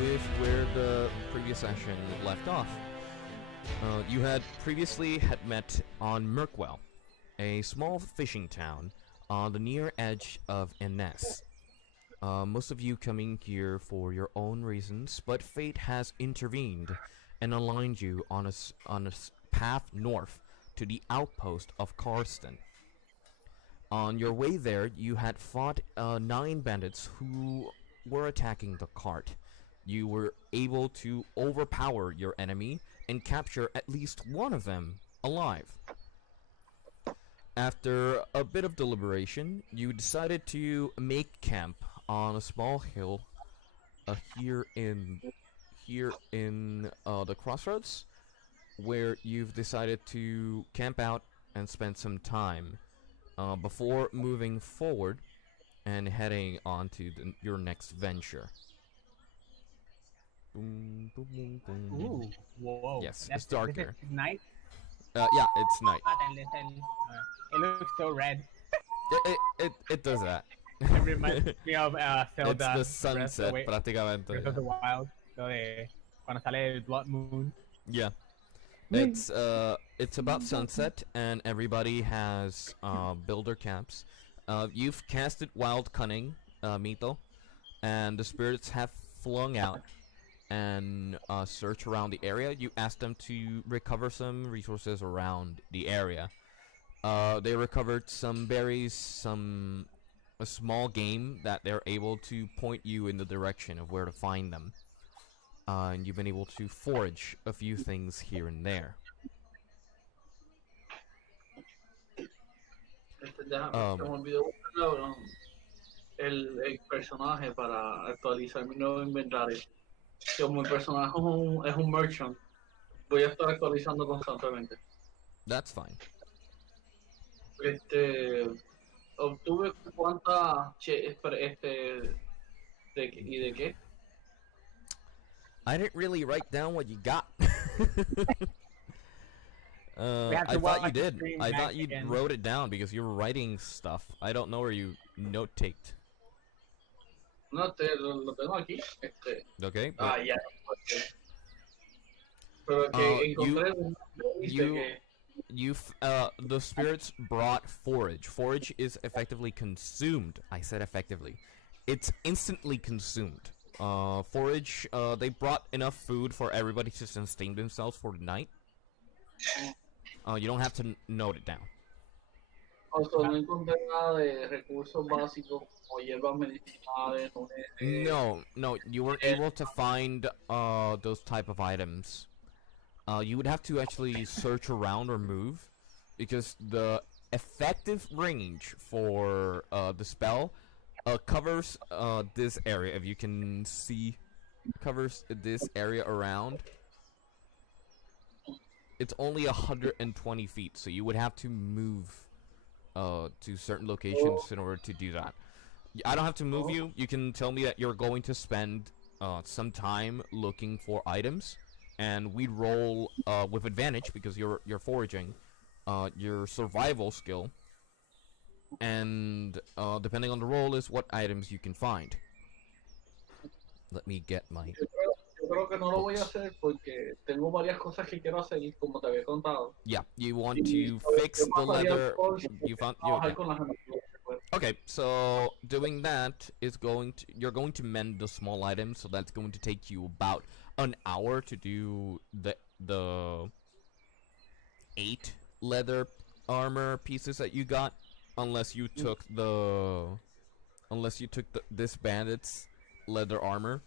with where the previous session left off. You had previously met on Mirkwell, a small fishing town on the near edge of Ines. Most of you coming here for your own reasons, but fate has intervened and aligned you on a path north to the outpost of Karsten. On your way there, you had fought 9 bandits who were attacking the cart. You were able to overpower your enemy and capture at least one of them alive. After a bit of deliberation, you decided to make camp on a small hill here in the crossroads, where you've decided to camp out and spend some time before moving forward and heading on to your next venture. Boom, boom, boom, boom. Ooh, whoa. Yes, it's dark here. Night? Yeah, it's night. It looks so red. It does that. It reminds me of Zelda. It's the sunset, prácticamente. Breath of the Wild. Lo de cuando sale el Blood Moon. Yeah. It's about sunset, and everybody has builder camps. You've casted Wild Cunning, Mito, and the spirits have flung out and search around the area. You asked them to recover some resources around the area. They recovered some berries, a small game that they're able to point you in the direction of where to find them. And you've been able to forage a few things here and there. Se me olvidó buscar el personaje para actualizar mi nuevo inventario. Como mi personaje es un merchant, voy a estar actualizando constantemente. That's fine. Obtuve cuántas de qué. I didn't really write down what you got. I thought you did. I thought you wrote it down because you were writing stuff. I don't know where you note-taked. No, lo tengo aquí. Okay. Ya. Pero que encontré the spirits brought forage. Forage is effectively consumed. I said effectively. It's instantly consumed. Forage, they brought enough food for everybody to sustain themselves for the night. You don't have to note it down. Also, no encontré nada de recursos básicos como hierbas medicinales. No, you weren't able to find those type of items. You would have to actually search around or move, because the effective range for the spell covers this area. If you can see, covers this area around. It's only 120 feet, so you would have to move to certain locations in order to do that. I don't have to move you. You can tell me that you're going to spend some time looking for items, and we roll with advantage because you're foraging your survival skill, and depending on the roll is what items you can find. Let me get my... Yo creo que no lo voy a hacer porque tengo varias cosas que quiero hacer, como te había contado. Yeah, you want to fix the leather. You found okay, so doing that is you're going to mend the small items, so that's going to take you about an hour to do the 8 leather armor pieces that you got, unless you took this bandit's leather armor.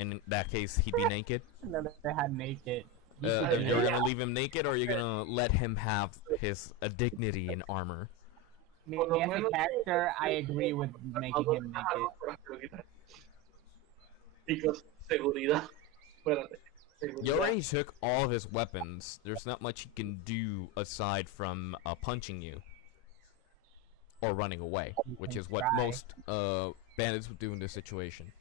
In that case, he'd be naked. No, they had naked. You're gonna leave him naked, or you're gonna let him have his dignity in armor? Me as a character, I agree with making him naked. Because seguridad. You already took all of his weapons. There's not much he can do aside from punching you or running away, which is what most bandits would do in this situation.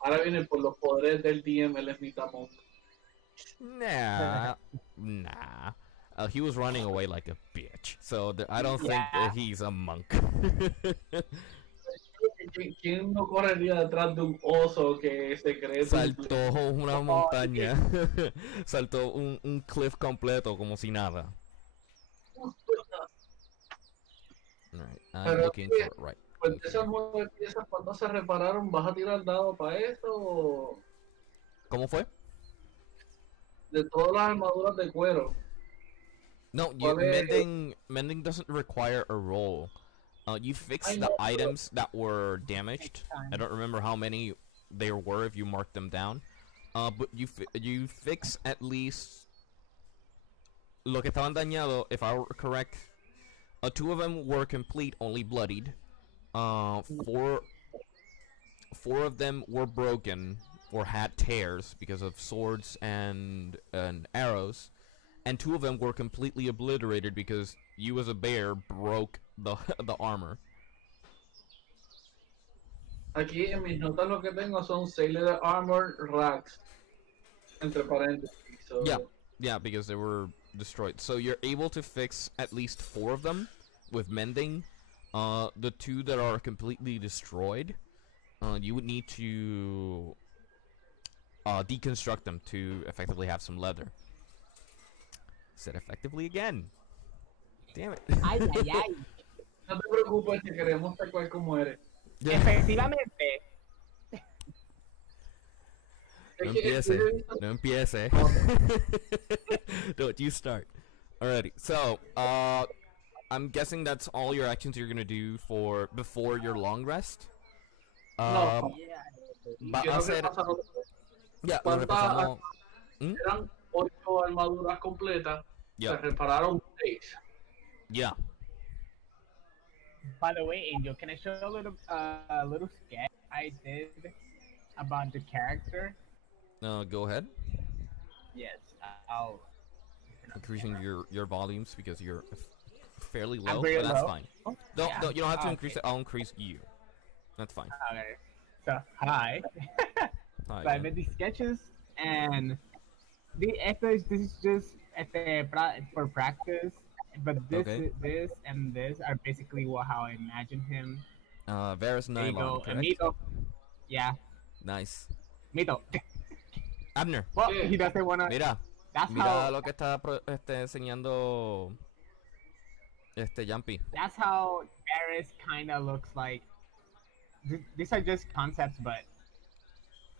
Ahora viene por los poderes del DM, él es mitad monk. Nah. He was running away like a bitch, so I don't think that he's a monk. ¿Quién no correría detrás de un oso que se cree Saltó una montaña. Saltó un cliff completo como si nada. Alright, I'm Pero looking for right. pues de esas 9 piezas, ¿cuántas se repararon? ¿Vas a tirar dado para eso? O ¿Cómo fue? de todas las armaduras de cuero. No, ¿Cuál es? mending doesn't require a roll. You fix Ay, the no, items that were damaged. time. I don't remember how many there were if you marked them down. But you fix at least lo que estaban dañado, if I were correct. 2 of them were complete, only bloodied. 4 of them were broken or had tears because of swords and arrows, and 2 of them were completely obliterated because you as a bear broke the the armor. Aquí en mis notas lo que tengo son 6 leather armor racks. Entre paréntesis. So, Yeah, because they were destroyed. So you're able to fix at least 4 of them with mending. The 2 that are completely destroyed, you would need to deconstruct them to effectively have some leather. Said effectively again. Damn it. Ay, ay, ay. No te preocupes, que queremos tal cual como eres. Efectivamente. No Es que empiece. yo he visto- No empiece. Don't you start. Alrighty. So, I'm guessing that's all your actions you're gonna do for before your long rest. No. Va ¿Qué a es lo que ser. pasa? Ya, lo ¿Cuántas repasamos. ¿Mm? eran 8 armaduras completas? Ya. Se repararon 6. Yeah. By the way, Angel, can I show a little sketch I did about the character? Go ahead. Yes, I'll. Increasing your volumes because you're fairly low, very but that's low. fine. Oh, Don't, yeah. don't you don't have to Okay. increase it. I'll increase you. That's fine. Okay. So hi. Hi, So I man. made these sketches, and this is just for practice. But Okay. this and this are basically how I imagine him. Varus There you Nylon, go. And correct? Mito. Yeah, Nice. Mito. Abner, Well, he doesn't wanna. mira, That's mira how. lo que está enseñando Jumpy. That's how Varys kind of looks like. These are just concepts, but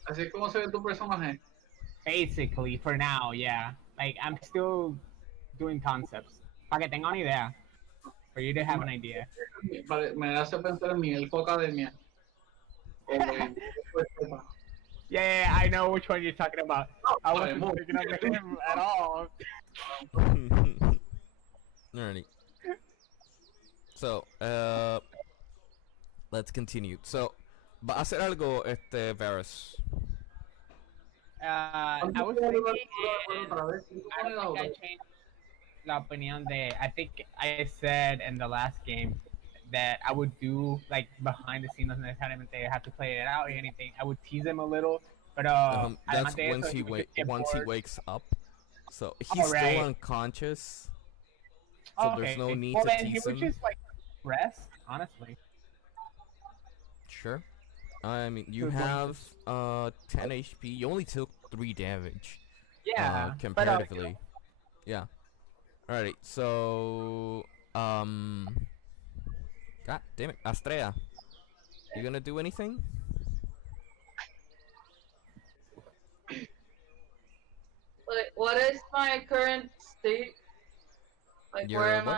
Así es como se ve tu personaje. basically for now, yeah. Like I'm still doing concepts. Para que tenga una idea. For you to have an idea. Me hace pensar en mi elfo academia. O en- Yeah, I know which one you're talking about. I wasn't Paimon. thinking of him at all. Alrighty. So, let's continue. So, va a hacer algo Varus. I was thinking, and I don't think I changed la opinion de. I think I said in the last game that I would do like behind the scenes, not necessarily have to play it out or anything. I would tease him a little, but That's además de once eso, he would get once he bored. wakes up. So he's Alright. still unconscious. So there's no need well, to then he tease would him. just like rest, honestly. Sure. I mean, you Good have 10 HP. You only took 3 damage. Yeah, Comparatively. Yeah. Alrighty. So God damn it, Astrea. You gonna do anything? Like, what is my current state? Like, You're where a am what?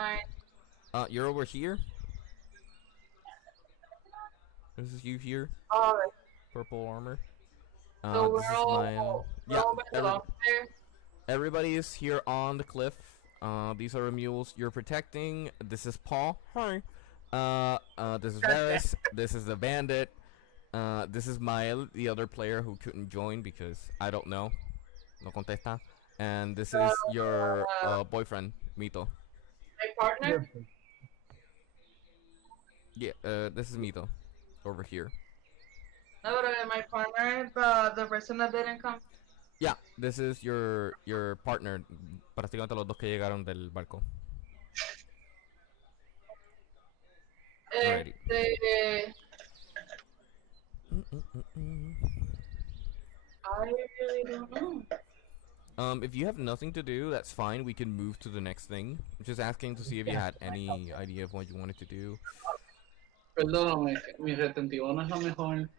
I? You're over here. This is you here. Oh, Purple armor. so This is mine. we're Yeah, all bended off there. everybody is here on the cliff. These are the mules you're protecting. This is Paul. Hi. This is Varys. This is the bandit. This is Mael, the other player who couldn't join because I don't know. No contesta. And this is your boyfriend, Mito. My partner. Yeah, this is Mito. Over here. No, but my partner, the person that didn't come. Yeah, this is your partner. Prácticamente los dos que llegaron del barco. Alrighty. I really don't know. If you have nothing to do, that's fine. We can move to the next thing. I'm just asking to see if you had any idea of what you wanted to do. Perdóname, mi retentiva no es la mejor.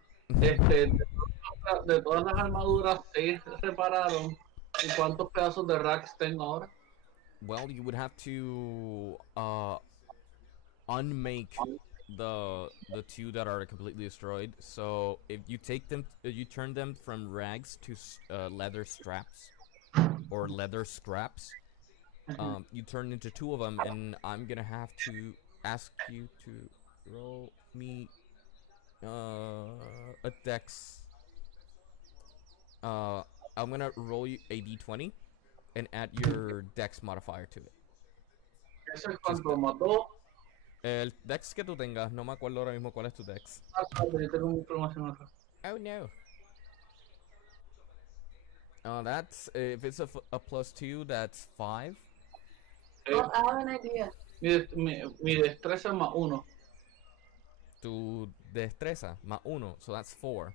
De todas las armaduras, 6 repararon. ¿Y cuántos pedazos de racks tengo ahora? Well, you would have to unmake the two that are completely destroyed. So if you take them, you turn them from rags to leather straps or leather scraps. You turn into 2 of them, and I'm gonna have to ask you to roll me a dex. I'm gonna roll you a d20 and add your dex modifier to it. ¿Eso es cuánto mató? El dex que tú tengas, no me acuerdo ahora mismo cuál es tu dex. Yo tengo información acá. Oh no. That's if it's a +2, that's 5. Oh, I have an idea. Mi destreza es más 1. Tu destreza más 1, so that's 4.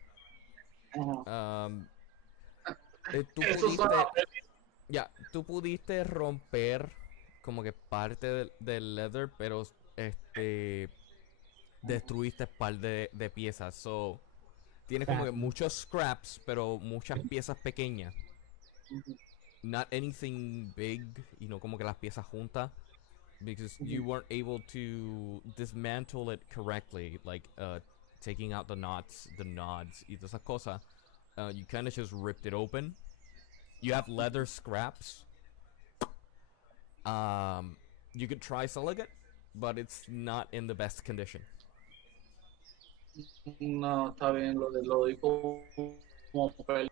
Tú pudiste romper como que parte del leather, pero destruiste par de piezas. So tienes como que muchos scraps, pero muchas piezas pequeñas. Not anything big, como que las piezas juntas. Because you weren't able to dismantle it correctly, like taking out the nods, y todas esas cosas. You kind of just ripped it open. You have leather scraps. You could try selling it, but it's not in the best condition. No, está bien, lo doy como papel.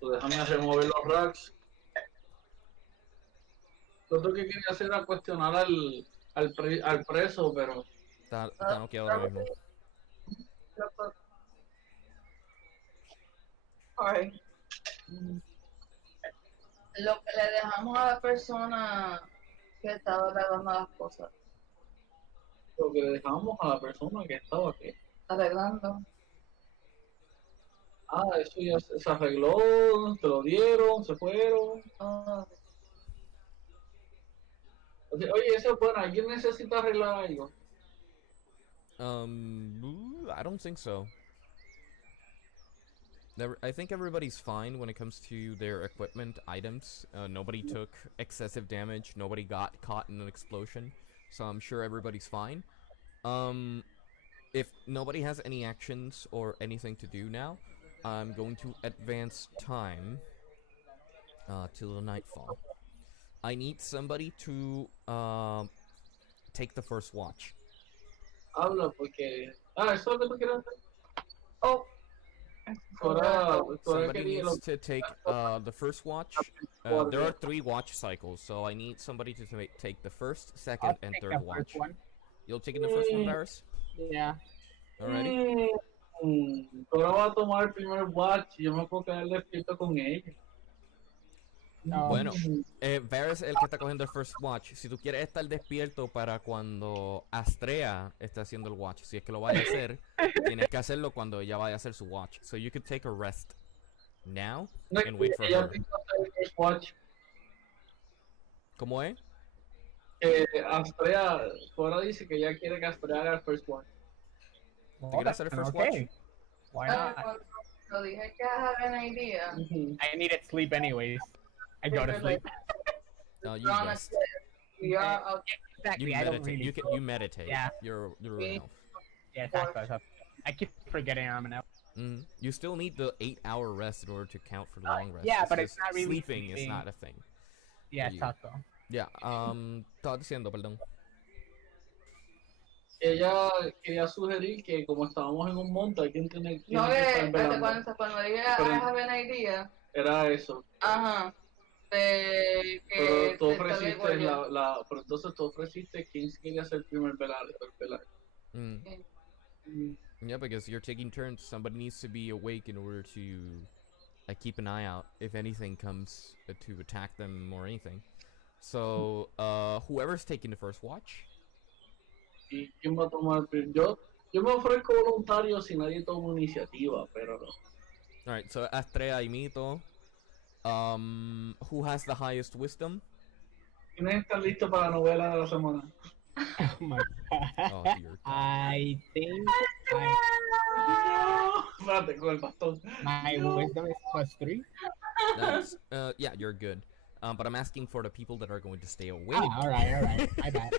Déjame remover los racks. Lo otro que quería hacer era cuestionar al preso, pero... Está noqueado ahora mismo. Alright. Lo que le dejamos a la persona que estaba arreglando las cosas. Lo que le dejamos a la persona que estaba aquí. Arreglando. Eso ya se arregló, te lo dieron, se fueron. Oye, eso es bueno, ¿alguien necesita arreglar algo? I don't think so. I think everybody's fine when it comes to their equipment items. Nobody took excessive damage. Nobody got caught in an explosion. So I'm sure everybody's fine. If nobody has any actions or anything to do now, I'm going to advance time till the nightfall. I need somebody to take the first watch. Habla porque... eso es lo que tú quieres hacer. Oh. Somebody needs to take the first watch. There are 3 watch cycles, so I need somebody to take the first, second, and third watch. You'll take in the first one, Varys? Yeah. Alrighty. Ahora va a tomar el primer watch y yo me puedo quedar despierto con ella. No. Bueno, Varys es el que está cogiendo el first watch. Si tú quieres estar despierto para cuando Astrea esté haciendo el watch, si es que lo vaya a hacer, tienes que hacerlo cuando ella vaya a hacer su watch. So you could take a rest now and wait for her. ¿Cómo es? Astrea, ahora dice que ella quiere que Astrea haga el first watch. ¿Tú quieres hacer el first watch? Why not? Lo dije que I have an idea. I needed sleep anyways. I go to sleep. You rest. Exactly. I don't really. You meditate. Yeah. You're an elf. Yeah, exactly. I keep forgetting I'm an elf. You still need the 8-hour rest in order to count for the long rest. Yeah, but it's not really sleeping is not a thing. Yeah, exacto. Yeah, estaba diciendo, perdón. Ella quería sugerir que como estábamos en un monte, alguien tiene que estar velando. Cuando dije I have an idea. Era eso. Ajá. Pero tú ofreciste pero entonces tú ofreciste quién quería ser el primer velar. Yeah, because you're taking turns. Somebody needs to be awake in order to keep an eye out if anything comes to attack them or anything. So, whoever's taking the first watch. ¿Y quién va a tomar el primer? Yo Yo me ofrezco voluntario si nadie toma iniciativa, pero Alright, so Astrea y Mito. Who has the highest wisdom? ¿quiénes están listos para la novela de la semana? Oh my god. Oh dear God. I think Espérate, con el bastón. my wisdom is +3. That's yeah, you're good. But I'm asking for the people that are going to stay awake. Ah, alright. My bad.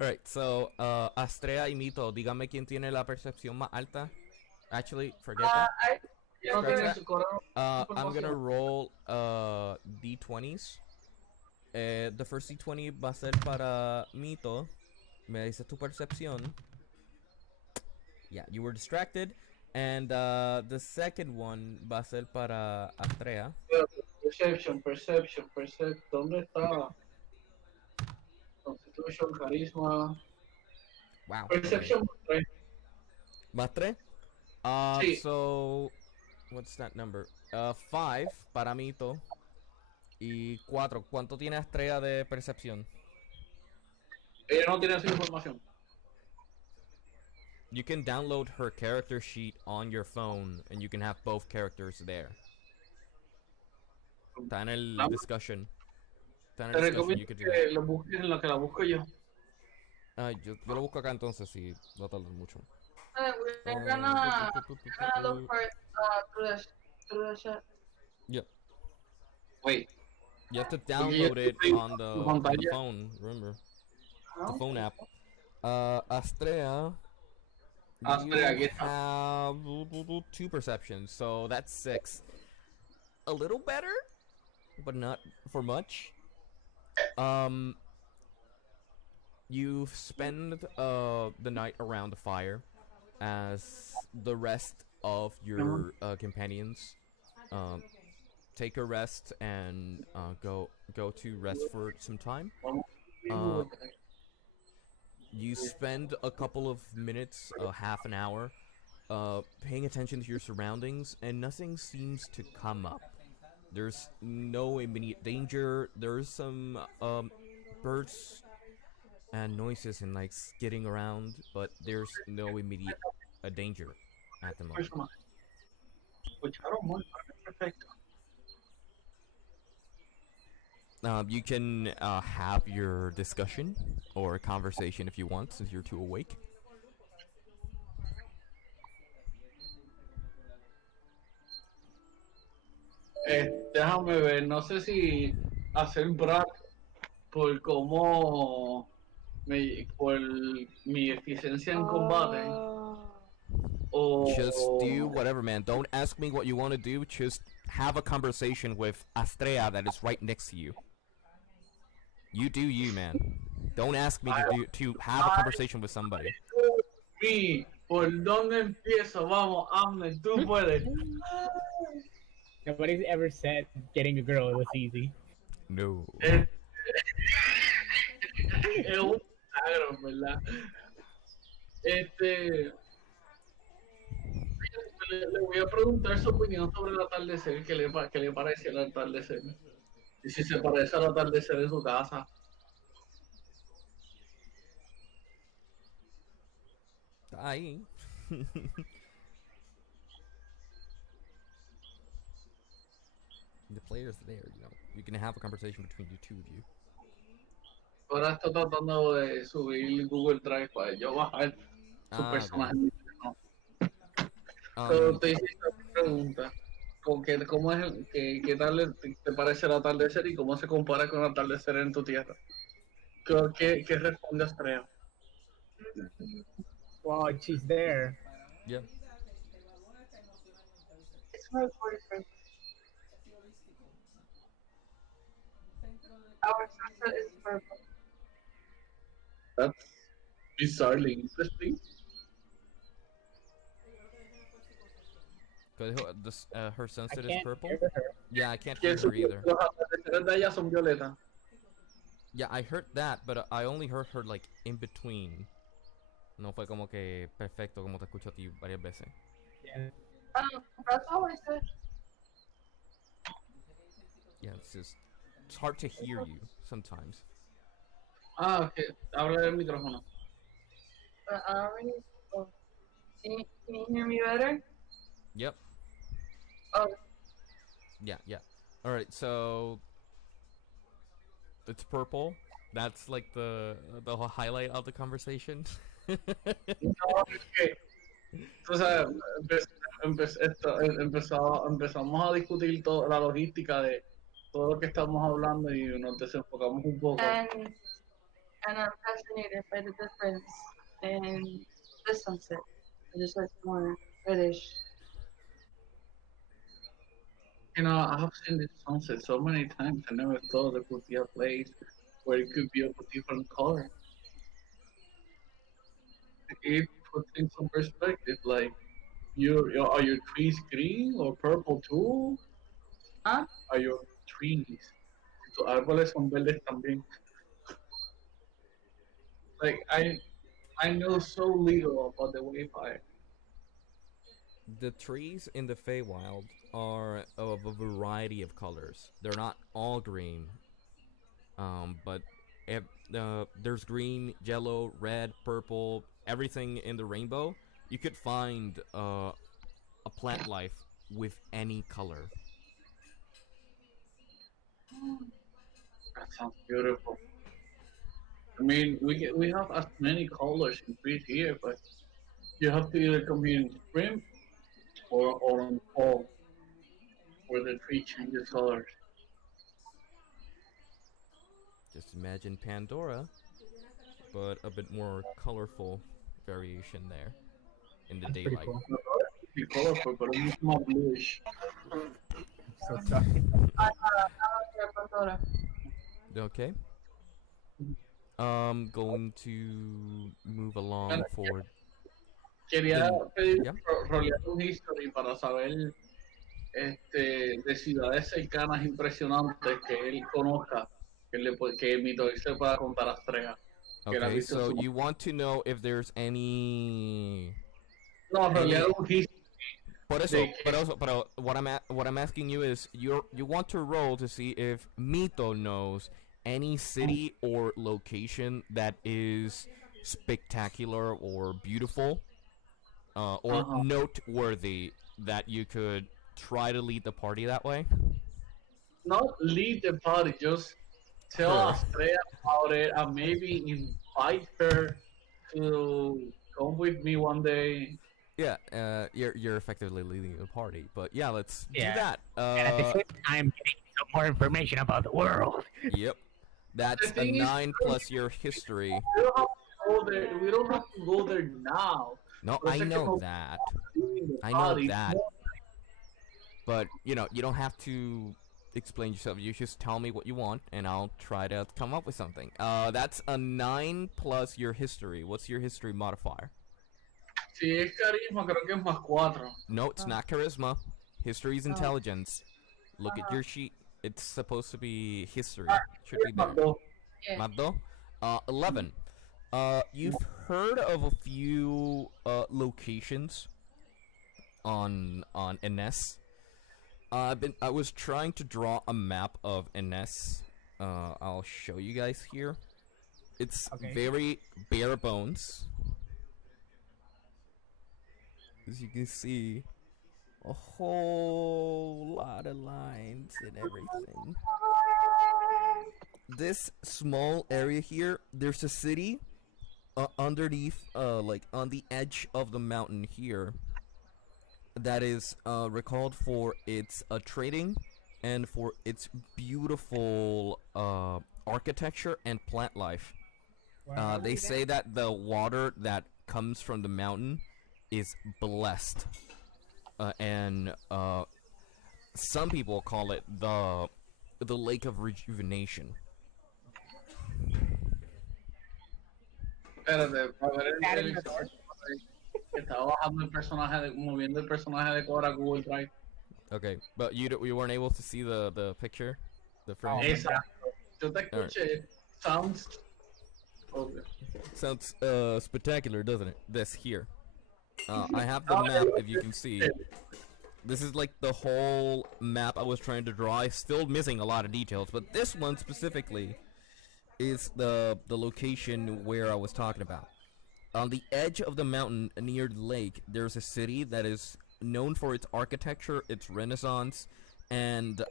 Alright, so Astrea y Mito, dígame quién tiene la percepción más alta. Actually, forget that. Ya no tiene su correo. I'm gonna roll d20s. The first d20 va a ser para Mito. Me dices tu percepción. Yeah, you were distracted. And the second one va a ser para Astrea. Perception. ¿Dónde está? Constitution, carisma. Wow. Perception. ¿Más 3? Sí. So, what's that number? 5 para Mito. Y 4. ¿Cuánto tiene Astrea de percepción? Ella no tiene esa información. You can download her character sheet on your phone, and you can have both characters there. Está en el discussion. Está en Te el discussion, you recomiendo could do que lo busques en lo que la busco yo. that. Yo lo busco acá entonces, si no tarda mucho. We're gonna look for it through the chat. Yep. Wait. You have to yo download it estoy on the pantalla. phone, remember. The ¿No? phone app. Astrea. Astrea, You aquí está. have 2 perceptions, so that's 6. A little better, but not for much. You spend the night around the fire, as the rest of your companions take a rest and go to rest for some time. You spend a couple of minutes, half an hour, paying attention to your surroundings, and nothing seems to come up. There's no immediate danger. There's some birds and noises and like skidding around, but there's no immediate danger at the moment. Personaje. Escucharon muy perfecto. You can have your discussion or conversation if you want, since you're too awake. Déjame ver, no sé si hacer brag por cómo por mi eficiencia en combate o Just do whatever, man. Don't ask me what you want to do. Just have a conversation with Astrea that is right next to you. You do you, man. Don't ask me to have a conversation with somebody. mi, por dónde empiezo, vamos, Amne, tú puedes. Nobody's ever said getting a girl was easy. No. Es un milagro, ¿verdad? Le voy a preguntar su opinión sobre el atardecer, qué le parece el atardecer. Y si se parece al atardecer en su casa. Ahí. The player's there, you know. You can have a conversation between the two of you. Ahora está tratando de subir Google Drive para yo bajar su Ah, personaje. okay. Pero te hice esta pregunta. ¿Cómo es qué tal te parece el atardecer y cómo se compara con el atardecer en tu tierra? ¿Qué responde Astrea? Well, she's there. Yeah. It's my 41st. Our sunset is purple. That's bizarrely interesting. Because her sunset is can't purple? hear her. Yeah, I can't Que hear her either. los atardeceres de ella son violetas. Yeah, I heard that, but I only heard her like in between. No fue como que perfecto como te escucho a ti varias veces. Yeah. That's all I said. Yeah, it's hard to hear you sometimes. Ah, ok. Habla del micrófono. I already spoke. Can you hear me better? Yep. Oh, Yeah. Alright, so it's purple. That's like the whole highlight of the conversation. No, es que, o sea, empezamos a discutir toda la logística de todo lo que estamos hablando y nos desenfocamos un poco. And I'm fascinated by the difference in the sunset. I just like more British. You know, I have seen this sunset so many times. I never thought there could be a place where it could be of a different color. It puts in some perspective, like are your trees green or purple too? Huh? Are your trees? Tus árboles son verdes también. Like I know so little about the Wi-Fi. The trees in the Feywild are of a variety of colors. They're not all green, but there's green, yellow, red, purple, everything in the rainbow. You could find a plant life with any color. That sounds beautiful. I mean, we have as many colors in trees here, but you have to either come here in spring or in fall, where the tree changes colors. Just imagine Pandora, but a bit more colorful variation there in the That's pretty daylight. cool. It's colorful, but it's more bluish. So sorry. I like Pandora. Okay. Going to move along forward. Quería pedir Yeah. rolear un history para saber de ciudades cercanas impresionantes que él conozca, que Mito se pueda contar a Estrella. Que la Okay, visto so su- you want to know if there's any. No, rolear un history. But what I'm asking you is you want to roll to see if Mito knows any city or location that is spectacular or beautiful, or noteworthy that you could try to lead the party that way. Not lead the party, just tell Sure. Estrella about it and maybe invite her to come with me one day. Yeah, you're effectively leading the party, but yeah, let's Yeah. do that. And at the same time, getting some more information about the world. Yep, that's The a thing is- 9 plus your history. We don't have to go there. We don't have to go there now. No, Let's I take know a- that. Leading the I know party. that. But, you know, you don't have to explain yourself. You just tell me what you want, and I'll try to come up with something. That's a 9 plus your history. What's your history modifier? Si es carisma, creo que es más 4. No, it's not charisma. History is Oh. intelligence. Look at your sheet. It's supposed to be history. Should be Más there. 2. Yeah. Mado? 11. You've heard of a few locations on Ines. I was trying to draw a map of Ines. I'll show you guys here. It's Okay. very bare bones. As you can see, a whole lot of lines and everything. This small area here, there's a city underneath, like on the edge of the mountain here, that is recalled for its trading and for its beautiful architecture and plant life. They say that the water that comes from the mountain is blessed, and some people call it the lake of rejuvenation. Espérate, para ver el That is televisor. Que estaba bajando el personaje, moviendo el personaje de Cora Google Drive. Okay, but you weren't able to see the picture, the frame. Oh. Exacto. Yo te escuché. Sounds. Okay. Sounds spectacular, doesn't it? This here. I have the map, if you can see. This is like the whole map I was trying to draw. I'm still missing a lot of details, but this one specifically is the location where I was talking about. On the edge of the mountain near the lake, there's a city that is known for its architecture, its renaissance, and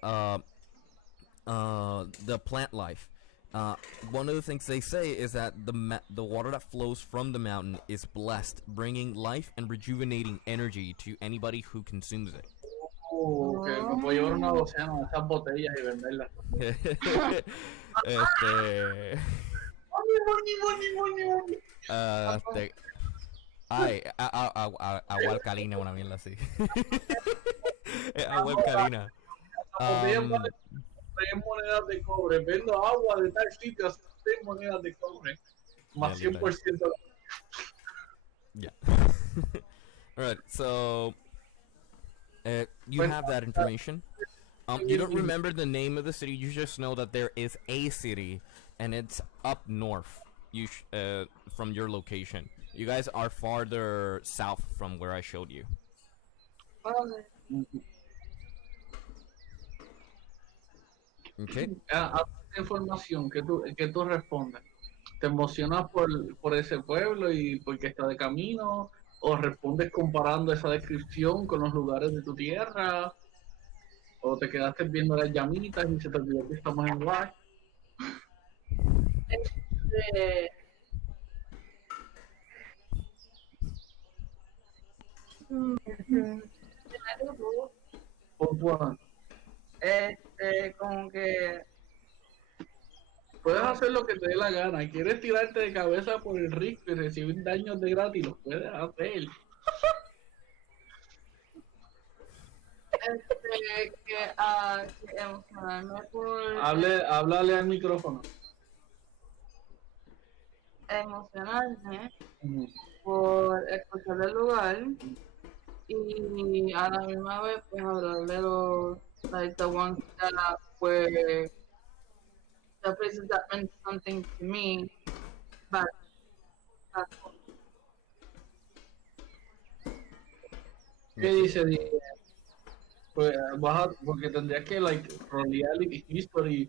the plant life. One of the things they say is that the water that flows from the mountain is blessed, bringing life and rejuvenating energy to anybody who consumes it. Que me puedo llevar una docena de esas botellas y venderlas. Agua alcalina, una mierda así. Agua alcalina. Tres monedas de cobre. Vendo agua de tal sitio, 6 monedas de cobre. Más 100%. Yeah. Alright, so you have that information. You don't remember the name of the city, you just know that there is a city and it's up north from your location. You guys are farther south from where I showed you. Okay. A esta información que tú respondes, ¿te emocionas por ese pueblo y porque está de camino? ¿O respondes comparando esa descripción con los lugares de tu tierra? ¿O te quedaste viendo las llamitas y se te olvidó que estamos en Wack? Puntual. Como que Puedes hacer lo que te dé la gana. ¿Quieres tirarte de cabeza por el risk y recibir daños de gratis? Lo puedes hacer. que emocionarme por Háblale al micrófono. emocionarme por escuchar el lugar y a la misma vez pues hablar de los like the ones that were the places that meant something to me but that's all. ¿Qué dice? Pues porque tendrías que rolear history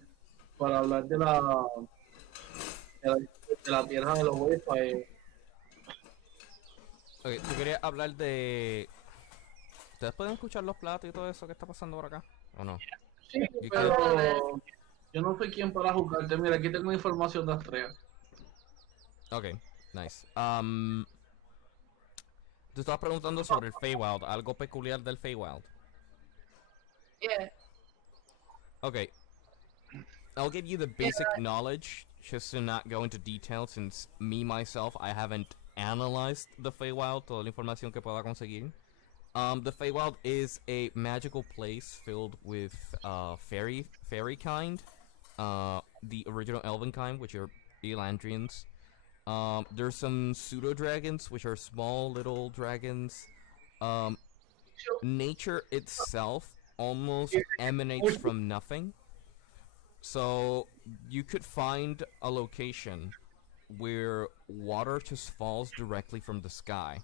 para hablar de la tierra de los Wi-Fi. Ok, tú querías hablar de... ¿Ustedes pueden escuchar los platos y todo eso que está pasando por acá? ¿O no? Sí, pero yo no soy quien para juzgarte. Mira, aquí tengo información de Astrea. Ok, nice. Te estabas preguntando sobre el Feywild, algo peculiar del Feywild. Yeah. Okay. I'll give you the basic knowledge, just to not go into detail, since myself, I haven't analyzed the Feywild, toda la información que pueda conseguir. The Feywild is a magical place filled with fairy kind, the original elven kind, which are Elandrians. There's some pseudo-dragons, which are small little dragons. Nature itself almost emanates from nothing. So you could find a location where water just falls directly from the sky.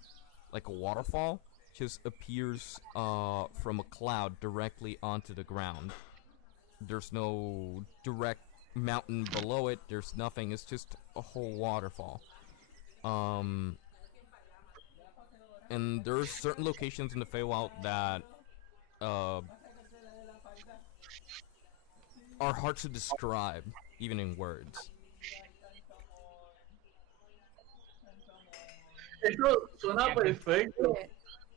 Like a waterfall just appears from a cloud directly onto the ground. There's no direct mountain below it, there's nothing, it's just a whole waterfall. And there's certain locations in the Feywild that are hard to describe, even in words. Eso suena perfecto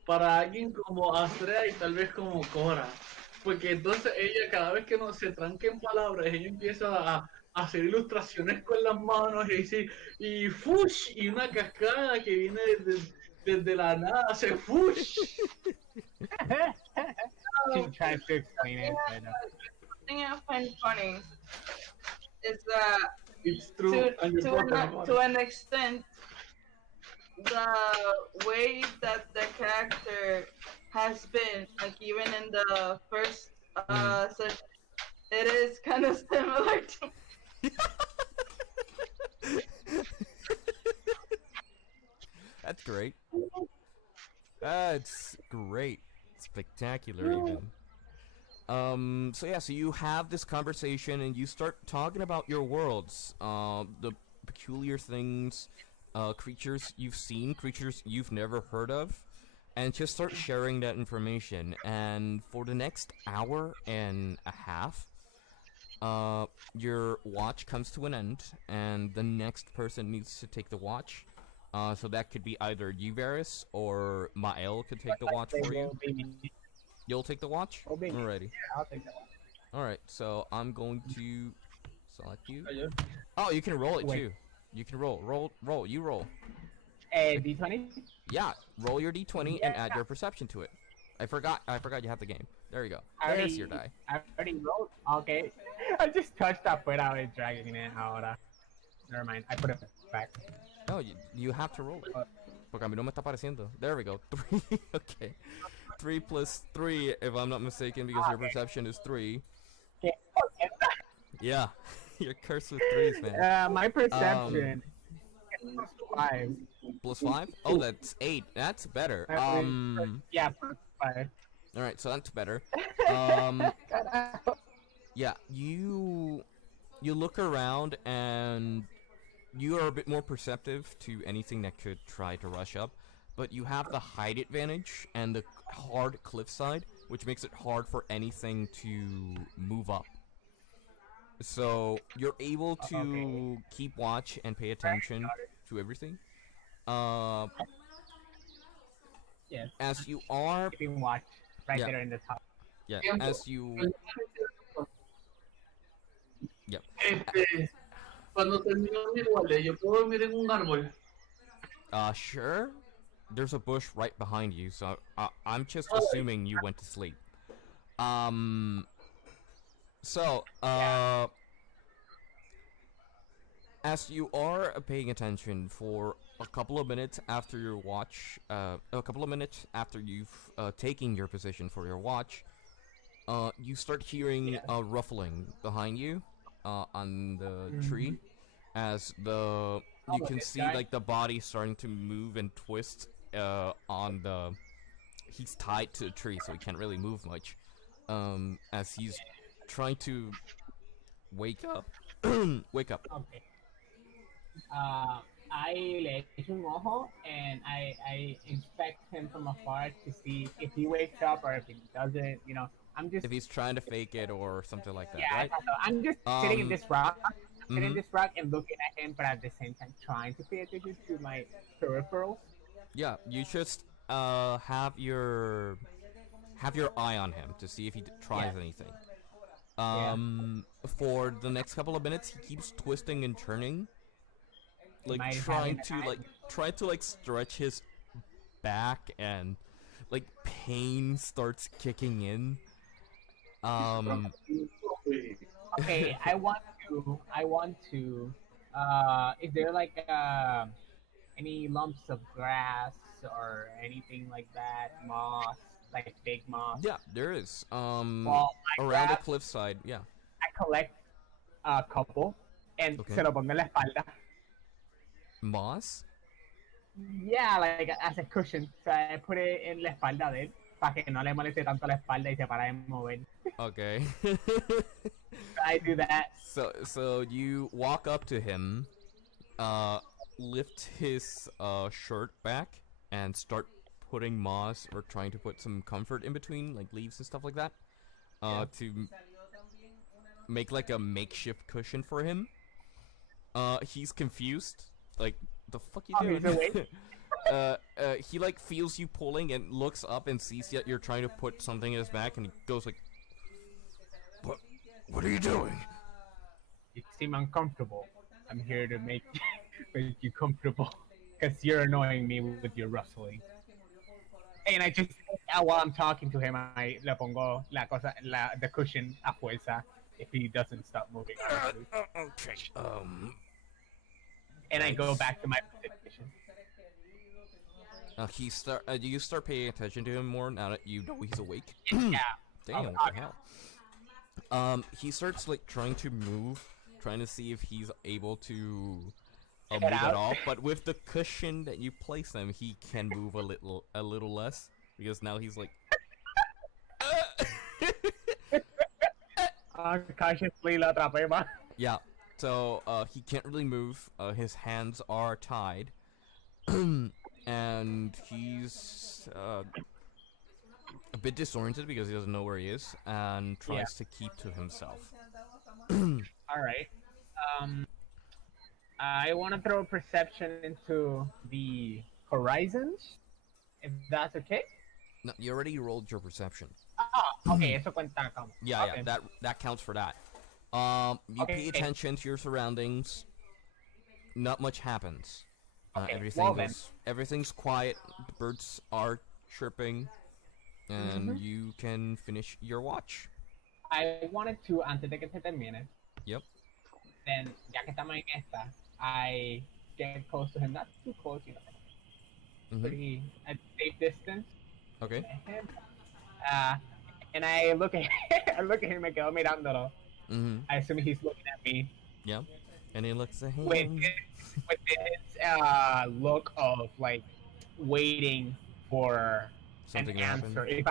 para alguien como Astrea y tal vez como Cora. Porque entonces ella, cada vez que no se tranque en palabras, ella empieza a hacer ilustraciones con las manos y decir, y fush, y una cascada que viene desde la nada, hace fush. Keep trying to explain it, but The thing I find funny is that It's true. to an extent, the way that the character has been, like even in the first session, it is kind of similar to. That's great. That's great. Spectacular, even. So yeah, so you have this conversation and you start talking about your worlds, the peculiar things creatures you've seen, creatures you've never heard of, and just start sharing that information. And for the next hour and a half, your watch comes to an end, and the next person needs to take the watch. So that could be either you, Varys, or Mael could take the watch for you. You'll take the watch? Alrighty. Yeah, I'll take that one. Alright, so I'm going to select you. Oh, you can roll it too. You can roll. You roll. D20? Yeah, roll your d20 and add your perception to it. I forgot you have the game. There you go. There's your die. I already rolled. Okay. I just touched afuera with dragging it ahora. Never mind. I put it back. No, you have to roll it. Porque a mí no me está apareciendo. There we go. 3. Okay. 3 plus 3, if I'm not mistaken, because your perception is 3. Yeah. You're cursed with 3s, man. My perception is plus 5. Plus 5? Oh, that's 8. That's better. Yeah, plus 5. Alright, so that's better. Yeah, you look around and you are a bit more perceptive to anything that could try to rush up, but you have the height advantage and the hard cliffside, which makes it hard for anything to move up. So you're able to keep watch and pay attention to everything. Yes. As you are Keeping watch right there in the top. Yeah, as you Yep. Cuando termino mi guardia, yo puedo dormir en un árbol. Sure. There's a bush right behind you, so I'm just assuming you went to sleep. As you are paying attention for a couple of minutes after your watch, a couple of minutes after you've taken your position for your watch, you start hearing a ruffling behind you on the tree, as you can see like the body starting to move and twist on the. He's tied to the tree, so he can't really move much. As he's trying to wake up. Wake up. Okay. I le echo un ojo and I inspect him from afar to see if he wakes up or if he doesn't. You know, I'm just. If he's trying to fake it or something like that, Yeah, right? I'm just sitting in this rock. Sitting in this rock and looking at him, but at the same time trying to pay attention to my peripherals. Yeah, you just have your eye on him to see if he tries anything. For the next couple of minutes, he keeps twisting and turning, like trying to stretch his back, and like pain starts kicking in. Okay, I want to. Is there like any lumps of grass or anything like that? Moss, like big moss. Yeah, there is. Well, Around the cliffside, yeah. I collect a couple and Okay. se lo pongo en la espalda. Moss? Yeah, like as a cushion. So I put it en la espalda de él para que no le moleste tanto la espalda y se para de mover. Okay. I do that. So you walk up to him, lift his shirt back, and start putting moss or trying to put some comfort in between, like leaves and stuff like that, to make like a makeshift cushion for him. He's confused, like, the fuck you He's doing? awake. He like feels you pulling and looks up and sees that you're trying to put something in his back, and he goes like, What are you doing? You seem uncomfortable. I'm here to make you comfortable because you're annoying me with your rustling. And I just, while I'm talking to him, I le pongo the cushion a fuerza if he doesn't stop moving. Okay. And I go back to my position. Do you start paying attention to him more now that you know he's awake? Yeah. Damn, what the hell? He starts like trying to move, trying to see if he's able to move at all. But with the cushion that you place him, he can move a little less, because now he's like. Cautiously la atrapé, ma. Yeah. So he can't really move. His hands are tied. and he's a bit disoriented because he doesn't know where he is and tries to keep to himself. All right. I want to throw a perception into the horizons, if that's okay. No, you already rolled your perception. Ah, okay, eso cuenta como. Yeah, Okay. yeah, that counts for that. You pay attention to your surroundings. Not much happens. Okay, Everything well then. everything's quiet. The birds are chirping, and you can finish your watch. I wanted to, antes de que se termine, Yep. then, ya que estamos en esta, I get close to him, not too close, you know, Mhm. pretty at safe distance. Okay. And I look at I look at him, me quedo mirándolo. Mhm. I assume he's looking at me Yeah. And he looks at him. with this look of like waiting for Something an to happen. answer. If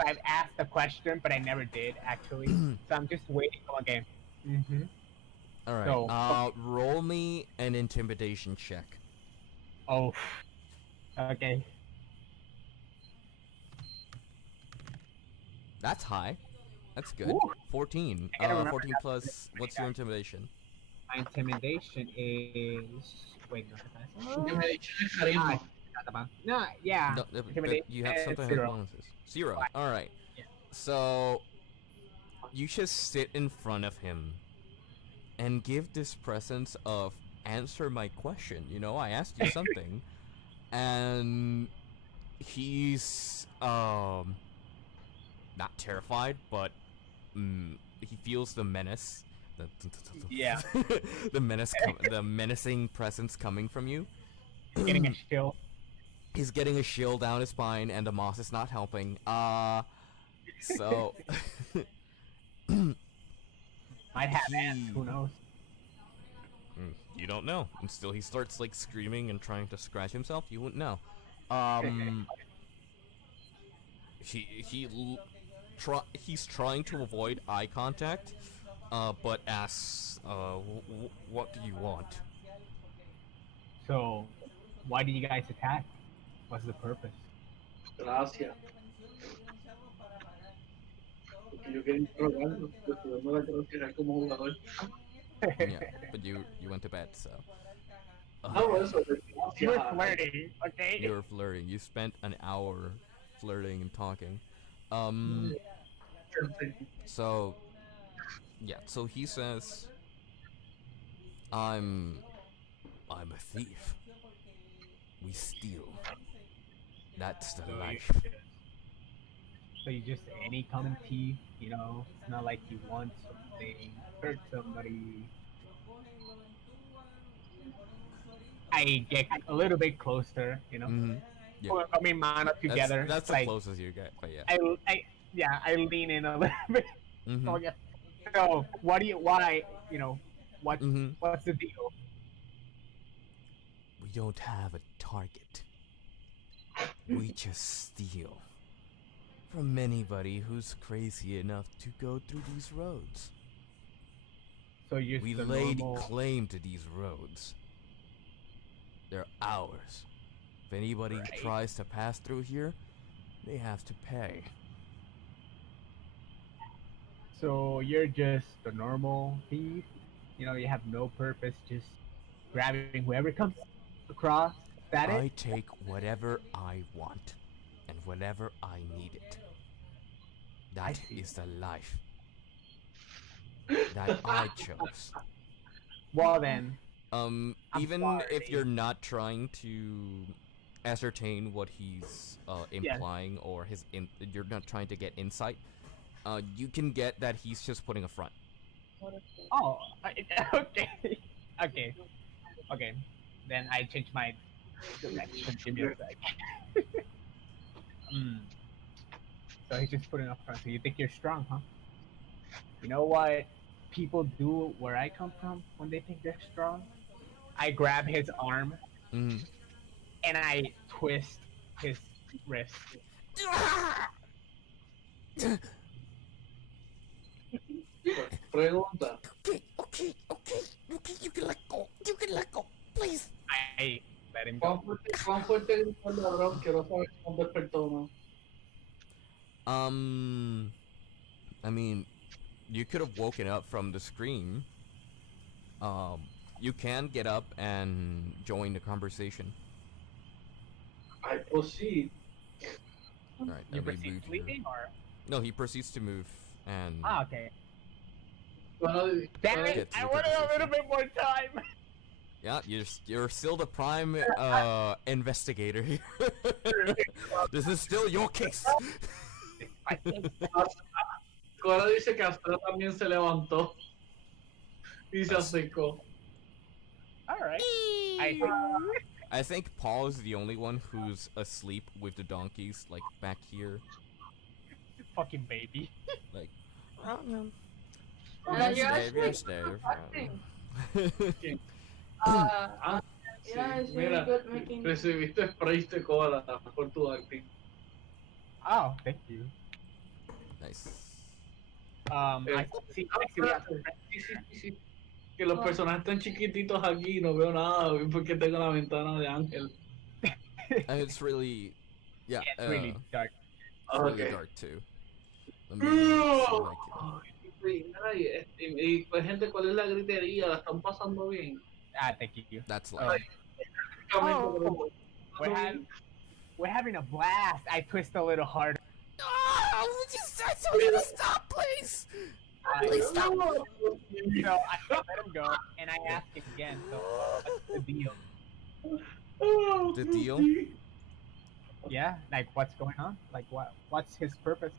I've asked a question, but I never did actually, so I'm just waiting. Okay. All right. So- Roll me an intimidation check. Oh. Okay. That's high. That's good. Woo. 14. I gotta remember 14 that. plus. What's your intimidation? My intimidation is wait. No, Intimidation es carisma. no, yeah. No, but Intimidation you have is something with 0. bonuses. 0. All right. Yeah. So you just sit in front of him and give this presence of answer my question. You know, I asked you something, and he's not terrified, but he feels the menace. Yeah. The the menacing presence coming from you. Getting a chill. He's getting a shield down his spine, and the moss is not helping. So Might have ants. Who knows? you don't know until he starts like screaming and trying to scratch himself. You wouldn't know. He's trying to avoid eye contact, but asks, "What do you want?" So, why did you guys attack? What's the purpose? Gracias. Porque yo quería interrogarlo, yo estoy dando las gracias como jugador. Yeah, but you went to bed, so. No, eso, You were gracias. flirting, okay? You were flirting. You spent an hour flirting and talking. So, yeah. So he says, I'm a thief. We steal. That's the life." So you just any common thief, you know? It's not like you want something, hurt somebody. I get a little bit closer, you know? Mhm. Yeah. Put my mano together. That's the like, closest you get, but yeah. I lean in a little bit. Mhm. So, yeah. So why, you know, Mhm. what's the deal? We don't have a target. We just steal from anybody who's crazy enough to go through these roads. So you're We the laid normal. claim to these roads. They're ours. If anybody Right. tries to pass through here, they have to pay. So you're just the normal thief. You know, you have no purpose, just grabbing whoever comes across. Is that I it? take whatever I want, and whenever I need it. That see. is the life that I chose. Well then, Even if sorry. you're not trying to ascertain what he's implying or you're not trying to get insight, you can get that he's just putting a front. oh, okay, okay. Then I change my direction. Give me a sec. So he's just putting up front. So you think you're strong, huh? You know what people do where I come from when they think they're strong? I grab his arm Mhm. and I twist his wrist. Pregunta. Okay, you can let go. You can let go, please. I let him go. ¿Cuán fuerte gritó el ladrón? Quiero saber cómo despertó uno. I mean, you could have woken up from the scream. You can get up and join the conversation. I proceed. Alright, You let me proceed move here. sleeping or? No, he proceeds to move and Ah, okay. Bueno, Damn it! Get to I the wanted a little conversation. bit more time. yeah, you're still the prime investigator here. This is still your case. Cora dice que Astra también se levantó y se acercó. All right. I think Paul is the only one who's asleep with the donkeys, like back here. Fucking baby. Like, oh no. You're Yes, Dave, actually yes, Dave. acting. Ah, Yeah, it's sí, really mira, good making. recibiste spray de cola por tu acting. Oh, thank you. Nice. I see. I see. Sí. Que los personajes están chiquititos aquí, no veo nada porque tengo la ventana de Ángel. And it's really, yeah, It's really dark. it's really Okay. dark too. Let me see, like, Sí, y pues gente, ¿cuál es la gritería? ¿La están pasando bien? Ah, thank you. that's like, Oh. We're having a blast. I twist a little harder. oh, I told you to stop, please. Please stop. So I let him go, and I ask again. So what's the deal? The deal? Yeah, like what's going on? Like what's his purpose?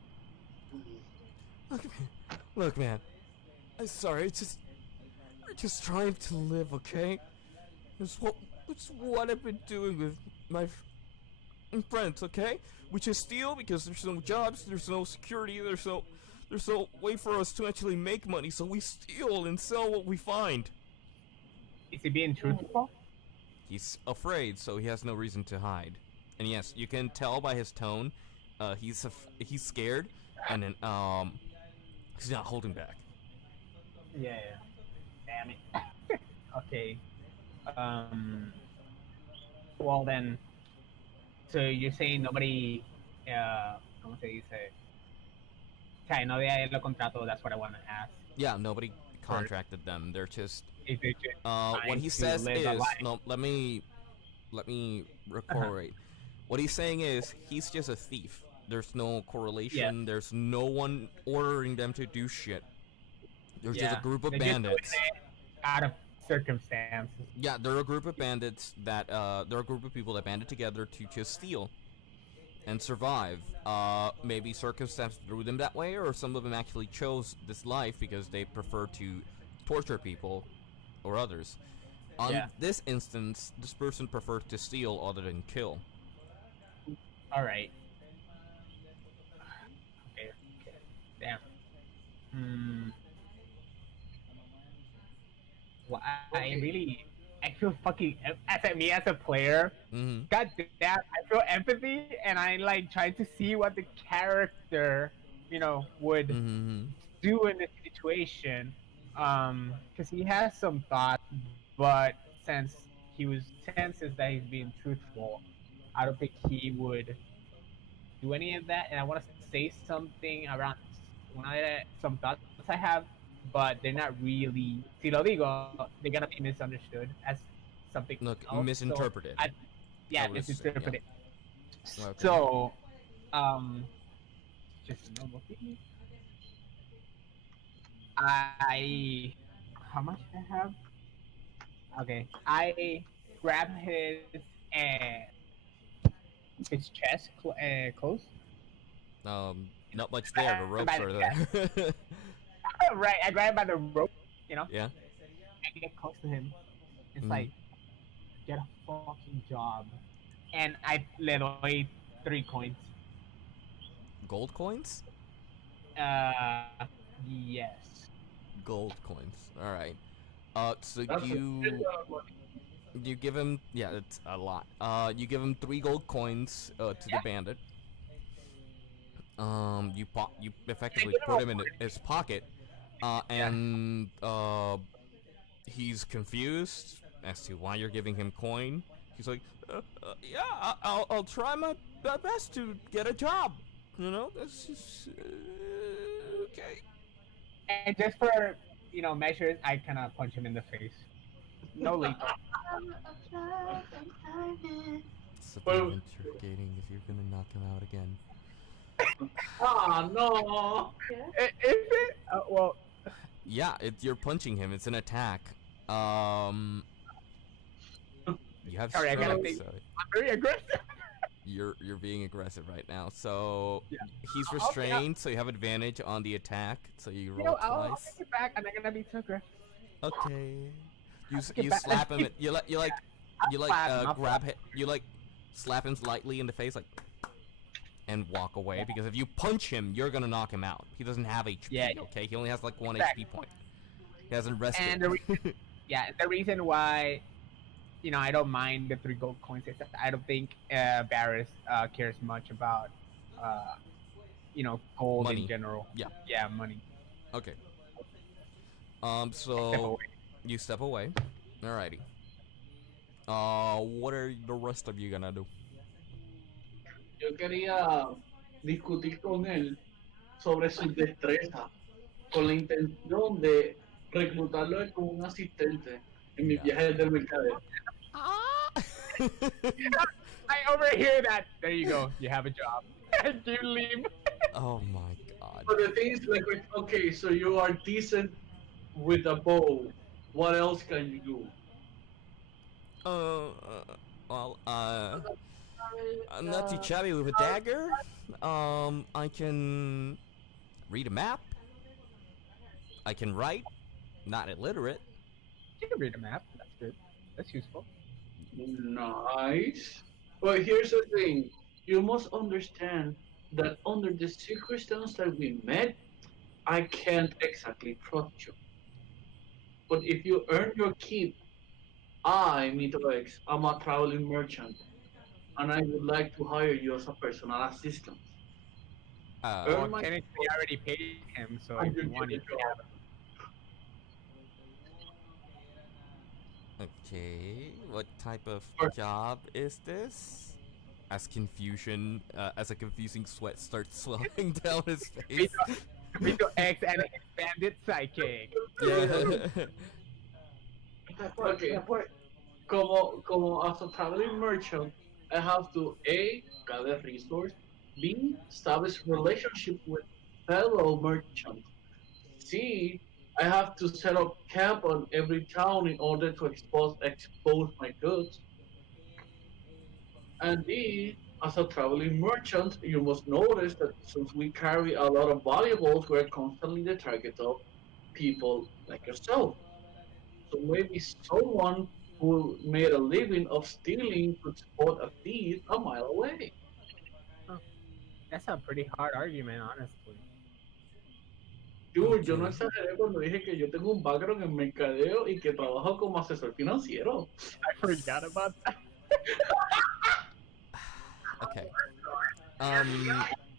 Look, man. I'm sorry. We're just trying to live, okay? It's what I've been doing with my friends, okay? We just steal because there's no jobs, there's no security, there's no way for us to actually make money, so we steal and sell what we find. Is he being truthful? He's afraid, so he has no reason to hide. And yes, you can tell by his tone, he's scared, and then he's not holding back. Yeah. Damn it. Okay. Well then. So you're saying nobody, ¿cómo se dice? O sea, no de lo contrato. That's what I want to ask. Yeah, nobody contracted them. They're just Is it just what trying he to says live a is life? no. Let me corroborate. What he's saying is he's just a thief. There's no correlation. Yeah. There's no one ordering them to do shit. There's just a group of They're just doing bandits. it out of circumstances. Yeah, they're a group of bandits that they're a group of people that banded together to just steal and survive. Maybe circumstance threw them that way, or some of them actually chose this life because they prefer to torture people or others. On this instance, this person prefers to steal other than kill. All right. Okay. Damn. Well, I feel fucking as a player. Mm-hmm. God damn, I feel empathy, and I like try to see what the character, would do in this situation. Because he has some thoughts, but since senses that he's being truthful, I don't think he would do any of that. And I want to say something around some thoughts I have, but they're not really. Si lo digo, they're gonna be misunderstood as something. Look, else. misinterpreted. So I would misinterpreted. yeah. Okay. So, just a normal thing. How much do I have? Okay, I grab his chest close. Not much there. The ropes are there. Right, I grab him by the rope. Yeah. I get close to him. It's like, get a fucking job, and I le doy 3 coins. Gold coins? Yes. Gold coins. All right. So you give him, yeah, it's a lot. You give him 3 gold coins to the bandit. You effectively put him in his pocket, and he's confused as to why you're giving him coin. He's like, yeah, I'll try my best to get a job. You know, that's just okay. And just for measures, I cannot punch him in the face. No lethal. It's a bit interrogating if you're gonna knock him out again. Ah, no. Is it? Well, Yeah, you're punching him. It's an attack. You have Sorry, I gotta strength, think. so I'm very aggressive. you're being aggressive right now. So Yeah. he's I'll- restrained, so you have advantage on the attack. So you roll I'll twice. take it back. I'm not gonna be too aggressive. Okay. You get you back- slap him. You I'll grab him. You slap him lightly in the face, like, and walk away. Because if you punch him, you're gonna knock him out. He doesn't have HP. Yeah. Okay, he only has like 1 Exactly. HP point. He hasn't rested. And the the reason why, I don't mind the 3 gold coins is that I don't think Varys cares much about, gold Money. in general. Yeah. Yeah, money. Okay. Step So away. you step away. Alrighty. What are the rest of you gonna do? Yo quería discutir con él sobre sus destrezas, con la intención de reclutarlo como un asistente en mis viajes del mercadeo. I overhear that. There you go. You have a job. You leave. Oh my god. But the thing is, like, okay, so you are decent with a bow. What else can you do? Well, I'm not too chubby with a dagger. I can read a map. I can write. Not illiterate. You can read a map. That's good. That's useful. Nice. But here's the thing. You must understand that under the circumstance that we met, I can't exactly trust you. But if you earn your keep, I, Mitox, am a traveling merchant, and I would like to hire you as a personal assistant. Uh, Earn Well, my- technically, I already paid him, so I if you did want get it, the job. Okay, what type of Or- job is this? As as a confusing sweat starts swelling down his face. Vito X and expanded psychic. Yeah. Okay. Como as a traveling merchant, I have to A, gather resource, B, establish relationship with fellow merchants, C, I have to set up camp on every town in order to expose my goods, and D, as a traveling merchant, you must notice that since we carry a lot of valuables, we're constantly the target of people like yourself. So maybe someone who made a living of stealing could spot a thief a mile away. That's a pretty hard argument, honestly. Dude, yo no Okay. exageré cuando dije que yo tengo un background en mercadeo y que trabajo como asesor financiero. I forgot about that. Okay.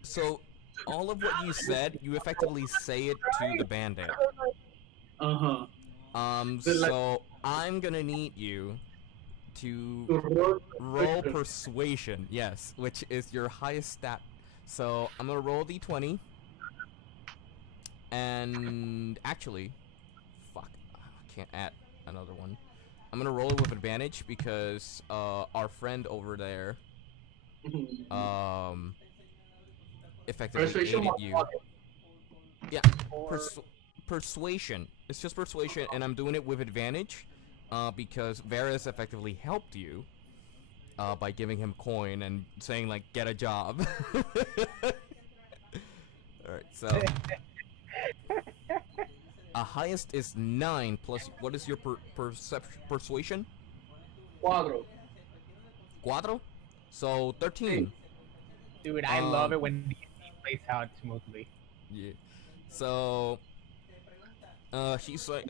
So all of what you said, you effectively say it to the bandit. Uh-huh. So I'm gonna need you to To roll persuasion, yes, which is your highest stat. So I'm gonna roll d20. And actually, fuck, I can't add another one. I'm gonna roll it with advantage because our friend over there effectively Persuasion aided you. modifier. Yeah, persuasion. It's just persuasion, and I'm doing it with advantage because Varys effectively helped you by giving him coin and saying like, "Get a job." All right, so highest is 9 plus. What is your persuasion? Cuadro. Cuatro. So 13. Dude, I love it when D&D plays out smoothly. Yeah. So, she's like,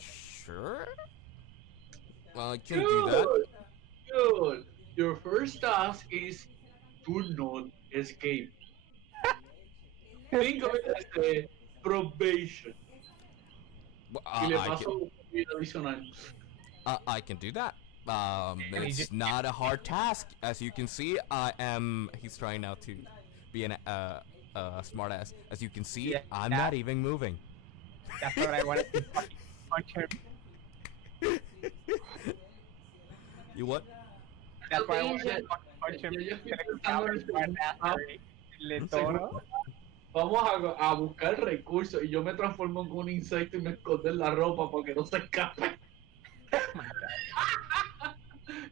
sure. I can do that. Dude, your first task is do not escape. Think of it as a probation. Well, Y le paso un adicional. I can do that. It's not a hard task, as you can see. He's trying now to be an smartass. As you can see, Yeah, I'm not even moving. That's what I wanted to fucking punch him. You what? That's why I wanted to fucking punch him. Le toro. Vamos a buscar recursos y yo me transformo en un insecto y me escondo en la ropa para que no se escape.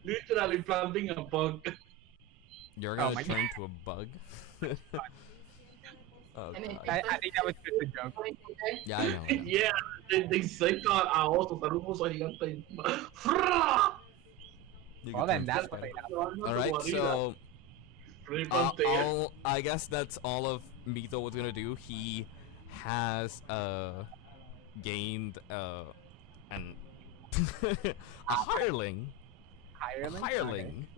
Literally planting a bug. You're gonna turn to a bug? Oh, I think that was just a joke. yeah, I know. Yeah, de insecto a oso, sale un oso gigante. Well, then that's what they Alright, so I guess that's all of Mito was gonna do. He has gained an a hireling,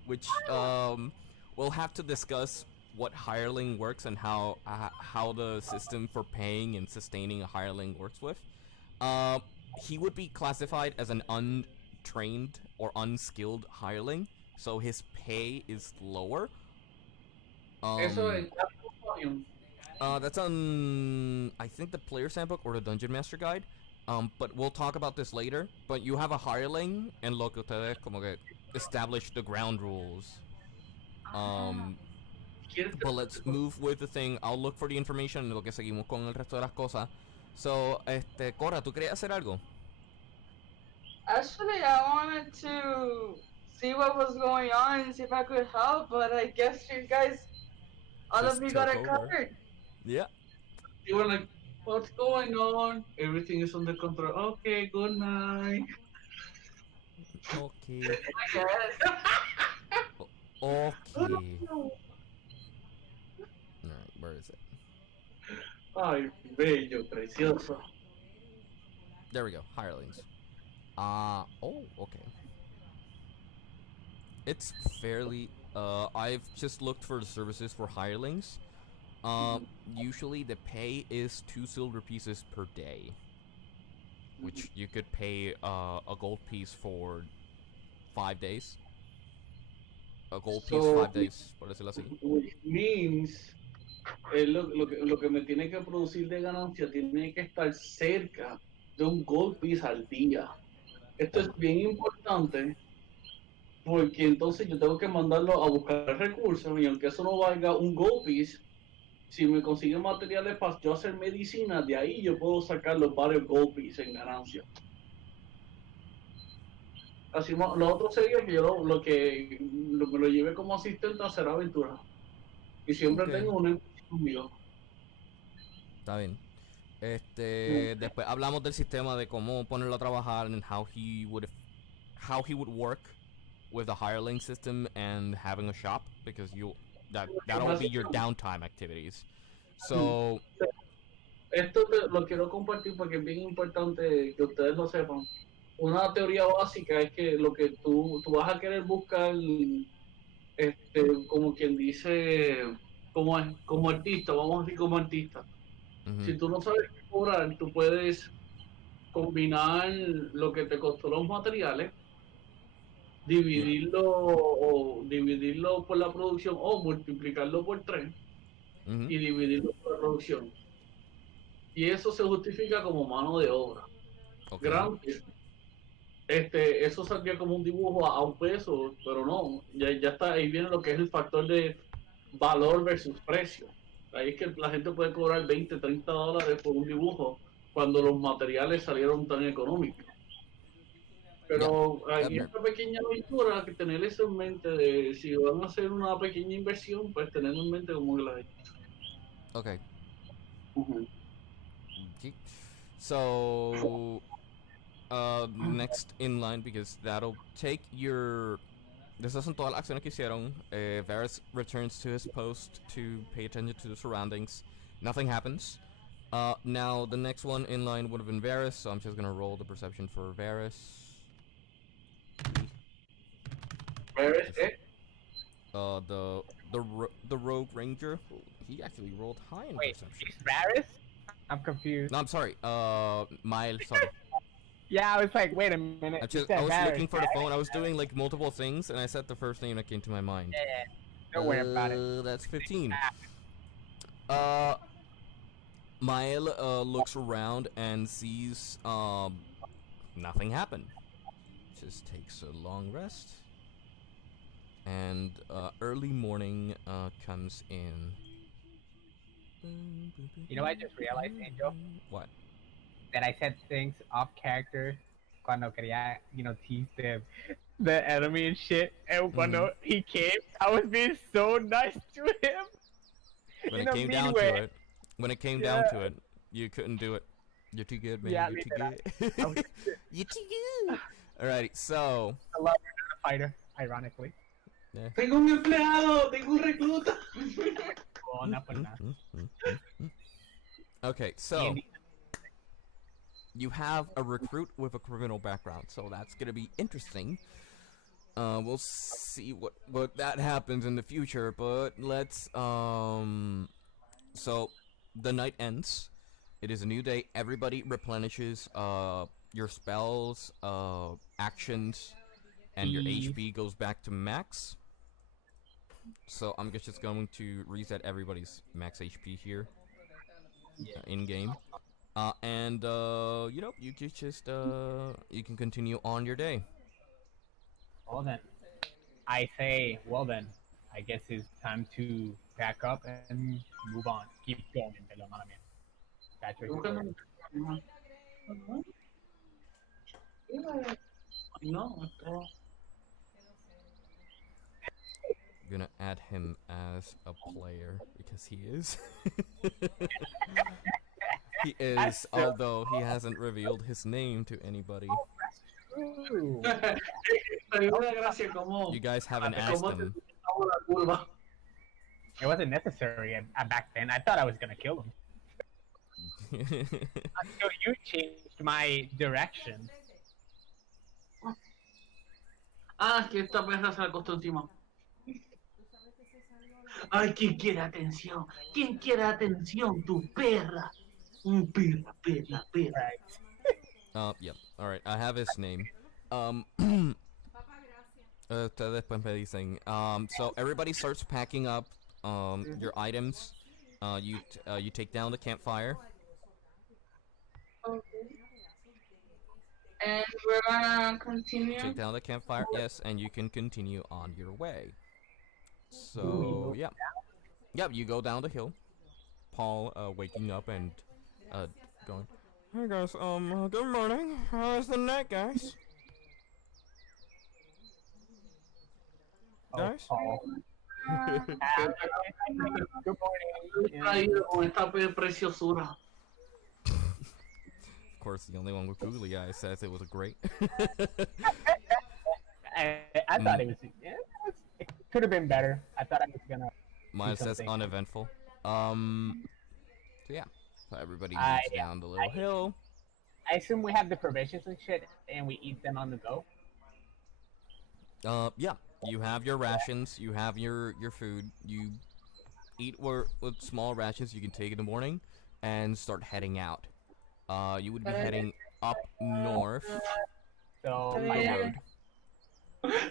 which we'll have to discuss what hireling works and how the system for paying and sustaining a hireling works with. He would be classified as an untrained or unskilled hireling, so his pay is lower. That's on, I think, the Player's Handbook or the Dungeon Master Guide. But we'll talk about this later. But you have a hireling, and lo que ustedes como que establish the ground rules. But let's move with the thing. I'll look for the information en lo que seguimos con el resto de las cosas. So, Cora, ¿tú querías hacer algo? Actually, I wanted to see what was going on and see if I could help, but I guess you guys, all Just of you got took it over. covered. Yeah. You were like, what's going on? Everything is under control. Okay, good night. Okay. I guess. Okay. Alright, where is it? Ay, bello, precioso. There we go. Hirelings. Oh, okay. It's fairly. I've just looked for the services for hirelings. Usually the pay is 2 silver pieces per day, which you could pay a gold piece for 5 days. A gold piece, 5 days, por decirlo así. Which means, lo que me tiene que producir de ganancia tiene que estar cerca de un gold piece al día. Esto es bien importante porque entonces yo tengo que mandarlo a buscar recursos y aunque eso no valga un gold piece, si me consiguen materiales para yo hacer medicina, de ahí yo puedo sacar los varios gold pieces en ganancia. Así, lo otro sería que yo me lo lleve como asistente a hacer aventuras. Y siempre tengo un NPC conmigo. Está bien. Después hablamos del sistema de cómo ponerlo a trabajar and how he would work with the hireling system and having a shop, because that'll be your downtime activities. So Esto lo quiero compartir porque es bien importante que ustedes lo sepan. Una teoría básica es que lo que tú vas a querer buscar, como quien dice, como artista, vamos a decir como artista. Si tú no sabes qué cobrar, tú puedes combinar lo que te costó los materiales, dividirlo por la producción o multiplicarlo por 3 y dividirlo por la producción. Y eso se justifica como mano de obra. Okay. Grande. Eso saldría como un dibujo a un peso, pero no, ya está, ahí viene lo que es el factor de valor versus precio. Ahí es que la gente puede cobrar 20, 30 dólares por un dibujo cuando los materiales salieron tan económicos. Pero hay esta pequeña aventura que tener eso en mente de si van a hacer una pequeña inversión, pues tenerlo en mente como que la hay. Okay. Okay. So next in line, because that'll take your. Estas son todas las acciones que hicieron. Varys returns to his post to pay attention to the surroundings. Nothing happens. Now the next one in line would have been Varys, so I'm just gonna roll the perception for Varys. Varys, the rogue ranger. He actually rolled high in perception. Wait, Varys? I'm confused. No, I'm sorry. Miles, sorry. Yeah, I was like, wait a minute. I was looking for the phone. I was doing like multiple things, and I said the first name that came to my mind. Yeah, don't worry about it. That's 15. Mael looks around and sees nothing happen. Just takes a long rest, and early morning comes in. You know, I just realized, Angel, What? that I said things off character cuando quería, you know, tease the enemy and shit. And cuando he came, I was being so nice to him. When In it a came mean down way. to it, you couldn't do it. You're too good, man. Yeah, You're me too neither. good. You're too good. Alrighty, so. I love a fighter, ironically. Yeah. Tengo un empleado, tengo un recluta. Oh, no, pues nada. Okay, so D&D. you have a recruit with a criminal background, so that's gonna be interesting. We'll see what that happens in the future, but let's so the night ends. It is a new day. Everybody replenishes your spells, actions, and your HP goes back to max. So I'm just going to reset everybody's max HP here in game. And you know, you can just you can continue on your day. Well then, I say, well then, I guess it's time to pack up and move on. Keep going, perdón, mala mía. That's what you're doing. No, esto... I'm gonna add him as a player because he is. He is, although he hasn't revealed his name to anybody. Ooh. You guys haven't asked him. It wasn't necessary back then. I thought I was gonna kill him. Until you changed my direction. Ah, que esta perra se la acostó encima. Ay, ¿quién quiere atención? ¿Quién quiere atención? Tu perra. Perra, perra, perra. Yep. Alright, I have his name. Ustedes después me dicen. So everybody starts packing up your items. You take down the campfire. Okay. And we're gonna continue. Take down the campfire, yes, and you can continue on your way. So, yeah. Yep, you go down the hill. Paul, waking up and, going, "Hey guys, good morning. How's the night, guys? Guys?" Good morning. Traído con esta preciosura. Of course, the only one with googly eyes says it was great. I thought it was. Yeah, it could have been better. I thought I was gonna. Mine says something. uneventful. So yeah. So everybody moves down the little hill. I assume we have the provisions and shit, and we eat them on the go. Yeah. You have your rations. You have your food. You eat with small rations you can take in the morning, and start heading out. You would be heading up north. So the road.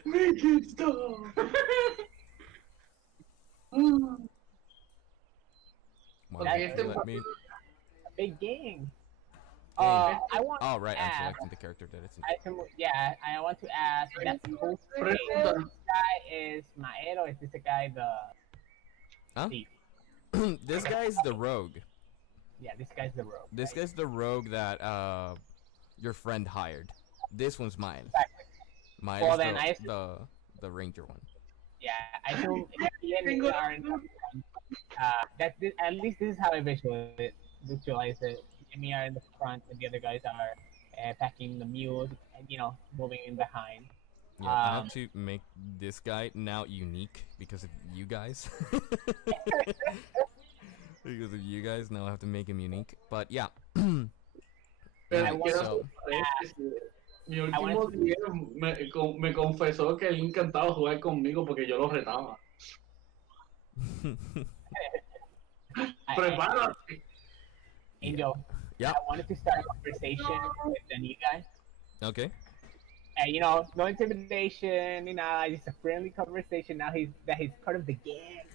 Make it stop. Well, Okay, let me. big game. Hey. I want. Oh right, to I'm ask, selecting the character that it's. I want to ask. That's cool. This guy is Maero. Is this the guy the? Huh? Thief? This guy's the rogue. Yeah, this guy's the rogue. This guy's the rogue that your friend hired. This one's mine. Exactly. Mine Well, is then I assume- the ranger one. Yeah, I assume at the end we are in. At least this is how I visualize it. We are in the front, and the other guys are packing the mules and moving in behind. Yeah, I have to make this guy now unique because of you guys. Because of you guys, now I have to make him unique. But yeah. So, Mi último día me confesó que él encantaba jugar conmigo porque yo lo retaba. Prepárate. Angel, yeah. I wanted to start a conversation with the new guy. Okay. You know, no intimidation. You know, just a friendly conversation. Now he's part of the gang.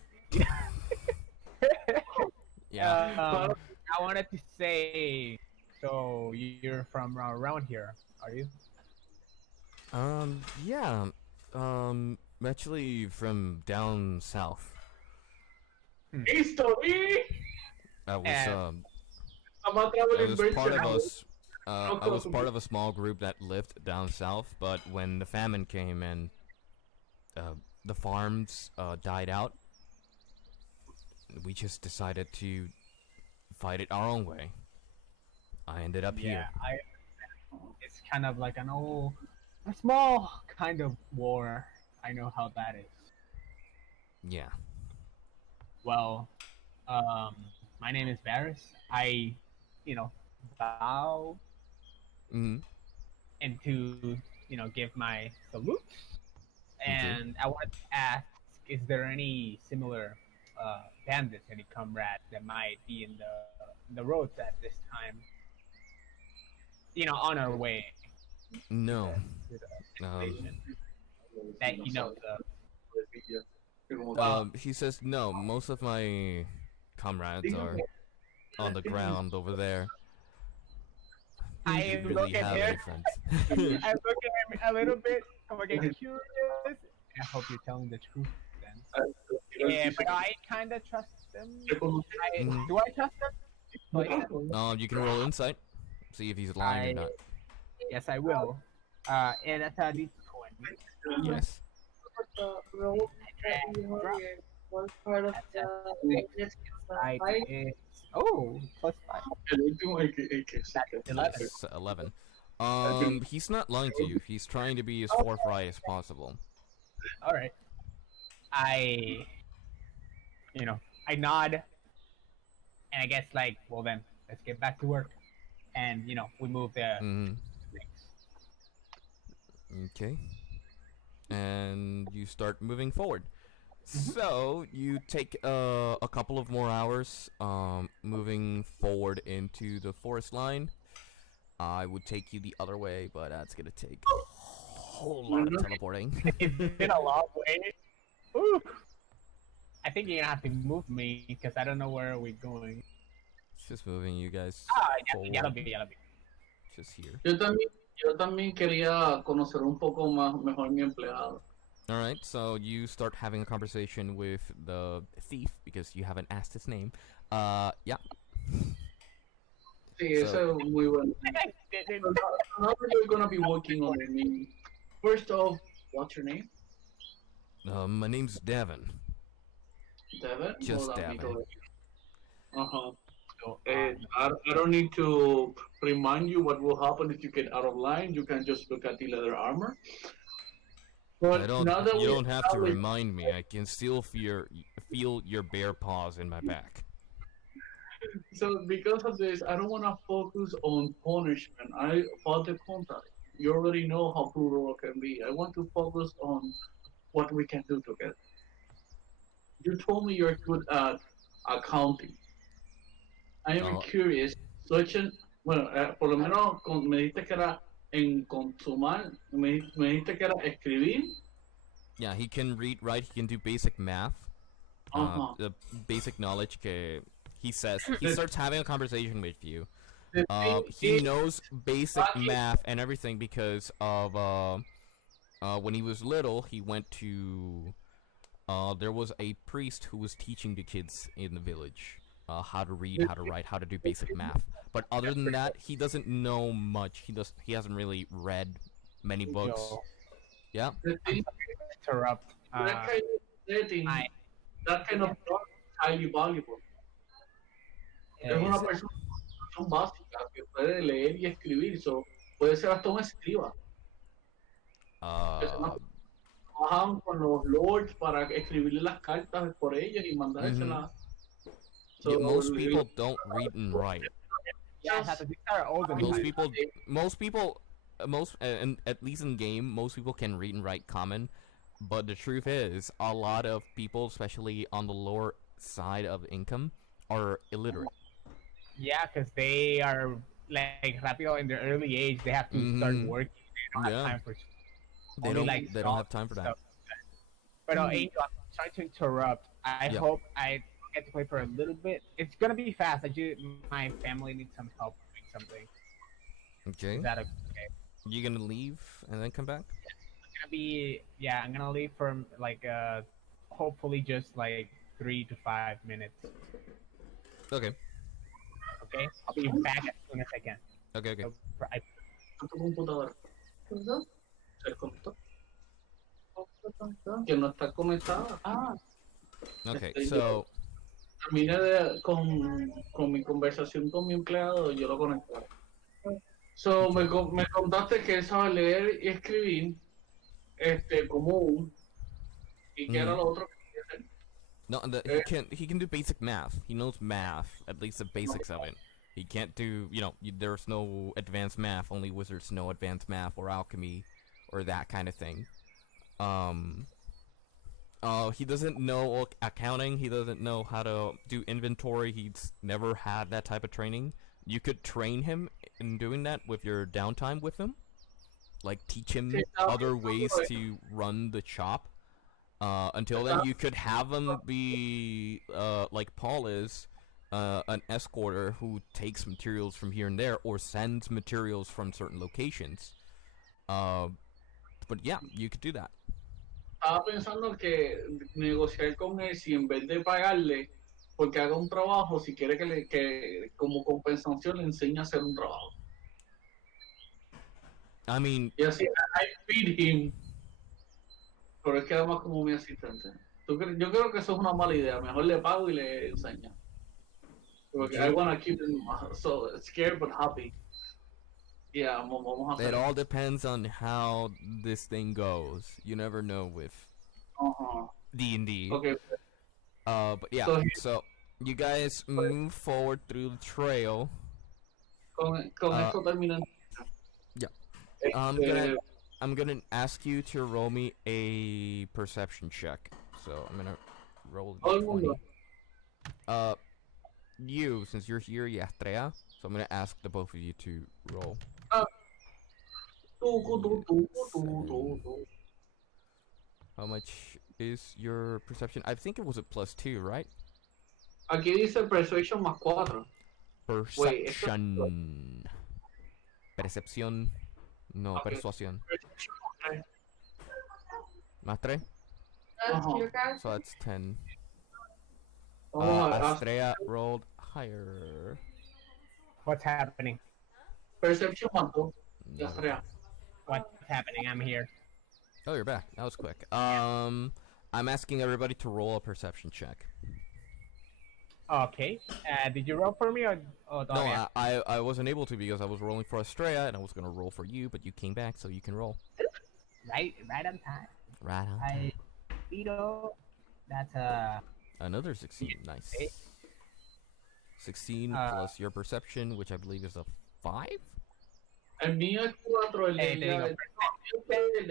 Yeah. I wanted to say, so you're from around here, are you? Yeah. Actually from down south. History! I was I'm a I traveling was merchant. part of us. I was part of a small group that lived down south, but when the famine came and the farms died out, we just decided to fight it our own way. I ended up here. It's kind of like a small kind of war. I know how that is. Yeah. Well, my name is Varys. I, bow Mm-hmm. and to, give my salute. And I wanted to ask, is there any similar bandits, any comrades that might be in the roads at this time? On our way No. to the station that he knows of. He says no. Most of my comrades are on the ground over there. I Really look at have him. any friends. I look at him a little bit. I'm getting curious. I hope you're telling the truth then. Yeah, but I kind of trust them. Do I trust them? You can roll insight. See if he's lying or not. Yes, I will. And that's a D20. Yes. Was part of the +5. That's 11. It's 11. He's not lying to you. He's trying to be as forthright as possible. All right. I nod, and I guess well then, let's get back to work, and we move the things. Okay. And you start moving forward. So you take a couple of more hours moving forward into the forest line. I would take you the other way, but that's gonna take a whole lot of teleporting. It's been a long way. Ooh. I think you're gonna have to move me because I don't know where we're going. It's just moving you guys forward. Ya lo vi. Just here. Yo también quería conocer un poco más mejor mi empleado. Alright, so you start having a conversation with the thief because you haven't asked his name. Yeah. Sí, eso es muy bueno. Now that you're gonna be working on me. First off, what's your name? My name's Devin. Devin? Just Hold on, Devin. I don't need to remind you what will happen if you get out of line. You can just look at the leather armor. But you don't have to remind me. I can still feel your bare paws in my back. So because of this, I don't want to focus on punishment. I thought the contrary. You already know how brutal it can be. I want to focus on what we can do together. You told me you're good at accounting. I am curious. Bueno, por lo menos me dijiste que era en consumar, me dijiste que era escribir. Yeah, he can read, write, he can do basic math. The basic knowledge que he says. He starts having a conversation with you. He knows basic math and everything because of when he was little, he went to there was a priest who was teaching the kids in the village how to read, how to write, how to do basic math. But other than that, he doesn't know much. He hasn't really read many books. Yeah. Interrupt. That kind of stuff is highly valuable. Es una persona básica que puede leer y escribir, so puede ser hasta un escriba. Trabajan con los lords para escribirle las cartas por ellas y mandárselas. So, yeah, most people don't read and write. And at least in game, most people can read and write common. But the truth is, a lot of people, especially on the lower side of income, are illiterate. Yeah, because they are like rápido in their early age, they have to start working. They don't have time for they don't have time for that. But Angel, I'm sorry to interrupt. I hope I get to play for a little bit. It's gonna be fast. My family needs some help doing something. Okay. Is that okay? You gonna leave and then come back? I'm gonna leave for like hopefully just like 3 to 5 minutes. Okay. Okay, I'll be back as soon as I can. Okay. So, Tu computadora. ¿Perdón? Se cortó. ¿Perdón? Que no está conectada. Ah, Okay, so Terminé con mi conversación con mi empleado, yo lo conecté. So, me contaste que él sabe leer y escribir común y que era lo otro que quería hacer. no, he can do basic math. He knows math, at least the basics of it. He can't do, there's no advanced math. Only wizards know advanced math or alchemy or that kind of thing. He doesn't know accounting. He doesn't know how to do inventory. He's never had that type of training. You could train him in doing that with your downtime with him. Like, teach him other ways to run the shop. Until then, you could have him be, like Paul is, an escorter who takes materials from here and there, or sends materials from certain locations. But yeah, you could do that. Estaba pensando que negociar con él si en vez de pagarle porque haga un trabajo, si quiere que como compensación le enseñe a hacer un trabajo. I mean, y así, I feed him. Pero es que además como mi asistente. Yo creo que eso es una mala idea. Mejor le pago y le enseño. Porque I want to keep him so scared but happy. Yeah, vamos a hacer. It all depends on how this thing goes. You never know with D&D. Okay. But yeah, so you guys move forward through the trail. Con esto terminando. Yeah. I'm gonna ask you to roll me a perception check. So I'm gonna roll d20. You, since you're here, Yastrea. So I'm gonna ask the both of you to roll. How much is your perception? I think it was a +2, right? Aquí dice Persuasion más 4. Perception. Percepción. No, Okay. persuasión. Más 3? that's your guys. So that's 10. Vamos a Astrea rolled higher. What's happening? Perception más 2. No. Yastrea. What's happening? I'm here. Oh, you're back. That was quick. I'm asking everybody to roll a perception check. Okay. Did you roll for me or No, I wasn't able to because I was rolling for Astrea and I was gonna roll for you, but you came back, so you can roll. Right on time. Right on. That's Another 16. Nice. Okay. 16 plus your perception, which I believe is a 5? El mío es 4. El Hey, de there you go.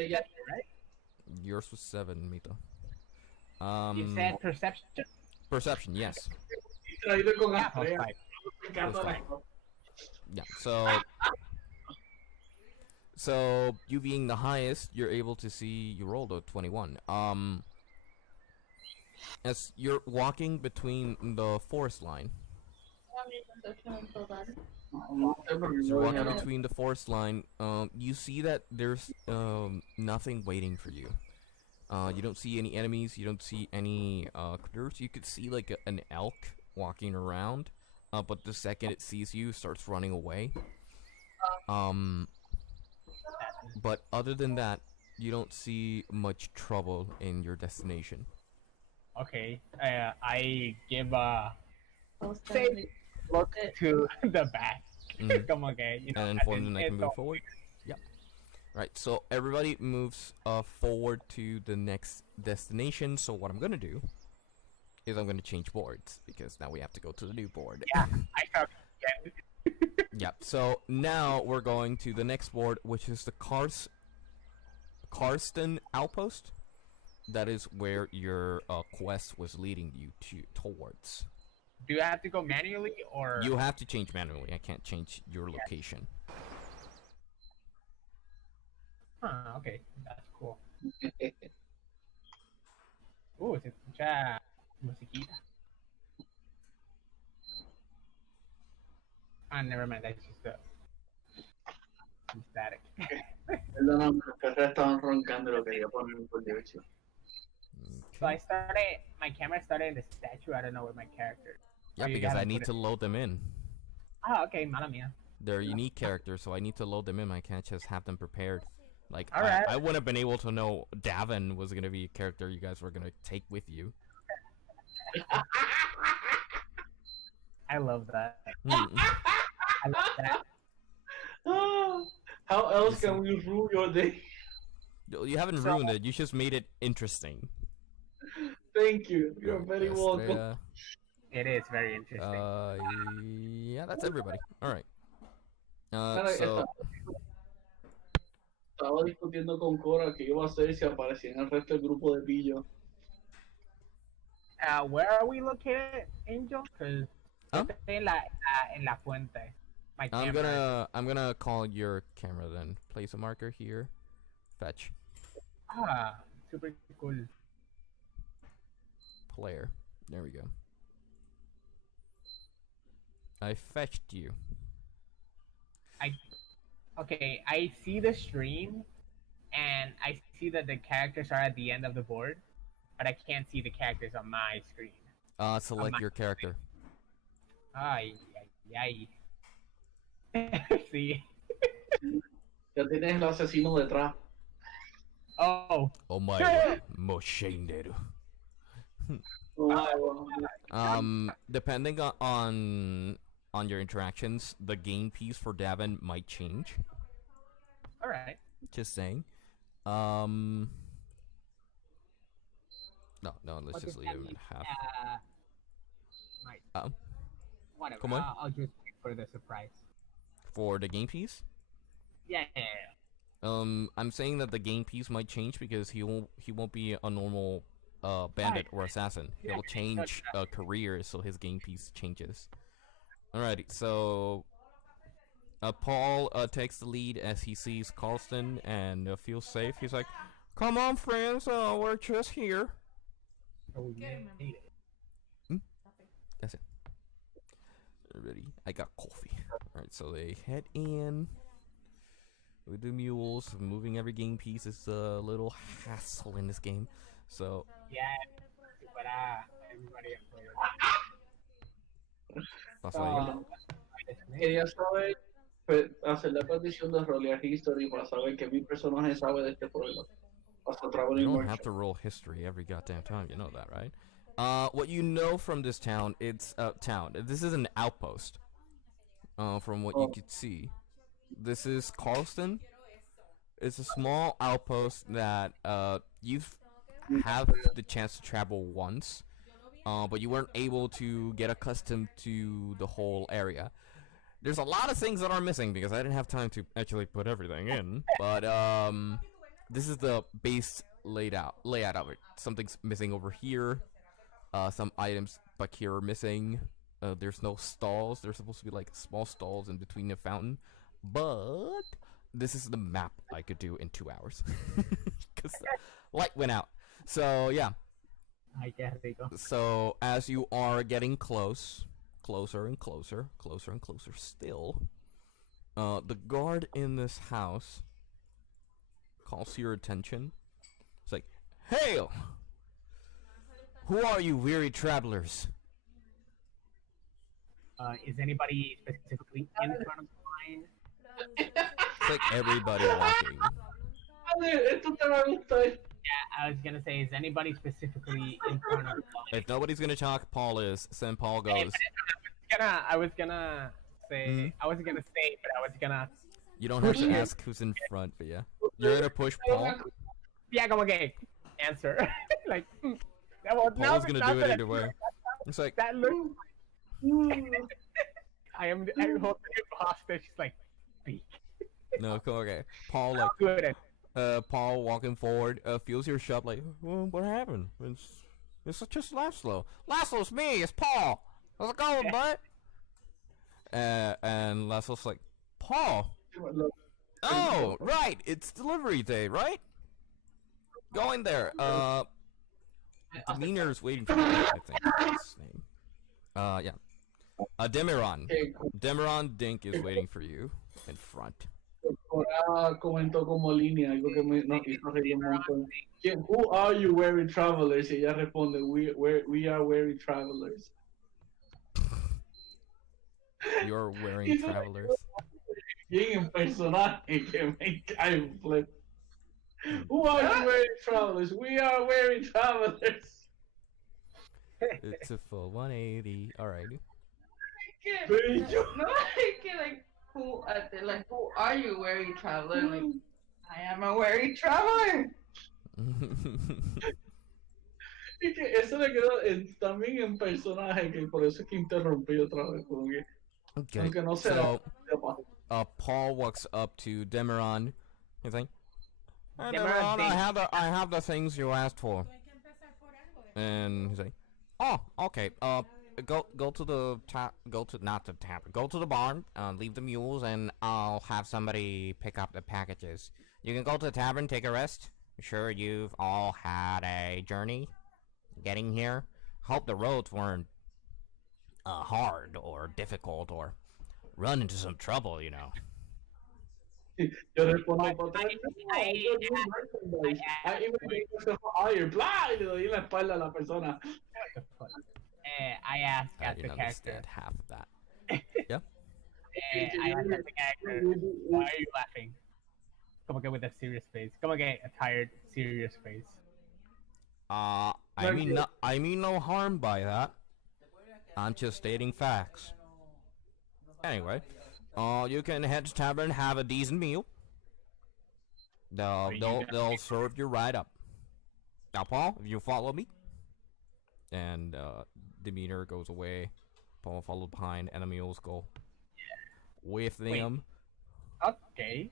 ella. Right? Yours was 7, Mito. You said perception. Perception, yes. Traído con Yeah, plus Astrea. 5. Me encanta la cosa. Yeah, so you being the highest, you're able to see you rolled a 21. As you're walking between the forest line, you're walking between the forest line, you see that there's nothing waiting for you. You don't see any enemies, you don't see any critters. You could see like an elk walking around, but the second it sees you, it starts running away. But other than that, you don't see much trouble in your destination. Okay. I give a Say, look to the back. Come okay, And inform them they can move forward. Yep. Right, so everybody moves forward to the next destination. So what I'm gonna do is I'm gonna change boards because now we have to go to the new board. Yeah, I found it. Yep. So now we're going to the next board, which is the Karsten Outpost. That is where your quest was leading you towards. Do you have to go manually or? You have to change manually. I can't change your location. Huh, okay, that's cool. Se escucha musiquita. Ah, never mind. That's just the static. Perdóname, los perros estaban roncando y lo quería poner por diversión. So I started. My camera started in the statue. I don't know where my character. Yeah, because I need to load them in. Ah, okay, mala mía. They're unique characters, so I need to load them in. I can't just have them prepared. Like, Alright. I wouldn't have been able to know Davin was going to be a character you guys were going to take with you. I love that. Mm. I love that. How else can we rule your day? You haven't ruined it. You just made it interesting. Thank you. You're very welcome. Estrella. It is very interesting. Yeah, that's everybody. All right. Ahora, So estaba discutiendo con Cora qué iba a hacer si aparecía en el resto del grupo de pillos. Where are we located, Angel? Because Huh? en la fuente. My camera. I'm gonna call your camera then. Place a marker here. Fetch. Ah, super cool. Player. There we go. I fetched you. Okay, I see the stream, and I see that the characters are at the end of the board, but I can't see the characters on my screen. Select your character. Ay, ay, ay. Sí. Ya tienes el asesino detrás. Oh. Oh my Moshenderu. Depending on your interactions, the game piece for Davin might change. Alright. Just saying. No, let's just leave him in half. Whatever. Come on. I'll just wait for the surprise. For the game piece? Yeah. I'm saying that the game piece might change because he won't be a normal bandit or assassin. He'll change career, so his game piece changes. Alrighty, so Paul takes the lead as he sees Carlston and feels safe. He's like, "Come on, friends, we're just here." Oh, yeah. That's it. Ready? I got coffee. Alright, so they head in with the mules. Moving every game piece is a little hassle in this game. So Yeah. But everybody pasa ahí. Quería saber, hacer la petición de rolear history para saber que mi personaje sabe de este pueblo. You don't have to roll history every goddamn time, you know that, right? What you know from this town, it's a town. This is an outpost. From what you could see. This is Carlston. It's a small outpost that you've have the chance to travel once, but you weren't able to get accustomed to the whole area. There's a lot of things that are missing because I didn't have time to actually put everything in, but this is the base layout of it. Something's missing over here. Some items back here are missing. There's no stalls. There's supposed to be like small stalls in between the fountain, but this is the map I could do in 2 hours because the light went out. So yeah. I guess they go. So as you are getting closer and closer still, the guard in this house calls your attention. It's like, "Hail! Who are you, weary travelers?" Is anybody specifically in front of the line? It's like everybody walking. Esto te va a gustar. Yeah, I was gonna say, is anybody specifically in front of the line? If nobody's gonna talk, Paul is. Then Paul goes. I was gonna say, I wasn't gonna say, but I was gonna. You don't have to ask who's in front, but yeah. You're gonna push Paul. Yeah, como que answer. Like, Paul's gonna do it either way. It's like, that looks. I holding him hostage. He's like, speak. no, okay. Paul like. Good. Paul walking forward, feels your shot like, "Well, what happened? It's just Laszlo. Laszlo's me, it's Paul. How's it going, bud? And Lasso's like, Paul. Oh, right. It's delivery day, right? Go in there. Demeanor's waiting for you, I think that's his name. Yeah. Demiron. Demiron Dink is waiting for you in front. Ahora comentó como línea algo que nos hizo reír un montón. Who are you weary travelers? Y ella responde, we are weary travelers. You're wearing travelers. Bien en personaje que me cae un flip. Who are you weary travelers? We are weary travelers. It's a full 180. Alrighty. No, who are you, weary traveler? Like, I am a weary traveler. Y que eso le quedó también en personaje, que por eso es que interrumpí otra vez. Okay. Aunque no sea. So, Paul walks up to Demiron. He's like, "Hey, Demiron, I have the things you asked for." And he's like, "Oh, okay. Go to the go to the barn. Leave the mules, and I'll have somebody pick up the packages. You can go to the tavern, take a rest. I'm sure you've all had a journey getting here. Hope the roads weren't hard or difficult or run into some trouble, you know." Yo respondo por atrás, blah, y le doy la espalda a la persona. I ask I at the didn't character. understand half of that. Yeah. I ask at the character, why are you laughing? Como que with a serious face. Como que a tired, serious face. I mean no harm by that. I'm just stating facts. Anyway, you can head to tavern, have a decent meal. They'll serve you right up. Now, Paul, if you follow me. And Demeanor goes away. Paul follows behind, and the mules go with them. Okay.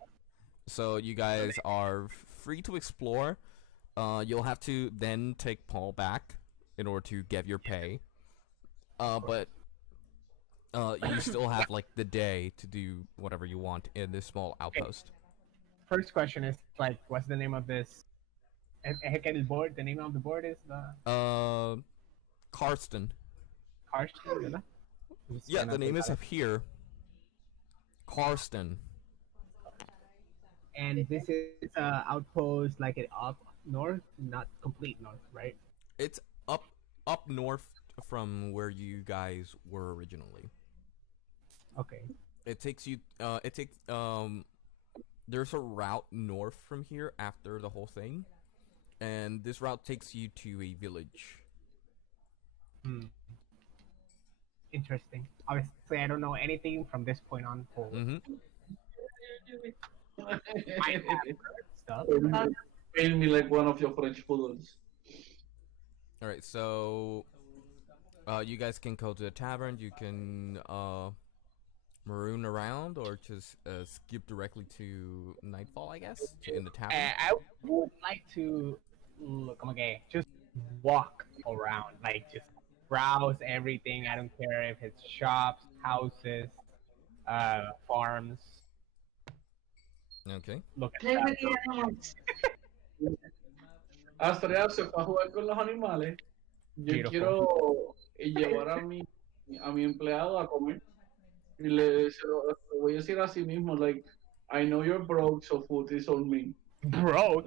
So you guys are free to explore. You'll have to then take Paul back in order to get your pay. But you still have like the day to do whatever you want in this small outpost. First question is like, what's the name of this? The name of the board is the Karsten. Karsten, ¿verdad? Yeah, the name is up here. Karsten. And this is outpost like it up north, not complete north, right? It's up north from where you guys were originally. Okay. It takes you there's a route north from here after the whole thing, and this route takes you to a village. Interesting. Obviously, I don't know anything from this point on forward. Mm-hmm. I have stuff. Pay me like one of your French poodles. Alright, so you guys can go to the tavern, you can maroon around, or just skip directly to nightfall, I guess, in the tavern. I would like to look, okay, just walk around, like just browse everything. I don't care if it's shops, houses, farms. Okay. Look at Play that. with the animals. Astrea se fue a jugar con los animales. Yo Beautiful. quiero llevar a mi empleado a comer. Y se lo voy a decir a sí mismo, like, I know you're broke, so food is on me. Bro,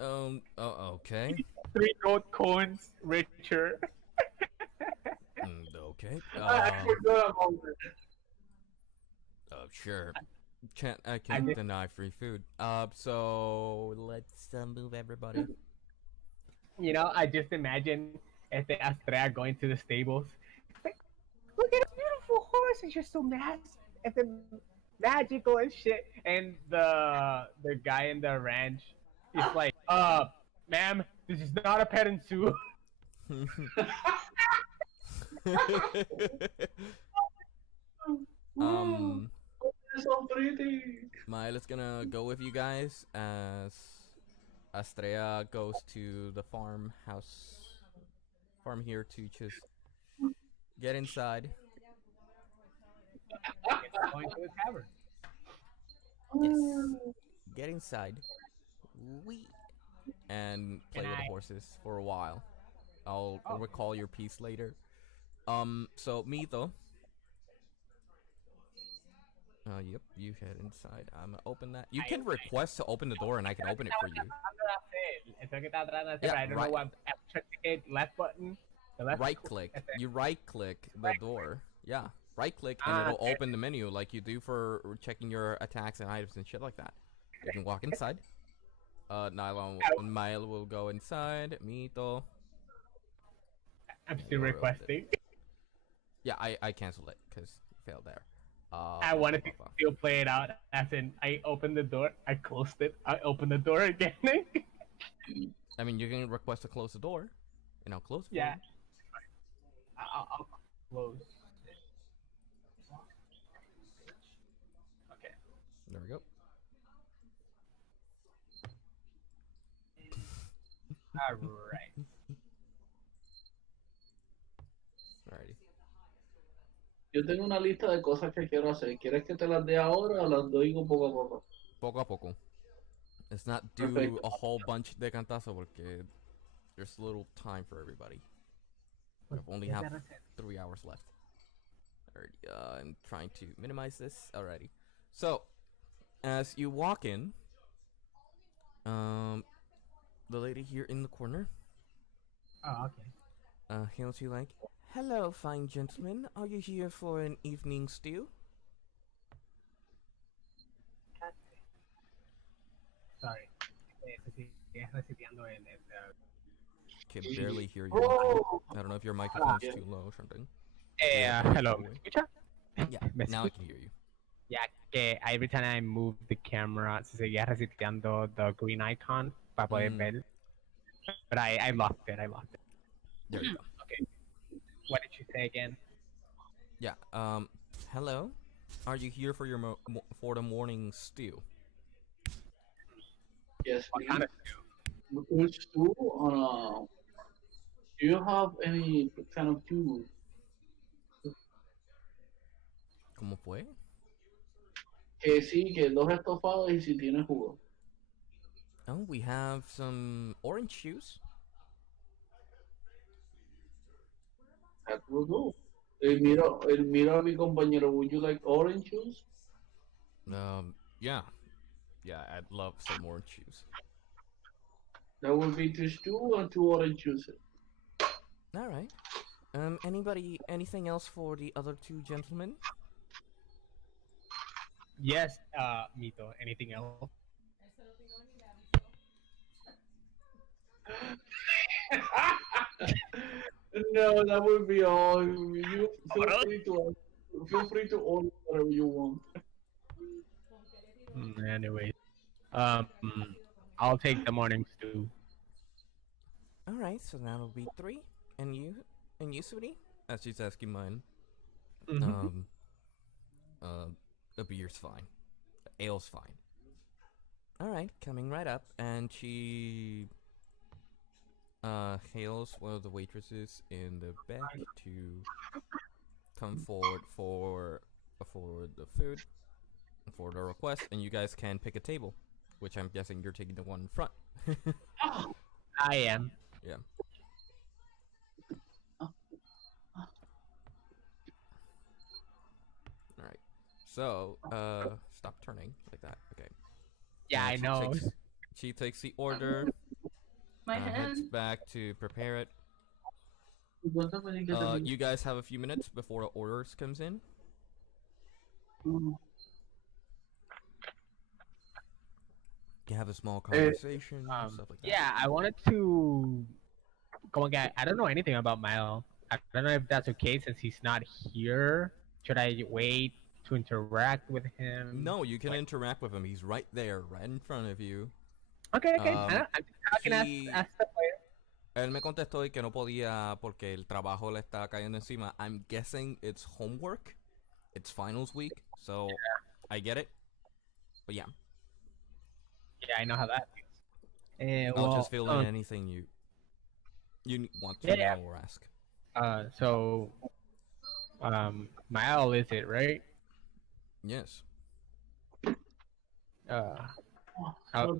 Okay. 3 gold coins richer. Okay. I forgot about that. Sure. I can't deny free food. So let's move everybody. You know, I just imagine Astrea going to the stables. Like, look at a beautiful horse, it's just so magical and shit. And the guy in the ranch is like, ma'am, this is not a petting zoo. So pretty. Maila's gonna go with you guys as Astrea goes to the farmhouse. from here to just get inside. It's going to the cavern. Yes. Get inside. Wee. And play Can with the I- horses for a while. I'll Oh. recall your piece later. So Mito. Yep, you head inside. I'm gonna open that. You I can open it. request to open the door and I can open it for you. Eso que estaba tratando de hacer. Yeah, I don't know right. what. Check left button. The left Right click. That's it. You right click the Right door. Yeah. Right click and Ah, it'll okay. open the menu like you do for checking your attacks and items and shit like that. You can walk inside. Nylon Mile will go inside. Mito. I'm still You wrote it. requesting. Yeah, I canceled it because you failed there. I wanted to blah, blah, blah. still play it out. As in, I opened the door, I closed it, I opened the door again. I mean, you can request to close the door, and I'll close it. for Yeah. you. I'll close it. Okay. There we go. Alright. Alrighty. Yo tengo una lista de cosas que quiero hacer. ¿Quieres que te las dé ahora o las digo poco a poco? Poco a poco. Let's not do Perfecto. a whole bunch de cantazo porque there's little time for everybody. We only have 3 hours left. Alrighty, I'm trying to minimize this. Alrighty. So, as you walk in, the lady here in the corner Oh, okay. hails you like, "Hello, fine gentlemen. Are you here for an evening stew?" Sorry. Estoy recibiendo Can barely hear you. Oh! I don't know if your microphone's yeah. too low or something. hello. ¿Me escucha? Yeah, Me now I escucha. can hear you. Ya que every time I move the camera, se seguía reseteando the green icon para poder ver. But I locked it. There you go. Okay. What did you say again? Yeah. Hello. Are you here for your for the morning stew? Yes, What please. kind of stew? Which stew on do you have any kind of stew? ¿Cómo fue? Que sí, que dos estofados y si tiene jugo. Oh, we have some orange juice. That will do. Miro a mi compañero, would you like orange juice? Yeah. Yeah, I'd love some orange juice. That would be 2 stew and 2 orange juices. All right. Anything else for the other 2 gentlemen? Yes, Mito. Anything else? No, that would be all. You feel free to order whatever you want. Anyway, I'll take the morning stew. All right, so that'll be 3. And you, Sudi? As she's asking mine. A beer's fine. Ale's fine. All right, coming right up, and she hails one of the waitresses in the back to come forward for the food, for the request, and you guys can pick a table, which I'm guessing you're taking the one in front. I am. Yeah. All right. So, stop turning like that. Okay. Yeah, I She know. She takes the order, My heads hand. back to prepare it. ¿Cuántas me dices a mí? You guys have a few minutes before the orders comes in. You have a small conversation, stuff like that. Yeah, I wanted to. Come again. I don't know anything about Milo. I don't know if that's okay since he's not here. Should I wait to interact with him? No, you can interact with him. He's right there, right in front of you. Okay. I can he- ask the player. Él me contestó y que no podía porque el trabajo le está cayendo encima. I'm guessing it's homework. It's finals week, so I get it. But yeah, Yeah, I know how that feels. I'll just fill in anything you. You want to Yeah. know or ask? So, Mal is it right? Yes. Uh, how,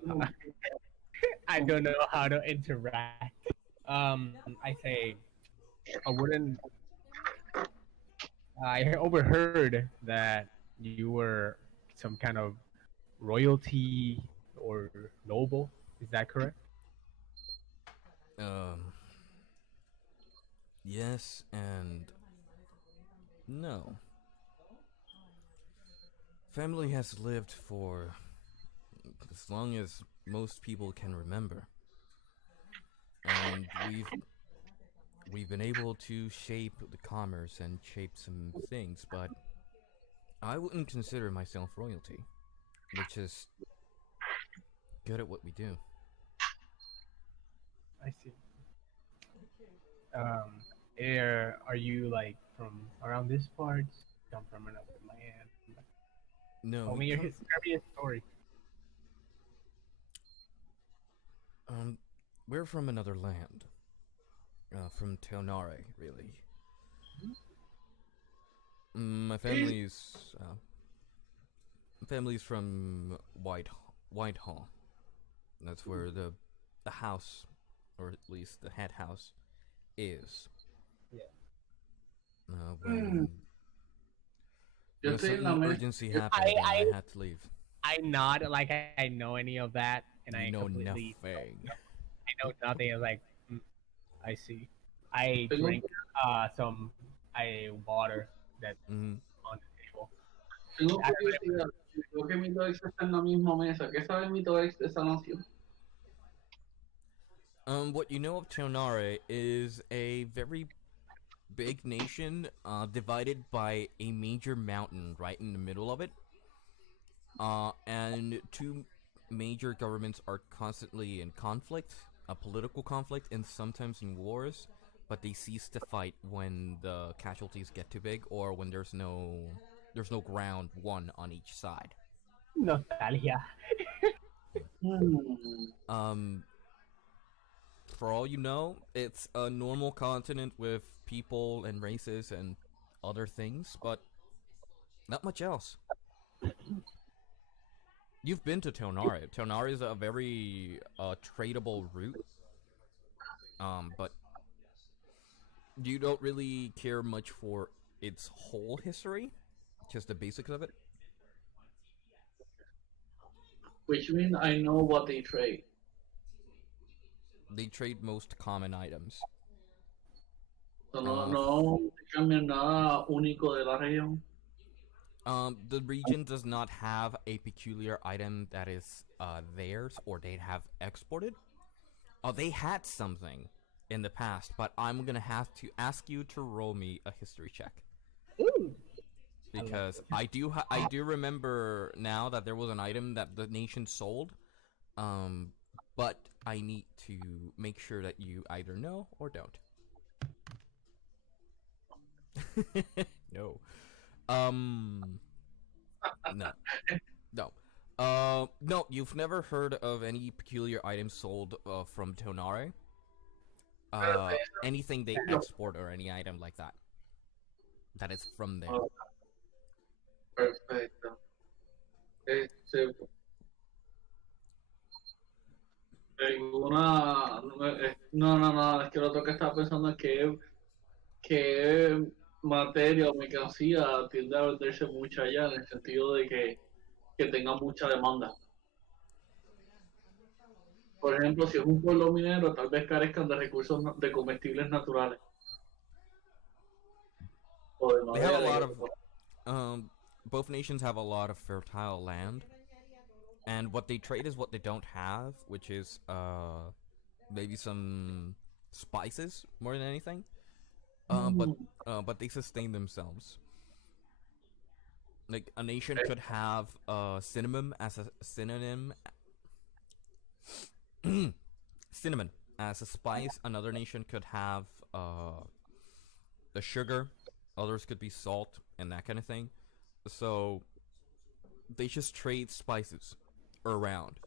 I don't know how to interact. I say, I wouldn't. I overheard that you were some kind of royalty or noble. Is that correct? Um. Yes and no. Family has lived for as long as most people can remember, and we've been able to shape the commerce and shape some things, but I wouldn't consider myself royalty. We're just good at what we do. I see. Are you like from around this part? Come from another land? No, Tell we me your come. hilarious story. Um, we're from another land. From Teonare, really. My family's from Whitehall. That's where the house, or at least the head house, is. Yeah. When Yo a estoy en la certain mesa. urgency happened and I had to leave. I nod like I know any of that, and You I know completely nothing. I know nothing. I was like, I see. I Tengo, drink some water that's Hmm. on the table. tengo That's what curiosidad. Creo que mi Toex está en la misma mesa. ¿Qué sabe mi Toex de esa nación? What you know of Teonare is a very big nation, divided by a major mountain right in the middle of it. And two major governments are constantly in conflict, a political conflict, and sometimes in wars. But they cease to fight when the casualties get too big, or when there's no ground won on each side. nostalgia. Um, for all you know, it's a normal continent with people and races and other things, but not much else. You've been to Tonare. Tonare is a very tradable route, but you don't really care much for its whole history, just the basics of it. Which means I know what they trade. They trade most common items. So no, Uh, no cambian nada único de la región. the region does not have a peculiar item that is theirs or they have exported. They had something in the past, but I'm gonna have to ask you to roll me a history check Ooh. because I do remember now that there was an item that the nation sold, but I need to make sure that you either know or don't. No. No. No. No, you've never heard of any peculiar items sold from Tonare? Anything they export or any item like that. That is from there. Oh, perfecto. Alguna, no, no, no, es que lo otro que estaba pensando es que materia o mercancía tiende a venderse mucho allá en el sentido de que tenga mucha demanda. Por ejemplo, si es un pueblo minero, tal vez carezcan de recursos de comestibles naturales o de They have a madera. lot of both nations have a lot of fertile land. And what they trade is what they don't have, which is maybe some spices more than anything. But they sustain themselves. Like a nation could have cinnamon as a synonym. Cinnamon as a spice. Another nation could have the sugar. Others could be salt and that kind of thing. So they just trade spices around.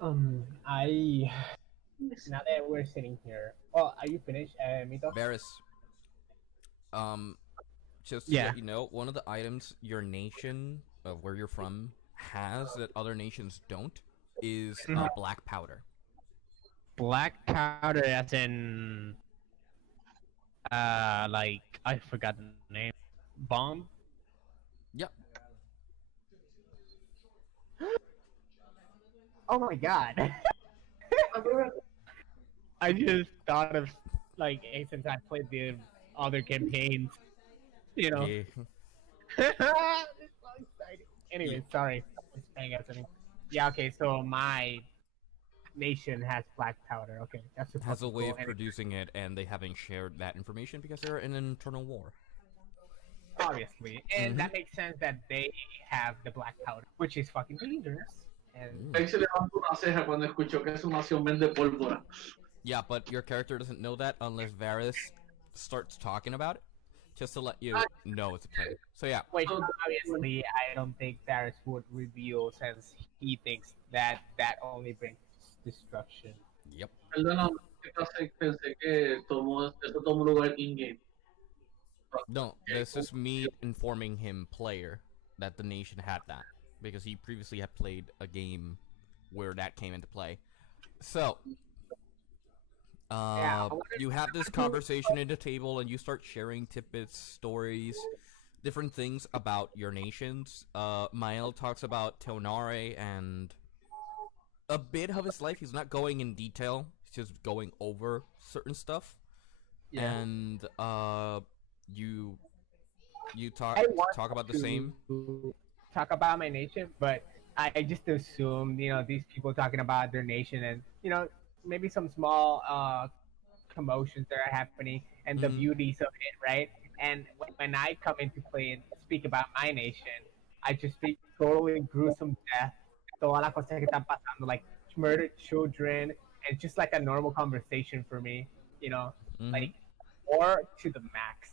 I now that we're sitting here. Well, are you finished, Mito? Varys, um, just to Yeah. let you know, one of the items your nation of where you're from has that other nations don't is black powder. Black powder, as in, like I forgot the name. Bomb. Yep. Oh my god! I just thought of like since I played the other campaigns, you know. Yeah. It's so exciting. Anyway, sorry. I was paying attention. Yeah. Okay. So my nation has black powder. Okay, that's Has a way cool. of producing it, and they haven't shared that information because they're in an internal war. Obviously, and that makes sense that they have the black powder, which is fucking dangerous. And Ahí se levanta una ceja cuando escuchó que su nación vende pólvora. Yeah, but your character doesn't know that unless Varys starts talking about it, just to let you know it's a plan. So yeah. which obviously I don't think Darius would reveal since he thinks that that only brings destruction. Yep. Perdona, pensé que eso tomó lugar in-game. No, this is me informing him, player, that the nation had that because he previously had played a game where that came into play. So, you have this conversation at the table, and you start sharing tidbits, stories, different things about your nations. Mael talks about Teonare and a bit of his life. He's not going in detail. He's just going over certain stuff. Yeah. And you talk about the same. Talk about my nation, but I just assume these people talking about their nation and maybe some small commotions that are happening and the beauties of it, right? And when I come into play and speak about my nation, I just speak totally gruesome death, todas las cosas que están pasando, like murdered children, and just like a normal conversation for me, like war to the max.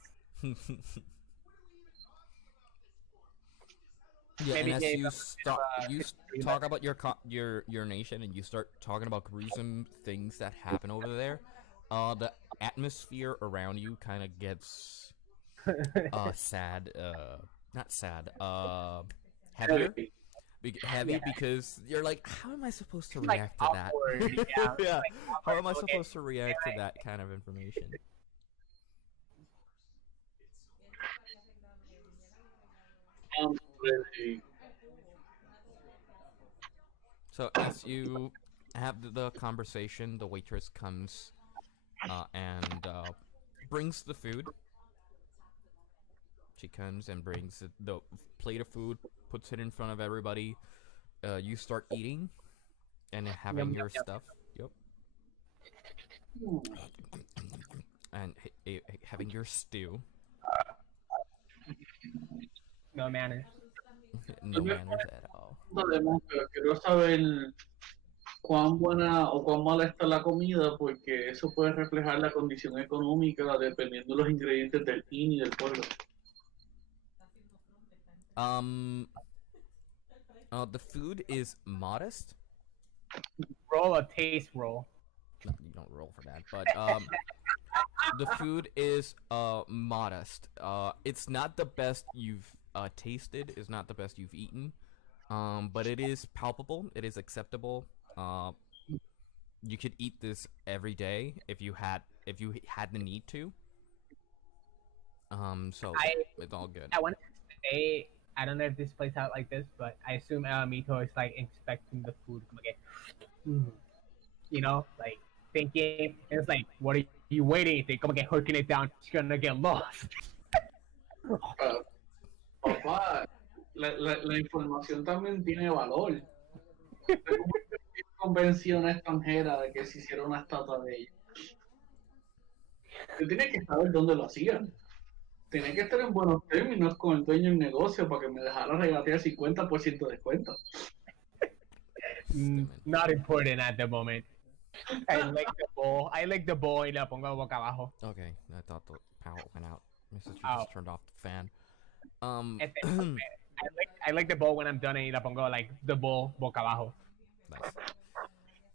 Yeah, Maybe and as you you talk about your nation and you start talking about gruesome things that happen over there, the atmosphere around you kind of gets sad, not sad, heavier. Heavy because you're like, how am I supposed to react to that? Awkward, yeah. Yeah, Like, how am I okay. supposed to react to that kind of information? Really. So as you have the conversation, the waitress comes and brings the food. She comes and brings the plate of food, puts it in front of everybody. You start eating and having your stuff. Yep. And having your stew. No manners. No manners at all. Quiero saber cuán buena o cuán mala está la comida, porque eso puede reflejar la condición económica dependiendo de los ingredientes del inn y del pueblo. The food is modest. Roll a taste roll. No, you don't roll for that, but the food is modest. It's not the best you've tasted. It's not the best you've eaten. But it is palpable. It is acceptable. You could eat this every day if you had the need to. So it's all good. I want to say, I don't know if this plays out like this, but I assume Mito is like expecting the food to get, like thinking. It's like, what are you waiting? They come get hooking it down. It's gonna get lost. Papá, la información también tiene valor. Convenció a una extranjera de que se hiciera una estatua de ella. Tú tienes que saber dónde lo hacían. Tenía que estar en buenos términos con el dueño del negocio para que me dejara regatear 50% de descuento. Not important at the moment. I like the bowl y la pongo boca abajo. Okay, I thought the power went out. Mrs. just turned off the fan. I like the bowl when I'm done y la pongo like the bowl boca abajo. Nice.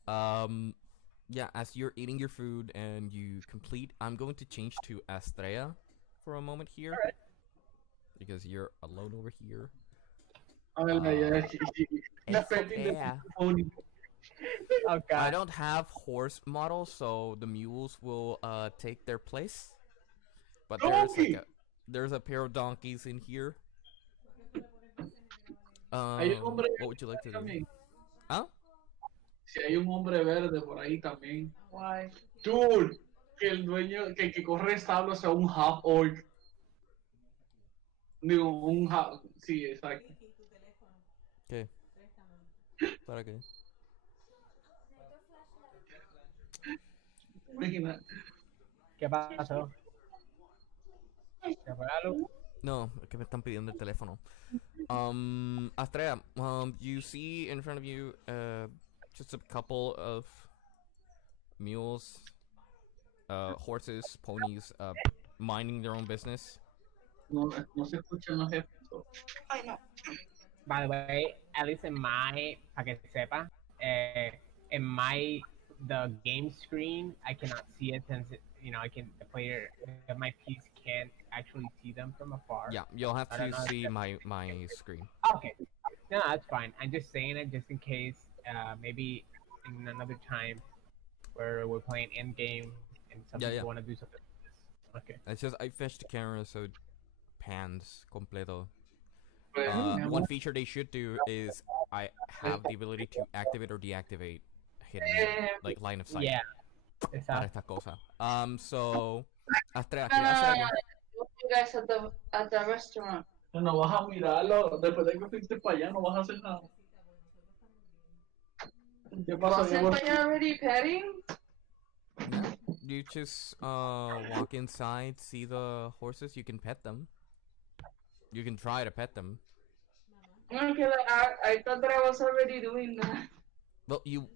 Yeah, as you're eating your food and you complete, I'm going to change to Astrea for a moment here. Alright. Because you're alone over here. Una Eso petting de yeah. pony. Oh I god. don't have horse models, so the mules will take their place. But Donkey! there's a pair of donkeys in here. Hay un hombre What would you like to do? también. Huh? Si hay un hombre verde por ahí también. Why? Dude, que el dueño, que el que corre establo sea un half orc. Digo, un half. Sí, exacto. ¿Qué? ¿Para qué? Imagina. ¿Qué pasó? ¿Te fue algo? No, es que me están pidiendo el teléfono. Astrea, you see in front of you just a couple of mules, horses, ponies, minding their own business. No, no se escuchan los jefes. By the way, at least in my, para que sepa, in the game screen, I cannot see it since, the player, my piece can't actually see them from afar. Yeah, you'll have I don't to know if see my screen. Okay. No, that's fine. I'm just saying it just in case, maybe in another time where we're playing end game and some Yeah, people yeah. want to do something like this. Okay. It's just I fetched the camera so it pans completo. Pues, One feature they should do is I have the ability to activate or deactivate hidden like line of sight Yeah. para Exacto. esta cosa. So Astrea, No, ¿qué no, hace no, algo? no. You guys at the restaurant. no vas a mirarlo. Después de que fuiste para allá, no vas a hacer nada. ¿Qué pasó? Wasn't I already petting? Yeah. You just walk inside, see the horses, you can pet them. You can try to pet them. Okay, like, I thought that I was already doing that. Well, you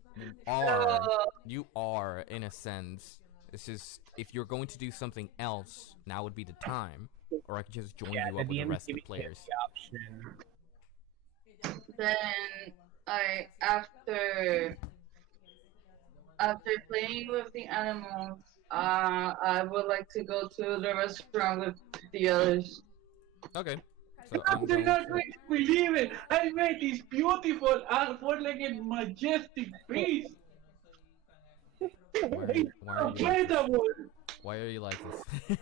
are in a sense. It's just if you're going to do something else, now would be the time. Or I could just join you up with the DM rest of the giving you players. the option. Then after playing with the animals, I would like to go to the restaurant with the others. Okay. So I'm They're going not to... going to believe it. I made this beautiful four-legged majestic beast. Why are you like this?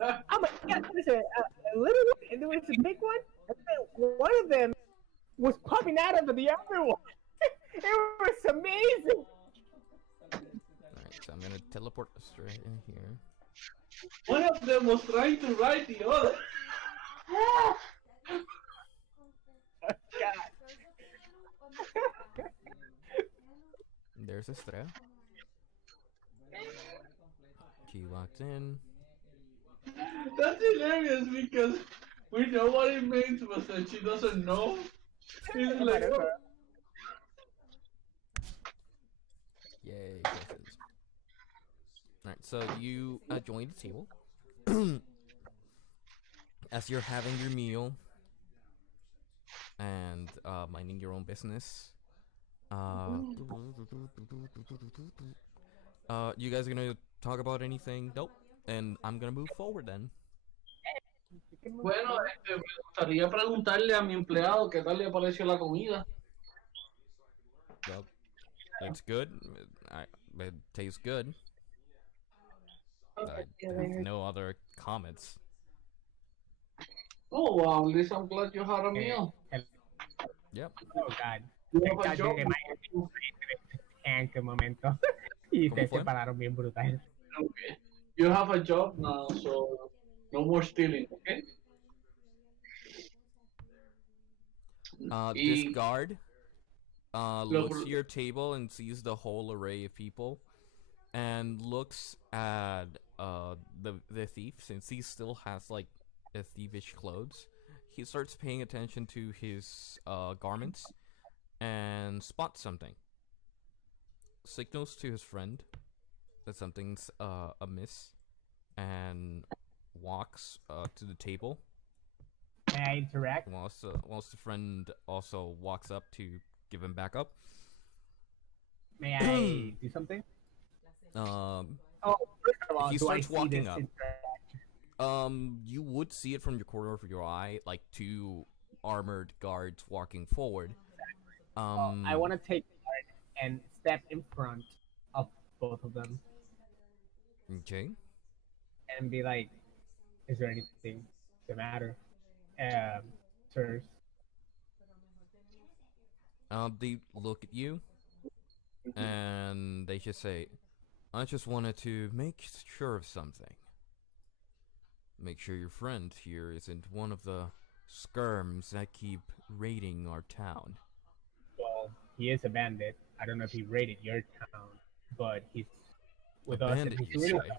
Oh my god, there's a little one and there was a big one, and then one of them was popping out of the other one. It was amazing. Alright, so I'm gonna teleport straight in here. One of them was trying to ride the other. Oh, God. There's Estrella. She walked in. That's hilarious because we know what it means, but then she doesn't know. It's like, Yay, kisses. Alright, so you join the table. As you're having your meal and minding your own business. You guys are gonna talk about anything? Nope. And I'm gonna move forward then. bueno, me gustaría preguntarle a mi empleado qué tal le pareció la comida. Well, it's good. It tastes good. Okay, yeah, No other comments. Oh wow, Liz, I'm glad you had a meal. Yep. Oh God. You have a God, job. En qué momento. Y ¿Cómo se fue? separaron bien brutal. Okay. You have a job now, so no more stealing, okay? This guard looks Lo- to your table and sees the whole array of people, and looks at the thief, since he still has like a thievish clothes. He starts paying attention to his garments and spots something. Signals to his friend that something's amiss, and walks to the table. May I interact? Whilst the friend also walks up to give him back up. May I do something? Oh, first of all, He do I starts see walking this up. You would see it from your corner of your eye, like 2 armored guards walking forward. I want to take part and step in front of both of them Okay. and be like, "Is there anything the matter, sirs?" They look at you, and they just say, I just wanted to make sure of something. Make sure your friend here isn't one of the skirms that keep raiding our town. Well, he is a bandit. I don't know if he raided your town, but he's with A us. bandit, And you he's really say?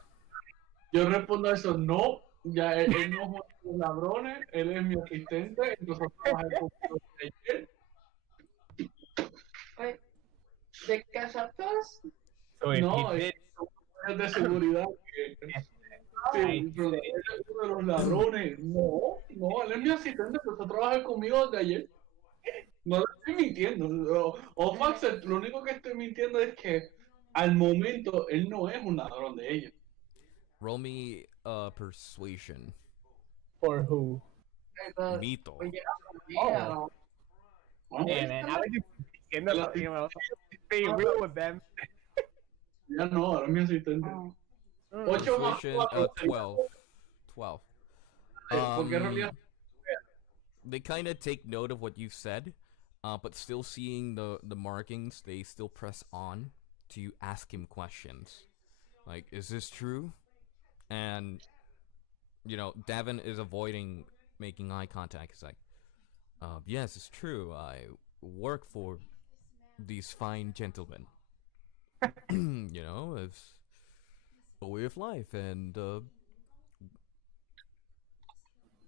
Yo respondo a eso, no, ya él no es uno de los ladrones, él es mi asistente, nosotros trabajamos con él. Wait, ¿de cazapos? so if No, he did, es de seguridad. Sí, pero él es uno de los ladrones. No, no, él es mi asistente, empezó a trabajar conmigo desde ayer. No lo estoy mintiendo. O Max, lo único que estoy mintiendo es que al momento él no es un ladrón de ellos. Roll me persuasion. for who? Mito. Oh. Yeah, man, I was just being real with them. Ya no, ahora es mi asistente. 8 más Persuasion 4. 12. Porque en realidad They kind of take note of what you've said, but still seeing the markings, they still press on to ask him questions. Like, is this true? And, you know, Davin is avoiding making eye contact. He's like, yes, it's true. I work for these fine gentlemen. You know, it's a way of life, and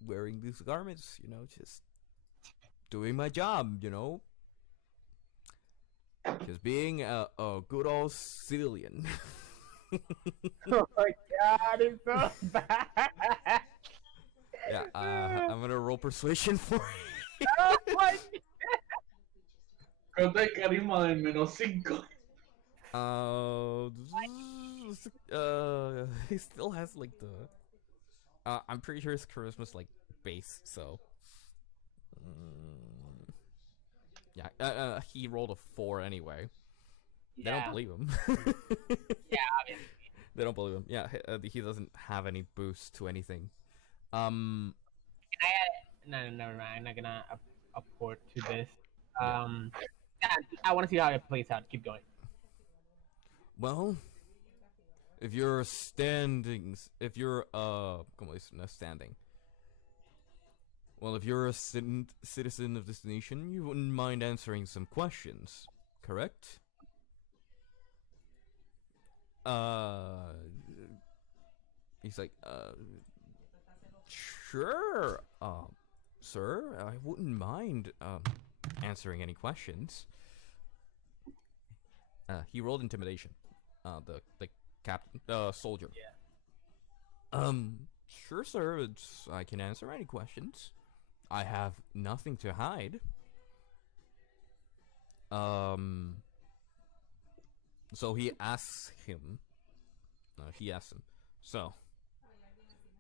wearing these garments, you know, just doing my job, you know. Just being a good old civilian. Oh my god, it's so bad. Yeah, I'm gonna roll persuasion for you. Oh my ¿cuánto es carisma del -5? He still has like the. I'm pretty sure his charisma's like base, so. Yeah, he rolled a 4 anyway. They don't believe him. Yeah, obviously. They don't believe him. Yeah, he doesn't have any boost to anything. No, never mind. I'm not gonna apport to this. Yeah, I want to see how it plays out. Keep going. Well, if you're standing, if you're como es, no standing. Well, if you're a citizen of this nation, you wouldn't mind answering some questions, correct? He's like, sure, sir, I wouldn't mind answering any questions. He rolled intimidation. The captain, soldier. Yeah. Sure, sir. I can answer any questions. I have nothing to hide. So he asks him. He asks him. So,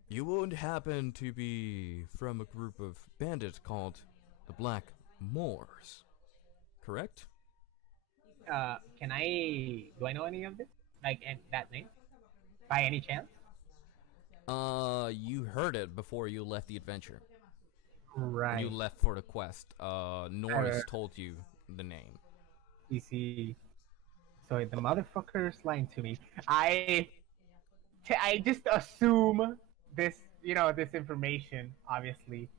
you wouldn't happen to be from a group of bandits called the Black Moors, correct? Do I know any of this? Like, that name? By any chance? You heard it before you left the adventure. Right. You left for the quest. Norris told you the name. You see, so the motherfucker's lying to me. I just assume this, this information, obviously,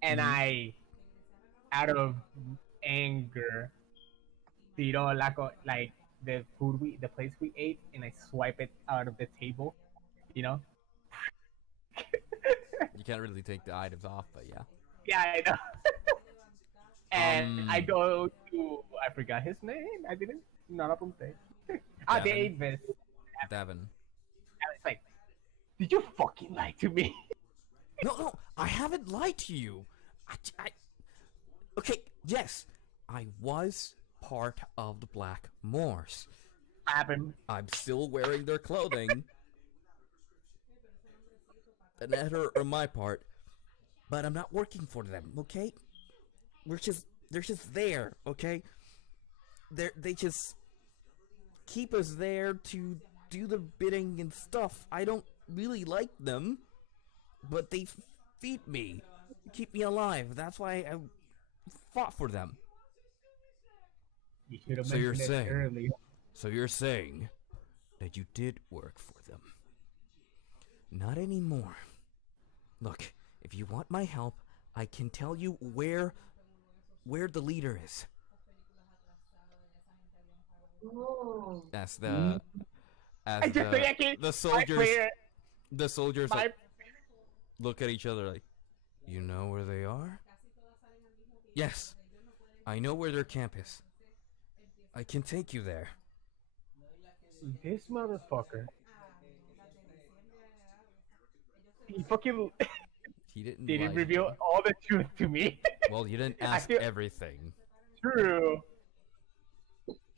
and I, out of anger, like the place we ate, and I swipe it out of the table, You can't really take the items off, but yeah. Yeah, I know. And I go to, I forgot his name. I didn't. Not up on stage. Davis. Davin. It's like, did you fucking lie to me? No, I haven't lied to you. Okay, yes, I was part of the Black Moors. Happened. I'm still wearing their clothing. The netter on my part, but I'm not working for them, okay? They're just there, okay? They just keep us there to do the bidding and stuff. I don't really like them, but they feed me, keep me alive. That's why I fought for them. You should have So you're mentioned it saying- earlier. So you're saying that you did work for them? Not anymore. Look, if you want my help, I can tell you where the leader is. Oh. As the soldiers like, look at each other like, you know where they are? Yes, I know where their camp is. I can take you there. This motherfucker. He fucking He didn't. didn't lie. reveal all the truth to me. Well, you didn't ask feel- everything. True.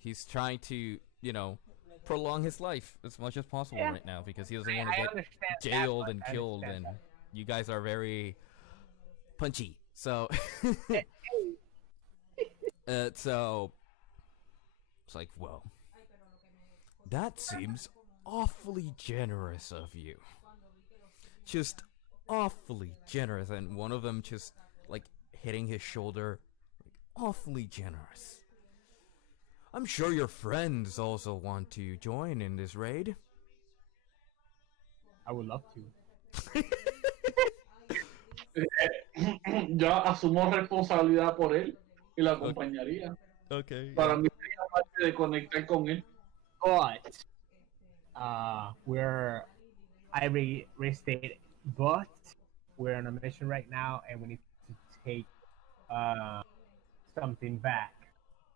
He's trying to, prolong his life as much as possible Yeah. right now because he doesn't want I to get understand that jailed much, and I killed, understand and you guys are very punchy. So, so it's like, well, that seems awfully generous of you. Just awfully generous, and one of them just like hitting his shoulder, like, awfully generous. I'm sure your friends also want to join in this raid. I would love to. Yo asumo responsabilidad por él y lo acompañaría. Okay. Para mí sería parte de conectar con él. But restate, but we're on a mission right now and we need to take something back.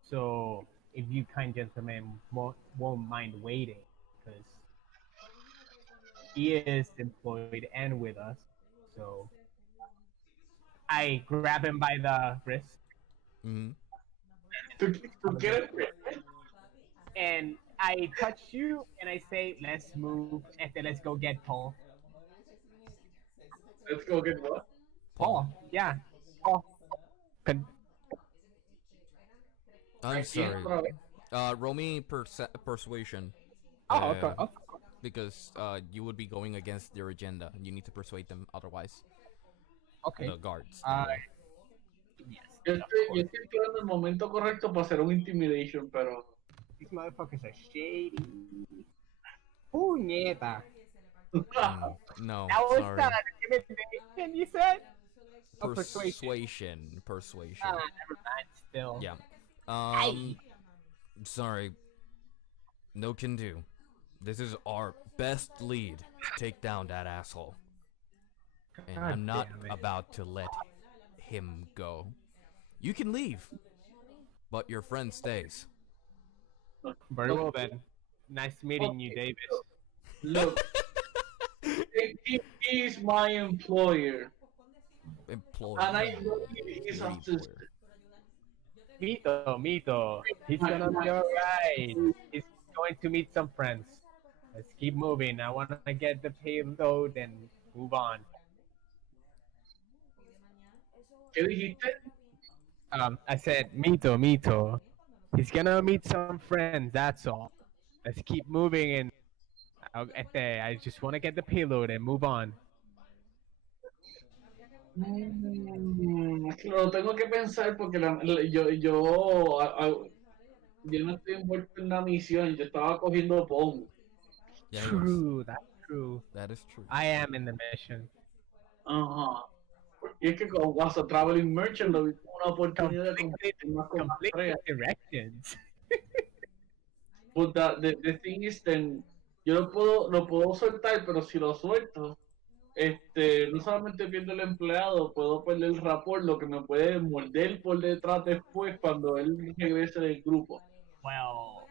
So if you kind gentlemen won't mind waiting, because he is employed and with us. So I grab him by the wrist Mm-hmm. ¿Tú quieres? and I touch you and I say, let's move, let's go get Paul. Let's go get what? Paul, yeah. Paul. I'm sorry. Otra vez. Roll me persuasion. Oh, okay. uh, Because you would be going against their agenda. You need to persuade them otherwise. Okay. The guards. Yes. Yo estoy esperando el momento correcto para hacer un intimidation, pero These motherfuckers are shady. Puñeta. No, That was sorry. intimidation, you said? Oh, persuasion. Persuasion. Never mind, still. Yeah. Aye. Sorry. No can do. This is our best lead to take down that asshole. And God I'm not damn it. about to let him go. You can leave, but your friend stays. Very well then. Nice meeting you, Davis. look, he is my employer, Employee. and I know he is Your assistant. employer. Mito. He's gonna be alright. He's going to meet some friends. Let's keep moving. I want to get the payload and move on. ¿Qué dijiste? I said, Mito. He's gonna meet some friends, that's all. Let's keep moving and I just want to get the payload and move on. Lo tengo que pensar porque yo no estoy envuelto en una misión, yo estaba cogiendo pomos. Yeah, he was. True, that's true. That is true. I am in the mission. Ajá. Y es que como as a traveling merchant lo vi como una oportunidad de compartir más con las Conflicting tareas. directions. But the thing is then, yo lo puedo soltar, pero si lo suelto, no solamente pierdo el empleado, puedo perder el rapport, lo que me puede morder por detrás después cuando él regrese del grupo. Well,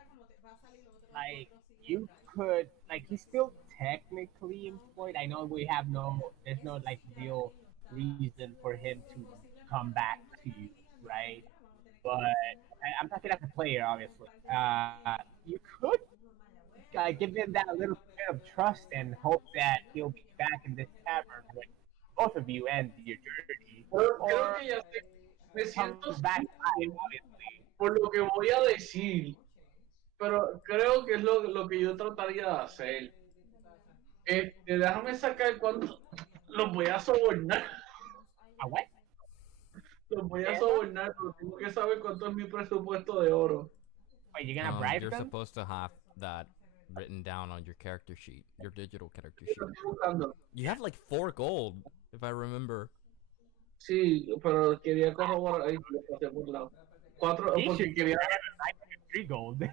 like you could, like he's still technically employed. I know there's no like real reason for him to come back to you, right? But I'm talking as a player, obviously. You could give him that little bit of trust and hope that he'll be back in this tavern when both of you end your journey, Creo or que ya me siento comes back alive, seguro obviously. por lo que voy a decir, pero creo que es lo que yo trataría de hacer. Déjame sacar cuánto los voy a sobornar. ¿A what? Los voy a ¿Qué? sobornar, pero tengo que saber cuánto es mi presupuesto de oro. Wait, you're gonna bribe You're them? supposed to have that written down on your character sheet, your digital character sheet. Estoy buscando. You have like 4 gold, if I remember. Sí, pero quería corroborar. Ahí lo pasé por lado. 4, He porque should quería. have 3 gold.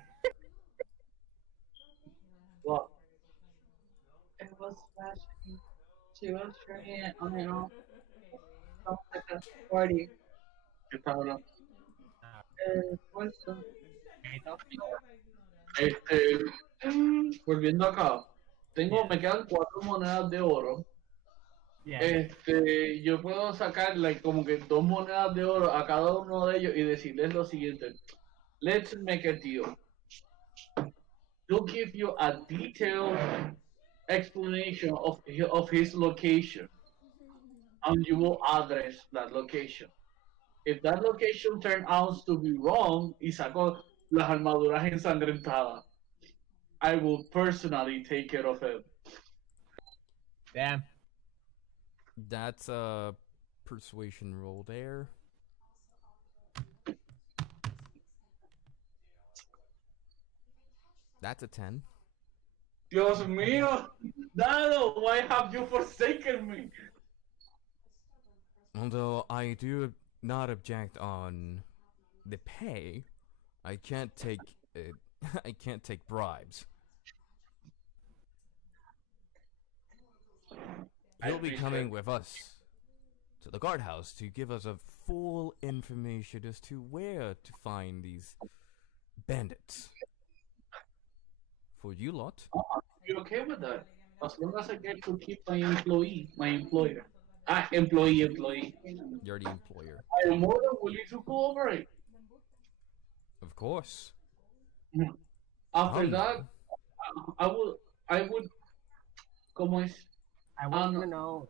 Wow. It was flashing. She was trying it on and off. Something like a 40. ¿Qué está hablando? Puesto. Volviendo acá. Me quedan 4 monedas de oro. Yeah. Yo puedo sacar como que 2 monedas de oro a cada uno de ellos y decirles lo siguiente. Let's make a deal. He'll give you a detailed explanation of his location, and you will address that location. If that location turns out to be wrong y saco las armaduras ensangrentadas, I will personally take care of it. Damn. That's a persuasion roll there. That's a 10. Dios mío, Dado, why have you forsaken me? Although I do not object on the pay, I can't take I can't take bribes. He'll be coming with us to the guardhouse to give us a full information as to where to find these bandits. For you lot. You okay with that? As long as I get to keep my employer. Employee. You're the employer. I am more than willing to cooperate. Of course. After that, I would, ¿cómo es? I want to know.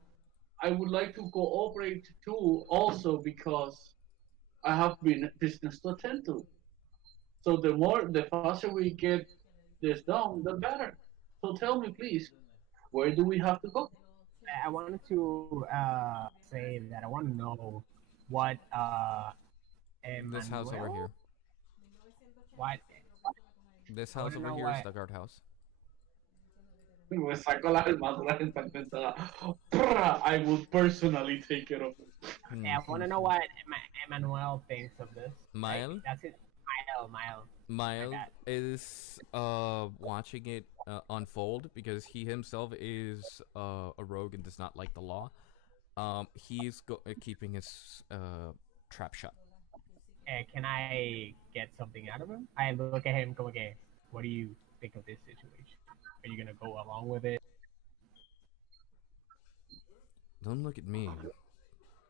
I would like to cooperate too, also because I have business to attend to. So the faster we get this done, the better. So tell me, please, where do we have to go? I wanted to say that I want to know what This house over here. What? This house over here is the guardhouse. Me saco las armaduras ensangrentadas. I will personally take care of it. Yeah, I want to know what Emmanuel thinks of this. Mile? Like, that's it. Mile. Mile is watching it unfold because he himself is a rogue and does not like the law. He's keeping his trap shut. Can I get something out of him? I look at him, go, okay, what do you think of this situation? Are you gonna go along with it? Don't look at me.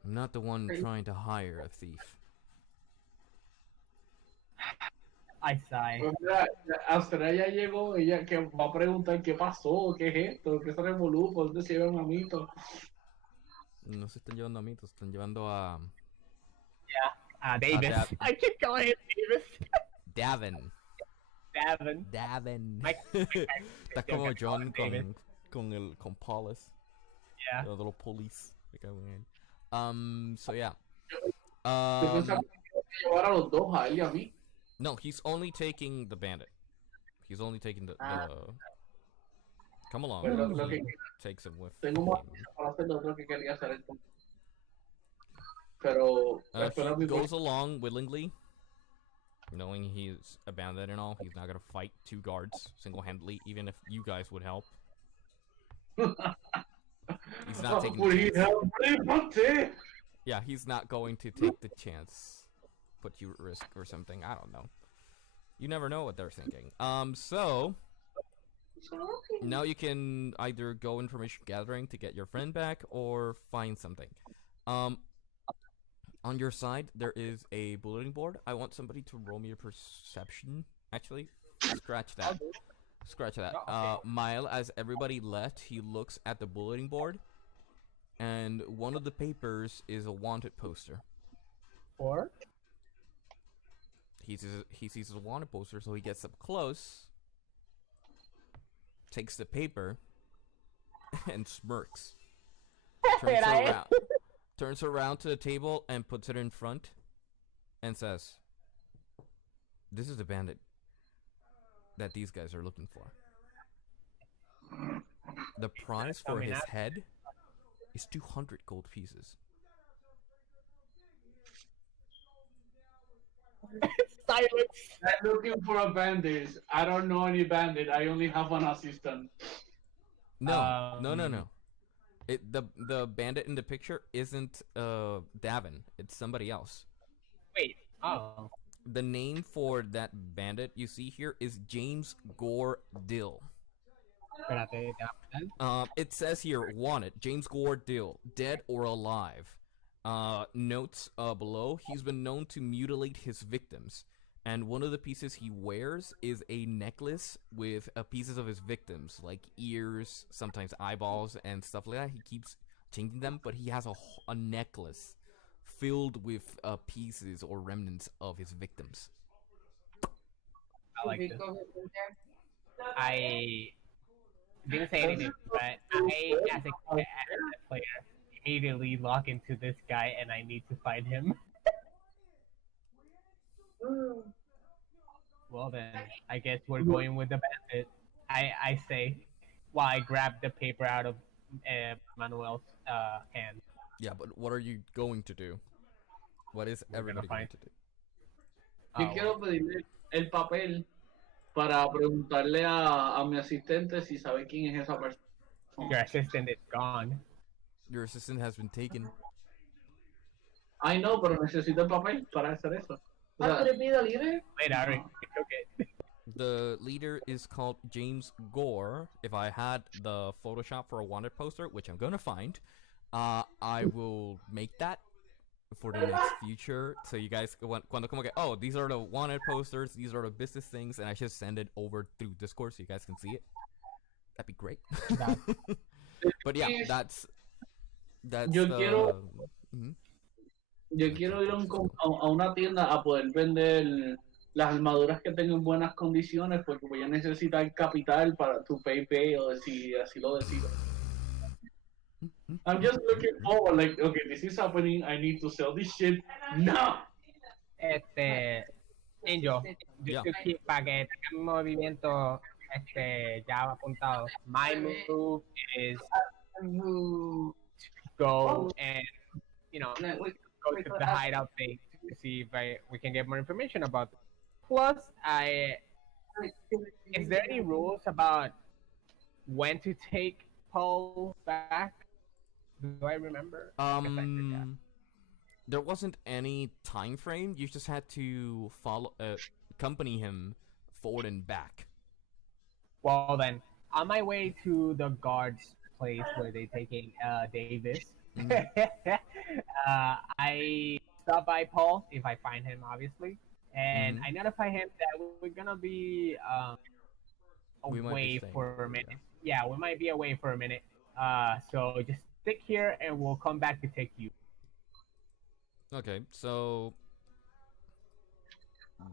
I'm not the one trying to hire a thief. I sigh. Pues mira, Astrea ya llegó, ella que va a preguntar qué pasó, qué es esto, qué se revolú, por dónde se llevan a Mito. No se están llevando a mí, se están llevando a... Davis. I keep calling him Davis. Davin. Mike. Está como John con Paulus. Yeah. The little police. So yeah. Yo pensaba que iba a llevar a los dos, a él y a mí. No, he's only taking the bandit. He's only taking the come along. Pues lo que Takes him with tengo más para hacer lo otro que quería hacer esto. Pero he goes along willingly, knowing he's a bandit and all. He's not gonna fight 2 guards single-handedly, even if you guys would help. He's not taking the chance. Yeah, he's not going to take the chance. Put you at risk or something. I don't know. You never know what they're thinking. So now you can either go information gathering to get your friend back or find something. On your side, there is a bulletin board. I want somebody to roll me a perception. Actually, scratch that. Scratch that. Oh, okay. Mile, as everybody left, he looks at the bulletin board, and one of the papers is a wanted poster. Or He sees a wanted poster, so he gets up close, takes the paper, and smirks. Turns around to the table and puts it in front, and says, "This is the bandit that these guys are looking for. The price for his head is 200 gold pieces." silence. I'm looking for a bandit. I don't know any bandit. I only have an assistant. No. The bandit in the picture isn't Davin. It's somebody else. Wait. Oh. The name for that bandit you see here is James Gore Dill. Espérate, It says here, wanted, James Gore Dill, dead or alive. Notes below, he's been known to mutilate his victims, and one of the pieces he wears is a necklace with pieces of his victims, like ears, sometimes eyeballs, and stuff like that. He keeps changing them, but he has a necklace filled with pieces or remnants of his victims. I like this. I didn't say anything, but I, as a player, immediately log into this guy, and I need to find him. Well then, I guess we're going with the bandit. I say, while I grab the paper out of Manuel's hand. Yeah, but what are you going to do? What is everybody going to do? Yo quiero pedirle el papel para preguntarle a mi asistente si sabe quién es esa persona. Your assistant is gone. Your assistant has been taken. I know, pero necesito el papel para hacer eso. O sea, Could it be the leader? Wait, I already took it. The leader is called James Gore. If I had the Photoshop for a wanted poster, which I'm gonna find, I will make that for the next future. So you guys, cuando como que, oh, these are the wanted posters, these are the business things, and I should send it over through Discord so you guys can see it. That'd be great. But yeah, that's yo quiero ir a una tienda a poder vender las armaduras que tengo en buenas condiciones porque voy a necesitar capital para tu pay o si así lo decido. I'm just looking forward, like, okay, this is happening, I need to sell this shit now. Angel, Yeah. para que tenga un movimiento ya apuntado. My move is to go and, go to the hideout thing to see if we can get more information about it. Plus, is there any rules about when to take Paul back? Do I remember? There wasn't any time frame. You just had to accompany him forward and back. Well then, on my way to the guard's place where they're taking Davis, I stop by Paul if I find him, obviously, and I notify him that we're gonna be away for a minute. Yeah, we might be away for a minute. So just stick here, and we'll come back to take you. Okay, so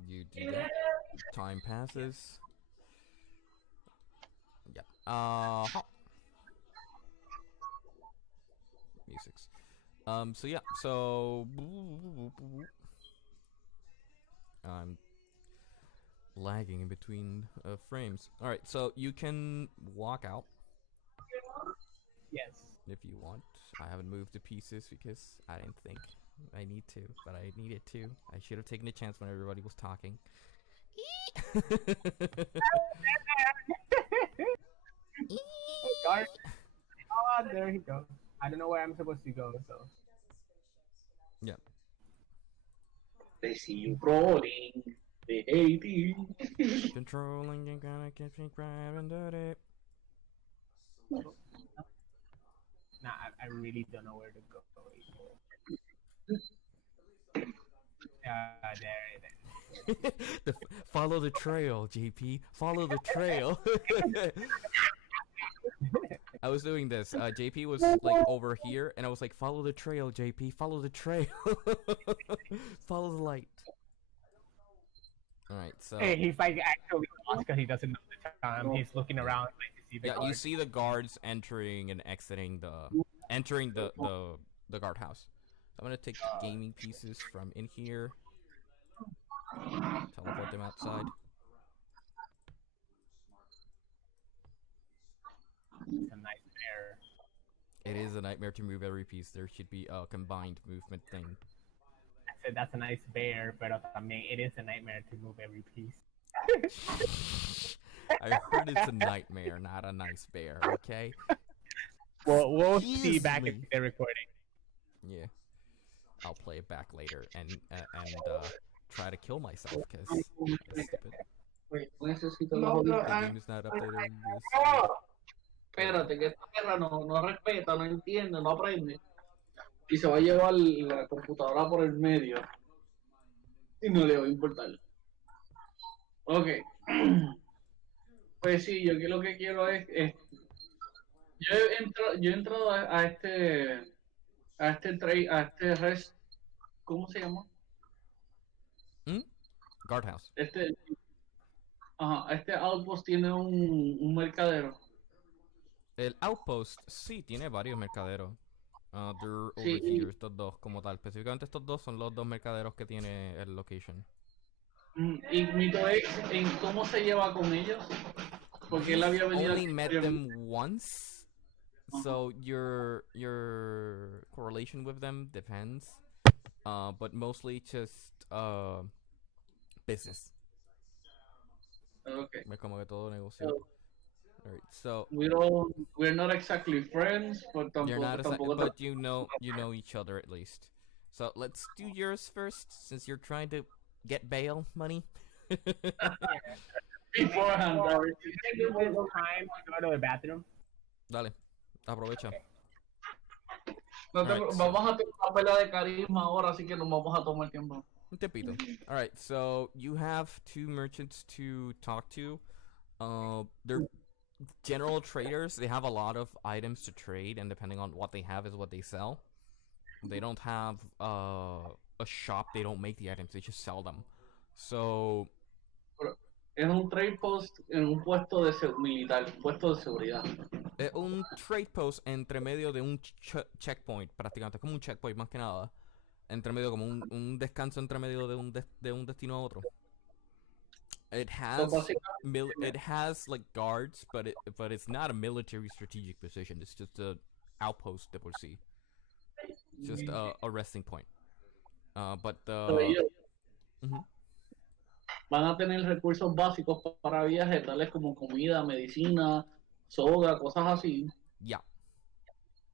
you do that. Time passes. Yeah. Musics. So yeah. So I'm lagging in between frames. All right. So you can walk out. Yes. If you want. I haven't moved the pieces because I didn't think I need to, but I needed to. I should have taken a chance when everybody was talking. Guard. Oh, there he goes. I don't know where I'm supposed to go, so. Yeah. They see you crawling, they hate you. Controlling, you gotta get me grabbing dirty. Nah, I really don't know where to go. there it is. Follow the trail, JP. Follow the trail. I was doing this. JP was like over here, and I was like, "Follow the trail, JP. Follow the trail. Follow the light." All right, so Hey, he's like actually lost because he doesn't know the time. He's looking around like to see the yeah, you guards. see the guards entering and exiting the guardhouse. I'm gonna take gaming pieces from in here, teleport them outside. It's a nightmare. It is a nightmare to move every piece. There should be a combined movement thing. I said that's a nice bear, but I mean it is a nightmare to move every piece. I heard it's a nightmare, not a nice bear. Okay. Well, we'll see Excuse back me. in the recording. Yeah. I'll play it back later and try to kill myself because that's stupid. Wait, necesito la No, The jodida. no, game is not updated on this. Espérate, que esta perra no respeta, no entiende, no aprende. Y se va a llevar la computadora por el medio. Y no le va a importar. Ok. Pues sí, yo lo que quiero es yo he entrado a este rest, ¿cómo se llama? Guardhouse. Este outpost tiene un mercadero. El Outpost sí tiene varios mercaderos. They're Sí, over here, estos dos como tal. Específicamente estos dos son los dos mercaderos que tiene el location. Y mi es en cómo se lleva con ellos. Porque él había venido Only aquí met anteriormente. them once, so your correlation with them depends. But mostly just business. Okay. Como que todo negocio. Alright, so We're not exactly friends, but you're not, tampoco but you know each other at least. So let's do yours first, since you're trying to get bail money. beforehand. Take this time to go to the bathroom. Dale, aprovecha. Vamos Alright, a tener una pelea de carisma ahora, así que nos vamos a tomar tiempo. Un tepito. Alright, so you have two merchants to talk to. They're general traders. They have a lot of items to trade, and depending on what they have is what they sell. They don't have a shop. They don't make the items. They just sell them. So Es un trade post en un puesto de militar, un puesto de seguridad. un trade post entre medio de un checkpoint, prácticamente como un checkpoint más que nada. Entre medio como un descanso entre medio de un destino a otro. It has it has like guards, but it's not a military strategic position. It's just a outpost de por sí. Just a resting point. But Ellos van a tener recursos básicos para viajes, tales como comida, medicina, soga, cosas así. yeah.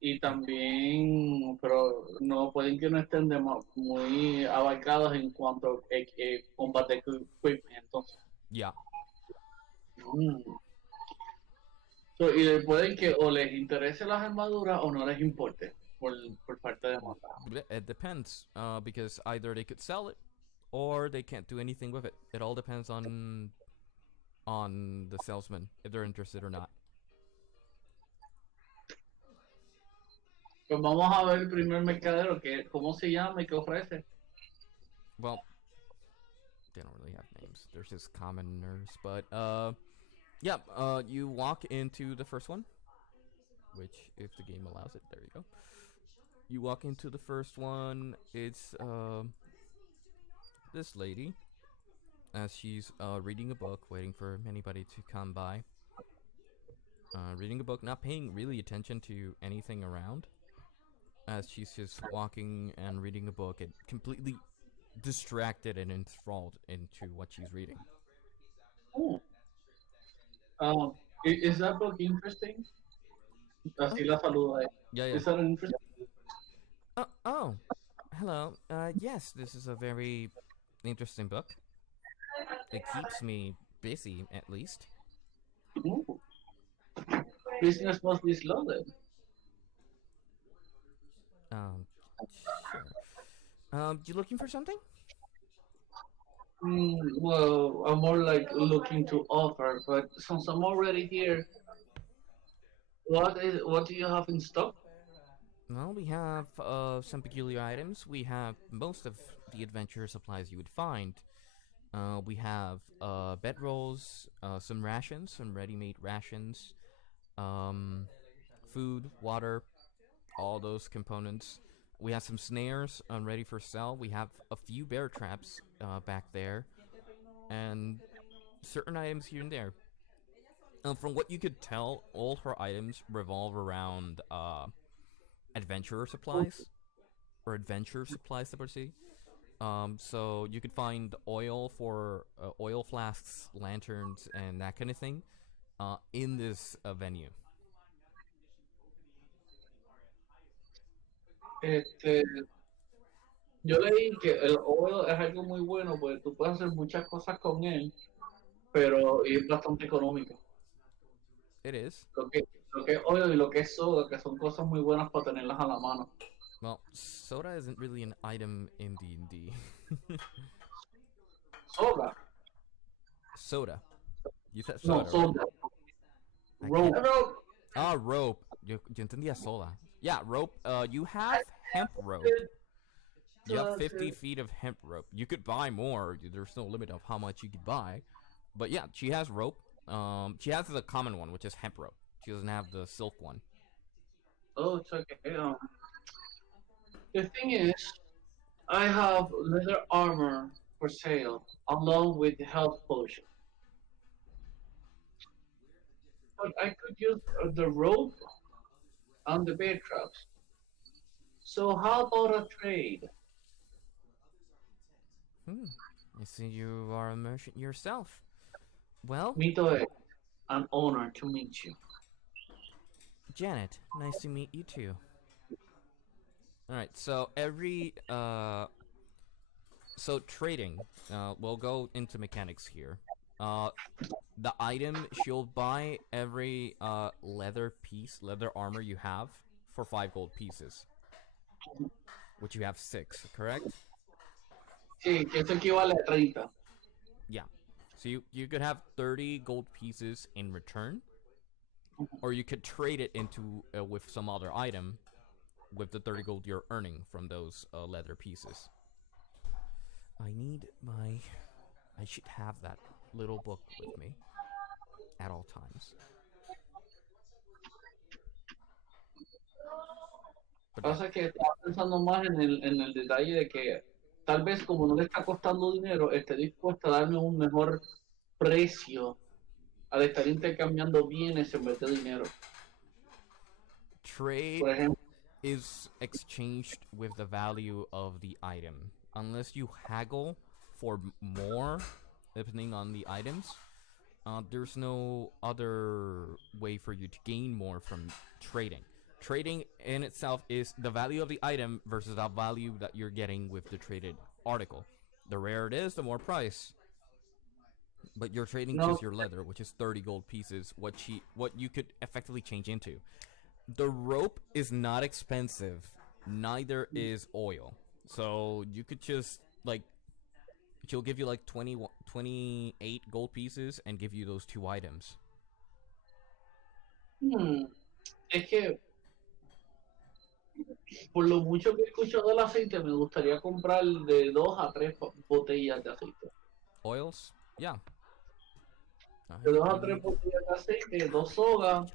Y también, pero no pueden que no estén muy abarcados en cuanto a combate equipment, entonces. Yeah. So, y pueden que o les interese las armaduras o no les importe por falta de mata. It depends, because either they could sell it or they can't do anything with it. It all depends on the salesman if they're interested or not. Pues vamos a ver el primer mercadero, que cómo se llama y qué ofrece. Well, they don't really have names. They're just commoners, but yeah. You walk into the first one, which if the game allows it, there you go. You walk into the first one. It's this lady, as she's reading a book, waiting for anybody to come by. Reading a book, not paying really attention to anything around, as she's just walking and reading a book and completely distracted and enthralled into what she's reading. Oh. Is that book interesting? Así la saluda. Yeah, yeah. Is that interesting? Oh, hello. Yes, this is a very interesting book. It keeps me busy, at least. Ooh. Business must be slow then. Sure. You looking for something? Well, I'm more like looking to offer, but since I'm already here, what do you have in stock? Well, we have some peculiar items. We have most of the adventure supplies you would find. We have bedrolls, some rations, some ready-made rations, um, food, water, all those components. We have some snares ready for sale. We have a few bear traps back there, and certain items here and there. From what you could tell, all her items revolve around adventurer supplies, or adventure supplies, per se. So you could find oil for oil flasks, lanterns, and that kind of thing in this venue. Este, yo leí que el oil es algo muy bueno, porque tú puedes hacer muchas cosas con él, pero es bastante económico. It is. Lo que, lo que es oil y lo que es soda, que son cosas muy buenas para tenerlas a la mano. Well, soda isn't really an item in D&D. Soda. Soda. You said No, soda, right? soda. I Rope. can't- Ah, rope. Yo entendía soda. Yeah, rope. You have hemp rope. You have 50 feet of hemp rope. You could buy more. There's no limit of how much you could buy. But yeah, she has rope. She has the common one, which is hemp rope. She doesn't have the silk one. Oh, it's okay. The thing is, I have leather armor for sale, along with health potion. But I could use the rope and the bear traps. So how about a trade? I see you are a merchant yourself. Well, Mito es an honor to meet you. Janet, nice to meet you too. Alright, so so trading, we'll go into mechanics here. The item, she'll buy every leather armor you have for 5 gold pieces. Which you have 6, correct? Sí, que eso equivale a 30. Yeah. So you could have 30 gold pieces in return, or you could trade it into with some other item with the 30 gold you're earning from those leather pieces. I should have that little book with me at all times. Pasa que estaba pensando más en el detalle de que tal vez como no le está costando dinero, esté dispuesta a darme un mejor precio al estar intercambiando bienes en vez de dinero. Trade Por ejemplo, is exchanged with the value of the item. Unless you haggle for more, depending on the items, there's no other way for you to gain more from trading. Trading in itself is the value of the item versus the value that you're getting with the traded article. The rarer it is, the more price. But you're trading just your leather, which is 30 gold pieces, what you could effectively change into. The rope is not expensive, neither is oil. So you could just, like, she'll give you like 28 gold pieces and give you those 2 items. es que por lo mucho que he escuchado del aceite, me gustaría comprar de 2 a 3 botellas de aceite. Oils? Yeah. De 2 a 3 botellas de aceite, 2 sogas.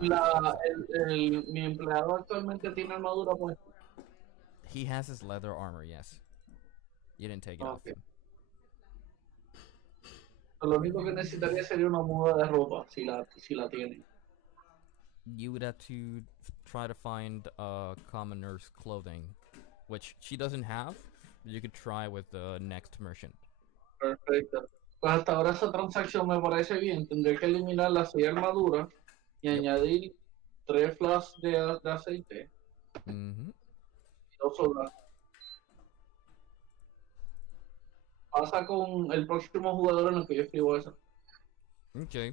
Mi empleado actualmente tiene armadura puesta. He has his leather armor, yes. You didn't take it off him. Lo único que necesitaría sería una muda de ropa, si la tiene. You would have to try to find commoner's clothing, which she doesn't have. But you could try with the next merchant. Perfecto. Pues hasta ahora esa transacción me parece bien. Tendré que eliminar las 6 armaduras y añadir 3 flasks de aceite. Y 2 sodas. Pasa con el próximo jugador en el que yo escribo eso. Okay.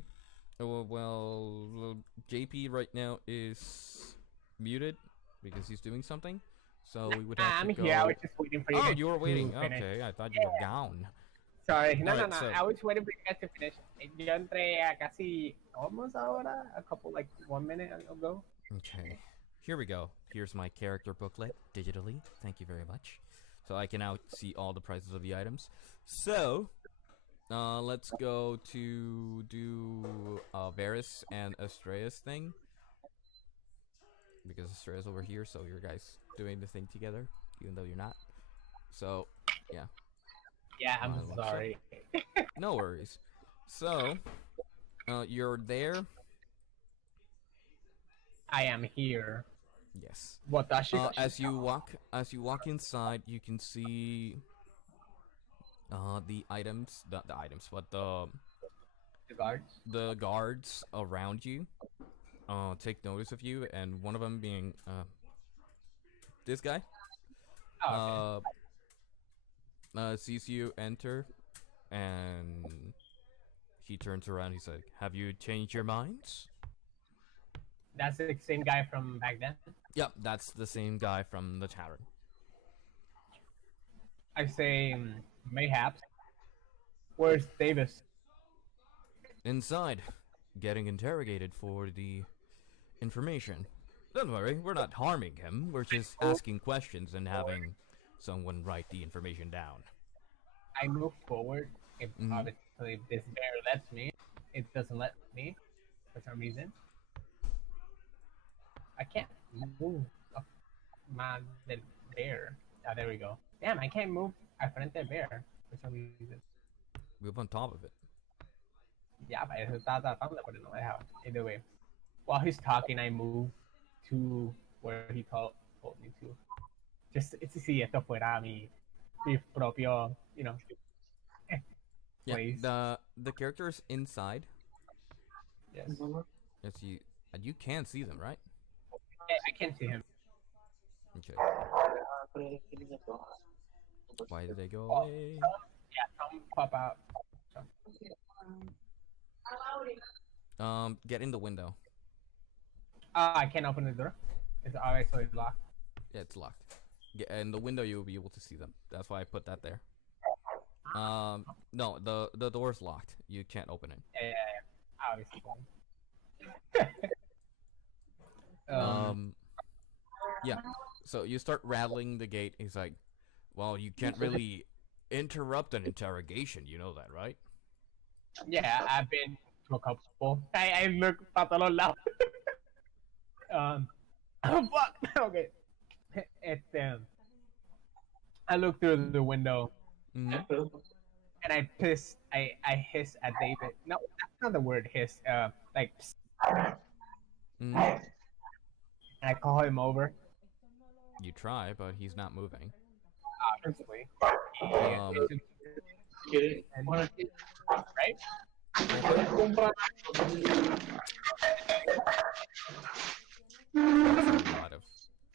Well, JP right now is muted. because he's doing something. So we would have I'm to go. here. I was just waiting for you. Oh, guys you were to waiting. finish. Okay, I thought you were gone. Sorry, no. Alright, so- I was waiting for you guys to finish. Yo entré a casi almost ahora, a couple like 1 minute ago. Okay, here we go. Here's my character booklet digitally. Thank you very much. So I can now see all the prices of the items. So, let's go to do Varys and Astrea's thing. Because Astrea's over here, so you guys doing the thing together, even though you're not. So, yeah. Yeah, I'm Well, sorry. No worries. So, you're there. I am here. Yes. Watashi. As you walk inside, you can see the items, but The guards. the guards around you take notice of you, and one of them being this guy Oh, okay. sees you enter, and he turns around. He's like, "Have you changed your minds?" That's the same guy from back then. Yep, that's the same guy from the tavern. I say mayhaps. Where's Davis? Inside, getting interrogated for the information. Don't worry, we're not harming him. We're just asking questions and having someone write the information down. I move forward. If Mhm. obviously if this bear lets me, it doesn't let me for some reason. I can't move up my the bear. Ah, there we go. Damn, I can't move al frente del bear for some reason. Move on top of it. Ya, para eso estaba tratando, pero no me dejaba. Either way, while he's talking, I move to where he told me to. Just si esto fuera mi propio, Yeah, place. the characters inside. Yes. Yes, you can see them, right? I can't see him. Okay. Why did they go away? Yeah, some pop out. Get in the window. I can't open the door. It's obviously locked. Yeah, it's locked. Get in the window, you'll be able to see them. That's why I put that there. No, the door's locked. You can't open it. Yeah. Obviously. Yeah. So you start rattling the gate. He's like, "Well, you can't really interrupt an interrogation. You know that, right?" Yeah, I've been to a couple. I look para todos lados. Oh fuck. Okay. I look through the window Mhm. and I hiss at David. No, that's not the word hiss. Like, Mhm. and I call him over. You try, but he's not moving. Obviously. ¿Quieres? Right? ¿Puedes comprar? A lot of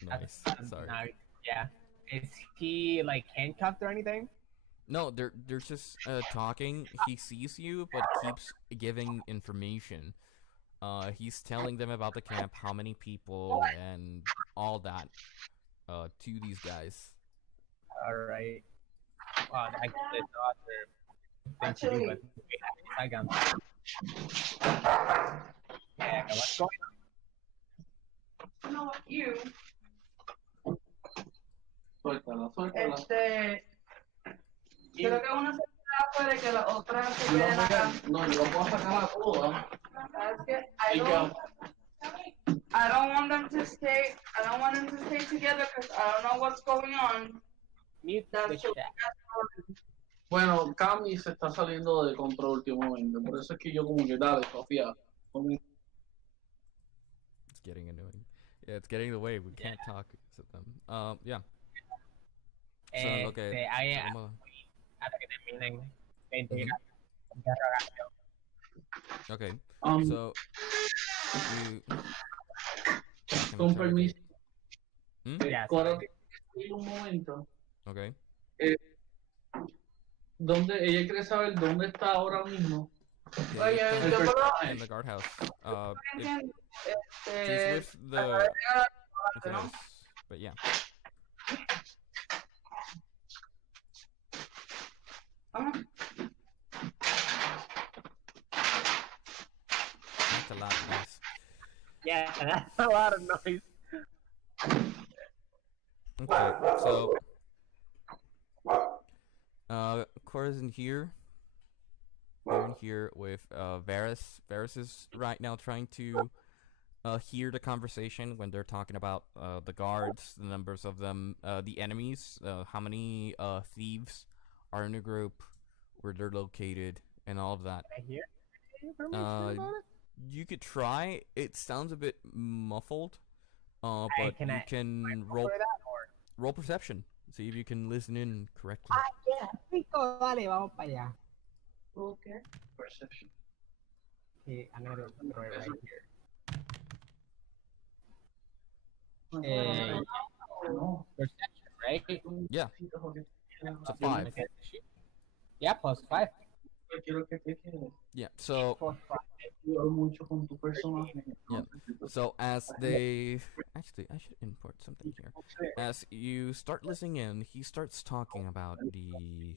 noise. Sorry. Now, yeah. Is he like handcuffed or anything? No, they're just talking. He sees you, but keeps giving information. He's telling them about the camp, how many people, and all that to these guys. All right. Well, I guess there's no other thing to do, but I got. Yeah, what's going on? No, you. Suéltala. Creo que una se queda afuera y que la otra se quede acá. No, yo lo puedo sacar a todas. ¿Sabes qué? I don't want them to stay. I don't want them to stay together because I don't know what's going on. Mute the That's chat. Bueno, Cami se está saliendo de control últimamente. Por eso es que yo como que dale, Sofía. It's getting annoying. Yeah, it's getting in the way. We can't talk to them. Yeah. So, okay. Hasta que terminen de integrar. Okay. Um, So you. Con permiso. Hmm? Yeah, Ahora un momento. Okay. ¿Dónde ella quiere saber dónde está ahora mismo? Yeah, Oye, you yo found puedo in the guardhouse. She's entiendo. with the. ¿no? But yeah. That's a lot of noise. Yeah, that's a lot of noise. Okay, so Cora's in here. You're in here with Varys. Varys is right now trying to hear the conversation when they're talking about the guards, the numbers of them, the enemies, how many thieves are in the group, where they're located, and all of that. Can I hear information about it? You could try. It sounds a bit muffled, but can you I- can For that, or... roll perception. See if you can listen in correctly. yeah, rico, dale, vamos para allá. Okay. Perception. Okay, I'm gonna throw it right here. No. Perception, right? Yeah. It's a 5. Okay. Yeah, +5. Quiero que te quedes. Yeah. So Ayudar mucho con tu personaje. Yeah. So as they actually, I should import something here. As you start listening in, he starts talking about the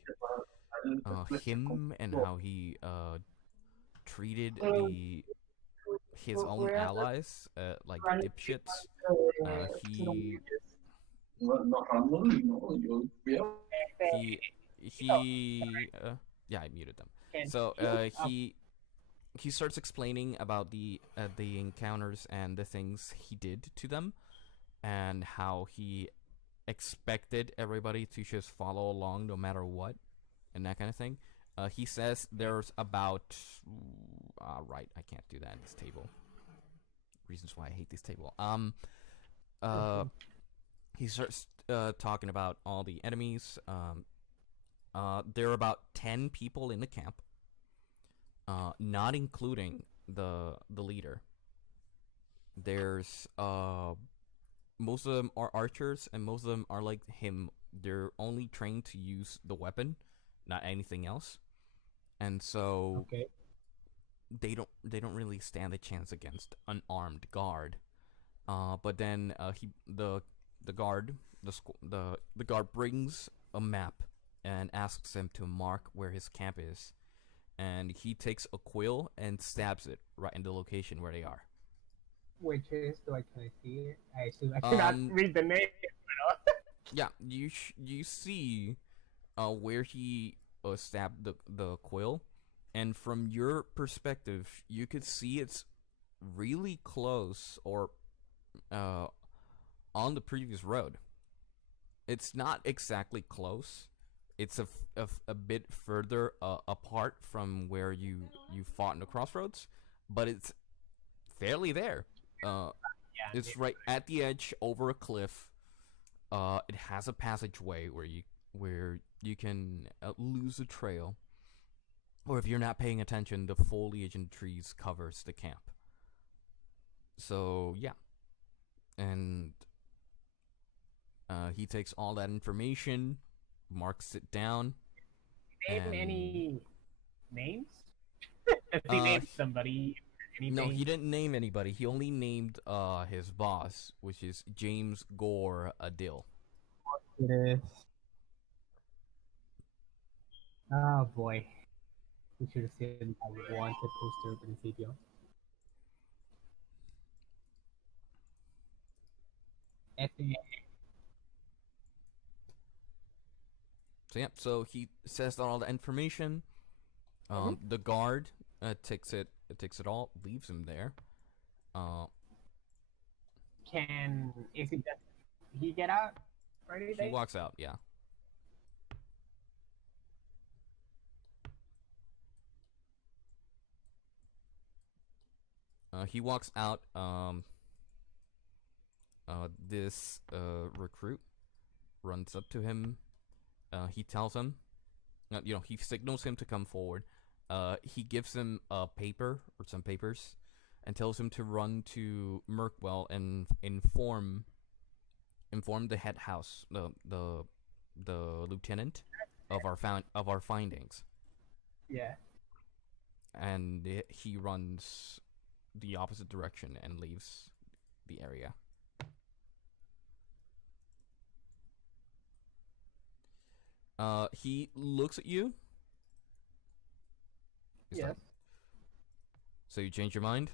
him and how he treated his own allies like dipshits. He yeah, I muted them. So he starts explaining about the encounters and the things he did to them, and how he expected everybody to just follow along no matter what, and that kind of thing. He says there's about right, I can't do that in this table. Reasons why I hate this table. He starts talking about all the enemies. There are about 10 people in the camp, not including the leader. There's most of them are archers, and most of them are like him. They're only trained to use the weapon, not anything else. And so they don't really stand a chance against an armed guard. But then the guard brings a map and asks him to mark where his camp is, and he takes a quill and stabs it right in the location where they are. Which is, can I see it? I assume I cannot read the name. Yeah, you see where he stabbed the quill, and from your perspective, you could see it's really close, or on the previous road. It's not exactly close. It's a bit further apart from where you fought in the crossroads, but it's fairly there. It's right at the edge, over a cliff. It has a passageway where you can lose a trail, or if you're not paying attention, the foliage and trees covers the camp. So yeah, and he takes all that information, marks it down. Name any names? Does he name somebody? Anything? No, he didn't name anybody. He only named his boss, which is James Gore Adil. It is. Oh boy. We should have seen a wanted poster of principio. So yeah, so he says all the information. The guard takes it all, leaves him there. Is he get out? He walks out, yeah. He walks out. This recruit runs up to him. He tells him, he signals him to come forward. He gives him a paper or some papers, and tells him to run to Merkwell and inform the head house, the lieutenant of our findings. Yeah. And he runs the opposite direction and leaves the area. He looks at you. He's Yes. like, so you change your mind?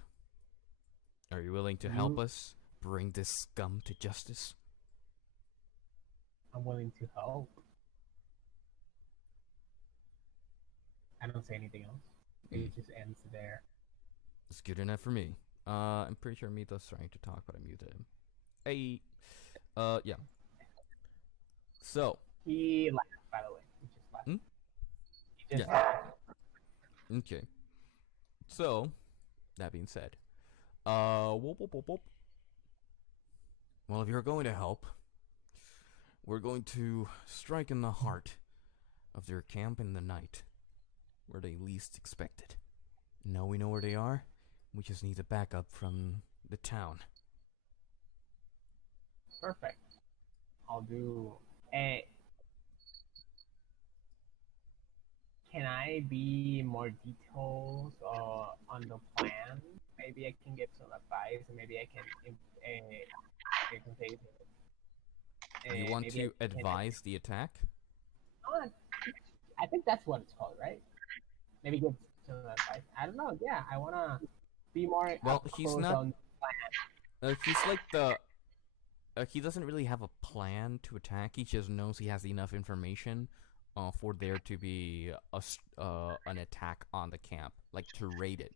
Are you willing to help us bring this scum to justice? I'm willing to help. I don't say anything else. It just ends there. It's good enough for me. I'm pretty sure Mito's trying to talk, but I muted him. Hey, yeah. So. He laughed, by the way. He just laughed. Hmm? He just Yeah. laughed. Okay. So, that being said, whoop, whoop, whoop, whoop. Well, if you're going to help, we're going to strike in the heart of their camp in the night, where they least expect it. Now we know where they are. We just need a backup from the town. Perfect. I'll do. Can I be more details on the plan? Maybe I can get some advice, and maybe I can say. You want to advise the attack? I think that's what it's called, right? Maybe give some advice. I don't know. Yeah, I wanna be more. Well, he's not. On He's like the. He doesn't really have a plan to attack. He just knows he has enough information for there to be an attack on the camp, like to raid it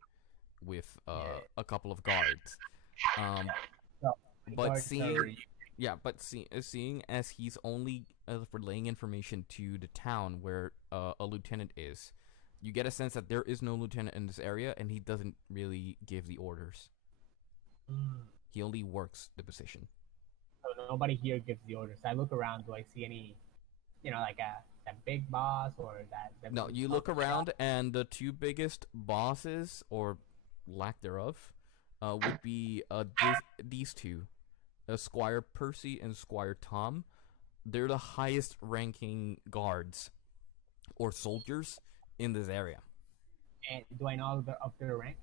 with a couple of guards. But seeing as he's only relaying information to the town where a lieutenant is, you get a sense that there is no lieutenant in this area, and he doesn't really give the orders. He only works the position. So nobody here gives the orders. I look around. Do I see any, like that big boss or that? No, you look around, and the two biggest bosses, or lack thereof, would be these two, Squire Percy and Squire Tom. They're the highest ranking guards or soldiers in this area. And do I know of their rank?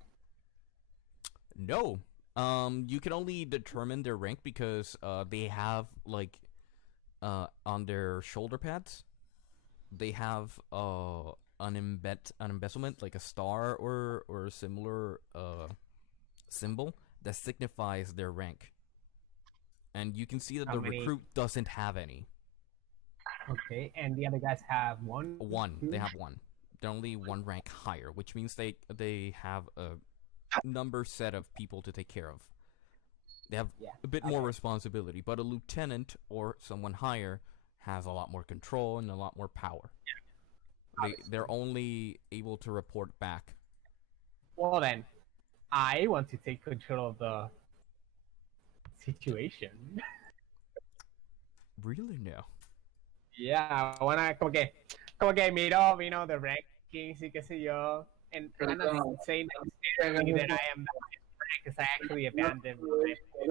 No. You can only determine their rank because they have on their shoulder pads, they have an embezzlement, like a star or a similar symbol that signifies their rank. And you can see that recruit doesn't have any. Okay, and the other guys have one? One. They have one. They're only one rank higher, which means they have a number set of people to take care of. They have a bit more responsibility, but a lieutenant or someone higher has a lot more control and a lot more power. They're only able to report back. Well then, I want to take control of the situation. Really? No. Yeah, I wanna como que miro the rankings y qué sé yo, and I'm not saying that I am the highest rank because I actually abandoned my I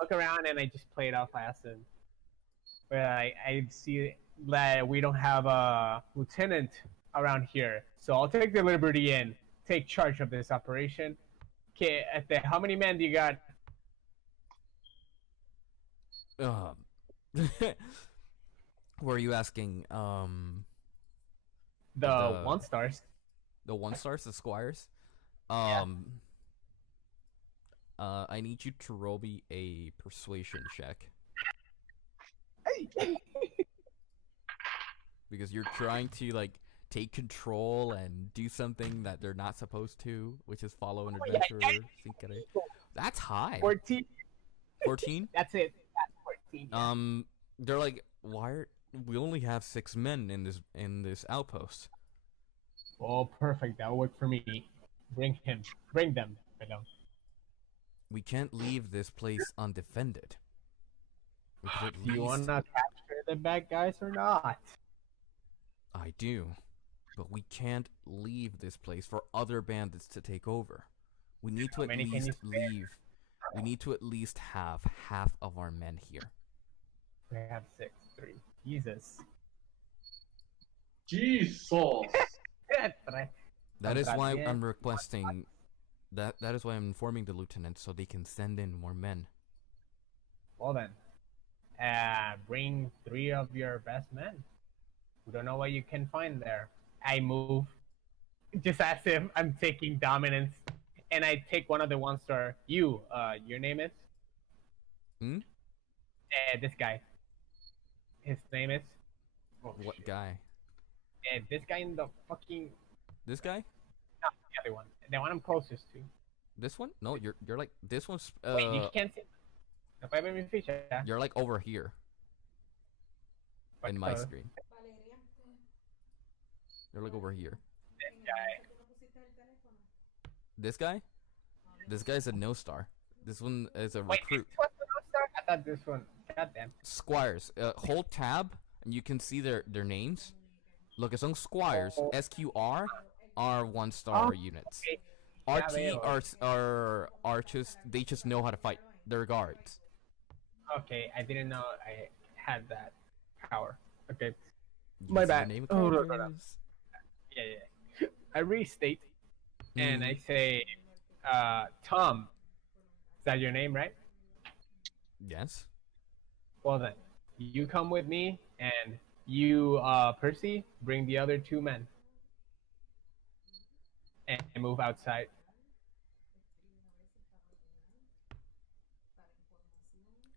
look around and I just play it off as in where I see that we don't have a lieutenant around here, so I'll take the liberty and take charge of this operation. Okay, how many men do you got? Were you asking? The 1-stars. The 1-stars, the squires. I need you to roll me a persuasion check. Because you're trying to take control and do something that they're not supposed to, which is follow an adventurer. That's high. 14. 14? That's it. That's 14. Yeah. They're like, we only have 6 men in this outpost. Oh, perfect. That'll work for me. Bring them. I know. We can't leave this place undefended. Do you want to capture the bad guys or not? I do. But we can't leave this place for other bandits to take over. We need to at least leave. We need to at least have half of our men here. We have 6, 3. Jesus. That is why I'm requesting. That is why I'm informing the lieutenant so they can send in more men. Well then, bring 3 of your best men. We don't know what you can find there. I move, just as if I'm taking dominance, and I take one of the 1-star. Your name is? Hmm? This guy. His name is? Oh, What shit. guy? This guy in the fucking... This guy? No, the other one. The one I'm closest to. This one? No, you're like this one's Wait, you can't see. No puedes ver mi ficha. you're like over here in my Pues, screen. You're like over here. This guy. This guy? This guy's a no star. This one is a Wait, recruit. this one's the no-star? I thought this one. Goddamn. Squires. Hold tab and you can see their names. Look, it's on Squires. SQR are 1-star units. Okay. RT are just they just know how to fight. They're guards. Okay, I didn't know I had that power. Okay. You My can see the bad. name of Oh, no, no, no. characters. Yeah. I restate and Mm. I say, Tom. Is that your name, right? Yes. Well then, you come with me, and you, Percy, bring the other 2 men. And move outside.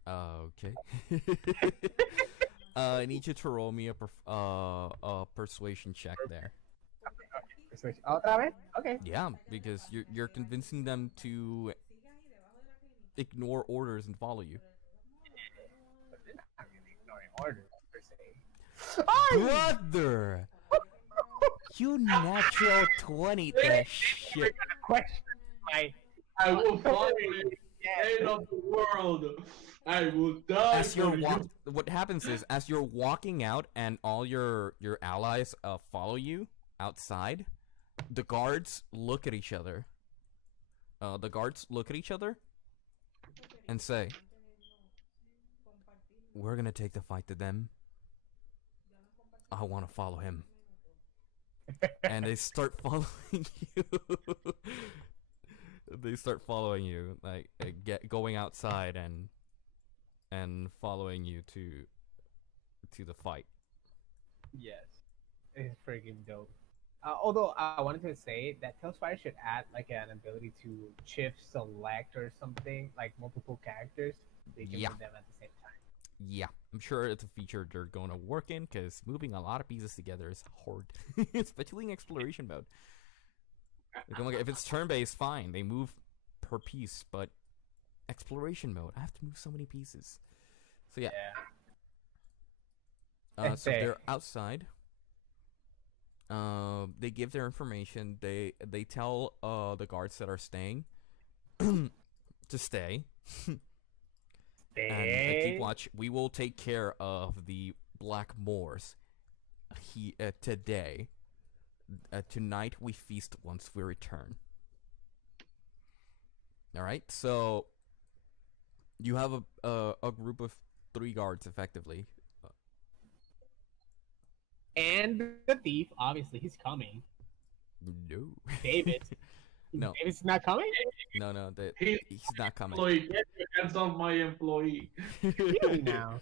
Okay. I need you to roll me a persuasion check there. Persuasion. Otra vez? Okay. Yeah, because you're convincing them to ignore orders and follow you. But they're not really ignoring orders, per se. Brother, you natural 20 that shit. Question my... I will follow you. End of the world. I will die As you're for you. what happens is as you're walking out and all your allies follow you outside, the guards look at each other. And say, "We're gonna take the fight to them. I want to follow him." And they start following you. They start following you, like going outside and following you to the fight. Yes. It's freaking dope. Although I wanted to say that TaleSpire should add like an ability to shift select or something, like multiple characters. They can Yeah. move them at the same time. Yeah, I'm sure it's a feature they're going to work in, because moving a lot of pieces together is hard, especially in exploration mode. Like, I'm like, if it's turn-based, fine, they move per piece, but exploration mode, I have to move so many pieces. So yeah, so they're outside. They give their information. They tell the guards that are staying to stay. And keep watch. We will take care of the Black Moors today. Tonight we feast once we return. All right. So you have a group of 3 guards effectively. And the thief, obviously, he's coming. No. David. No. David's not coming? No. He's He's not coming. Employee, get your hands off my employee. Really now.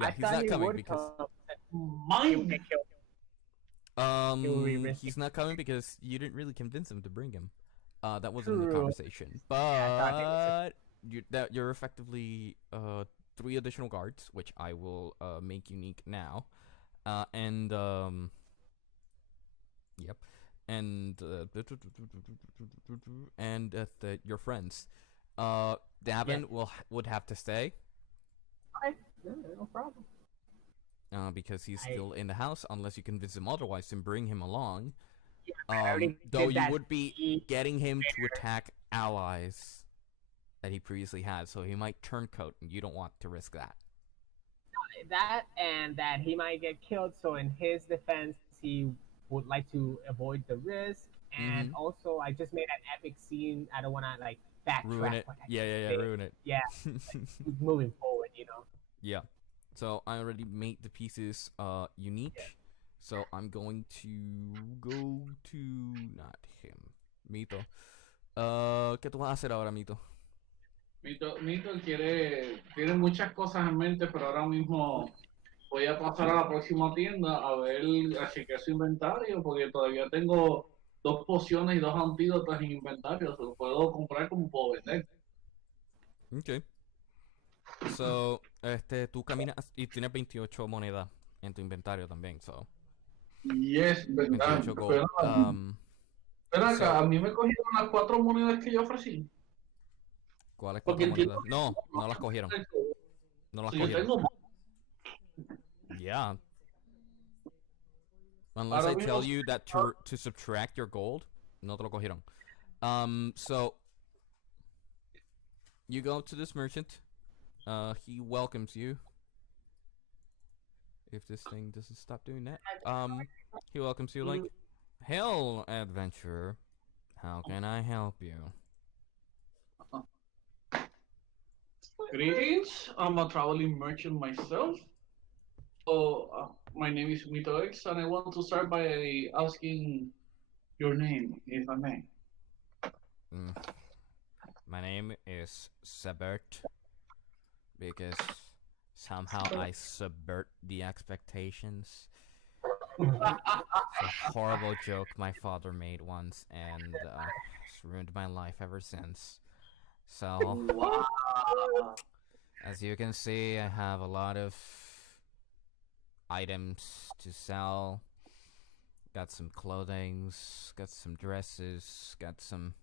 Yeah, I he's thought not he coming would because come. He Mine. would get killed. It would be risky. he's not coming because you didn't really convince him to bring him. That wasn't in the True. conversation. I But you're effectively 3 additional guards, which I will make unique now. And yep. And your friends. Davin would have to stay. No problem. Because he's still in the house, unless you convince him otherwise and bring him along. Yeah, I already Though did you that. would be getting him to attack allies that he previously had, so he might turncoat, and you don't want to risk that. That and that he might get killed, so in his defense, he would like to avoid the risk. And also, I just made an epic scene. I don't want to like backtrack. Ruin it. Like I Yeah, did. ruin it. Yeah, like, moving forward, you know. Yeah. So I already made the pieces unique. Yeah. So I'm going to go to not him. Mito. ¿Qué tú vas a hacer ahora, Mito? Mito tiene muchas cosas en mente, pero ahora mismo voy a pasar a la próxima tienda a ver, a chequear su inventario, porque todavía tengo 2 pociones y 2 antídotos en inventario, se lo puedo comprar como puedo vender. Okay. So, tú caminas y tienes 28 monedas en tu inventario también, so. Y es verdad, 28 gold. pero acá, So, a mí me cogieron las 4 monedas que yo ofrecí. ¿cuáles 4 Porque entiendo monedas? No, no las cogieron. No las que yo cogieron. tengo más. Yeah. Unless Ahora I mismo tell you that to subtract your gold, no te lo cogieron. So you go to this merchant. He welcomes you. If this thing doesn't stop doing that. He welcomes you like, "Hail, adventurer. How can I help you?" greetings, I'm a traveling merchant myself. So, my name is Mito X, and I want to start by asking your name, if I may. Mm. My name is Sebert because somehow I subvert the expectations. It's a horrible joke my father made once, and it's ruined my life ever since. So, Wow. as you can see, I have a lot of items to sell. Got some clothings, got some dresses, got some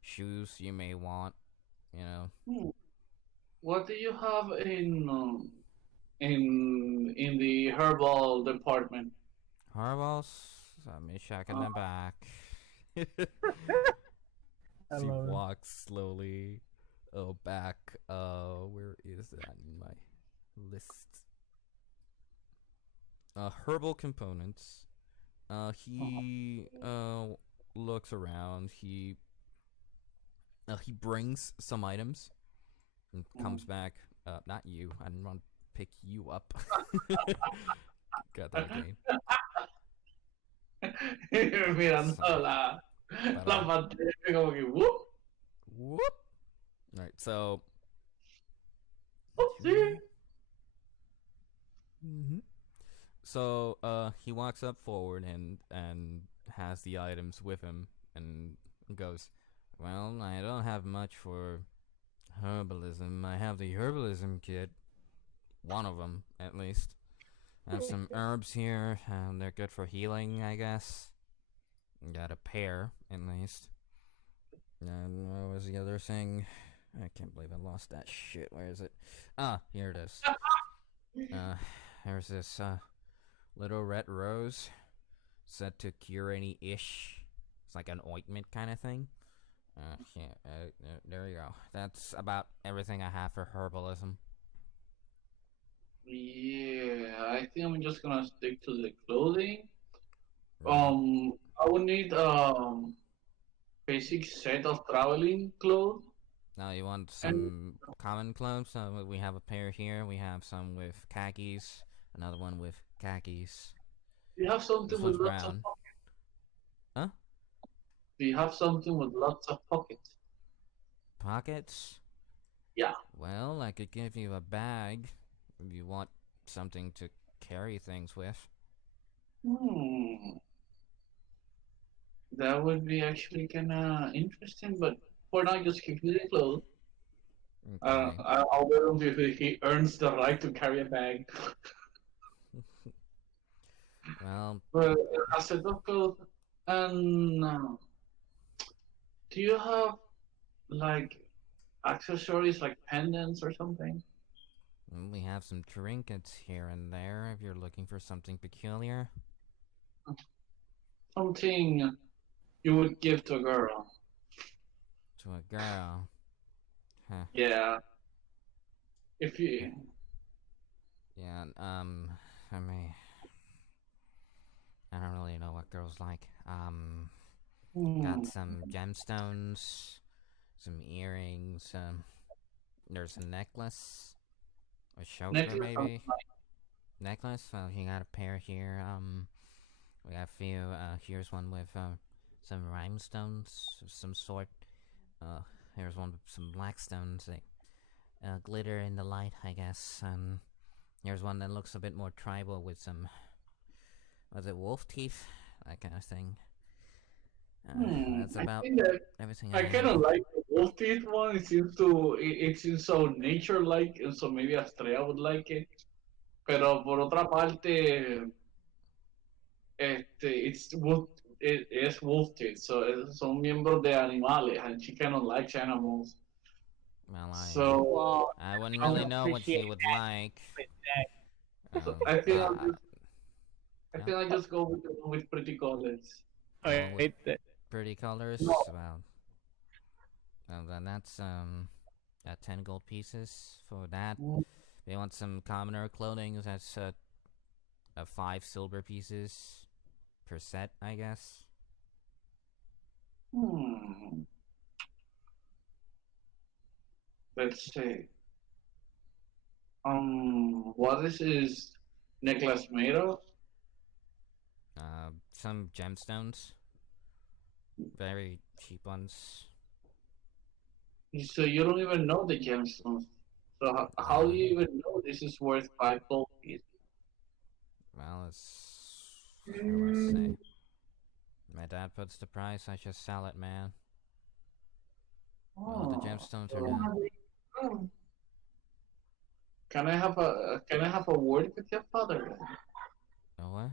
shoes you may want, you know. What do you have in the herbal department? Harballs, let me check in the back. I She love it. walks slowly back. Where is that in my list? Herbal components. He looks around. He brings some items and comes back. Not you. I didn't want to pick you up. God damn game. Mirando So, la para. pantalla como que whoop, Whoop. All right. So. whoopsie. Mm-hmm. So he walks up forward and has the items with him and goes, "Well, I don't have much for herbalism. I have the herbalism kit, one of them at least. I have some herbs here, and they're good for healing, I guess. Got a pair at least. And what was the other thing? I can't believe I lost that shit. Where is it? Ah, here it is. There's this little red rose said to cure any ish. It's like an ointment kind of thing. There you go. That's about everything I have for herbalism. Yeah, I think I'm just gonna stick to the clothing. Right. I would need basic set of traveling clothes. Now you want And some common clothes? We have a pair here. We have some with khakis. Another one with khakis. do you have something This with one's lots of brown. pockets? Huh? Do you have something with lots of pockets? Pockets? Yeah. Well, I could give you a bag if you want something to carry things with. That would be actually kinda interesting, but for now, just keep me the clothes. Okay. I'll wait until he earns the right to carry a bag. Well, But a set of clothes. And do you have like accessories like pendants or something? we have some trinkets here and there if you're looking for something peculiar. Something you would give to a girl. To a girl. Huh. Yeah. If you. Yeah, I mean, I don't really know what girls like. Got some gemstones, some earrings, there's a necklace, a choker Necklace. maybe. Necklace? Well, you got a pair here. We got a few. Here's one with some rhinestones of some sort. Here's one with some black stones. They glitter in the light, I guess. Here's one that looks a bit more tribal with some, was it wolf teeth? That kind of thing. That's I about think that everything I I kind have. of like the wolf teeth one. It seems so nature-like, and so maybe Astrea would like it. Pero por otra parte, it is wolf teeth, so son miembros de animales, and she kind of likes animals. Well, So Well, I wouldn't I really don't know what she appreciate would that like. with that. So Um, I think uh, I think I just go with the one with pretty colors. Well, with Wait, pretty colors. No. Well, then that's 10 gold pieces for that. Mm. They want some commoner clothing. That's 5 silver pieces per set, I guess. Let's see. What is his necklace made of? Some gemstones. Very cheap ones. So you don't even know the gemstones. So how do you even know this is worth 5 gold pieces? Well, what do I say? My dad puts the price, I just sell it, man. Well, the gemstones are not. Can I have a word with your father then? Oh, what?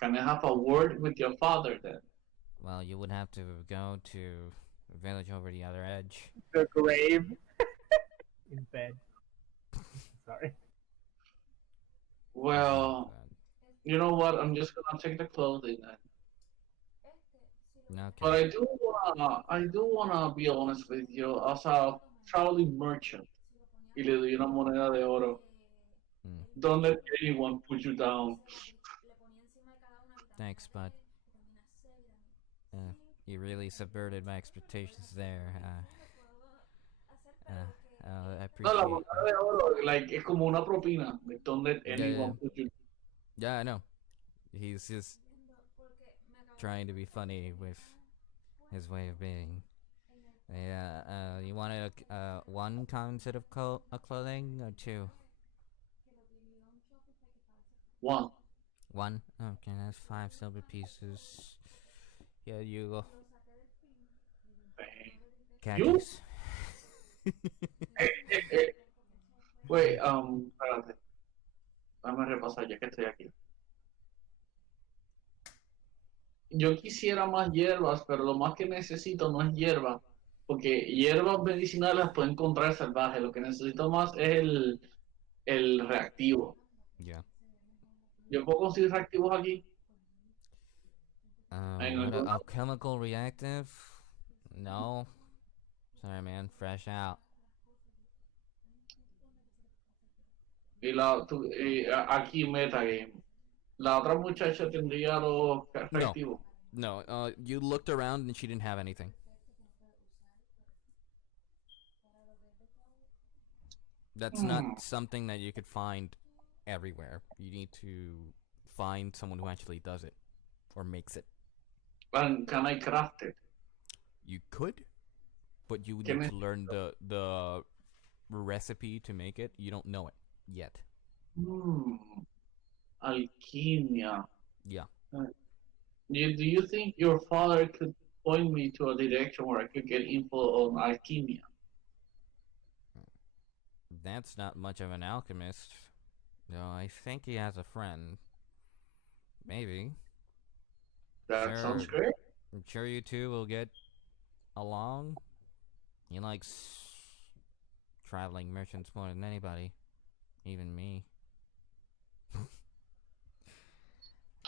Can I have a word with your father then? Well, you would have to go to a village over the other edge. the grave in bed. Sorry. Well, you know what? I'm just gonna take the clothing then. Okay. But I do wanna be honest with you. As a traveling merchant, y le doy una moneda de oro. Don't let anyone put you down. Thanks, bud. You really subverted my expectations there. I No, la appreciate it. moneda de oro, like, es como una propina. Like, don't let anyone put you. Yeah, I know. He's just trying to be funny with his way of being. Yeah, you wanted one common set of clothing or 2? One. 1? Okay, that's 5 silver pieces. Yeah, you go. Khakis. Wait, espérate. Dame repasar ya que estoy aquí. Yo quisiera más hierbas, pero lo más que necesito no es hierba, porque hierbas medicinales las puedo encontrar salvajes. Lo que necesito más es el reactivo. Yeah. ¿Yo puedo conseguir reactivos aquí? Alchemical reactive? No. Sorry, man. Fresh out. Aquí metagame. La otra muchacha tendría los reactivos. No, you looked around and she didn't have anything. That's not something that you could find everywhere. You need to find someone who actually does it or makes it. And can I craft it? You could, but you would need to learn the recipe to make it. You don't know it yet. Alquimia. Yeah. Do you think your father could point me to a direction where I could get info on alchemia? That's not much of an alchemist. No, I think he has a friend. Maybe. That sounds great. I'm sure you two will get along. He likes traveling merchants more than anybody. Even me.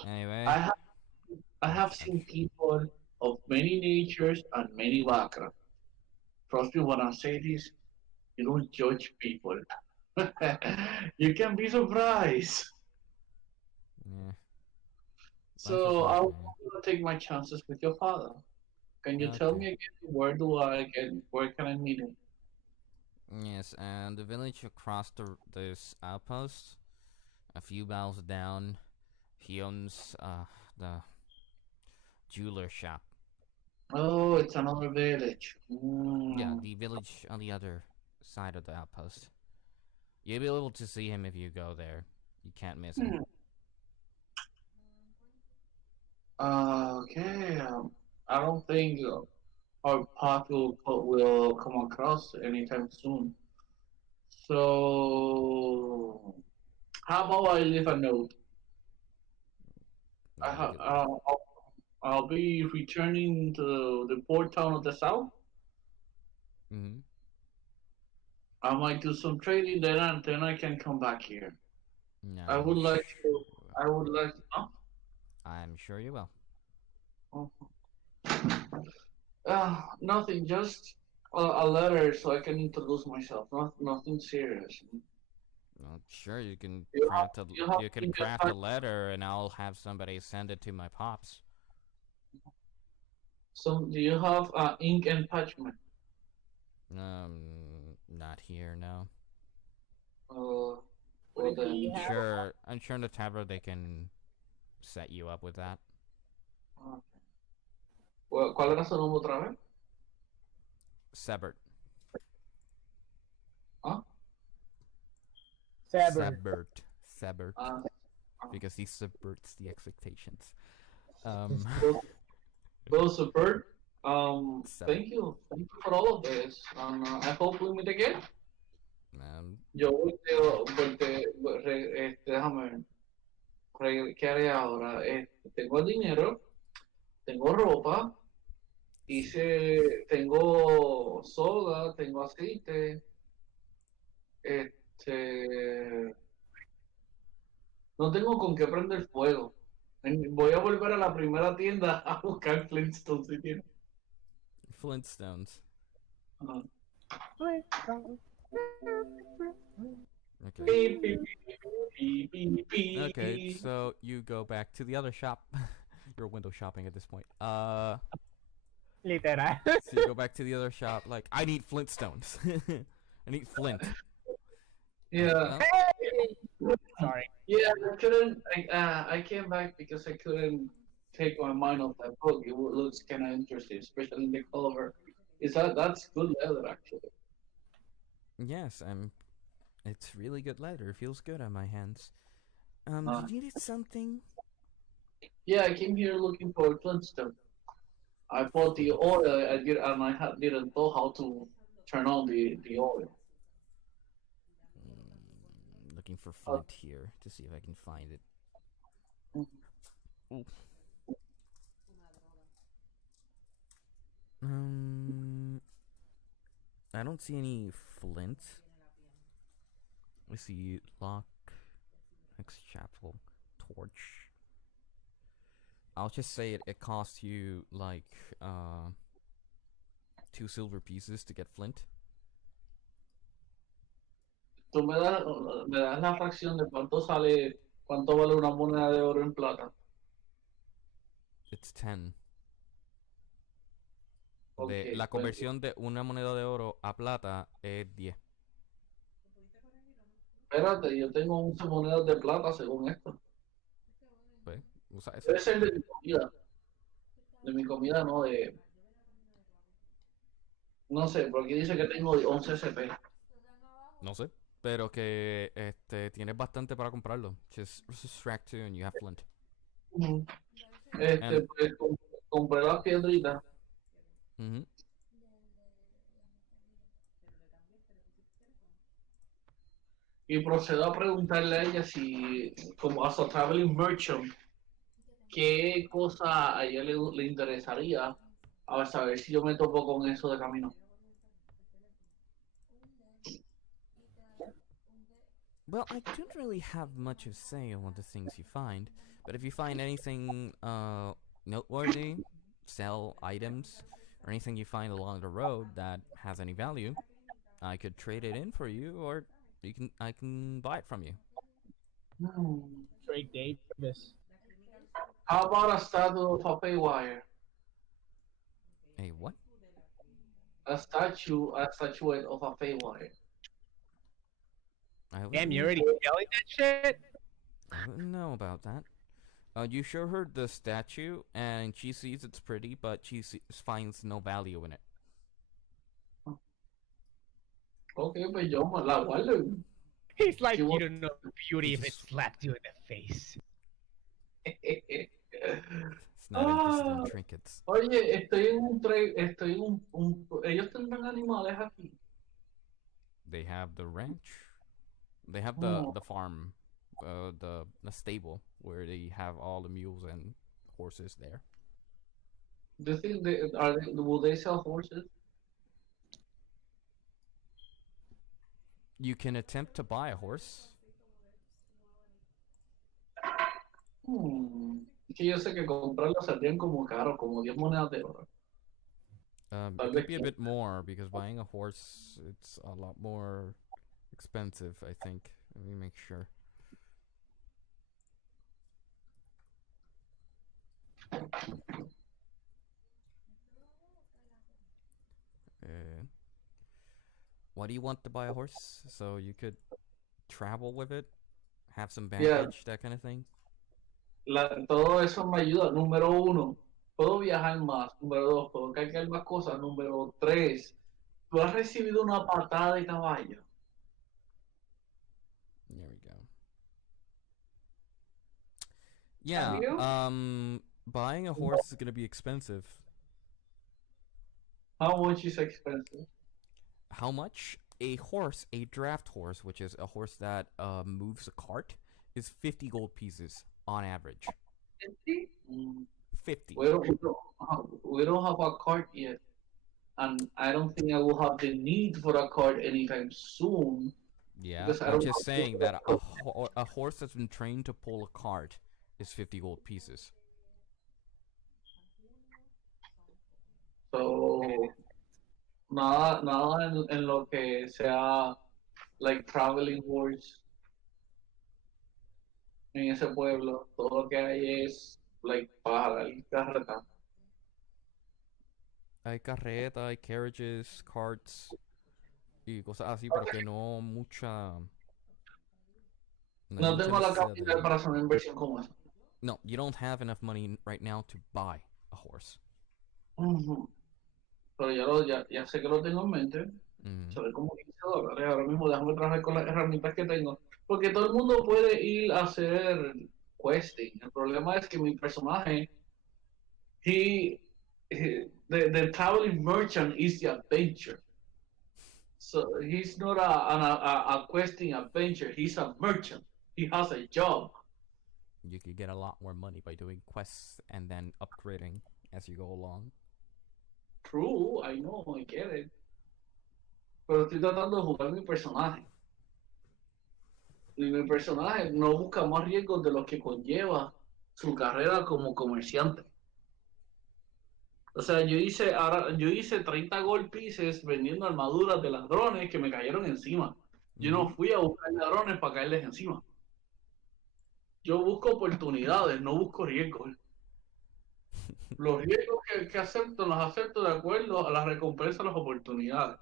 Anyway. I have seen people of many natures and many backgrounds. Trust me when I say this, you don't judge people. You can be surprised. Yeah. So I'll take my chances with your father. Can you tell me again, where can I meet him? Yes, and the village across this outpost, a few miles down, he owns the jeweler shop. Oh, it's another village. Yeah, the village on the other side of the outpost. You'll be able to see him if you go there. You can't miss him. Okay. I don't think our path will come across anytime soon. So, how about I leave a note? I'll be returning to the port town of the south. Mm-hmm. I might do some trading, then I can come back here. No, I would like to. I would like to. Huh? I'm sure you will. Nothing. Just a letter so I can introduce myself. Nothing serious. Well, sure, you can You craft have- a you have you can to craft a get- letter, and I'll have somebody send it to my pops. So, do you have ink and parchment? Not here, no. Well then, I'm sure in the tavern they can set you up with that. well, ¿cuál era su nombre otra vez? Severed. Huh? Severed. Because he subverts the expectations. Well, super. Severed. Thank you for all of this. I hope we meet again. Yo déjame ver. ¿Qué haré ahora? Tengo dinero, tengo ropa, tengo soda, tengo aceite, no tengo con qué prender fuego. Voy a volver a la primera tienda a buscar Flintstones si tiene. Flintstones. Okay. Beep, beep, beep, beep, beep. Okay, so you go back to the other shop. You're window shopping at this point. Literal. So you go back to the other shop, like, I need Flintstones. I need Flint. Yeah. Sorry. Yeah, I couldn't. I came back because I couldn't take my mind off that book. It looks kind of interesting, especially in the cover. That's good leather, actually. Yes, it's really good leather. It feels good on my hands. Did you need something? Yeah, I came here looking for Flintstone. I bought the oil. Didn't know how to turn on the oil. Looking for Flint here to see if I can find it. Ooh. I don't see any Flint. I see lock, X chapel, torch. I'll just say it costs you like 2 silver pieces to get Flint. Tú me das la fracción de cuánto vale una moneda de oro en plata. It's 10. Okay, La conversión de una moneda de oro a plata es 10. Espérate, yo tengo 11 monedas de plata según esto. Pues, usa eso. Debe ser de mi comida. De mi comida, no de. No sé, porque dice que tengo 11 SP. No sé. Pero que tienes bastante para comprarlo. Just subtract 2 and you have Flint. Pues compré las piedritas. Y procedo a preguntarle a ella si, como as a traveling merchant, qué cosa a ella le interesaría, a saber si yo me topo con eso de camino. Well, I don't really have much of say on the things you find, but if you find anything noteworthy, sell items, or anything you find along the road that has any value, I could trade it in for you, or I can buy it from you. Trade Davis. How about a statue of a paywire? A what? A statuette of a paywire. Damn, you already selling that shit? I don't know about that. You show her the statue, and she sees it's pretty, but she finds no value in it. Ok, pues yo me la guardo. He's like, You you want- don't know beauty if it slapped you in the face. It's not interested in trinkets. Oye, estoy en ellos tendrán animales aquí. They have the ranch. They have Oh. the farm, the stable where they have all the mules and horses there. Do you think will they sell horses? You can attempt to buy a horse. Que yo sé que comprarlo saldrían como caro, como 10 monedas de oro. It Tal could vez be a bit more because buying a horse it's a lot more expensive. I think. Let me make sure. Why do you want to buy a horse? So you could travel with it, have some baggage, that kind of thing. Todo eso me ayuda. Número uno, puedo viajar más. Número dos, puedo cargar más cosas. Número tres, tú has recibido una patada de caballo. There we go. Yeah, you? buying a horse is gonna be expensive. How much is expensive? How much? A horse, a draft horse, which is a horse that moves a cart, is 50 gold pieces on average. 50? 50. We don't have a cart yet. And I don't think I will have the need for a cart anytime soon. Yeah, Because I I'm don't just have saying to- that a horse that's been trained to pull a cart is 50 gold pieces. So, nada en lo que sea, like, traveling horse en ese pueblo. Todo lo que hay es, like, para el carreta. Hay carreta, hay carriages, carts y cosas así, pero que no mucha. No mucha tengo la necesidad capacidad de- para hacer una inversión como esa. No, you don't have enough money right now to buy a horse. Pero ya sé que lo tengo en mente. Mm. Sale como $15. Ahora mismo déjame trabajar con las herramientas que tengo. Porque todo el mundo puede ir a hacer questing. El problema es que mi personaje, the traveling merchant is the adventure. So he's not a questing adventure. He's a merchant. He has a job. You could get a lot more money by doing quests and then upgrading as you go along. True, I know, I get it. Pero estoy tratando de jugar mi personaje. Y mi personaje no busca más riesgos de los que conlleva su carrera como comerciante. O sea, yo hice 30 gold pieces vendiendo armaduras de ladrones que me cayeron encima. Yo no fui a buscar ladrones para caerles encima. Yo busco oportunidades, no busco riesgos. Los riesgos que acepto, los acepto de acuerdo a la recompensa de las oportunidades.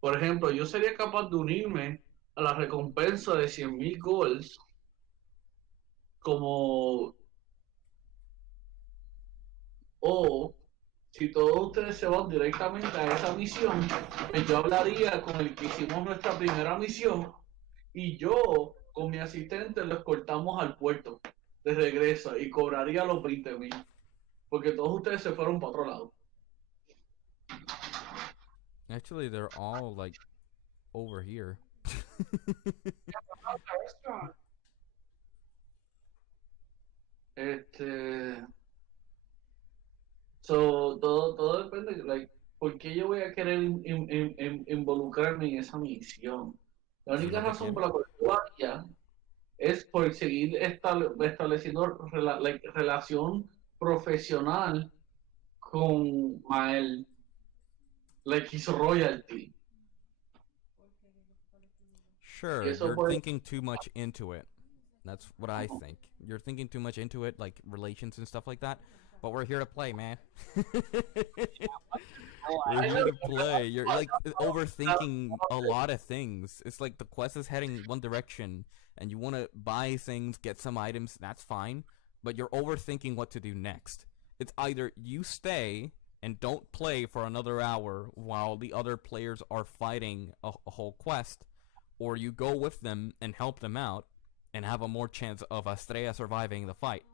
Por ejemplo, yo sería capaz de unirme a la recompensa de 100,000 golds como... O si todos ustedes se van directamente a esa misión, pues yo hablaría con el que hicimos nuestra primera misión y yo con mi asistente los cortamos al puerto de regreso y cobraría los 20,000. Porque todos ustedes se fueron para otro lado. Actually, they're all like over here. Todo depende, like, ¿por qué yo voy a querer involucrarme en esa misión? La única Porque razón quiere. por la cual yo haría es por seguir estableciendo relación profesional con Mael, like his royalty. Sure, Eso you're puede- thinking too much into it. That's what I think. You're thinking too much into it, like relations and stuff like that. But we're here to play, man. We're here to play. You're like overthinking a lot of things. It's like the quest is heading one direction, and you want to buy things, get some items. That's fine, but you're overthinking what to do next. It's either you stay and don't play for another hour while the other players are fighting a whole quest, or you go with them and help them out and have a more chance of Estrella surviving the fight.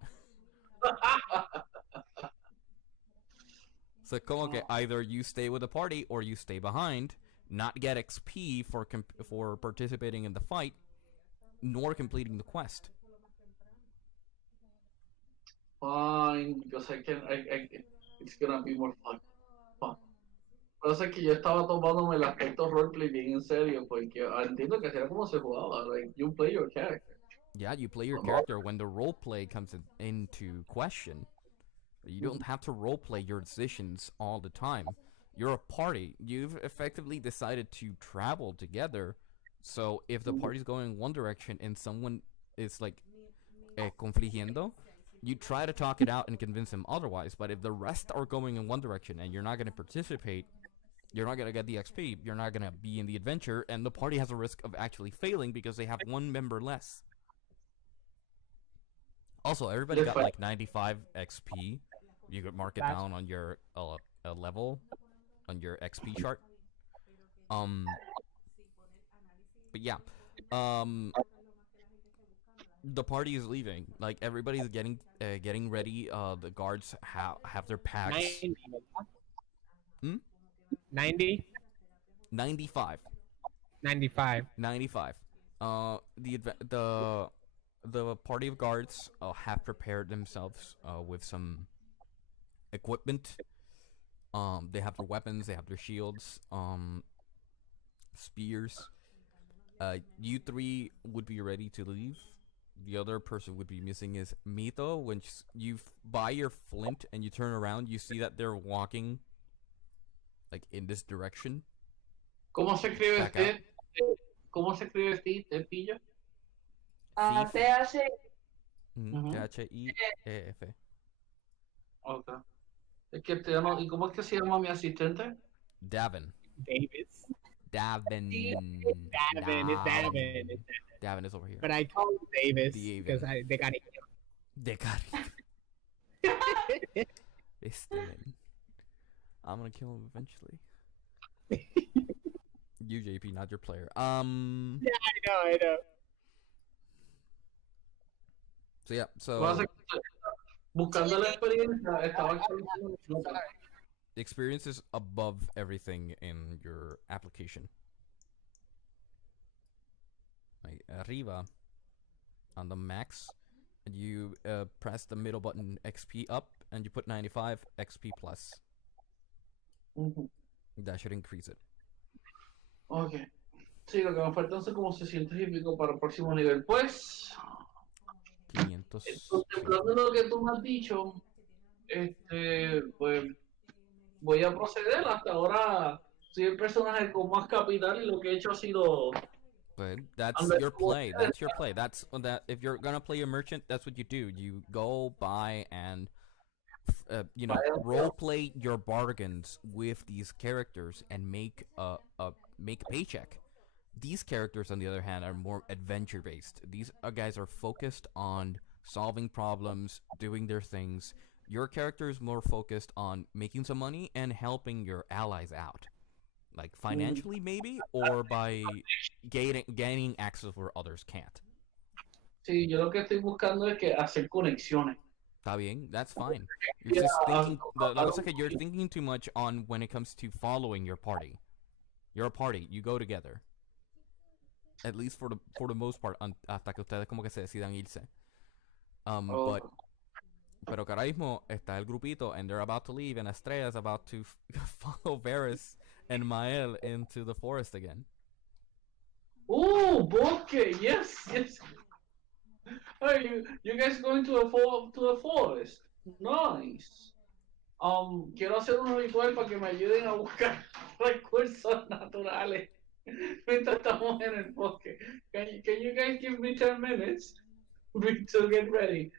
So como que either you stay with the party or you stay behind, not get XP for participating in the fight, nor completing the quest. Fine, because it's gonna be more fun. Pasa que yo estaba tomándome el aspecto roleplay bien en serio, porque entiendo que será como se jugaba, like, you play your character. Yeah, you play your character when the roleplay comes into question. You don't have to roleplay your decisions all the time. You're a party. You've effectively decided to travel together. So if the party's going one direction and someone is like confligiendo, you try to talk it out and convince them otherwise. But if the rest are going in one direction and you're not going to participate, you're not going to get the XP, you're not going to be in the adventure, and the party has a risk of actually failing because they have one member less. Also, everybody got like 95 XP. You could mark it down on your level, on your XP chart. But yeah, the party is leaving. Like, everybody's getting ready. The guards have their packs. 90? 95. 95. 95. The party of guards have prepared themselves with some equipment. They have their weapons, they have their shields, spears. You three would be ready to leave. The other person would be missing is Mito. When you buy your flint and you turn around, you see that they're walking like in this direction. ¿Cómo se escribe este? ¿Cómo se escribe este pillo? TH. T-H-I-E-F. Okay. Es que ¿y cómo es que se llama mi asistente? Davin. Davis. Davin. Davin is over here. But I call him Davis because they got it. They got it. I'm gonna kill him eventually. You, JP, not your player. Yeah, I know. So yeah, so buscando la experiencia, estaba actualizando. the experience is above everything in your application. Like arriba on the max, and you press the middle button XP up, and you put 95 XP plus. That should increase it. Okay. Sí, lo que me faltan son como 600 y pico para el próximo nivel. Pues, 500. contemplando lo que tú me has dicho, pues voy a proceder. Hasta ahora soy el personaje con más capital y lo que he hecho ha sido. But that's your play. That's your play. That's that. If you're gonna play a merchant, that's what you do. You go buy and role play your bargains with these characters and make a paycheck. These characters, on the other hand, are more adventure based. These guys are focused on solving problems, doing their things. Your character is more focused on making some money and helping your allies out, like financially maybe, or by gaining access where others can't. Sí, yo lo que estoy buscando es que hacer conexiones. Está bien, that's fine. You're just thinking. You're thinking too much on when it comes to following your party. You're a party. You go together. At least for the most part, hasta que ustedes como que se decidan irse. Pero que ahora mismo está el grupito, and they're about to leave, and Estrella is about to follow Varys and Mael into the forest again. Oh, bosque! Yes. Are you guys going to the forest? Nice. Quiero hacer un ritual para que me ayuden a buscar recursos naturales mientras estamos en el bosque. Can you guys give me 10 minutes to get ready?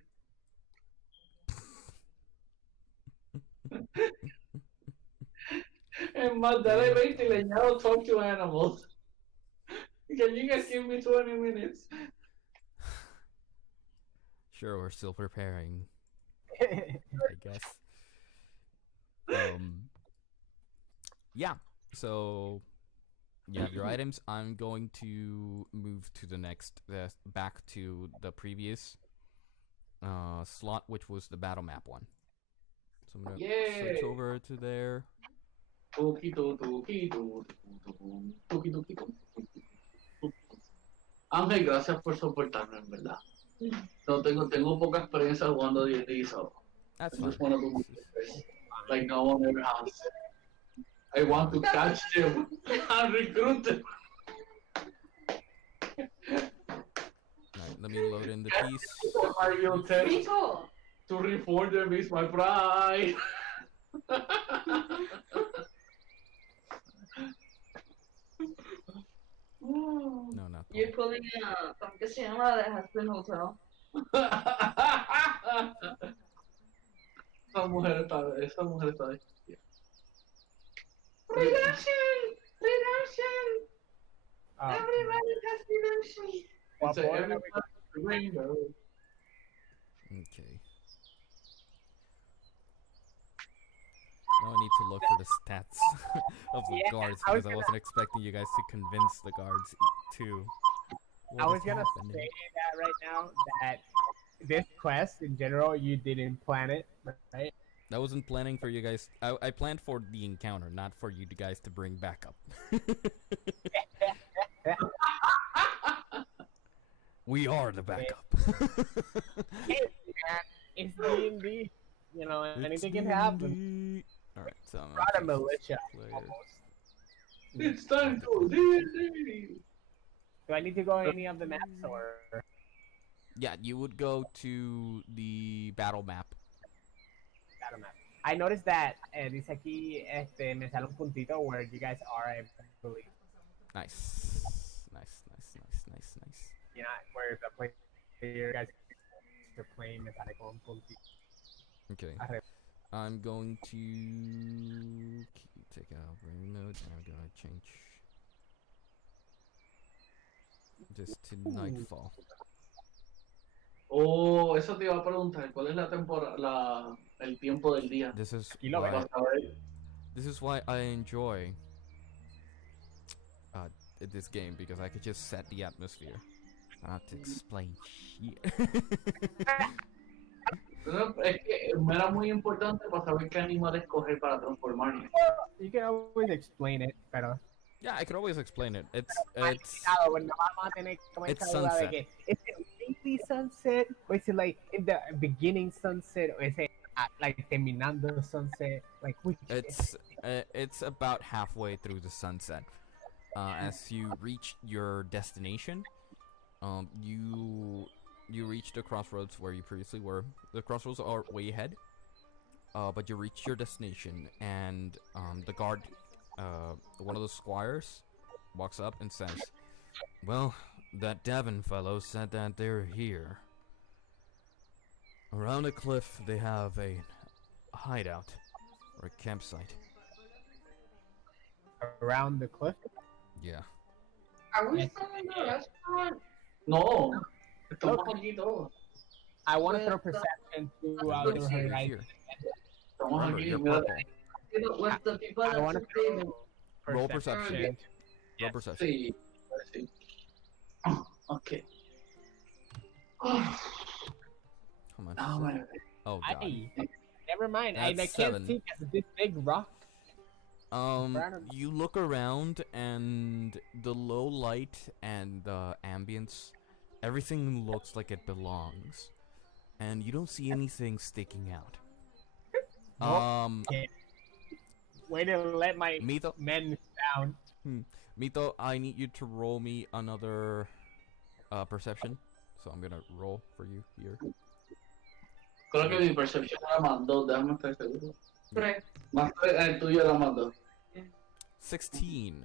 En más, dale 20 y le añado talk to animals. Can you guys give me 20 minutes? Sure, we're still preparing. I guess. Yeah. So you have your items. I'm going to move to the next, back to the previous slot, which was the battle map one. So I'm gonna switch over to there. Ángel, gracias por soportarme, en verdad. No tengo poca experiencia jugando D&D, so That's I fine. just want to do like no one ever has. I want to catch them and recruit them. Alright, let me load in the piece. Mario Tech to reform them is my pride. No, not You're Paul. pulling ¿cómo que se llama? De Husband Hotel. Esa mujer está de... Redemption! Redemption! Oh, Everybody has redemption! what It's a point are everybody rainbow. Okay. Now I need to look for the stats of the Yeah, guards I was because I wasn't expecting you guys to convince the guards too. I was gonna say that right now that this quest in general you didn't plan it, right? I wasn't planning for you guys. I planned for the encounter, not for you guys to bring backup. We are the backup. Hey man, it's D&D. You know, anything can happen. Alright, so I'm Brought a gonna choose militia. player. Almost. It's time to D&D. Do I need to go any of the maps or? Yeah, you would go to the battle map. Battle map. I noticed that dice aquí, me sale un puntito where you guys are, I believe. Nice. You know, where the player guys are playing, me sale con un puntito. Okay. Arre. I'm going to take out brain mode and I'm gonna change this to nightfall. Oh, eso te iba a preguntar. ¿Cuál es la temporada, el tiempo del día? This is Aquí lo why, veo. this is why I enjoy this game, because I could just set the atmosphere. I don't have to explain shit. Es que me era muy importante para saber qué animal escoger para transformarme. You can always explain it, pero. Yeah, I could always explain it. It's Bueno, vamos a tener que comenzar it's a dudar de sunset. que ¿es el lately sunset or is it like in the beginning sunset or is it like terminando sunset? Like which? It's about halfway through the sunset. As you reach your destination, you reach the crossroads where you previously were. The crossroads are way ahead, but you reach your destination, and the guard, one of the squires, walks up and says, "Well, that Davin fellow said that they're here. Around a cliff, they have a hideout or a campsite." Around the cliff? Yeah. Are we still in the restaurant? No, estamos aquí todos. I want to throw perception to Everybody's the horizon. here. Estamos Remember, aquí. you're Mira, purple. With the people I that want to succeeded. throw Roll perception. Roll perception. sí, sí. Oh, okay. Oh, Come on. no, man. Oh god. Never mind. I That's can't 7. see because this big rock. You look around and the low light and the ambience, everything looks like it belongs, and you don't see anything sticking out. Way to let my Mito, men down. Mito, I need you to roll me another perception. So I'm gonna roll for you here. Creo que mi percepción era más 2, déjame estar seguro. Correct. Más 3, el tuyo era más 2. 16.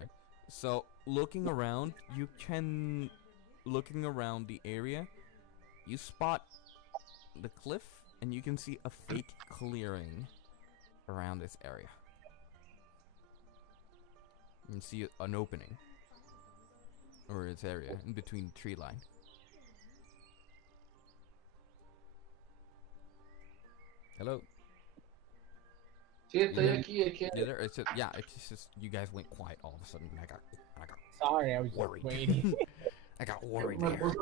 So looking around, looking around the area, you spot the cliff, and you can see a fake clearing around this area. You can see an opening, or its area in between the tree line. Hello. Sí, estoy aquí, es que Yeah, it's just you guys went quiet all of a sudden. I got Sorry, I was just worried. waiting. I got worried me there.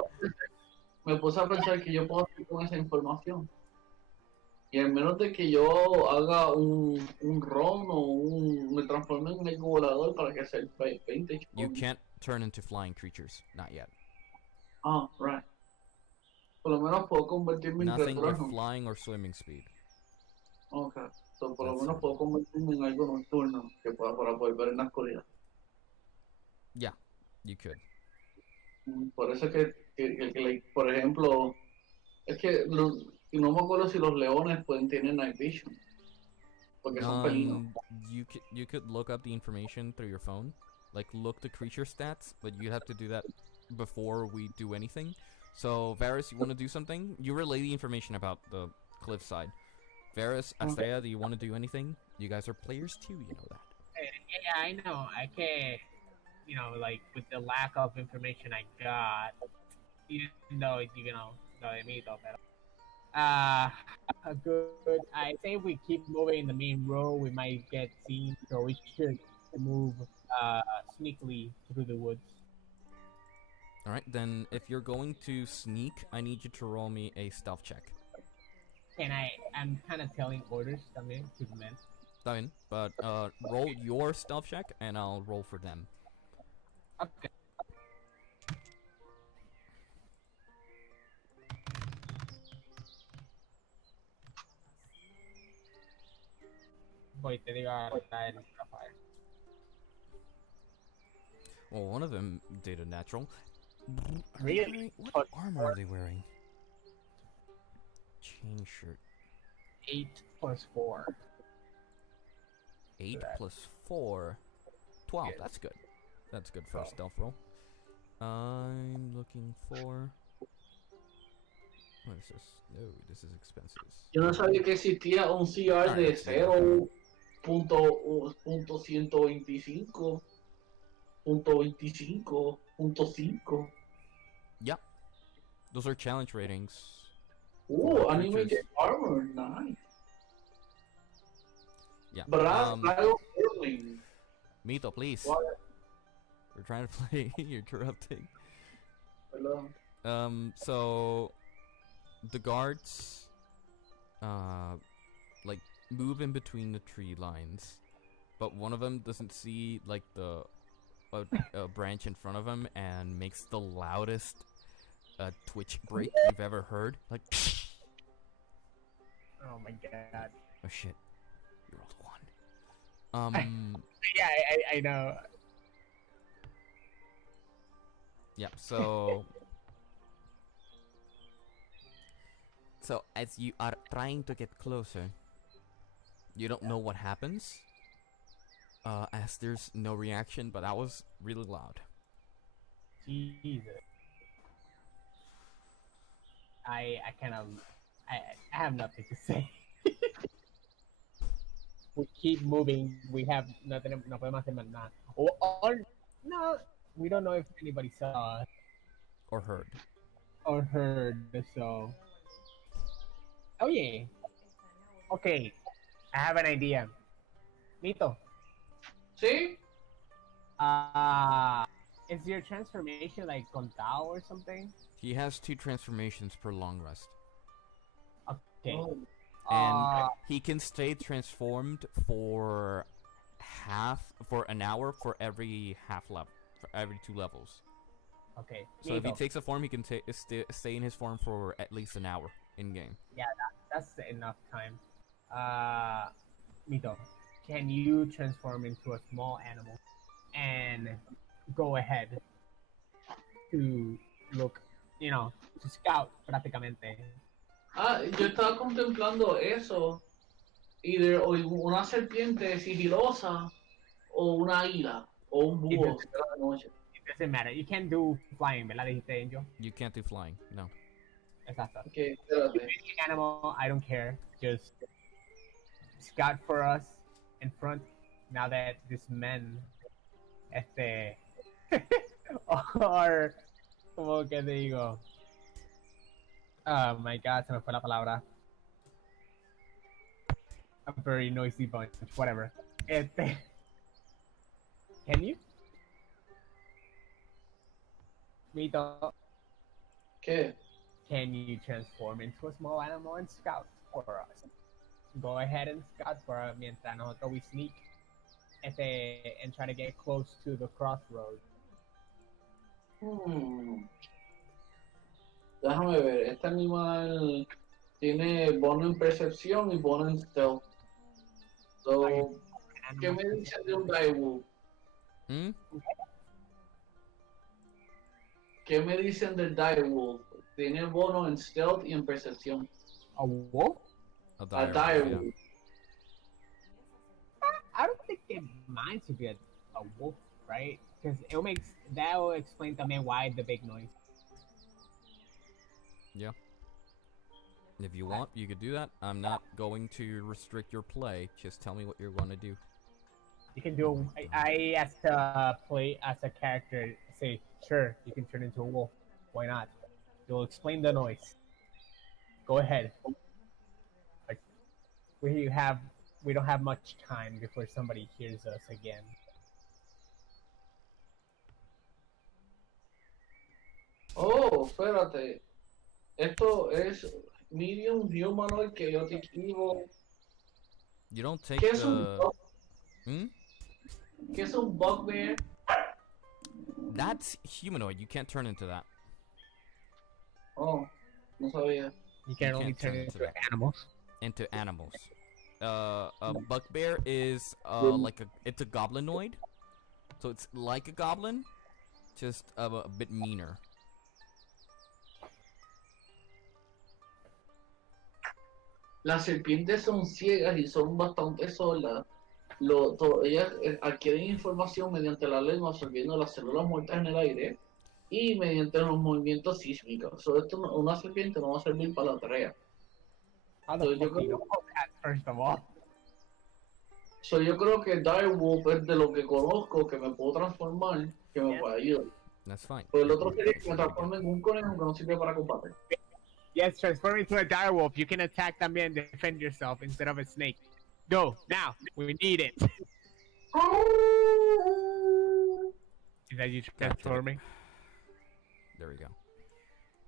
me puse a pensar que yo puedo hacer con esa información. Y al menos de que yo haga un ron o me transforme en algo volador para que sea el vintage. You can't turn into flying creatures, not yet. Ah, right. Por lo menos puedo convertirme en Nothing with criaturas, ¿no? flying or swimming speed. Okay. So, por lo That's menos puedo convertirme en algo nocturno que pueda para poder ver en la oscuridad. Yeah, you could. Por eso like, por ejemplo, es que no me acuerdo si los leones pueden tener night vision. Porque son felinos. You could look up the information through your phone, like look the creature stats, but you have to do that before we do anything. So Varys, you want to do something? You relay the information about the cliffside. Varys, Astrea, do you want to do anything? You guys are players too, you know that. Yeah, I know. I can't, like with the lack of information I got, even though lo de mito, pero good. I think we keep moving in the main road, we might get seen, so we should move sneakily through the woods. Alright, then if you're going to sneak, I need you to roll me a stealth check. I'm kind of telling orders también to the men. Está bien, but roll your stealth check and I'll roll for them. Okay. Voy, te digo ahorita el fire. Well, one of them did a natural. Really? What armor are they wearing? Chain shirt. 8 plus 4. 8 plus 4. 12. Yes. That's good. That's good for a stealth roll. I'm looking for... What is this? No, this is expenses. Yo no sabía que existía un CR de 0.125, .25, Yep. Those are challenge ratings. Ooh, for animated creatures. armor, nice. Yeah. Brass, Dragon, Whirling. Mito, please. What? We're trying to play. You're interrupting. Hello. So the guards, like move in between the tree lines, but one of them doesn't see like the a branch in front of him and makes the loudest twitch break you've ever heard. Like, Oh my god. oh shit, you rolled a 1. Yeah, I know. Yeah. So as you are trying to get closer, you don't know what happens. As there's no reaction, but that was really loud. Jesus. I have nothing to say. We keep moving. We have nothing. No podemos hacer más nada. Or no, we don't know if anybody saw us Or heard. or heard. So, oh yeah. Okay, I have an idea. Mito, ¿Sí? is your transformation like contado or something? He has 2 transformations per long rest. Okay. Oh. And he can stay transformed for an hour for every half level, for every 2 levels. Okay. So if he Mito, takes a form, he can stay in his form for at least an hour in game. that's enough time. Mito, can you transform into a small animal and go ahead to look, to scout prácticamente? Yo estaba contemplando eso. O una serpiente sigilosa o una águila o un búho que era de noche. It doesn't matter. You can't do flying, ¿verdad? Dijiste, Angel. You can't do flying, no. Exacto. Okay, espérate. Any animal, I don't care. Just scout for us in front. Now that this men, or como que digo. Oh my God, se me fue la palabra. a very noisy bunch. Whatever. Can you? Mito, ¿Qué? can you transform into a small animal and scout for us? Go ahead and scout for us mientras nosotros we sneak and try to get close to the crossroads. Déjame ver, este animal tiene bono en percepción y bono en stealth. So, ¿qué me dicen de un direwolf? ¿Qué me dicen del direwolf? Tiene bono en stealth y en percepción. A wolf? A direwolf. I don't think it minds to be a wolf, right? Because that will explain también why the big noise. Yeah. If you want, you could do that. I'm not going to restrict your play. Just tell me what you're going to do. You can do. I as to play as a character. Say, sure, you can turn into a wolf. Why not? You'll explain the noise. Go ahead. Like, we don't have much time before somebody hears us again. Oh, espérate. Esto es medium humanoid chaotic evil. You don't take ¿Qué es ¿Qué es un bugbear? That's humanoid. You can't turn into that. Oh, no sabía. You can only turn into animals. Into animals. A bugbear is it's a goblinoid. So it's like a goblin, just a bit meaner. Las serpientes son ciegas y son bastante solas. Ellas adquieren información mediante la lengua, absorbiendo las células muertas en el aire y mediante los movimientos sísmicos. Una serpiente no va a servir para la tarea. Yo creo que direwolf es de lo que conozco, que me puedo transformar, que me puede ayudar. That's fine. Pero el otro sería que me transforme en un conejo que no sirve para combate. Yes, transform into a direwolf. You can attack también and defend yourself instead of a snake. Go, now. We need it. Is that you transforming? There we go.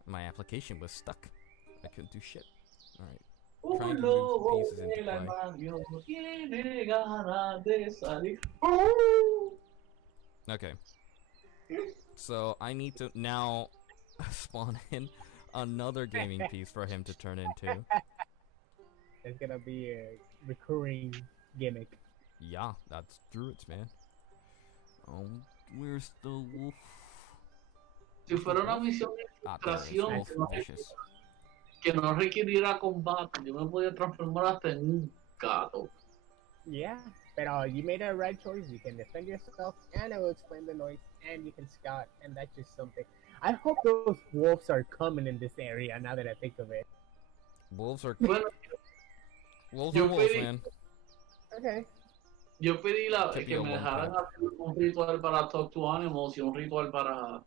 My application was stuck. I couldn't do shit. Alright. Trying to move pieces into play. Okay. So I need to now spawn in another gaming piece for him to turn into. It's gonna be a recurring gimmick. Yeah, that's druids, man. Oh, where's the wolf? Si fuera una misión de infiltración que no requiriera combate, yo me podía transformar hasta en un gato. Yeah, but you made a right choice. You can defend yourself, and I will explain the noise, and you can scout, and that's just something. I hope those wolves are coming in this area. Now that I think of it, wolves are bueno, wolves, man. Okay. Yo pedí que me dejaran hacer un ritual para Talk to Animals y un ritual para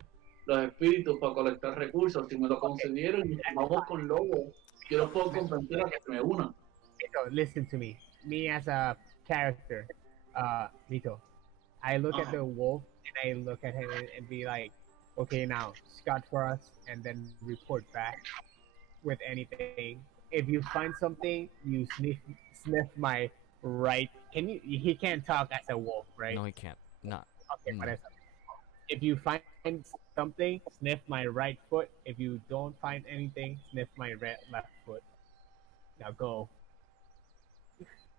los espíritus para colectar recursos. Si me lo concedieron, vamos con lobos. Yo los puedo convencer a que se me unan. Mito, listen to me. Me as a character, Mito. I look at the wolf and I look at him and be like, okay, now scout for us and then report back with anything. If you find something, you sniff my right. He can't talk as a wolf, right? No, he can't. Not. Okay, but if you find something, sniff my right foot. If you don't find anything, sniff my left foot. Now go.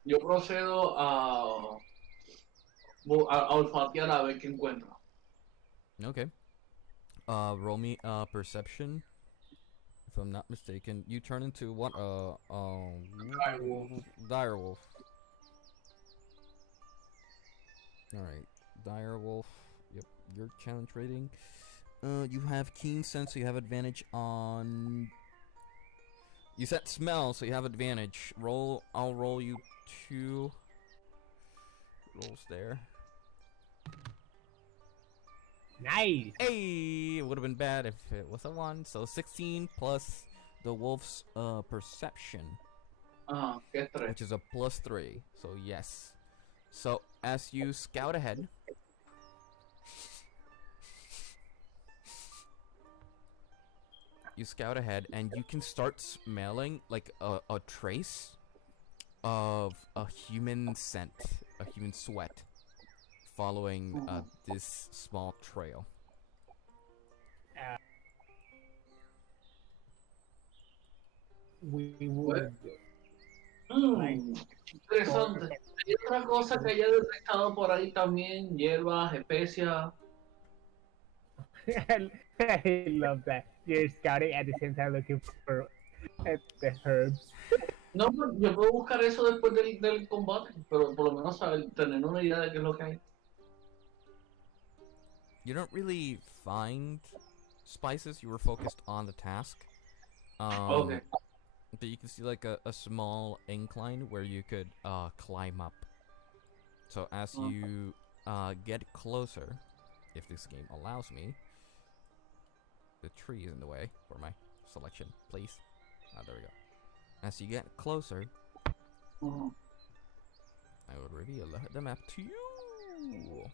Yo procedo a olfatear a ver qué encuentro. Okay. Roll me perception. If I'm not mistaken, you turn into what? Direwolf. Alright, direwolf. Yep, your challenge rating. You have keen sense, so you have advantage on. You set smell, so you have advantage. I'll roll you 2 rolls there. Nice. Hey, it would have been bad if it was a 1. So 16 plus the wolf's perception. ¿Qué es 3? which is a +3. So yes. So as you scout ahead, and you can start smelling like a trace of a human scent, a human sweat, following this small trail. We would Interesante. Hay otra cosa que haya detectado por ahí también, hierbas, especias. I love that. You're scouting at the same time looking for the herbs. No, yo puedo buscar eso después del combate, pero por lo menos saber, tener una idea de qué es lo que hay. You don't really find spices. You were focused on the task. Okay. But you can see like a small incline where you could climb up. So as you get closer, if this game allows me, the tree is in the way for my selection, please. There we go. As you get closer, I will reveal the map to you.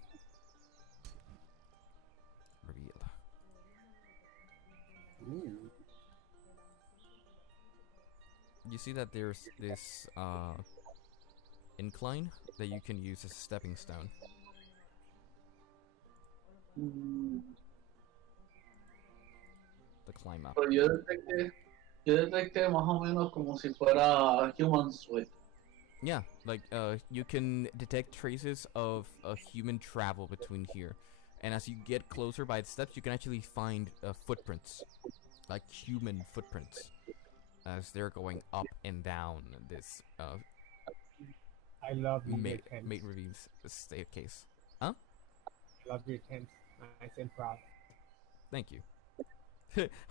Reveal. Ooh. You see that there's this incline that you can use as a stepping stone. To climb up. Pero yo detecté más o menos como si fuera human sweat. Yeah, like you can detect traces of a human travel between here, and as you get closer by the steps, you can actually find footprints, like human footprints, as they're going up and down this I love your tents. mate ravines staircase. I love your tents. Nice improv. Thank you.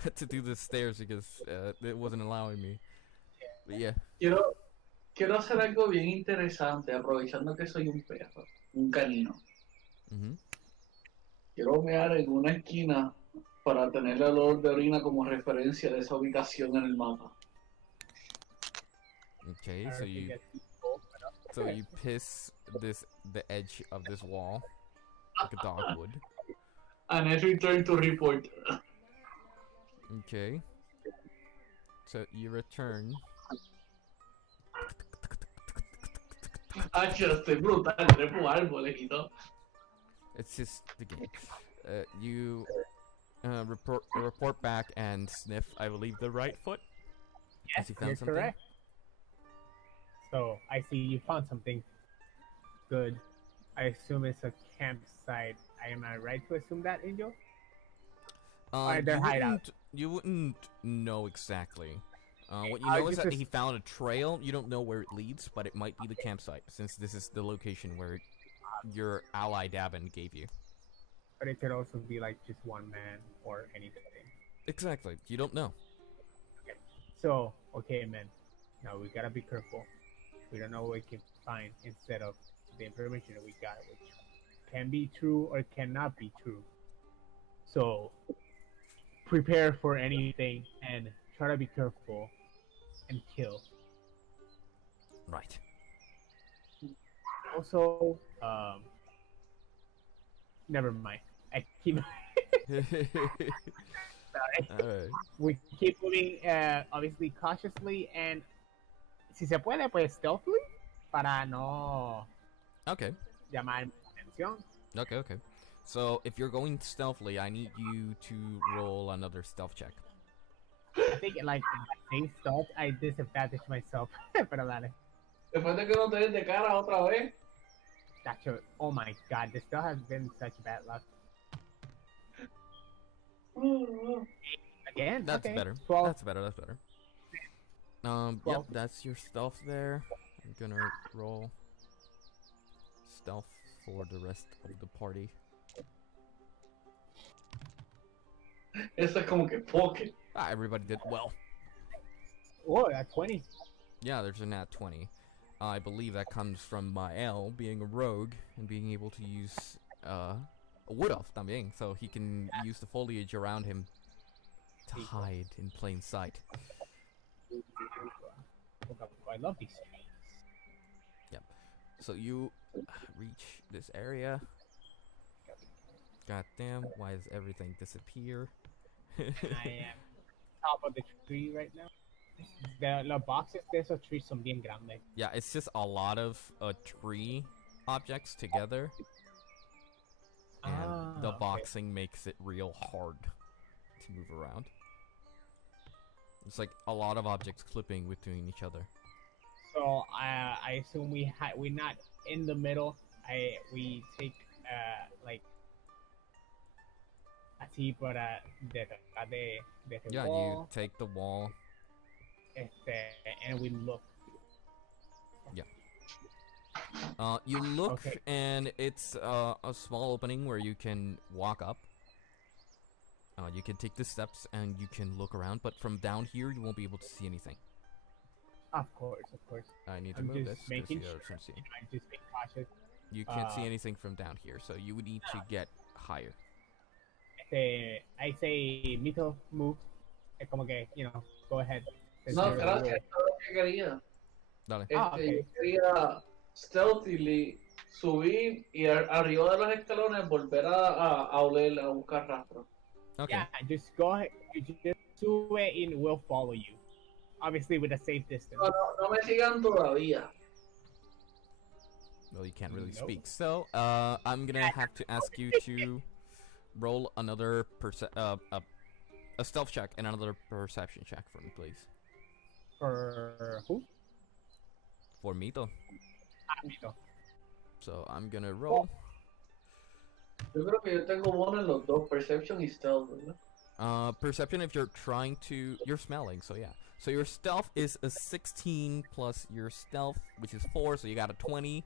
Had to do the stairs because it wasn't allowing me. But yeah. Quiero hacer algo bien interesante, aprovechando que soy un perro, un canino. Quiero mear en una esquina para tener el olor de orina como referencia de esa ubicación en el mapa. Okay, so you piss the edge of this wall like a dog would. And I return to report. Okay. So you return. Estoy brutal, trepo árboles y todo. It's just the game. You report back and sniff, I believe, the right foot. Yes, you found you're something? correct. So I see you found something good. I assume it's a campsite. Am I right to assume that, Angel? You wouldn't know exactly. What you know is that he found a trail. You don't know where it leads, but it might be the campsite, since this is the location where your ally Dabin gave you. But it could also be like just one man or anything. Exactly. You don't know. Okay. So, okay, man. Now we gotta be careful. We don't know what we can find instead of the information that we got, which can be true or cannot be true. So, prepare for anything and try to be careful and kill. Right. Also, never mind. I keep. Sorry. Alright. We keep moving, obviously cautiously, and si se puede, pues stealthily, para no llamar atención. Okay. So if you're going stealthily, I need you to roll another stealth check. I think like if I say stealth, I disadvantage myself. Pero dale. Después de que no te des de cara otra vez. Oh my god, this still has been such bad luck. Again? That's okay. better. 12. That's better. Yep, that's your stealth there. I'm gonna roll stealth for the rest of the party. Eso es como que pocket. Everybody did well. Oh, that's 20. Yeah, there's a nat 20. I believe that comes from Mael being a rogue and being able to use a wood elf también, so he can use the foliage around him to hide in plain sight. I love these trees. So you reach this area. God damn, why does everything disappear? I am top of the tree right now. Los boxes de esos trees son bien grandes. Yeah, it's just a lot of tree objects together. And the okay. boxing makes it real hard to move around. It's like a lot of objects clipping between each other. So I assume we're not in the middle. We take like así por detrás de Yeah, wall. you take the wall. And we look. You look, Okay. and it's a small opening where you can walk up. You can take the steps, and you can look around. But from down here, you won't be able to see anything. Of course. I need to I'm move just this because making you sure. have some see. I'm just being cautious. You can't see anything from down here, so you would need to get higher. I say Mito move. Como que, go ahead. No, gracias, eso es lo que quería. Dale. Okay. Yo quería stealthily subir y arriba de los escalones volver a oler, a buscar rastro. Okay. Yeah, just go ahead. You just do it and we'll follow you. Obviously with a safe distance. No me sigan todavía. Well, you can't really Nope. speak. So, I'm gonna have to ask you to roll another a stealth check and another perception check for me, please. For who? For me, though. Mito. So I'm gonna roll. Yo creo que yo tengo bono en los dos, perception y stealth, ¿verdad? Perception if you're trying to... You're smelling, so yeah. So your stealth is a 16 plus your stealth, which is 4, so you got a 20.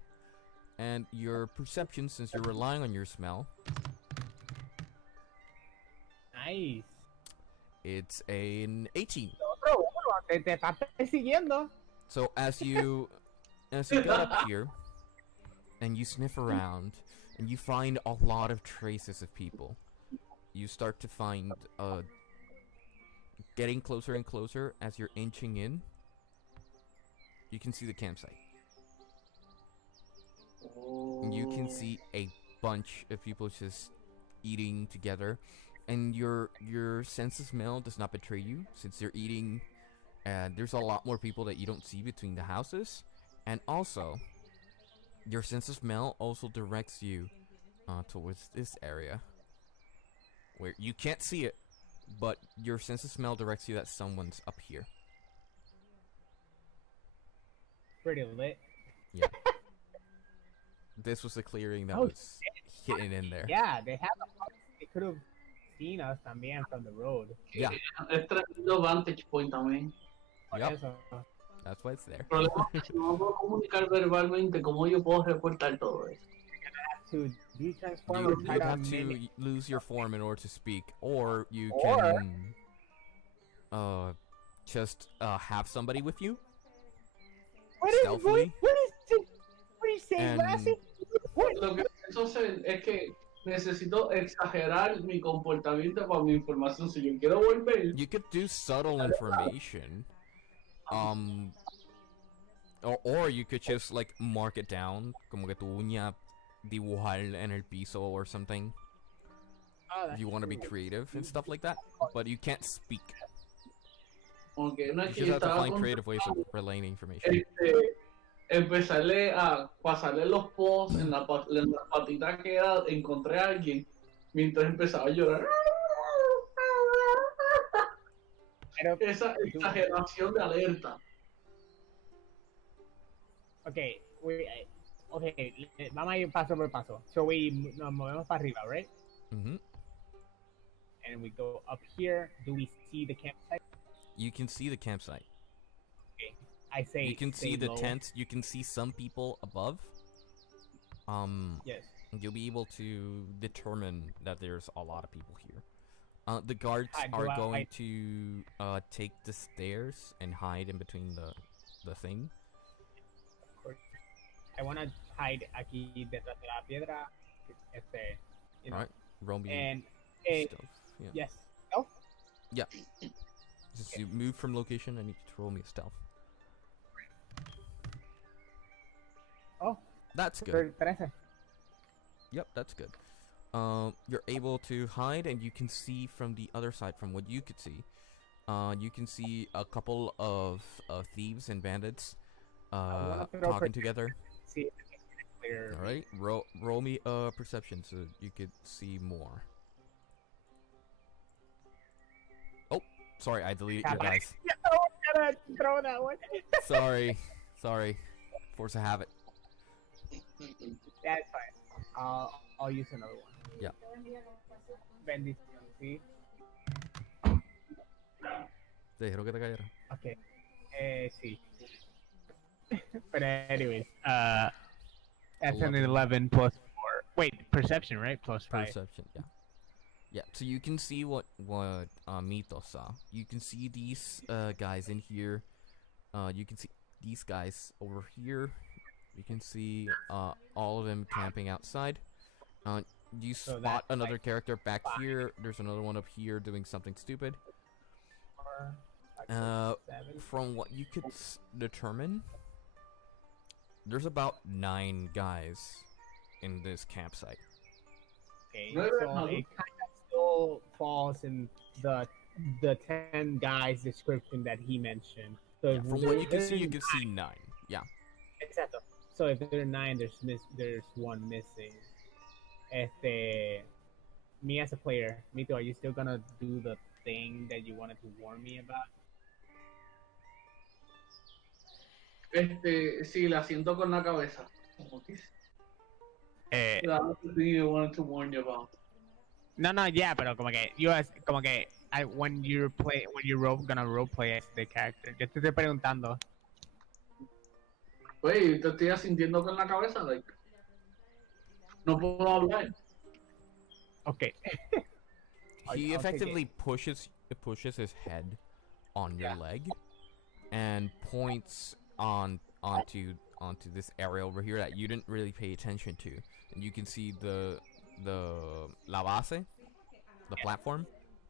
And your perception, since you're relying on your smell, Nice. it's an 18. Otro uno, te está persiguiendo. So as you get up here and you sniff around and you find a lot of traces of people, you start to find getting closer and closer as you're inching in. You can see the campsite. And you can see a bunch of people just eating together, and your sense of smell does not betray you since you're eating. And there's a lot more people that you don't see between the houses, and also your sense of smell also directs you towards this area where you can't see it, but your sense of smell directs you that someone's up here. Pretty lit. Yeah. This was a clearing that Oh, was hidden in there. Yeah, they could have seen us también from the road. Yeah, Es tremendo vantage point también. Por Yep. eso. that's why it's there. El problema es que si no puedo comunicar verbalmente, ¿cómo yo puedo reportar todo eso? To transform You or try would to have to mimic. lose your form in order to speak, or you Or- can just have somebody with you. What is stealthily. what are you saying, And- Lassie? What? Lo que pienso hacer es que necesito exagerar mi comportamiento para mi información. Si yo quiero volver, You could do subtle information, or you could just like mark it down, como que tu uña dibujar en el piso or something. Oh, If you want to be creative and stuff like that, but you can't speak. aunque no You es que just yo have to estaba find creative ways of relaying information. empezarle a pasarle los posts en la patita que era, encontré a alguien mientras empezaba a llorar. Pero, Esa exageración de alerta. okay, vamos a ir paso por paso. So nos movemos para arriba, right? Hmm. And we go up here. Do we see the campsite? You can see the campsite. Okay. I say You can stay see the low. tents. You can see some people above. Yes. You'll be able to determine that there's a lot of people here. The guards Do are I- going to take the stairs and hide in between the thing. I want to hide aquí detrás de la piedra. You know. Alright, roll me And stealth. Yeah. yes. Oh, Since you move from location, I need you to roll me a stealth. That's good. 13. Yep, that's good. You're able to hide, and you can see from the other side, from what you could see. You can see a couple of thieves and bandits talking together. See if I can clear. All right, roll me a perception so you could see more. Oh, sorry, I deleted your dice. No, I'm gonna throw that one. Sorry. Force a habit. That's fine. I'll use another one. Yeah. Bendición, sí. Te dijeron que te cayera. Okay. Sí. But anyways, that's an 11 plus 4. Wait, perception, right? Plus 5. Perception, yeah. Yeah, so you can see what Mito saw. You can see these guys in here. You can see these guys over here. You can see all of them camping outside. You So spot that's another like character back 5. here. There's another one up here doing something stupid. 4, 5, 6, 7. From what you could determine, there's about 9 guys in this campsite. Okay, so it kind of still falls in the 10 guys description that he mentioned. So Yeah, from what you can see 9. Yeah. Exacto. So if there are 9, there's 1 missing. Me as a player, Mito, are you still gonna do the thing that you wanted to warn me about? Sí, la siento con la cabeza. Como que That's the thing I wanted to warn you about. No, yeah, pero como que when you're gonna roleplay as the character. Yo te estoy preguntando. Oye, te estoy sintiendo con la cabeza, like. No puedo hablar. Okay. He I'll take effectively pushes his head on your leg and points onto this area over here that you didn't really pay attention to. And you can see the la base, the platform,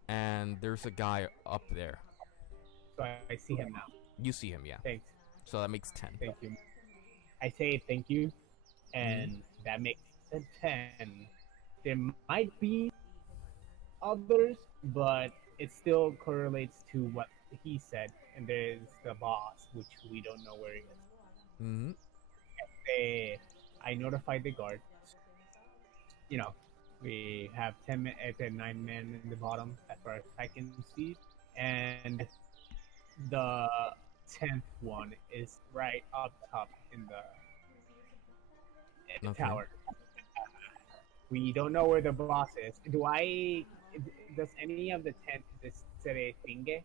and there's a guy up there. So I see him now. You see him, yeah. Thanks. So that makes 10. Thank you. I say thank you, and that makes it 10. There might be others, but it still correlates to what he said. And there's the boss, which we don't know where he is. Mm-hmm. I notified the guard. You know, we have 9 men in the bottom, as far as I can see, and the 10th one is right up top in the tower. We don't know where the boss is. Does any of the 10th se distingue?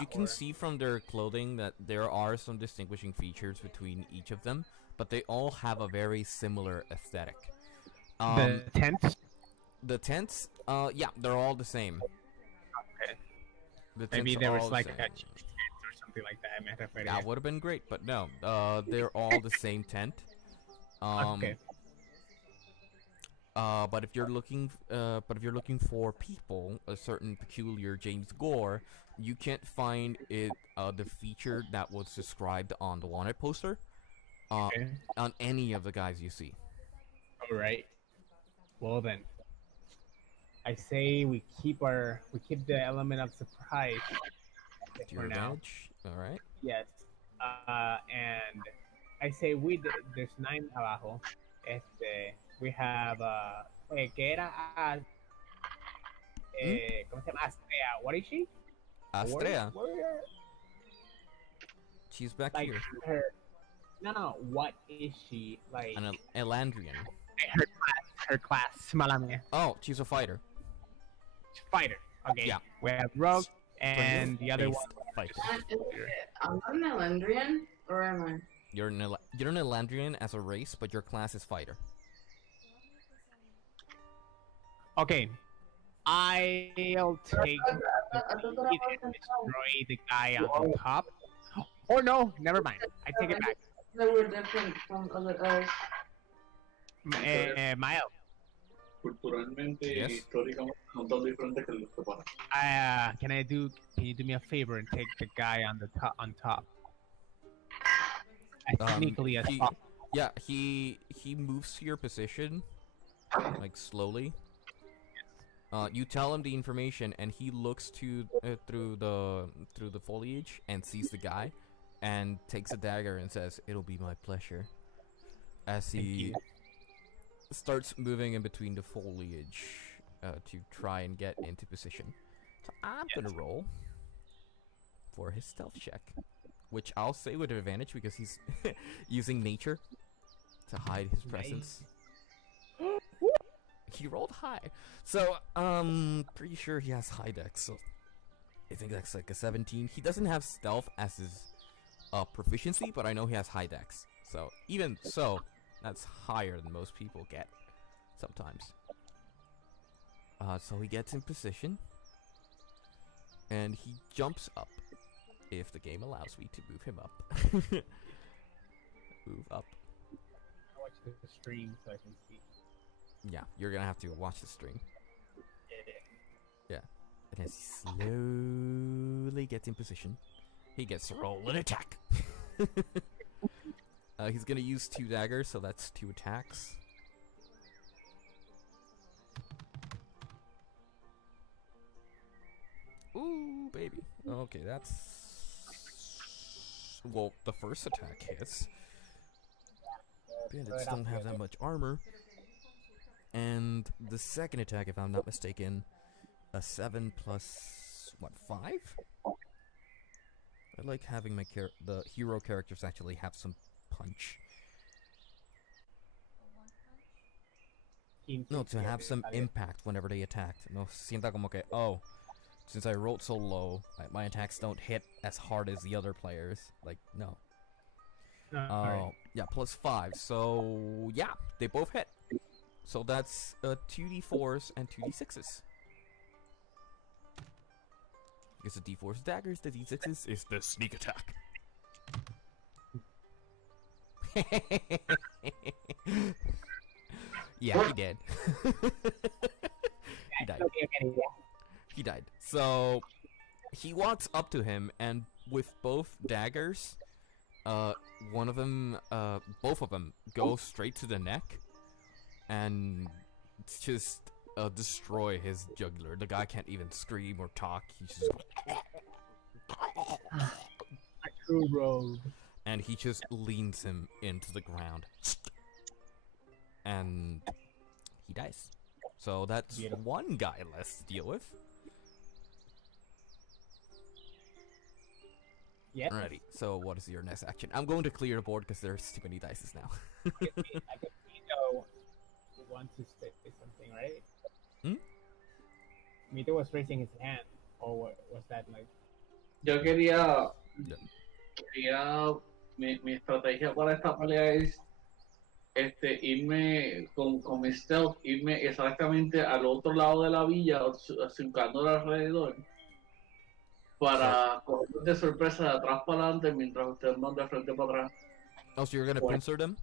You can see from their clothing that there are some distinguishing features between each of them, but they all have a very similar aesthetic. The tents? The tents? Yeah, they're all the same. Okay. Maybe there was like a tent or something like that. That would have been great, but no. They're all the same tent. Okay. But if you're looking for people, a certain peculiar James Gore, you can't find it the feature that was described on the wanted poster on any of the guys you see. All right. Well then, I say we keep the element of surprise To your advantage. All right. Yes. And I say there's 9 abajo. We have ¿qué era? ¿Cómo se llama? Astrea. What is she? Astrea. Where? She's back Like here. No. What is she like? An Elandrian. Her class. Mala mía. Oh, she's a fighter. Fighter. Okay. Yeah. We have rogue and the other one. Fighter. I'm an Elandrian, or am I? You're an Elandrian as a race, but your class is fighter. Okay. I'll take the lead and destroy the guy on top. Or no, never mind. I take it back. They were different from other elves. Miles. Culturalmente y Yes. históricamente son tan diferentes que los separan. Can you do me a favor and take the guy on top as sneakily as possible? Yeah, he moves to your position, like slowly. You tell him the information, and he looks through the foliage and sees the guy, and takes a dagger and says, "It'll be my pleasure." As he starts moving in between the foliage to try and get into position. So I'm gonna roll for his stealth check, which I'll say with advantage because he's using nature to hide his presence. He rolled high, so pretty sure he has high dex. So I think that's like a 17. He doesn't have stealth as his proficiency, but I know he has high dex. So even so, that's higher than most people get sometimes. So he gets in position, and he jumps up. If the game allows me to move him up. Move up. I watch the stream so I can see. Yeah, you're gonna have to watch the stream. Yeah. And as he slowly gets in position, he gets to roll an attack. He's gonna use 2 daggers, so that's 2 attacks. Ooh, baby. Okay, that's... Well, the first attack hits. Bandits don't have that much armor. And the second attack, if I'm not mistaken, a 7 plus, what, 5? I like having my the hero characters actually have some punch. No, to have some impact whenever they attack. No, sienta como que, oh, since I rolled so low, my attacks don't hit as hard as the other players. Like, no. Yeah, plus 5. So, yeah, they both hit. So that's 2d4s and 2d6s. Because the d4's daggers, the d6s is the sneak attack. Yeah, he did. He died. He died. So he walks up to him, and with both daggers, both of them go straight to the neck, and just destroy his jugular. The guy can't even scream or talk. He's just a true rogue. And he just leans him into the ground, and he dies. So that's one guy less to deal with. Yeah. Alrighty. So what is your next action? I'm going to clear the board because there's too many dice now. I can Mito wants to say something, right? Mito was raising his hand, or what was that like? Yo quería mi estrategia para esta pelea es irme con mi stealth, irme exactamente al otro lado de la villa, acercando alrededor, para coger de sorpresa de atrás para adelante mientras ustedes van de frente para atrás. Oh, so you're gonna pincer them?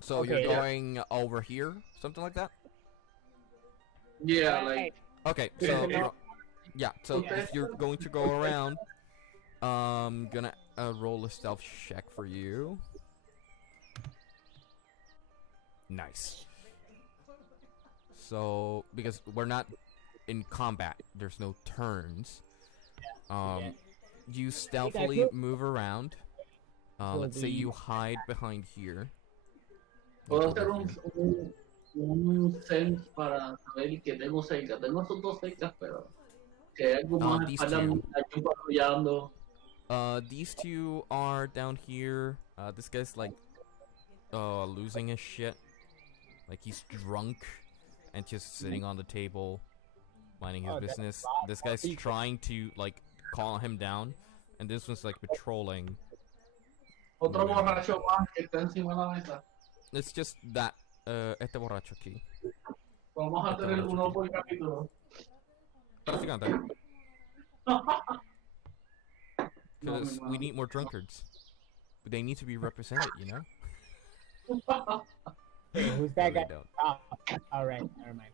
So Okay, you're going over here, something like that? Yeah, like. Okay, so yeah, so if you're going to go around, gonna roll a stealth check for you. Nice. So because we're not in combat, there's no turns. You stealthily move around. Let's say you hide behind here. Puedo hacer un sense para saber que tengo cerca. Tengo esos 2 cercas, pero que hay algo más patrullando. These 2 are down here. This guy's like losing his shit. Like he's drunk and just sitting on the table, minding his business. This guy's trying to like calm him down, and this one's like patrolling. Otro borracho más que está encima de la mesa. It's just that este borracho aquí. Vamos a tener uno por capítulo. Because we need more drunkards. They need to be represented, you know? Hey, who's that guy? Don't. Oh, alright, never mind.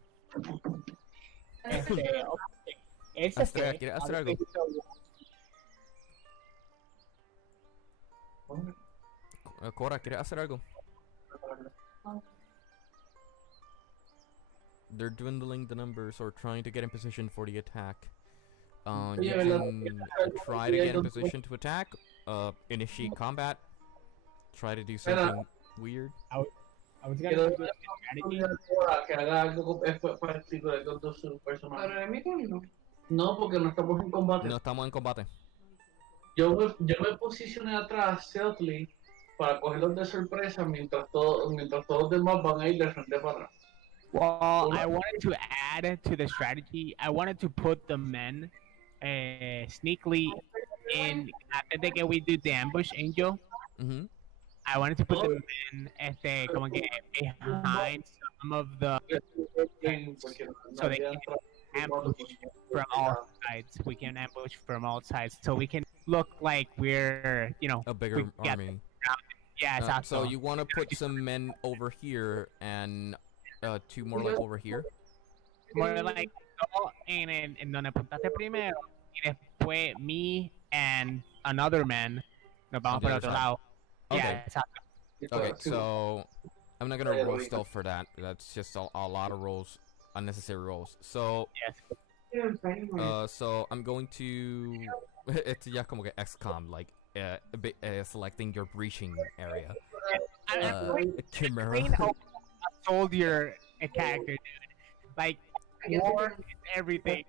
It's okay. ¿Quieres hacer algo? Cora, ¿quieres hacer algo? They're dwindling the numbers or trying to get in position for the attack. You Yeah, can try to get in position to attack, initiate combat, try to do something weird. I was gonna Quiero do a strategy. que haga algo particular con su personaje. Pero en mi turno. No, porque no estamos en combate. No estamos en combate. Yo me posicioné atrás, stealthily, para cogerlos de sorpresa mientras todos los demás van a ir de frente para atrás. Well, I wanted to add to the strategy. I wanted to put the men sneakily in. After they get we do the ambush angel. Mm-hmm. I wanted to put the men como que behind some of the so they can ambush from all sides. We can ambush from all sides, so we can look like we're A bigger we got- army. Yeah, exactly. So you want to put some men over here and two more like over here. More like yo en donde apuntaste primero y después me and another man nos vamos On the por el other otro side. lado. Okay. Yeah, exacto. Okay, so I'm not gonna roll stealth for that. That's just a lot of rolls, unnecessary rolls. So Yes. so I'm going to it's ya como que XCOM like selecting your breaching area. Chimera. Train a soldier a character, dude. Like war is everything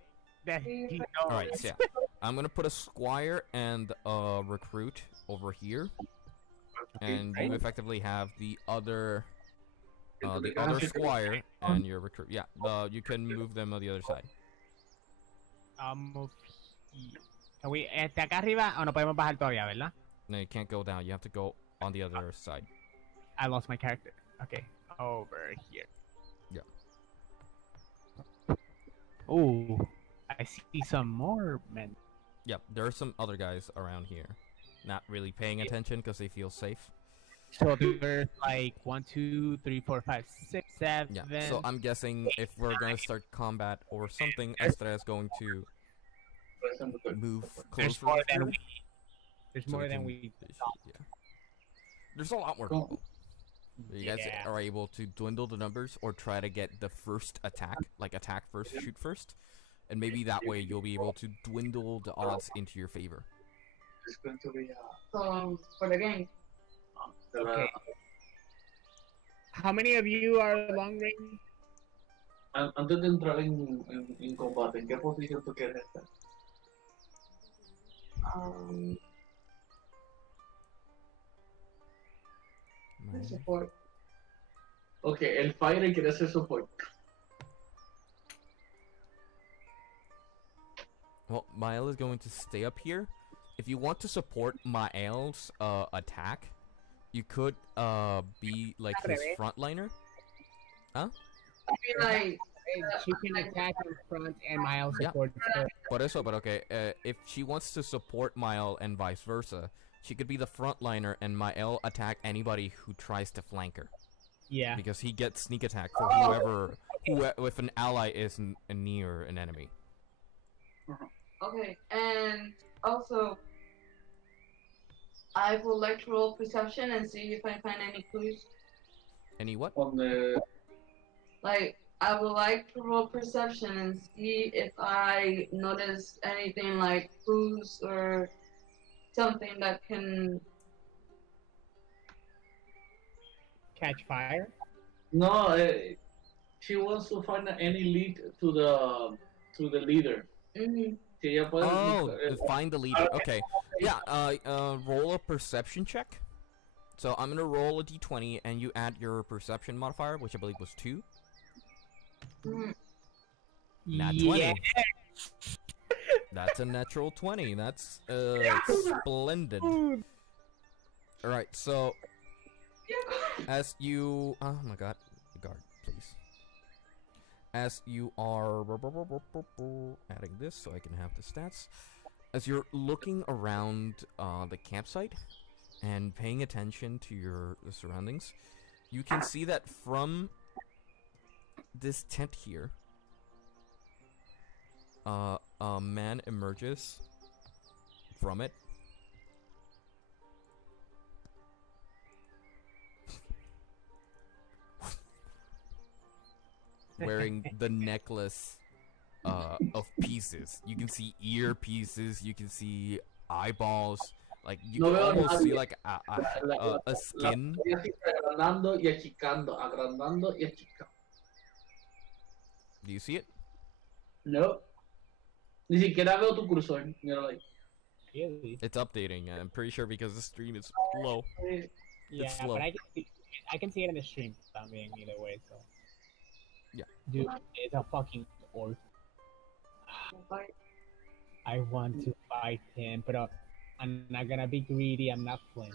that he knows. Alright, so yeah. I'm gonna put a squire and a recruit over here. And you effectively have the other squire and your recruit. Yeah, you can move them on the other side. Move here. Can we acá arriba o no podemos bajar todavía, ¿verdad? No, you can't go down. You have to go on the other side. I lost my character. Okay, over here. Yeah. Oh, I see some more men. Yep, there are some other guys around here. Not really paying attention because they feel safe. So there's like 1, 2, 3, 4, 5, 6, 7. Yeah, so I'm guessing if we're gonna start combat or something, Estra is going to move There's closer. more than here, we. There's so more we than can- we. yeah. There's a lot more people. You guys Yeah. are able to dwindle the numbers or try to get the first attack, like attack first, shoot first, and maybe that way you'll be able to dwindle the odds into your favor. It's going to be So, for the game. Okay. How many of you are long range? Antes de entrar en combate, ¿en qué posición tú quieres estar? Support. Ok, el Fire quiere hacer support. Well, Mael is going to stay up here. If you want to support Mael's attack, you could be like his frontliner. I feel like She can attack in front and Miles Yeah. supports her. Por eso, but okay, if she wants to support Mael and vice versa, she could be the frontliner and Mael attack anybody who tries to flank her. Yeah. Because he gets sneak attack for whoever, if an ally is near an enemy. okay, and also I would like to roll perception and see if I find any clues. Any what? On the Like, I would like to roll perception and see if I notice anything like clues or something that can. Catch fire. no, she wants to find any lead to the leader. Mhm. Si ella puede, Oh, find the leader. Okay. Yeah, roll a perception check. So I'm gonna roll a d20 and you add your perception modifier, which I believe was 2. Mhm. Nat 20. That's a natural 20. That's splendid. Alright, so as you oh my god, guard, please. As you are adding this so I can have the stats. As you're looking around the campsite and paying attention to your surroundings, you can see that from this tent here, a man emerges from it. wearing the necklace of pieces. You can see ear pieces, you can see eyeballs, like you No can veo a almost see nadie. like a skin. estoy así agrandando y achicando, agrandando y achicando. Do you see it? No. Ni siquiera veo tu cursor. Míralo ahí. Really? It's updating. I'm pretty sure because the stream is low. Yeah, slow. but I can see it in the stream being either way. So Yeah. dude, it's a fucking orc. I want to fight him, but I'm not gonna be greedy. I'm not playing.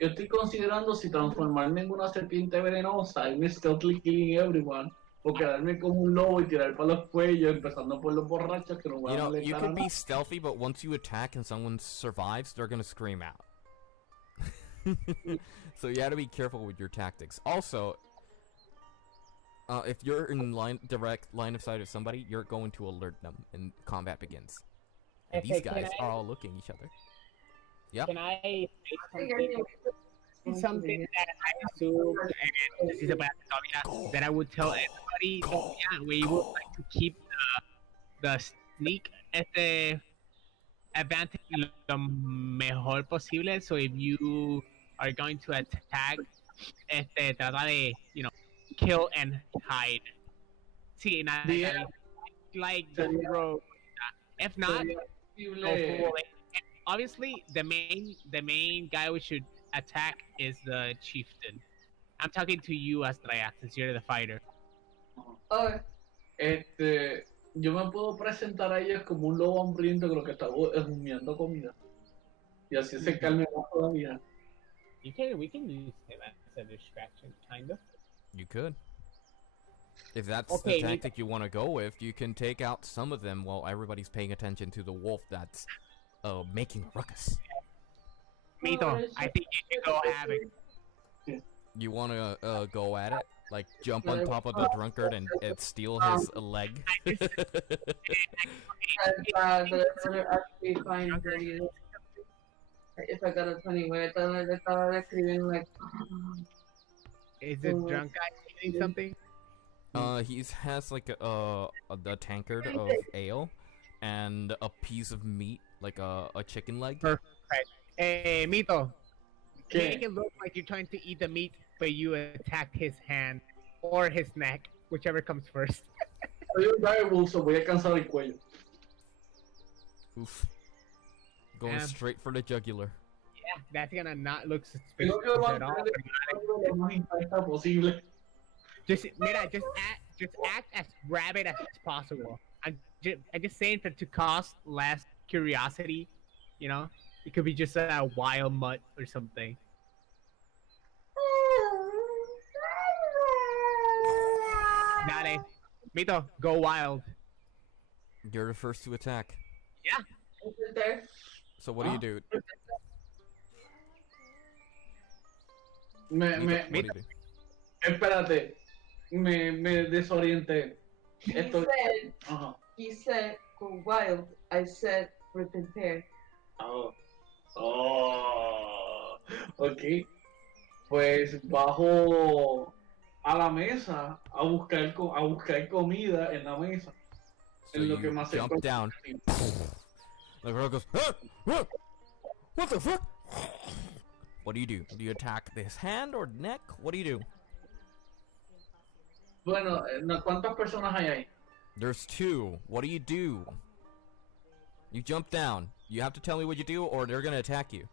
Yo estoy considerando si transformarme en una serpiente venenosa y me stealthily killing everyone, o quedarme como un lobo y tirar para los cuellos, empezando por los borrachos que no You van a know, you molestar a could be nadie. stealthy, but once you attack and someone survives, they're gonna scream out. So you gotta be careful with your tactics. Also, if you're in direct line of sight of somebody, you're going to alert them and combat begins. And these guys are all looking at each other. Yep. Can I say something that I assume and this is about that I would tell everybody? Yeah, we would like to keep the sneak advantage lo mejor posible. So if you are going to attack, trata de, kill and hide. Sí, nada, Yeah. like Sería- bro. If not, Sería go posible- full. And obviously, the main guy we should attack is the chieftain. I'm talking to you, Astraya, since you're the fighter. Okay. Yo me puedo presentar a ellos como un lobo hambriento que lo que está humeando comida. Y así se calme más todavía. We can use him as a distraction, kind of. You could. If that's Okay, the tactic you want to go with, you can take out some of them while everybody's paying attention to the wolf that's making a ruckus. Mito, I think you should go havoc. You want to go at it? Like jump on top of the drunkard and steal his leg? But I better actually find the if I got a 20 where I thought escribing like Is the drunk guy eating something? He has like the tankard of ale and a piece of meat, like a chicken leg. Perfect. Hey, Mito, make ¿Qué? it look like you're trying to eat the meat, but you attacked his hand or his neck, whichever comes first. Soy un direwolf, so voy a alcanzar el cuello. Oof. Going Damn. straight for the jugular. Yeah, that's gonna not look suspicious Creo que lo at all. lo más intacta posible. Just act as rabid as possible. I'm just saying that to cause less curiosity, it could be just a wild mutt or something. Dale, Mito, go wild. You're the first to attack. there. So what do you do? Me, What do you do? espérate, me desorienté. He Esto, said ajá. he said go wild. I said prepare. Oh. Oh. Ok. Pues bajo a la mesa a buscar comida en la mesa. So En lo que you más jump down. The girl goes, "Ah! Ah! What the fuck? What do you do? Do you attack his hand or neck? What do you do? Bueno, ¿cuántas personas hay ahí? There's two. What do you do? You jump down. You have to tell me what you do or they're gonna attack you.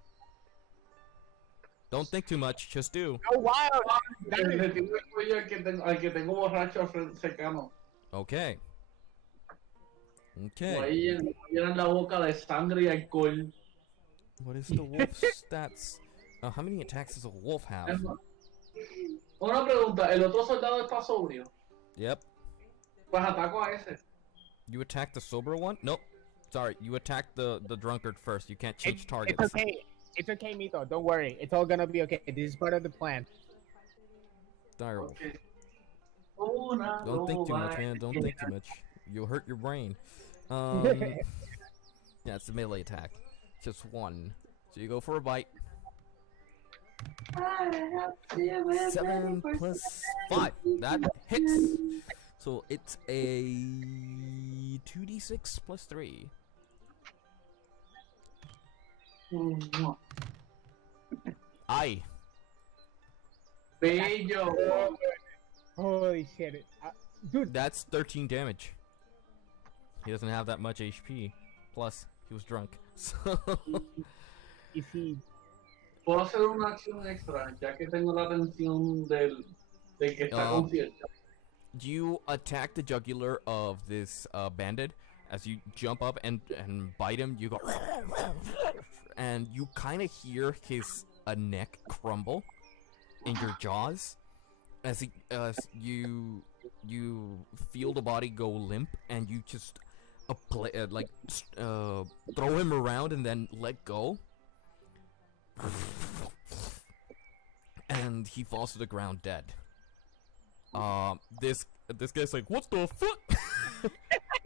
Don't think too much, just do. Go wild. Le tiro el cuello al que tengo borracho cercano. Okay. O Okay. ahí llenan la boca de sangre y alcohol. What is the wolf's stats? How many attacks does a wolf have? Una pregunta, ¿el otro soldado está sobrio? Yep. Pues ataco a ese. You attack the sober one? Nope. Sorry, you attack the drunkard first. You can't change It's targets. okay. It's okay, Mito. Don't worry. It's all gonna be okay. This is part of the plan. Direwolf. Okay. Una Don't think too much, loba man. Don't think too much. You'll hurt your brain. Yeah, it's a melee attack. Just one. So you go for a bite. 7 plus 5. That hits. So it's a 2d6 plus 3. Aye. Bello. Holy shit. Dude, That's 13 damage. He doesn't have that much HP. Plus, he was drunk. So you see, Puedo hacer una acción extra, ya que tengo la atención del que está consciente. you attack the jugular of this bandit. As you jump up and bite him, you go and you kind of hear his neck crumble in your jaws as you feel the body go limp, and you just throw him around and then let go, and he falls to the ground dead. This guy's like, what the fuck?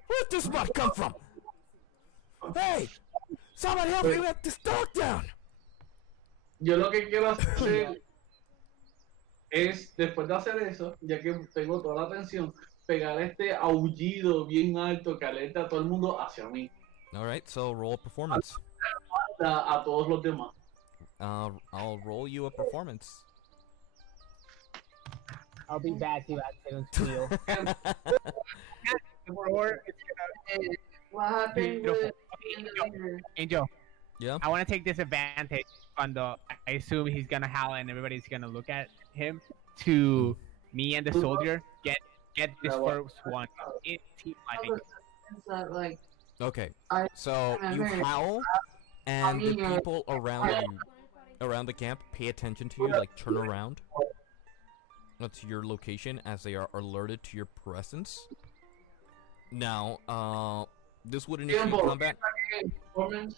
Where'd this mud come from? Hey, somebody help me let this dog down! Yo lo que quiero hacer es, después de hacer eso, ya que tengo toda la atención, pegar este aullido bien alto que alerta a todo el mundo hacia mí. Alright, so roll a performance. A todos los demás. I'll roll you a performance. I'll be back if I don't steal. What happened with Angel, Yeah? I want to take this advantage cuando I assume he's gonna howl and everybody's gonna look at him to me and the soldier get this first one in team fighting. like Okay, I so you remember- howl, and the people around the camp pay attention to you, like turn around to your location as they are alerted to your presence. Now, this would initiate Tiempo. combat. Performance.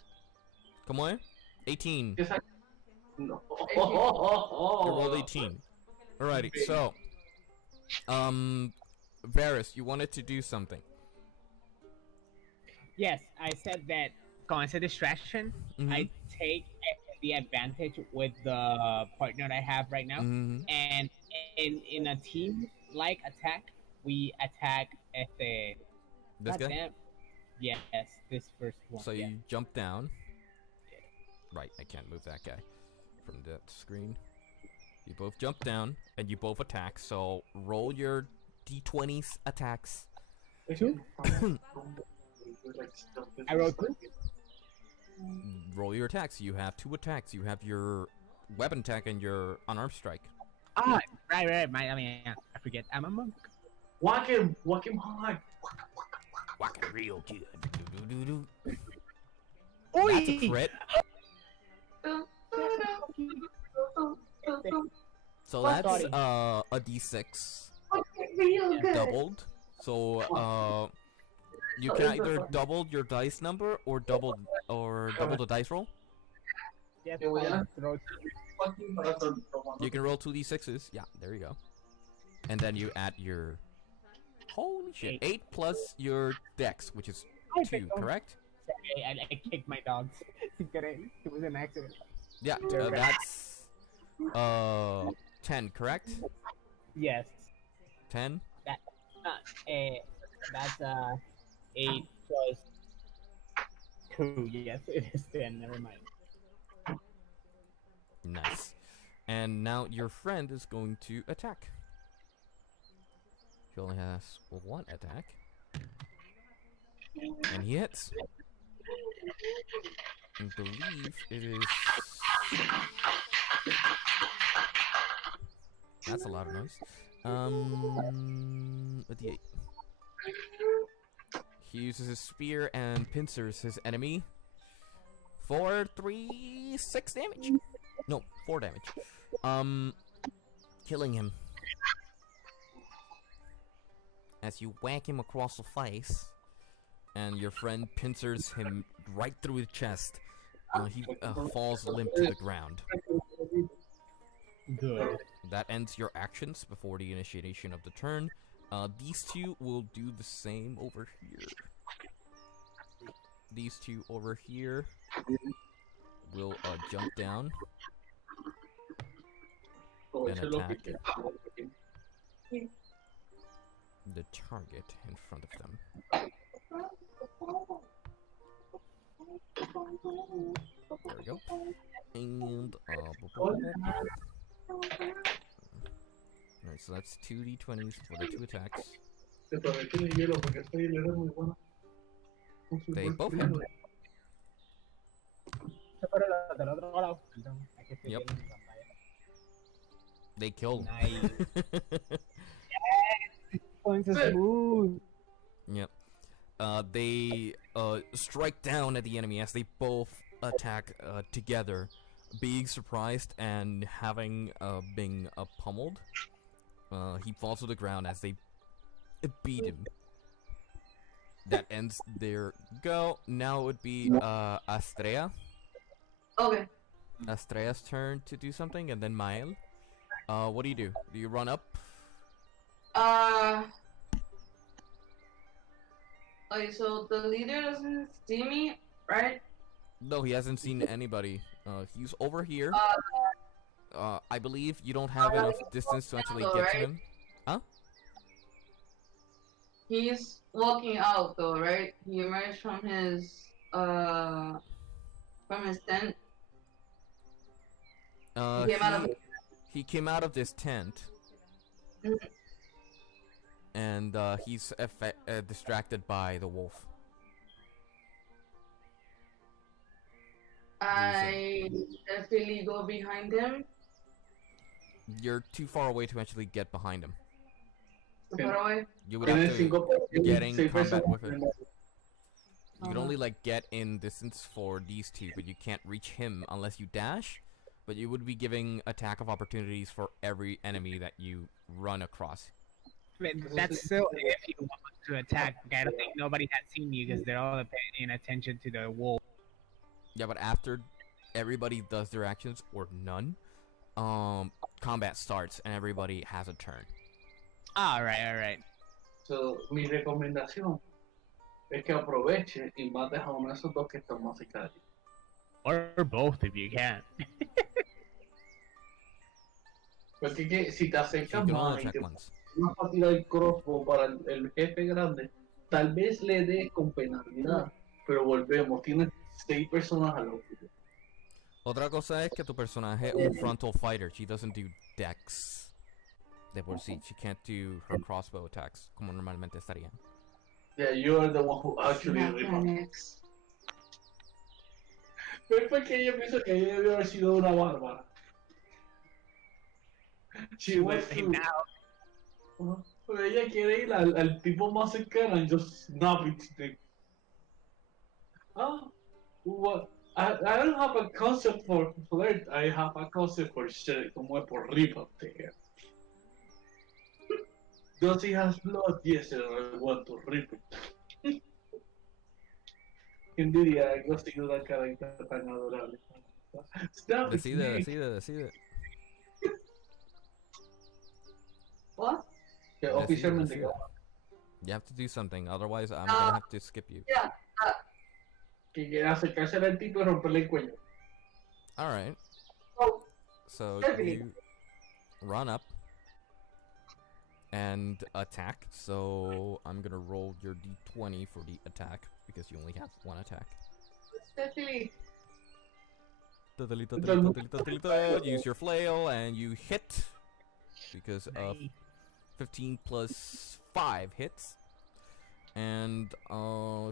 Come on, 18. ¿Qué saca? No. You rolled 18. Alrighty, so, Varys, you wanted to do something. Yes, I said that. Going to distraction, I take the advantage with the partner I have right now, and in a team like attack, we attack This guy? goddamn- Yes, this first one. So yeah. you jump down. Right, I can't move that guy from that screen. You both jump down, and you both attack, so roll your d20s attacks. Two? I rolled 2. Roll your attacks. You have 2 attacks. You have your weapon attack and your unarmed strike. Ah, right. I forget. I'm a monk. Whack him hard. Whack it real good. Do-do-do-do. Oi! That's a crit. So that's Sorry. a d6 real good. doubled. So you can either double your dice number or double the dice roll. Yes, Yo voy a- throw You can roll 2d6s. Yeah, there you go. And then you add your holy shit 8 plus your dex, which is 2, correct? Sorry, I kicked my dogs. It was an accident. Yeah, that's 10, correct? Yes. 10. That's 8 plus 2. Yes, it is 10. Never mind. Nice. And now your friend is going to attack. He only has 1 attack. And he hits. I believe it is... That's a lot of noise. A d8. He uses his spear and pincers his enemy for 6 damage. No, 4 damage. Killing him. As you whack him across the face, and your friend pincers him right through his chest. He falls limp to the ground. Good. That ends your actions before the initiation of the turn. These two will do the same over here. These two over here will jump down. an Aproveché lo que attack queda. the target in front of them. There we go. And alright, so that's 2d20s for the 2 attacks. Te prometí mi hielo porque esta hielera es muy buena. They both hit. Del otro lado. Perdón, es que estoy Yep. viendo mi pantalla. They killed. Nice. Going so smooth. Yep. They strike down at the enemy as they both attack together, being surprised and having being pummeled. He falls to the ground as they beat him. That ends their go. Now it would be Astrea. Okay. Astrea's turn to do something, and then Mael. What do? Do you run up? Okay, so the leader doesn't see me, right? No, he hasn't seen anybody. He's over here. I believe you don't have enough distance to actually get to him. He's walking out though, right? He emerged from his tent. He came out of this tent. And he's distracted by the wolf. I definitely go behind him. You're too far away to actually get behind him. Too far away? You would have to get in combat with him. You can only like get in distance for these two, but you can't reach him unless you dash. But you would be giving attack of opportunities for every enemy that you run across. But that's still if you want to attack. I don't think nobody has seen you because they're all paying attention to the wolf. Yeah, but after everybody does their actions, or none, combat starts and everybody has a turn. Alright. So, mi recomendación es que aproveche y mates a uno de esos dos que están más cerca de ti. Or both if you can. Porque que si te You acercas can only más y attack te once. vas a tirar el crossbow para el jefe grande, tal vez le dé con penalidad. Pero volvemos, tienes 6 personas al lado. Otra cosa es que tu personaje es un frontal fighter. She doesn't do dex. De por sí, she can't do her crossbow attacks como normalmente estarían. Yeah, you're the one who actually Mechanics. Pero es porque yo pienso que ella debió haber sido una bárbara. She went Hey, to... now. Pero ella quiere ir al tipo más cercano and just snap it. What? I don't have a concept for flirt. I have a concept for shit. Como es por rip up there. Does he has blood? Yes, sir. I want to rip it. ¿Quién diría algo así de una carita tan adorable? Snap it, Decide. What? Que oficialmente. Decide. You have to do something, otherwise I'm gonna have to skip you. Yeah. Que quiere acercarse al tipo y romperle el cuello. Alright, Oh, so Definitely. you run up and attack. So I'm gonna roll your d20 for the attack because you only have one attack. definitely. Use your flail and you hit because of 15 plus 5 hits. And I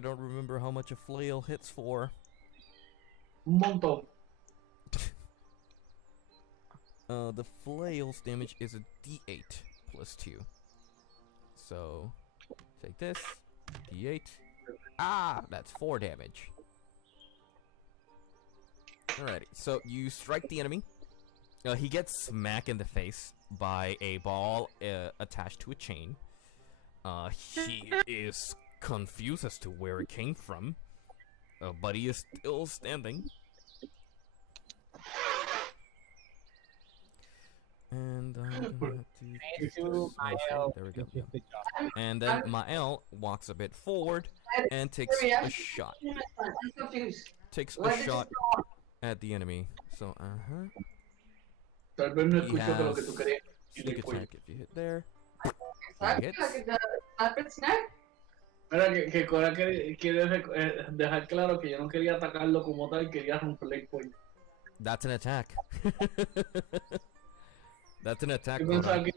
don't remember how much a flail hits for. Un montón. The flail's damage is a d8 plus 2. So, take this, d8. That's 4 damage. Alrighty, so you strike the enemy. He gets smacked in the face by a ball attached to a chain. He is confused as to where it came from, but he is still standing. And I'm gonna have to there we go. And then Mael walks a bit forward and takes a shot. I'm confused. Takes Why a did shot you at the enemy. So, Tal vez no He escucho que lo que tú has querías. sneak attack if you hit there. Exactly, hits. like the snap it snack. Mira, que Cora quiere dejar claro que yo no quería atacarlo como tal, quería romperle el cuello. That's an attack. That's an attack, Yo Cora. pensaba que...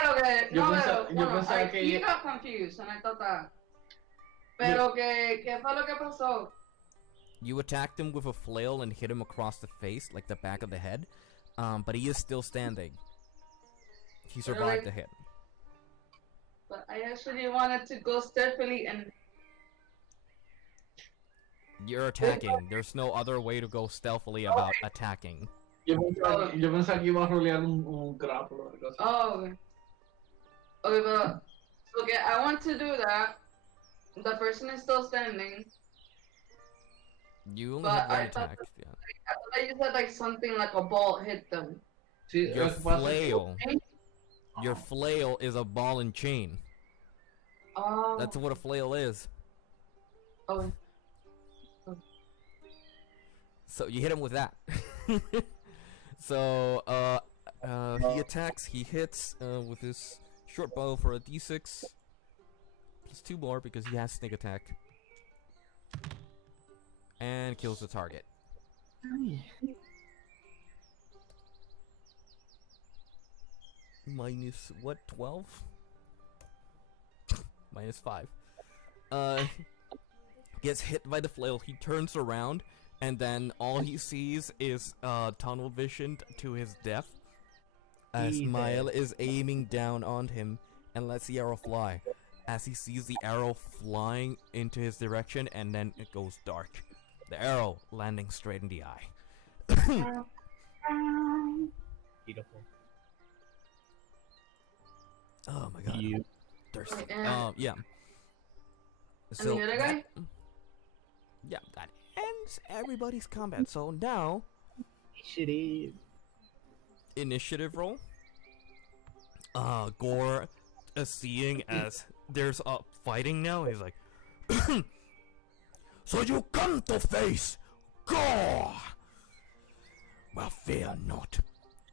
Pero que, Yo no, pensaba- pero, yo bueno, pensaba que he ella- got confused and I thought that. Pero ¿qué fue lo que pasó? You attacked him with a flail and hit him across the face, like the back of the head. But he is still standing. He survived the hit. But I actually wanted to go stealthily and You're attacking. There's no other way to go stealthily about attacking. Yo pensaba que iba a rolear un grapple o algo así. oh, okay, but okay, I want to do that. The person is still standing. You only But have one I thought attack. Yeah. I thought you said like something like a ball hit them. Sí, Your lo que pasa es que- flail. Your flail is a ball and chain. Oh. That's what a flail is. Oh. So you hit him with that. So he attacks. He hits with his short bow for a d6 plus 2 more because he has sneak attack, and kills the target. Minus what? 12? Minus 5. Gets hit by the flail. He turns around, and then all he sees is tunnel visioned to his death. As Mael is aiming down on him and lets the arrow fly. As he sees the arrow flying into his direction, and then it goes dark. The arrow landing straight in the eye. Beautiful. Oh my god. You. Thirsty. And- Yeah. And the other guy? Yeah, that ends everybody's combat. So now, Shitty. initiative roll. Gore, seeing as there's fighting now, he's like, so you come to face Gore! Well, fear not.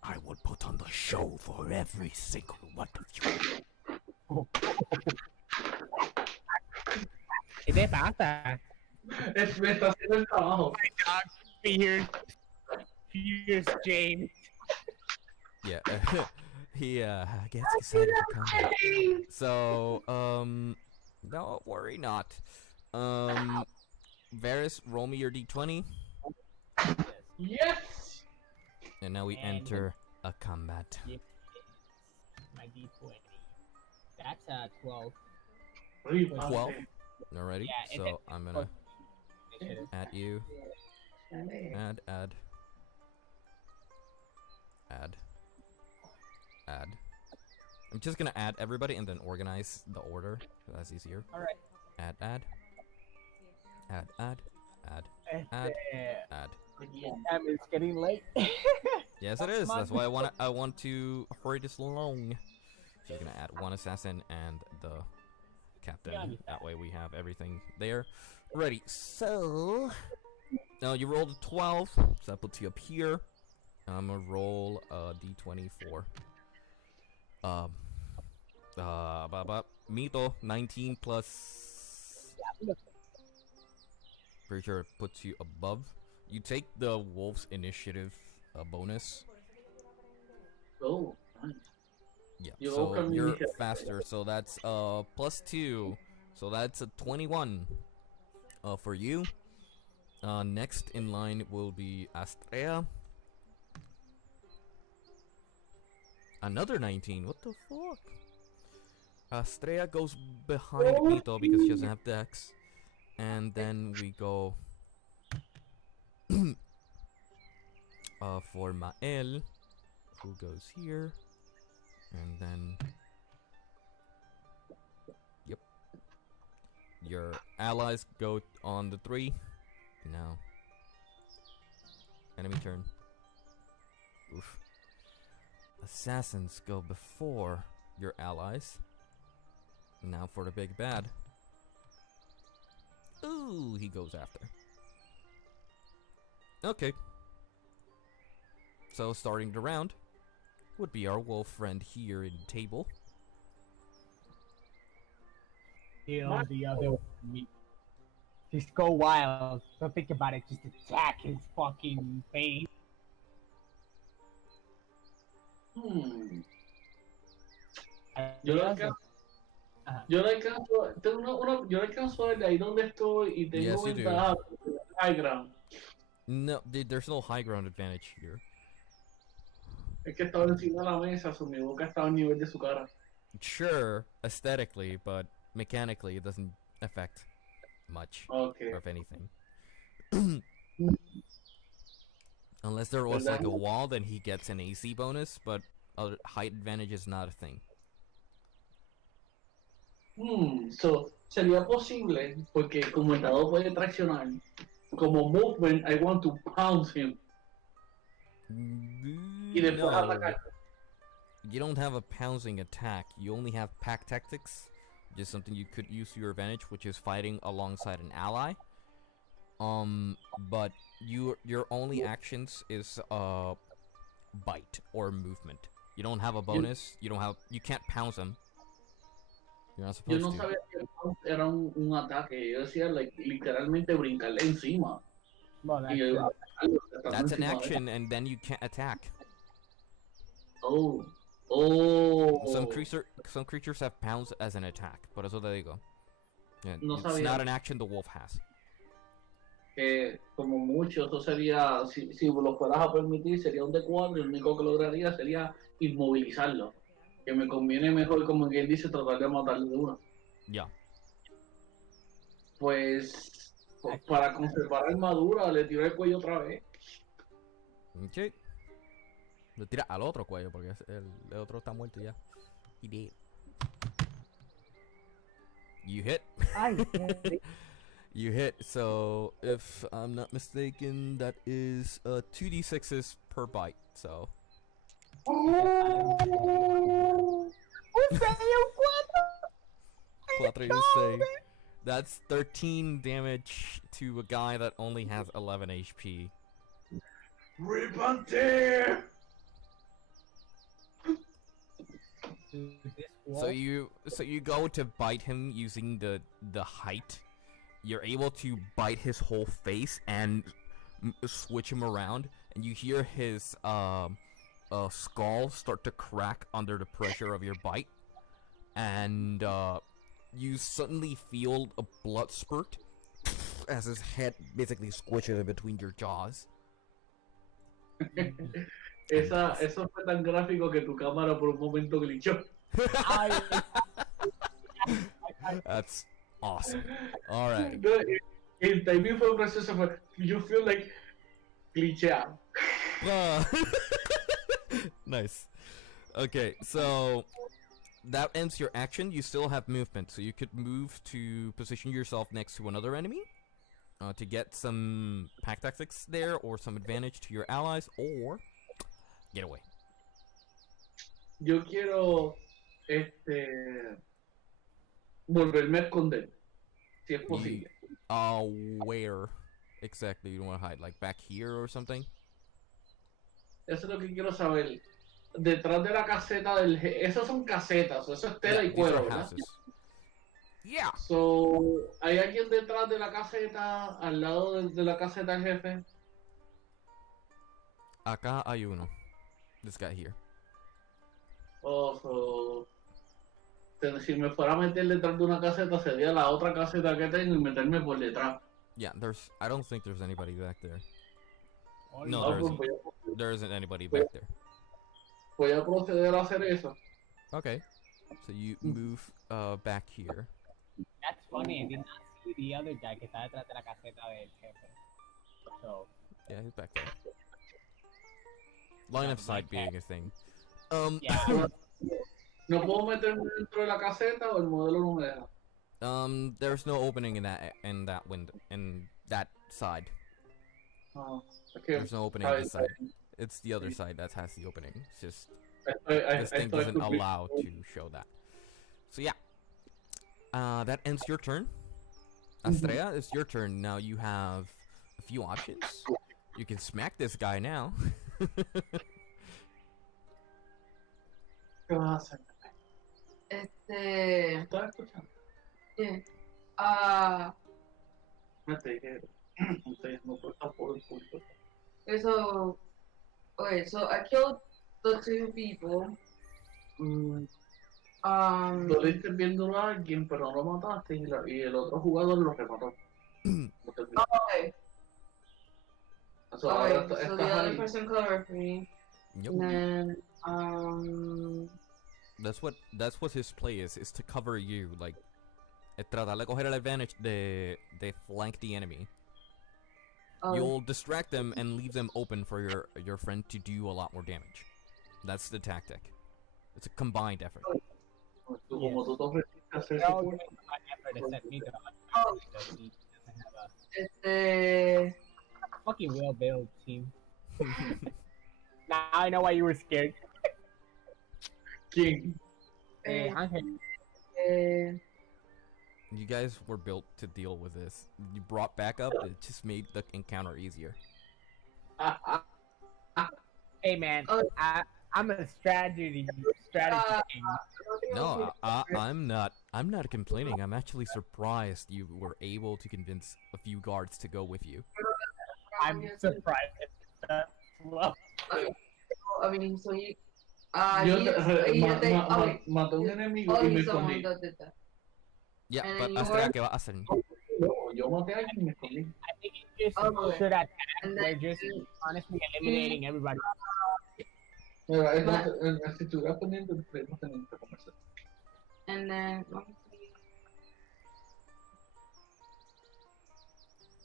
I will put on the show for every single one of you. ¿Qué te pasa? Me está haciendo el trabajo. My dog fears James. Yeah, he gets excited for combat. So, don't worry not. Varys, roll me your d20, Yes! and now we And- enter a combat. My D20. That's a 12. 12. Alrighty, Yeah, so I'm gonna Initiative. add you. Add. I'm just gonna add everybody and then organize the order. That's easier. Alright. Add. Add. It's getting late. Yes, it is. Come on. That's why I want to hurry this along. So you're gonna add one assassin and the captain. Yeah. That way we have everything there. Ready. So you rolled a 12, so that puts you up here. I'm gonna roll a d24. Mito 19 plus. Pretty sure it puts you above. You take the wolf's initiative bonus. Oh, nice. Yeah, You so welcome you're initiative. faster. So that's plus 2. So that's a 21 for you. Next in line will be Astrea. Another 19. What the fuck? Astrea goes behind Mito because she doesn't have dex. And then we go for Mael, who goes here. And then yep. Your allies go on the 3. Now enemy turn. Oof. Assassins go before your allies. Now for the big bad. Ooh, he goes after. Okay. So starting the round, would be our wolf friend here in the table. Kill the other me. Just go wild. Don't think about it. Just attack his fucking face. Yo lo alcanzo, yo lo alcanzo, yo lo alcanzo de ahí donde estoy y tengo Yes, you do. ventaja high ground. No, there's no high ground advantage here. Es que estaba encima de la mesa, mi boca estaba al nivel de su cara. Sure, aesthetically, but mechanically it doesn't affect much, Okay. or if anything. Unless there was like a wall, then he gets an AC bonus, but height advantage is not a thing. So, sería posible, porque como el dado puede traccionar, como movement, I want to pounce him. Y después No. atacar. You don't have a pouncing attack. You only have pack tactics, which is something you could use to your advantage, which is fighting alongside an ally. But your only actions is bite or movement. You don't have a bonus. You can't pounce them. You're not Yo supposed no to. sabía que pounce era un ataque. Yo decía, like, literalmente brincarle encima. Well, Y yo, That's an action, and then you can't attack. Oh. Some creatures have pounce as an attack. Por eso te digo. Yeah, No it's sabía. not an action the wolf has. Como mucho, eso sería, si lo fueras a permitir, sería un D4 y lo único que lograría sería inmovilizarlo. Que me conviene mejor, como quien dice, tratar de matarlo de una. Ya. Pues, para conservar armadura, le tiro el cuello otra vez. Ok. Lo tira al otro cuello porque el otro está muerto ya. He did. You hit. You hit. So if I'm not mistaken, that is 2d6s per bite. So. Cuatro y seis. That's 13 damage to a guy that only has 11 HP. Rip and tear! So you go to bite him using the height. You're able to bite his whole face and switch him around, and you hear his skull start to crack under the pressure of your bite, and you suddenly feel a blood spurt as his head basically squishes in between your jaws. Eso fue tan gráfico que tu cámara por un momento glitchó. That's awesome. All right. El timing fue precioso. You feel like glitcheado. Nice. Okay, so that ends your action. You still have movement, so you could move to position yourself next to another enemy to get some pack tactics there, or some advantage to your allies, or get away. Yo quiero volverme a esconder, si es posible. Where exactly you want to hide? Like back here or something? Eso es lo que quiero saber. Detrás de la caseta del... Esas son casetas, eso es tela y these cuero, are ¿verdad? houses. Yeah. So, ¿hay alguien detrás de la caseta, al lado de la caseta del jefe? Acá hay uno. This guy here. Si me fuera a meter detrás de una caseta, sería la otra caseta que tengo y meterme por detrás. Yeah, I don't think there's anybody back there. Oh, No, there isn't anybody back there. Voy a proceder a hacer eso. Okay. So you move back here. That's funny. I did not see the other guy que está detrás de la caseta del jefe. So. Yeah, he's back there. Line of sight being a thing. Yeah. ¿No puedo meterme dentro de la caseta o el modelo no me deja? There's no opening in that window, in that side. Okay. There's no opening on this side. It's the other side that has the opening. It's just this thing doesn't allow to show that. So yeah, that ends your turn. Estrella, it's your turn. Now you have a few options. You can smack this guy now. ¿Qué vas a hacer? ¿Estás escuchando? No te dije, no por por el público. So, okay, so I killed the 2 people. Doliste viendo a alguien, pero no lo mataste y el otro jugador lo remató. Okay. So, ahora Okay, so estás the other ahí. person covered for me. Yep. And then, That's what his play is to cover you, like, tratar de coger el advantage de flank the enemy. You'll distract them and leave them open for your friend to do a lot more damage. That's the tactic. It's a combined effort. Como tú te ofreciste a hacer No, support, my effort is set me to because he doesn't have a fucking well-built team. Now I know why you were scared. ¿quién? Angel. You guys were built to deal with this. You brought backup, it just made the encounter easier. Hey man, I'm a strategy king. No, I'm not complaining. I'm actually surprised you were able to convince a few guards to go with you. I'm surprised. Well, I mean, so you. Yo Okay. maté un enemigo Oh, y me he's the one escondí. that did that. Yeah, And but then you hasta were- ¿qué va a hacer? No, yo maté a alguien y me escondí. I think you just Okay. should attack. And They're then just honestly eliminating everybody. Mira, entonces, si estuvieras pendiente, podemos tener esta conversación. And then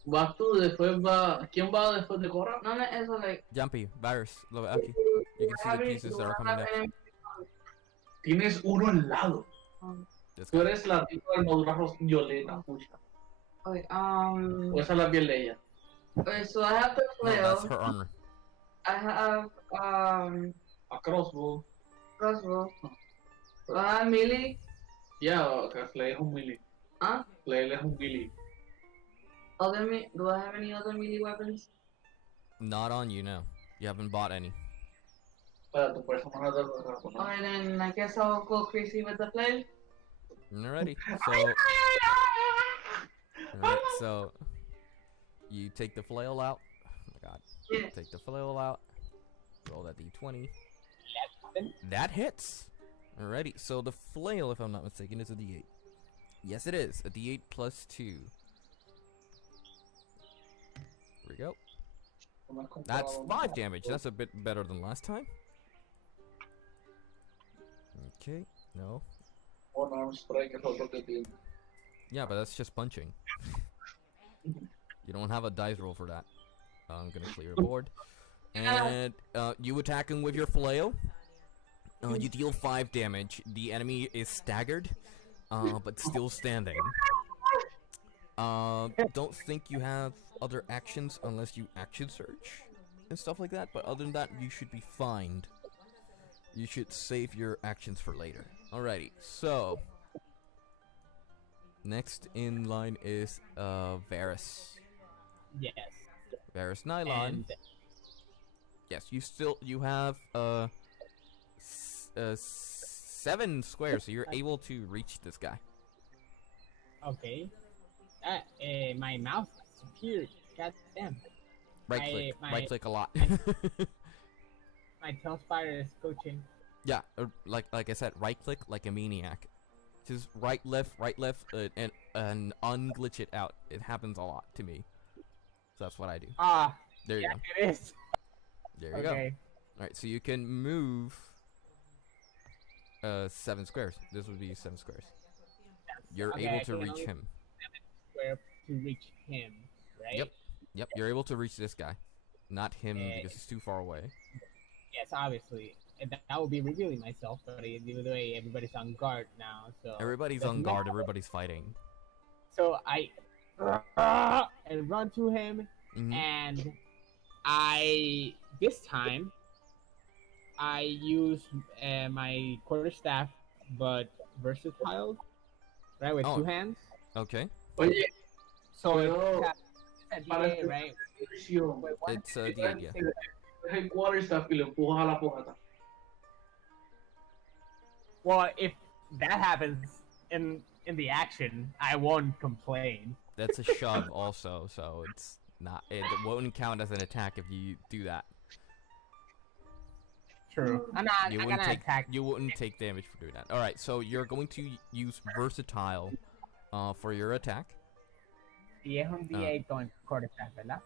Vas tú, después va. ¿Quién va después de Cora? no, eso like. Jumpy, virus, lo veo aquí. You can see the pieces that are coming next. Tienes uno al lado. This Tú guy. eres la tipo de armadura violeta, pucha. Okay, O esa es la piel de ella. okay, so I have the No, that's flail. her armor. I have A crossbow. crossbow. So I have melee. Ya, que Flail es un melee. Huh? Flail es un melee. Do I have any other melee weapons? Not on you, no. You haven't bought any. Para tu personaje de los Okay, then I guess I'll go crazy with the flail. Alrighty, so you take the flail out. Oh my god. Yes. Take the flail out. Roll that d20. That hits. Alrighty, so the flail, if I'm not mistaken, is a d8. Yes, it is. A d8 plus 2. Here we go. That's 5 damage. That's a bit better than last time. Okay, no. One arm strike es otro que tiene. Yeah, but that's just punching. You don't have a dice roll for that. I'm gonna clear the board. And you attack him with your flail. You deal 5 damage. The enemy is staggered, but still standing. Don't think you have other actions unless you action search and stuff like that. But other than that, you should be fine. You should save your actions for later. Alrighty, so next in line is Varus. Yes. Varus Nylon. And Yes, you have 7 squares, so you're able to reach this guy. okay. My mouse disappeared. God damn. Right click a lot. My TaleSpire is coaching. Yeah, like I said, right click like a maniac. Just right left, and unglitch it out. It happens a lot to me. So that's what I do. Ah, There you yeah, go. it is. There you go. Alright, so you can move 7 squares. This would be 7 squares. You're Okay, able I to can reach only him. Square to reach him, right? Yep, you're able to reach this guy. Not him because he's too far away. Yes, obviously. And that would be revealing myself, but either way, everybody's on guard now, so... Everybody's doesn't on guard, matter. everybody's fighting. So I... and run to him, Mhm. and this time, I use my quarterstaff, but versatile, right, with 2 hands. Okay. Oye, So Pero, it's para a DA, right? posición, Wait, one, It's a D8, yeah. es el quarterstaff y lo empujas a la fogata. Well, if that happens in the action, I won't complain. That's a shove also, so it's not. It won't count as an attack if you do that. True. I'm not. You I'm wouldn't gonna take. attack. You wouldn't take damage for doing that. All right, so you're going to use versatile, for your attack. Y es un D8 en quarterstaff, ¿verdad?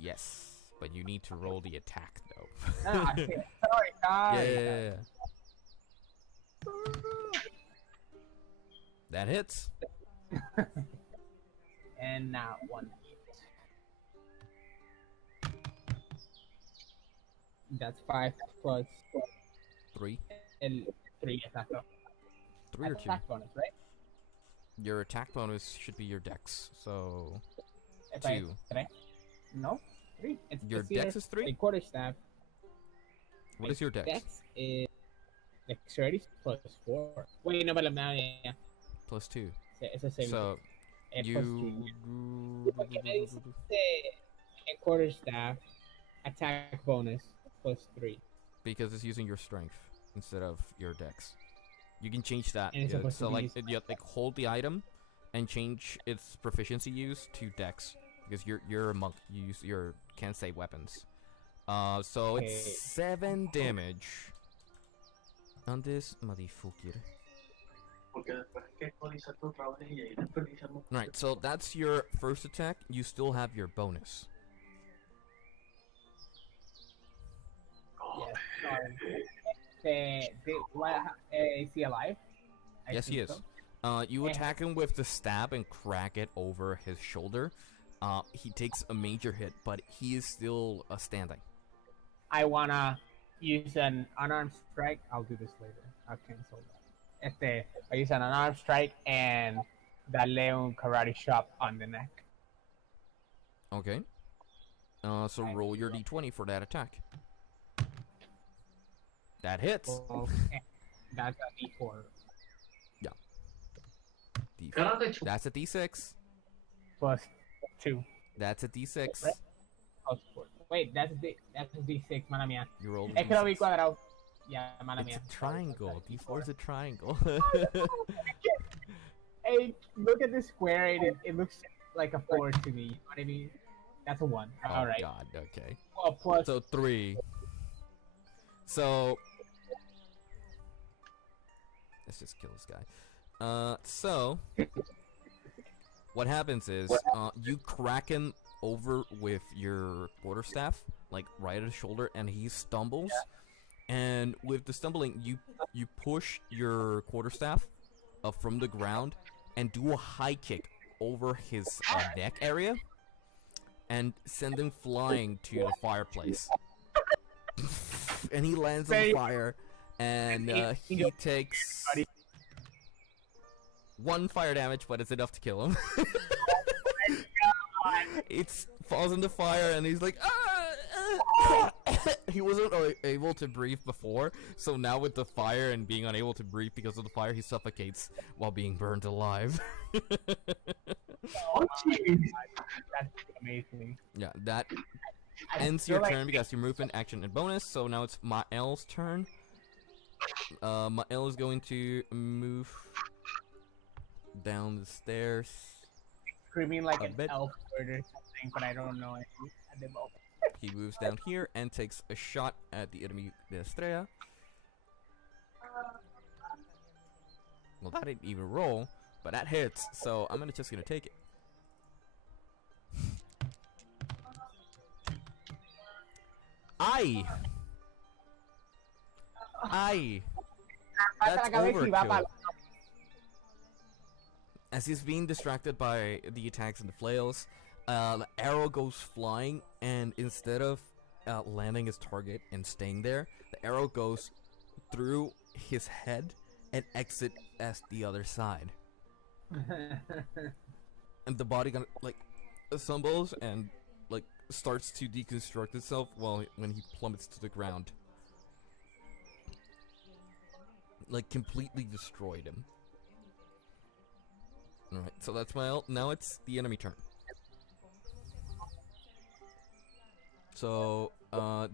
Yes, but you need to roll the attack though. Ah, sí. Sorry. Yeah. That hits. And now 1. That's 5 plus 3. el 3, exacto. 3 or That's 2. attack bonus, right? Your attack bonus should be your dex. So If I 2. 3. No, 3. Your dex is 3? A quarterstaff. What is your dex? Dex is dexterity plus 4. Wait, no, pero yeah. Plus 2. It's the same. So plus you. 2. ¿Por qué me dice a quarterstaff attack bonus plus 3? Because it's using your strength instead of your dex. You can change that. And it's supposed So to be like, used- you like hold the item and change its proficiency use to dex because you're a monk. You can't say weapons. So Okay. it's 7 damage on this motherfucker. Porque después hay que actualizarte otra vez y ahí desperdiciamos. Right, so that's your first attack. You still have your bonus. Yes. Is he alive? I Yes, he think is. so. You attack him with the stab and crack it over his shoulder. He takes a major hit, but he is still standing. I wanna use an unarmed strike. I'll do this later. I'll cancel that. I use an unarmed strike and darle un karate chop on the neck. Okay. So roll your d20 for that attack. That hits. Okay. That's a D4. D4. That's a d6. Plus 2. That's a d6. Right. Plus 4. Wait, that's a D6, mala mía. You roll. Es que lo vi cuadrado. Yeah, mala It's mía. a triangle. D4 is a triangle. Hey, look at the square. It looks like a 4 to me. You know what I mean? That's a 1. Oh Alright. God. Okay. Well, plus So 3. So let's just kill this guy. So what happens is you crack him over with your quarterstaff, like right at his shoulder, and he stumbles. And with the stumbling, you push your quarterstaff up from the ground and do a high kick over his neck area, and send him flying to the fireplace. And he lands on the fire, and he takes 1 fire damage, but it's enough to kill him. It falls into fire, and he's like, ah! He wasn't able to breathe before, so now with the fire and being unable to breathe because of the fire, he suffocates while being burned alive. Oh, jeez. That's amazing. Yeah, that I ends feel your like- turn because your movement, action, and bonus. So now it's Mael's turn. Mael is going to move down the stairs. Screaming like A an bit. elf word or something, but I don't know it at the moment. He moves down here and takes a shot at the enemy de Estrella. Well, that didn't even roll, but that hits, so I'm just gonna take it. Aye! Aye! That's overkill. As he's being distracted by the attacks and the flails, the arrow goes flying, and instead of landing his target and staying there, the arrow goes through his head and exit as the other side. And the body kind of like assembles and like starts to deconstruct itself when he plummets to the ground. Like completely destroyed him. Alright, so that's my ult. Now it's the enemy turn. So,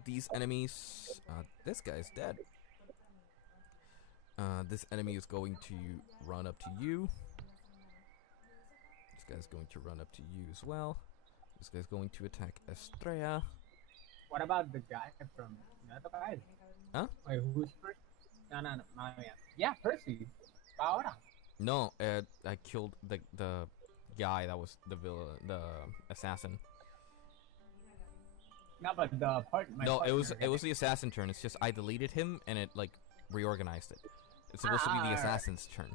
these enemies... this guy's dead. This enemy is going to run up to you. This guy's going to run up to you as well. This guy's going to attack Estrella. What about the guy from the guy? Huh? Wait, who's Percy? No, madre mía. Yeah, Percy. Ahora. No, I killed the guy that was the assassin. No, but the part. No, it was the assassin turn. It's just I deleted him and it like reorganized it. It's supposed to be the assassin's turn.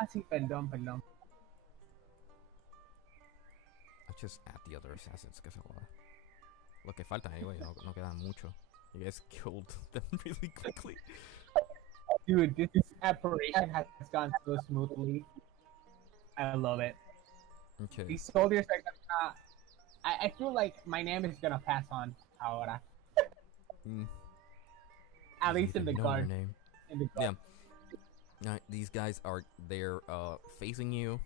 Ah, sí, perdón. I just add the other assassins que se joda. Lo que falta anyway, no quedan mucho. You guys killed them really quickly. Dude, this operation has gone so smoothly. I love it. Okay. These soldiers are gonna. I feel like my name is gonna pass on ahora. At least in the guard. Name. In the guard. Yeah. These guys are facing you.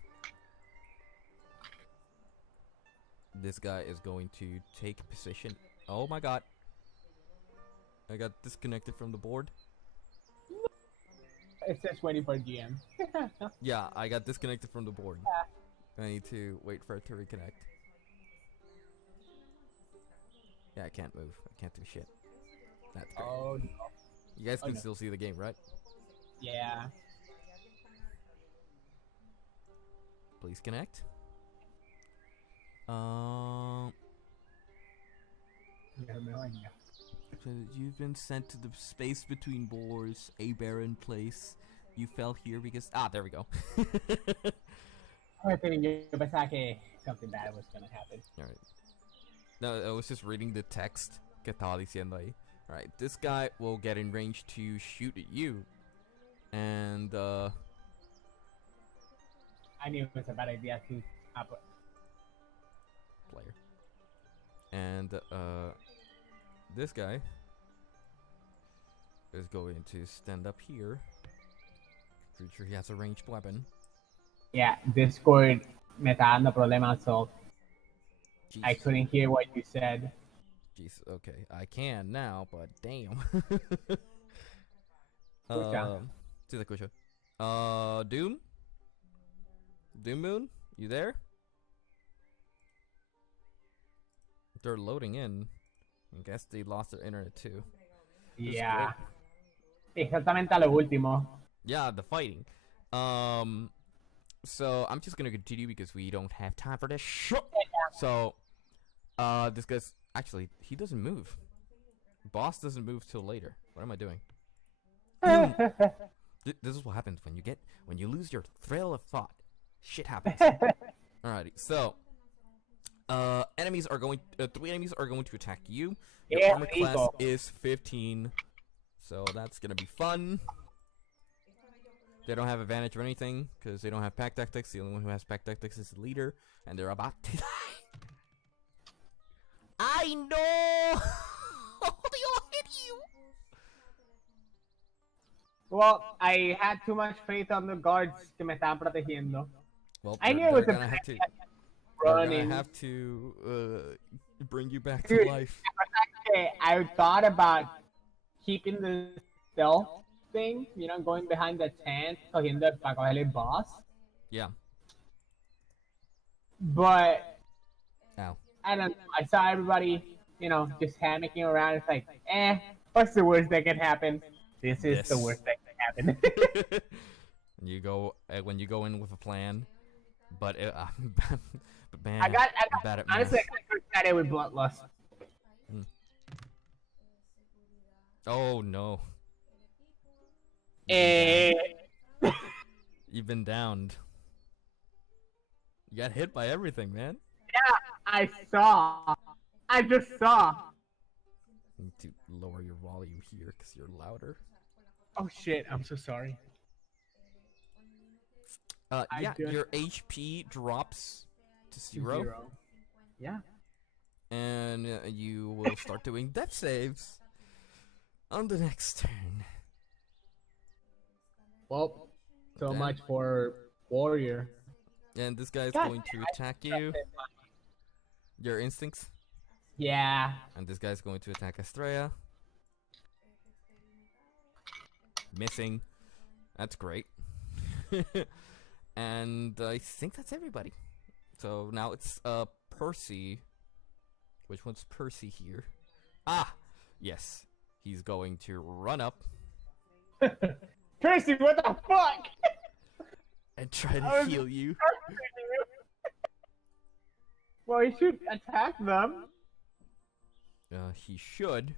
This guy is going to take position. Oh my god. I got disconnected from the board. It's just waiting for GM. Yeah, I got disconnected from the board. I need to wait for it to reconnect. Yeah, I can't move. I can't do shit. That's great. Oh no. You guys can still see the game, right? Yeah. Please connect. So you've been sent to the space between boars, a barren place. You fell here because there we go. Yo pensaba que something bad was gonna happen. Alright. No, I was just reading the text que estaba diciendo ahí. Alright, this guy will get in range to shoot at you. And I knew it was a bad idea to happen. Player. And this guy is going to stand up here. Pretty sure he has a ranged weapon. Yeah, Discord me está dando problemas, so Jeez. I couldn't hear what you said. Jeez, okay. I can now, but damn. Sí, te escucho. Doom? Doom Moon? You there? They're loading in. I guess they lost their internet too. Yeah. Exactamente a lo último. Yeah, the fighting. So I'm just gonna continue because we don't have time for this shit. So, this guy's actually he doesn't move. Boss doesn't move till later. What am I doing? This is what happens when you lose your thrill of thought. Shit happens. Alrighty, so enemies are going. 3 enemies are going to attack you. Your armor class is 15, so that's gonna be fun. They don't have advantage or anything because they don't have pack tactics. The only one who has pack tactics is the leader, and they're about to die. I know. They all hit you. Well, I had too much faith on the guards que me estaban protegiendo. Well, I knew it was gonna have to. running. We're gonna have to bring you back Dude, to life. I thought about keeping the stealth thing, you know, going behind the tent, cogiendo para coger el boss. Yeah. But Ow. I don't know. I saw everybody, you know, just hammocking around. It's like, what's the worst that can happen? This is the worst that can happen. You go when you go in with a plan, but but man, I got bad at honestly, math. I got it with bloodlust. Oh no. You've been downed. You got hit by everything, man. Yeah, I saw. I just saw. You need to lower your volume here because you're louder. Oh shit! I'm so sorry. Yeah, your HP drops to 0. Yeah. And you will start doing death saves on the next turn. Well, so much for warrior. And this guy is going to attack you. Your instincts. Yeah. And this guy's going to attack Estrella. Missing. That's great. And I think that's everybody. So now it's Percy. Which one's Percy here? Ah, yes. He's going to run up Percy, what the fuck? and try to heal you. Well, he should attack them. He should,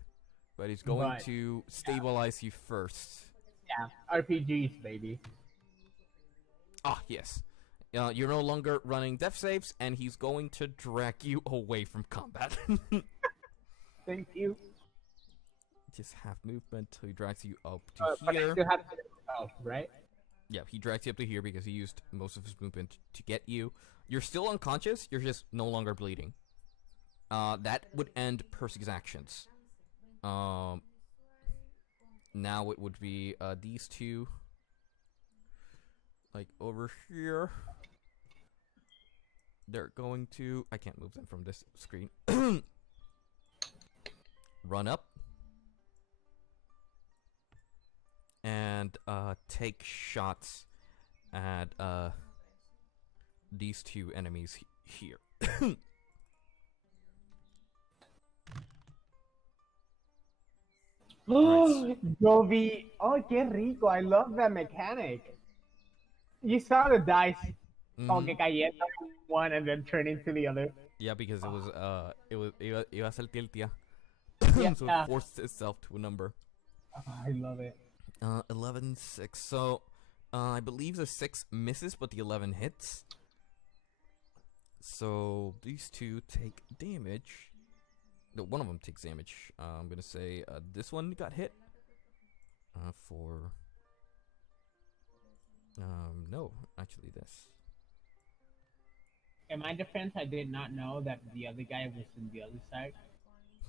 but he's going But, to stabilize you first. Yeah, RPGs, baby. Ah, yes. You're no longer running death saves, and he's going to drag you away from combat. Thank you. Just have movement till he drags you up to But I here. still have to right? Yeah, he drags you up to here because he used most of his movement to get you. You're still unconscious, you're just no longer bleeding. That would end Percy's actions. Now it would be these two, like over here. They're going to... I can't move them from this screen. Run up. And take shots at these two enemies here. Oh, Jovi. Oh, qué rico. I love that mechanic. You saw the dice como que cayendo one and then turning to the other. Yeah, because it was iba a ser tiltia. Yeah. So it forced itself to a number. Oh, I love it. 11, 6. So I believe the 6 misses, but the 11 hits. So these two take damage. No, one of them takes damage. I'm gonna say this one got hit. No, actually this. In my defense, I did not know that the other guy was in the other side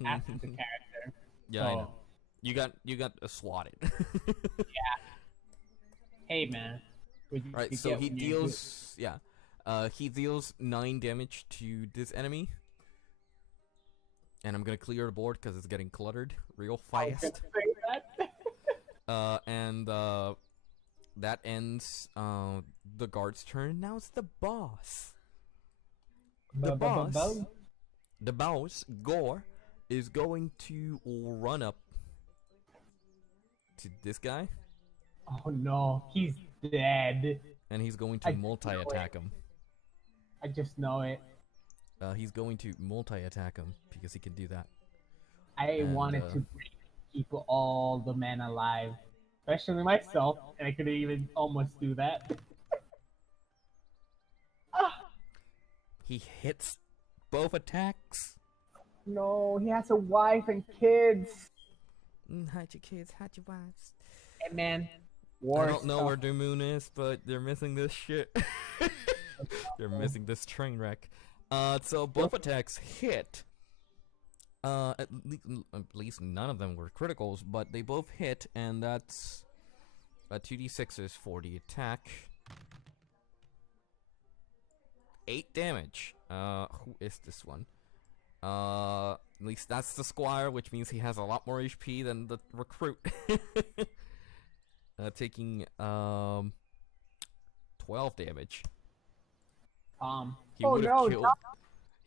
after the character. Yeah, I know. You got swatted. Yeah. Hey, man. Right, so he deals... Yeah. He deals 9 damage to this enemy. And I'm gonna clear the board because it's getting cluttered real fast. And that ends the guard's turn. Now it's the boss. The boss, Gore, is going to run up to this guy. Oh no, he's dead. And he's going to multi-attack him. I just know it. He's going to multi-attack him because he can do that. I wanted to keep all the men alive, especially myself, and I could even almost do that. He hits both attacks. No, he has a wife and kids. Hide your kids, hide your wives. Hey man, I don't know where their moon is, but they're missing this shit. They're missing this train wreck. So both attacks hit. At least none of them were criticals, but they both hit, and that's 2d6s for the attack. 8 damage. Who is this one? At least that's the squire, which means he has a lot more HP than the recruit. Taking 12 damage. He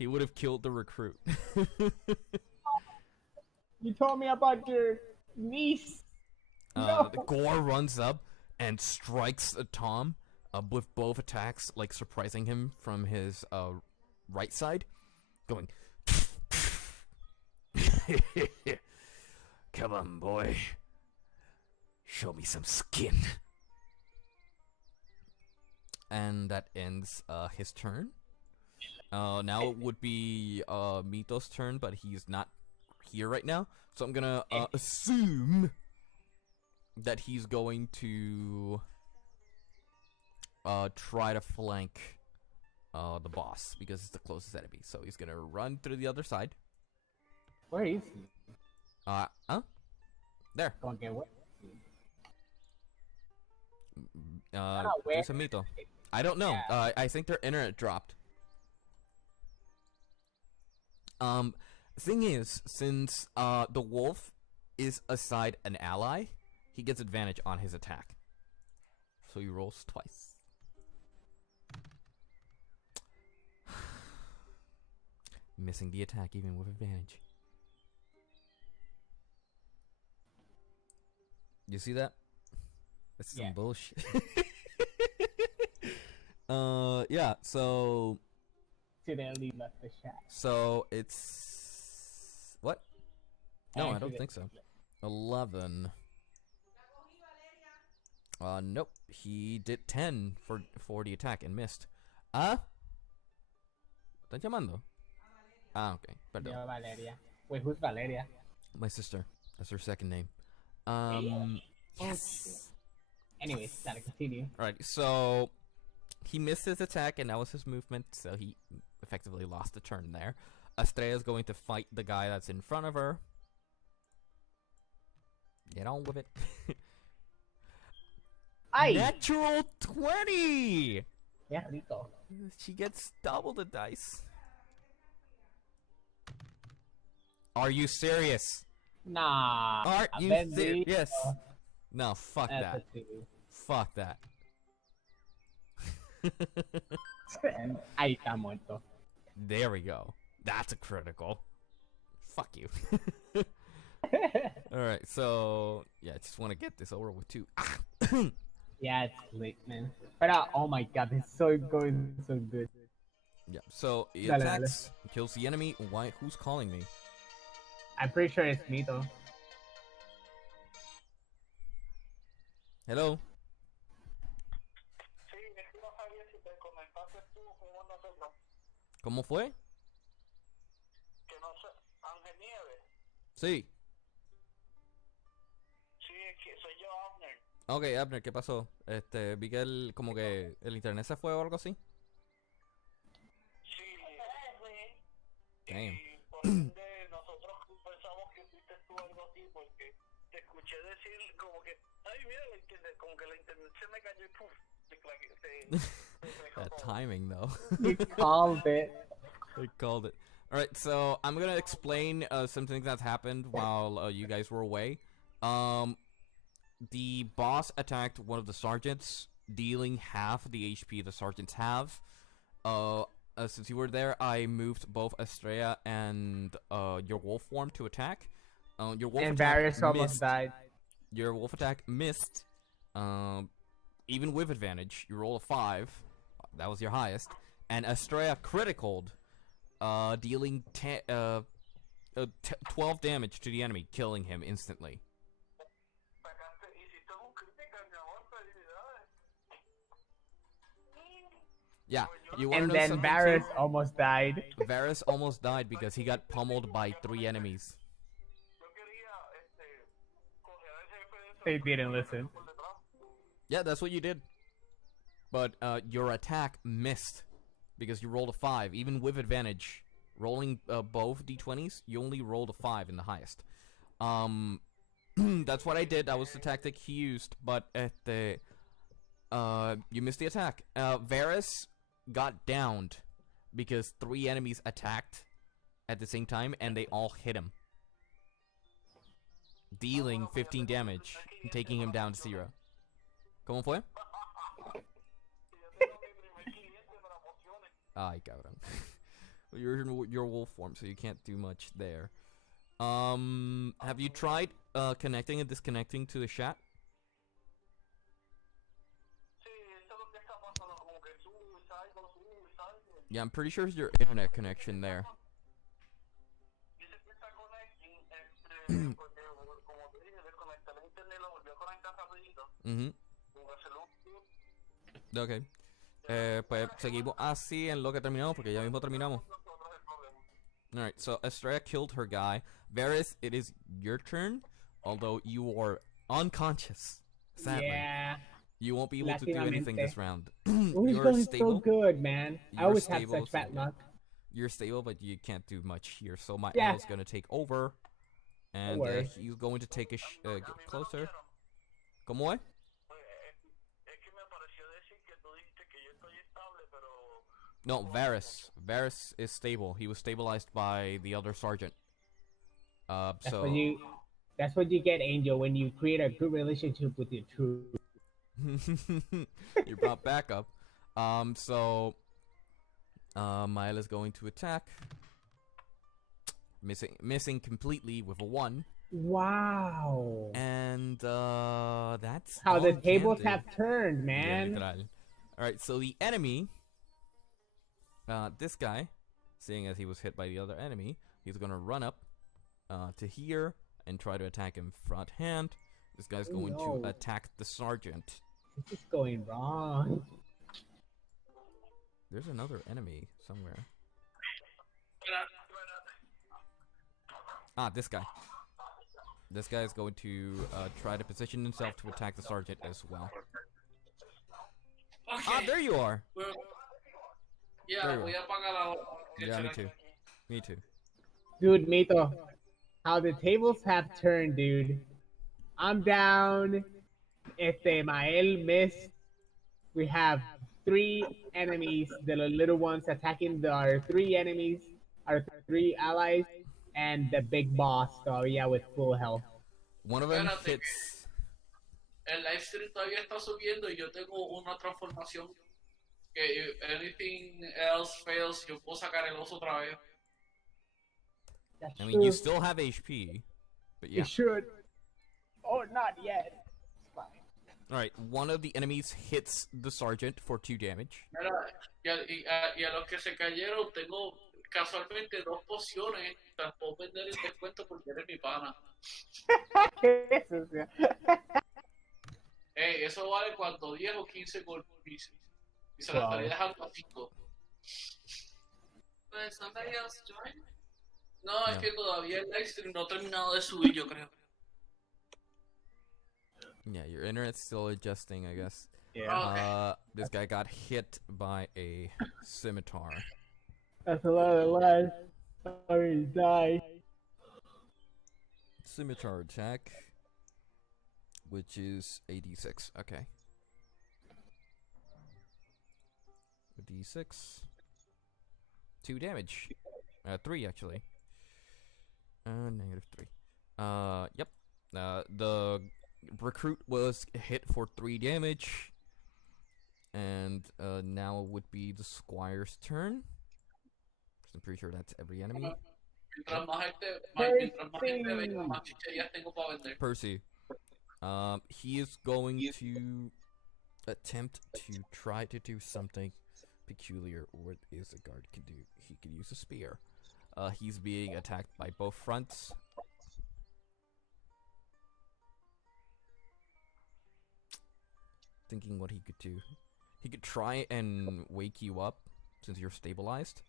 would have killed the recruit. You told me about your niece. No. Gore runs up and strikes Tom with both attacks, like surprising him from his right side, going. Come on, boy. Show me some skin. And that ends his turn. Now it would be Mito's turn, but he's not here right now. So I'm gonna assume that he's going to try to flank the boss because it's the closest enemy. So he's gonna run through the other side. Where is he? There. Okay, what? There's a Mito. I don't know. Yeah. I think their internet dropped. Thing is, since the wolf is aside an ally, he gets advantage on his attack. So he rolls twice. Missing the attack even with advantage. You see that? That's some bullshit. Yeah, so... Accidentally left the chat. So, it's... What? No, I don't think so. 11. Nope. He did 10 for the attack and missed. ¿Están llamando? Ah, okay. Perdón. Yo, Valeria. Wait, who's Valeria? My sister. That's her second name. Yes. Anyways, gotta continue. Alright, so he missed his attack, and that was his movement, so he effectively lost a turn there. Estrella's going to fight the guy that's in front of her. Get on with it. Natural 20! Yeah, Rico. She gets double the dice. Are you serious? Nah. Are you serious? No, fuck that. Fuck that. Ahí está muerto. There we go. That's a critical. Fuck you. Alright, so... Yeah, I just want to get this over with too. Yeah, it's late, man. But oh my god, it's so going so good. Yeah, so he attacks, kills the enemy. Why? Who's calling me? I'm pretty sure it's me though. Hello? ¿Cómo fue? Sí. Soy yo, Abner. Ok, Abner, ¿qué pasó? Vi que como que el internet se fue o algo así. Sí. Damn. Y por ende nosotros pensamos que fuiste tú algo así porque te escuché decir como que, ay, mira, como que la internet se me cayó y puf. That timing though. You called it. I called it. Alright, so I'm gonna explain some things that happened while you guys were away. The boss attacked one of the sergeants, dealing half the HP the sergeants have. Since you were there, I moved both Estrella and your wolf form to attack. Your wolf And attack Varys almost missed. died. Your wolf attack missed. Even with advantage, you roll a 5. That was your highest. And Estrella criticaled, dealing 12 damage to the enemy, killing him instantly. Yeah, you And wanna know then something Varys too? almost died. Varys almost died because he got pummeled by 3 enemies. They didn't listen. Yeah, that's what you did. But your attack missed because you rolled a 5, even with advantage. Rolling both d20s, you only rolled a 5 in the highest. That's what I did. That was the tactic he used. But you missed the attack. Varys got downed because 3 enemies attacked at the same time, and they all hit him, dealing 15 damage and taking him down to 0. ¿Cómo fue? Ay, cabrón. You're in your wolf form, so you can't do much there. Have you tried connecting and disconnecting to the chat? Yeah, I'm pretty sure it's your internet connection there. Ok. Pues seguimos así en lo que terminamos porque ya mismo terminamos. Alright, so Estrella killed her guy. Varys, it is your turn, although you are unconscious. Sadly. Yeah. You won't be able to do anything this round. Who's You're going stable. so good, man? I You're always have stable, such bad so- luck. You're stable, but you can't do much here. So my Yeah. L's gonna take over, and worry. he's going to take a get closer. ¿Cómo es? No, Varys. Varys is stable. He was stabilized by the other sergeant. That's So what you. That's what you get, Angel, when you create a good relationship with your troops. You brought backup. So Myla's going to attack. Missing completely with a 1. Wow. And that's How all the you can tables do. have turned, Yeah, man. literal. Alright, so the enemy, this guy, seeing as he was hit by the other enemy, he's gonna run up to here and try to attack him front hand. This guy's Oh, going no. to attack the sergeant. This is going wrong. There's another enemy somewhere. Ah, this guy. This guy is going to try to position himself to attack the sergeant as well. Okay. Ah, there you are! Well, There yeah, you voy a apagar ahora. Yeah, me too. Me too. Dude, Mito, how the tables have turned, dude. I'm down. Mael missed. We have 3 enemies, the little ones attacking our 3 enemies, our 3 allies, and the big boss todavía with full health. One of them Espérate hits. El live stream todavía está subiendo y yo tengo una transformación que if anything else fails, yo puedo sacar el oso otra vez. That's I mean, you true. still have HP, but You yeah. should. Or not yet. It's fine. Alright, one of the enemies hits the sergeant for 2 damage. Mira, y a los que se cayeron, tengo casualmente 2 pociones. Te las puedo vender en descuento porque eres mi pana. ¿Qué es eso? Eso vale cuando 10 o 15 golpes. Y se las Wow. estaría dejando a 5. Pues, somebody else join? No, es No. que todavía el live stream no ha terminado de subir, yo creo. Yeah, your internet's still adjusting, I guess. Yeah. Okay. This guy got hit by a scimitar. That's a lot of lives. Already died. Scimitar attack, which is a d6. Okay. A d6. 2 damage. 3 actually. -3. Yep. The recruit was hit for 3 damage. And now it would be the squire's turn. I'm pretty sure that's every enemy. Mientras más gente venga, más chicherías tengo para vender. Percy. He is going to attempt to try to do something peculiar. What is a guard can do? He can use a spear. He's being attacked by both fronts. Thinking what he could do. He could try and wake you up since you're stabilized.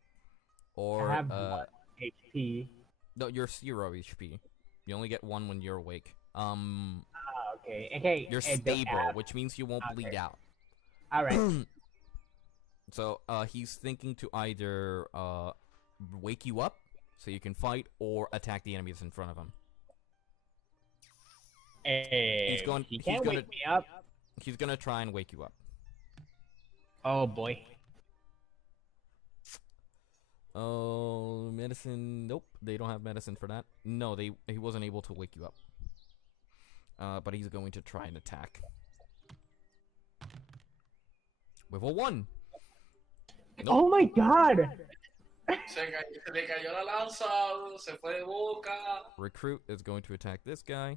Or I have 1 HP. no, you're 0 HP. You only get 1 when you're awake. Okay. Okay. You're stable, which means you won't bleed Okay. out. Alright. So, he's thinking to either, wake you up so you can fight, or attack the enemies in front of him. He gonna- can't wake me up. He's gonna try and wake you up. Oh boy. Oh, medicine. Nope, they don't have medicine for that. No, he wasn't able to wake you up. But he's going to try and attack. With a 1. Nope. Oh my god! Se le cayó la lanza, se fue de boca. Recruit is going to attack this guy.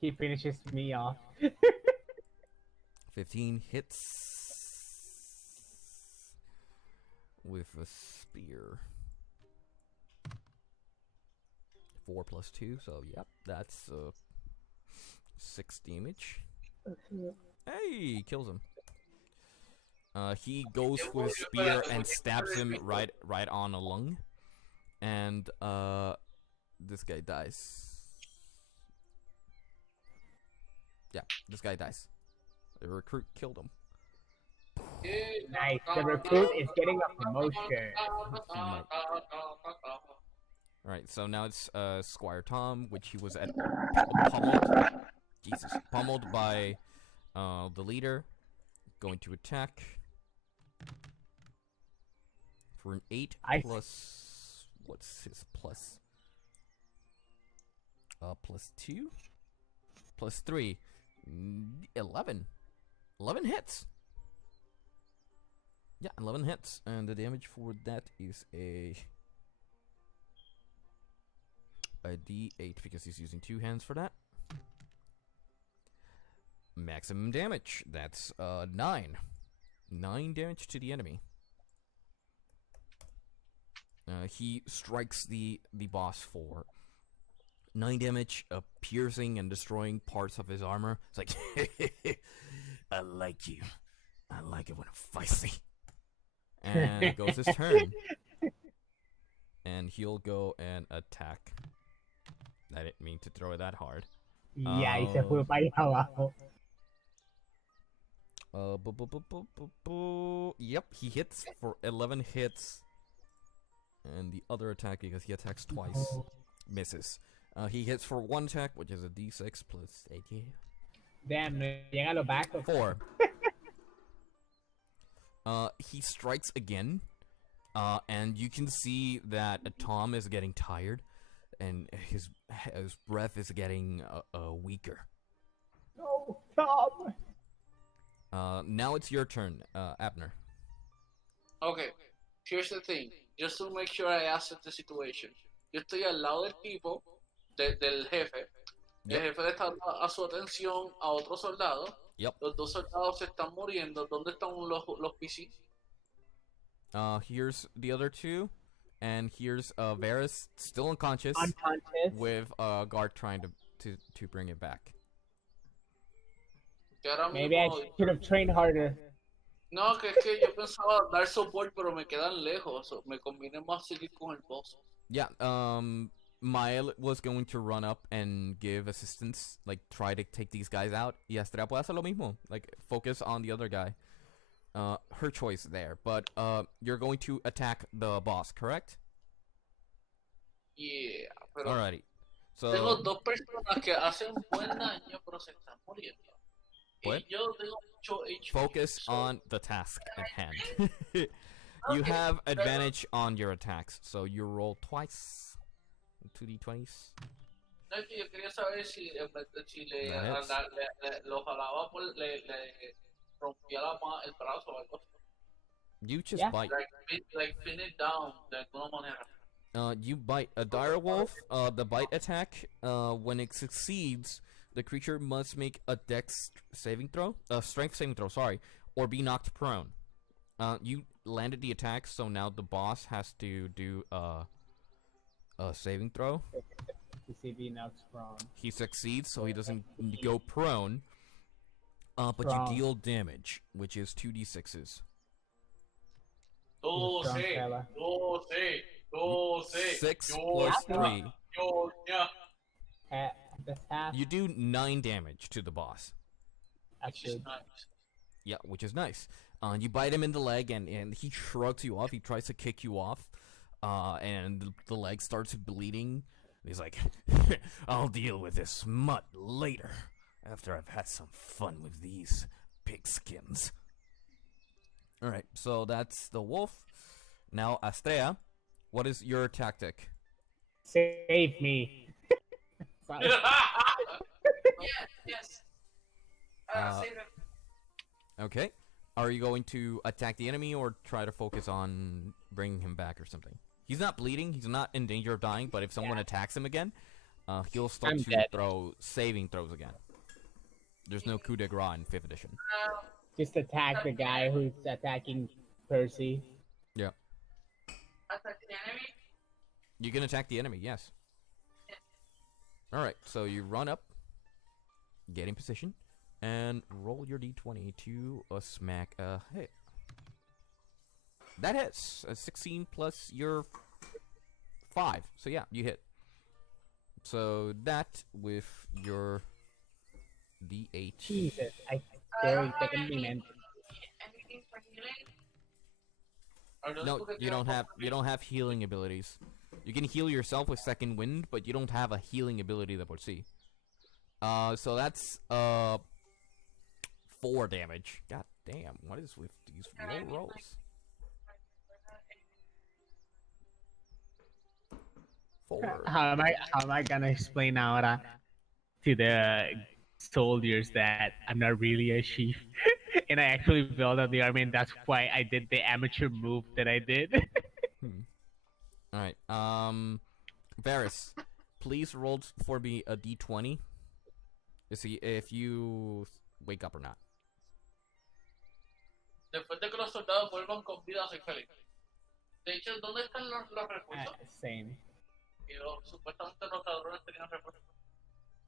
He finishes me off. 15 hits. With a spear. 4 plus 2, so yep, that's 6 damage. Hey, kills him. He goes for his spear and stabs him right on a lung, and this guy dies. Yeah, this guy dies. The recruit killed him. Nice. The recruit is getting a promotion. Alright, so now it's Squire Tom, which he was pummeled by the leader. Going to attack for an 8 plus. What's his plus? Plus 2? Plus 3. 11. 11 hits. Yeah, 11 hits, and the damage for that is a D8 because he's using 2 hands for that. Maximum damage. That's 9. 9 damage to the enemy. He strikes the boss for 9 damage, piercing and destroying parts of his armor. It's like, I like you. I like it when I'm feisty. And it goes his turn. And he'll go and attack. I didn't mean to throw it that hard. Yeah, y se fue para allá abajo. Yep, he hits for 11 hits. And the other attack, because he attacks twice, misses. He hits for 1 attack, which is a D6 plus 8. Damn, no llega a los bacos. 4. He strikes again. And you can see that Tom is getting tired. And his breath is getting weaker. No, Tom. Now it's your turn, Abner. Okay, here's the thing. Just to make sure I assess the situation. Yo estoy al lado del tipo, del jefe. El jefe le está dando a su atención a otro soldado. Yep. Los 2 soldados se están muriendo. ¿Dónde están los PC? Here's the other 2. And here's Varys, still unconscious. With guard trying to bring it back. Maybe I should have trained harder. No, que es que yo pensaba dar support, pero me quedan lejos. Me conviene más seguir con el boss. Yeah, Mael was going to run up and give assistance, like try to take these guys out. Y Estrella puede hacer lo mismo, like focus on the other guy. Her choice there, but you're going to attack the boss, correct? Yeah, pero Alrighty. So tengo 2 personas que hacen buen daño, pero se están muriendo. What? Y yo tengo mucho HP. Focus on the task at hand. You have advantage on your attacks, so you roll twice. 2d20s. No, es que yo quería saber si le That lo jalaba por le rompía el brazo o algo así. You just Yeah. bite. Like pin it down de alguna manera. You bite a dire wolf. The bite attack. When it succeeds, the creature must make a dex saving throw, strength saving throw, sorry, or be knocked prone. You landed the attack, so now the boss has to do a saving throw. To see if he knocks prone. He succeeds, so he doesn't go prone. But Prone. you deal damage, which is 2d6s. 12, fella. 12. 6 Yo, plus yeah. 3. Yo, yeah. That's half. You do 9 damage to the boss. That's Which is good. nice. Yeah, which is nice. You bite him in the leg, and he shrugs you off. He tries to kick you off, and the leg starts bleeding. He's like, I'll deal with this smut later, after I've had some fun with these pigskins. Alright, so that's the wolf. Now, Astrea, what is your tactic? Save me. Sorry. Yes. Save Okay. Are you going to attack the enemy or try to focus on bringing him back or something? He's not bleeding. He's not in danger of dying, but if someone attacks him again, he'll start I'm to dead. throw saving throws again. There's no coup de grace in 5th edition. Just attack the guy who's attacking Percy. Yeah. Attack the enemy. You can attack the enemy, yes. Alright, so you run up, get in position, and roll your d20 to smack a hit. That hits. A 16 plus your 5. So yeah, you hit. So that with your d8. Jesus, I I very don't have technically meant. anything for healing. Are those No, porque you don't tienen have healing abilities. You can heal yourself with second wind, but you don't have a healing ability that we'll see. So that's 4 damage. God damn, what is with these low rolls? 4. How am I gonna explain ahora to the soldiers that I'm not really a chief? and I actually built up the army, and that's why I did the amateur move that I did. All right. Varys, please roll for me a d20 to see if you wake up or not. Después de que los soldados vuelvan con vida, soy feliz. De hecho, ¿dónde están los recursos? Same. Y supuestamente los ladrones tenían recursos.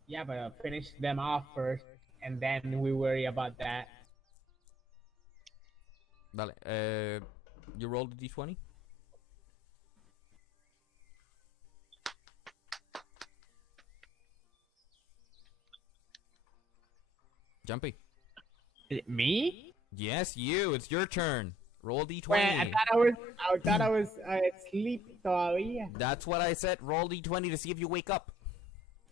Yeah, but finish them off first, and then we worry about that. Dale. You rolled a d20? Jumpy. Me? Yes, you. It's your turn. Roll a d20. Wait, I thought I was asleep todavía. That's what I said. Roll d20 to see if you wake up.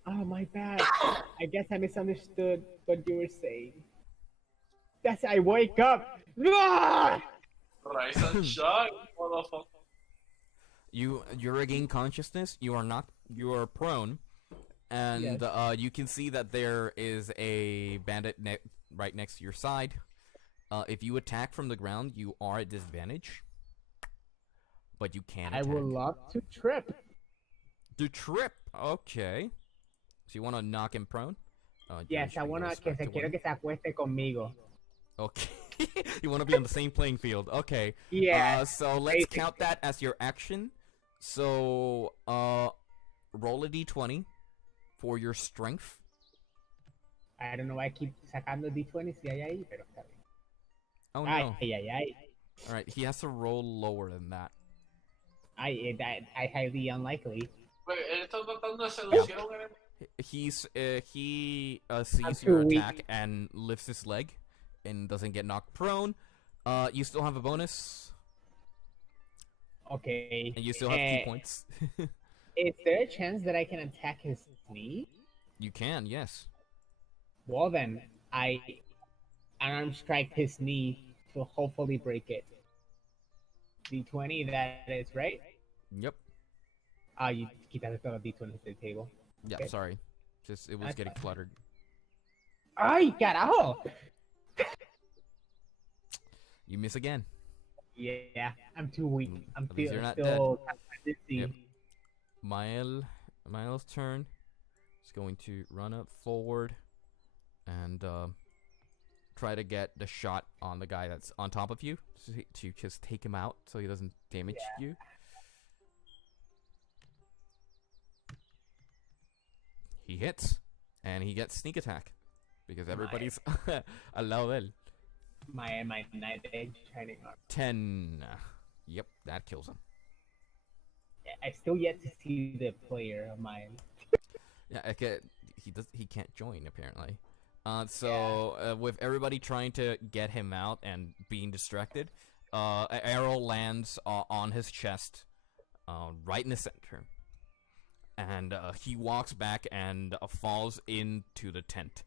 Oh, my bad. I guess I misunderstood what you were saying. That's I wake up. Ah! Rise and shine, motherfucker. You regain consciousness. You are prone, and Yes. you can see that there is a bandit right next to your side. If you attack from the ground, you are at disadvantage, but you can attack. I would love to trip. To trip. Okay. So you want to knock him prone? Yes, I wanna quiero que se acueste conmigo. Okay. You want to be on the same playing field. Okay. Yeah. So let's count that as your action. So, roll a d20 for your strength. I don't know why I keep sacando D20 si hay ahí, pero está bien. Oh no. Ay. Alright, he has to roll lower than that. I highly unlikely. Wait, él está tratando de seducir a un enemigo. He I'm sees too your weak. attack and lifts his leg and doesn't get knocked prone. You still have a bonus, Okay. and you still have 2 points. Is there a chance that I can attack his knee? You can, yes. Well then, I unarmed strike his knee to hopefully break it. D20, that is right? Yep. You quitaste todos los D20s del table. Yeah, Okay. sorry. Just, it was That's getting fine. cluttered. Ay, carajo! You miss again. Yeah, I'm too weak. I'm At least you're not still dizzy. Yep. Miles' turn. He's going to run up forward and try to get the shot on the guy that's on top of you to just take him out so he doesn't damage you. He hits, and he gets sneak attack because everybody's al lado de él. My knight edge shining armor. 10. Yep, that kills him. I still yet to see the player of mine. Yeah, he can't join apparently. So with everybody trying to get him out and being distracted, an arrow lands on his chest, right in the center, and he walks back and falls into the tent,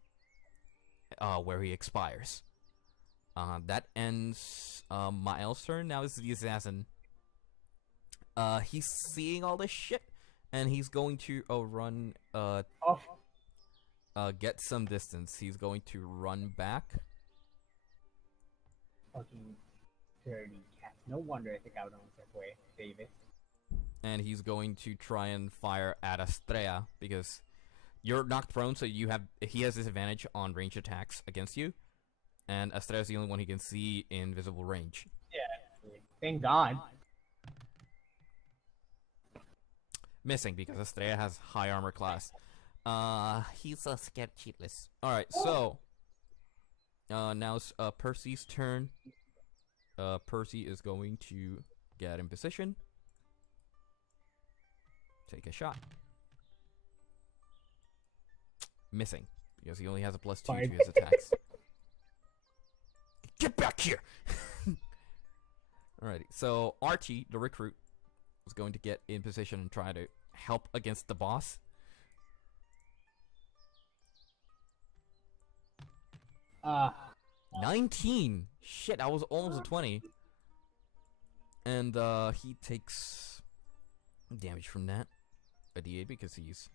where he expires. That ends Miles' turn. Now it's the assassin. He's seeing all this shit, and he's going to run. Get some distance. He's going to run back. Fucking dirty cat. No wonder I think I would almost have way, David. And he's going to try and fire at Estrella because you're knocked prone, so he has disadvantage on range attacks against you, and Estrella's the only one he can see in visible range. Yeah. Thank God. Missing because Estrella has high armor class. He's scared cheatless. Alright, so now it's Percy's turn. Percy is going to get in position. Take a shot. Missing because he only has a +2 to his attacks. Get back here! Alrighty, so Archie, the recruit, is going to get in position and try to help against the boss. 19! Shit, I was almost a 20. And he takes damage from that. A D8 because he's...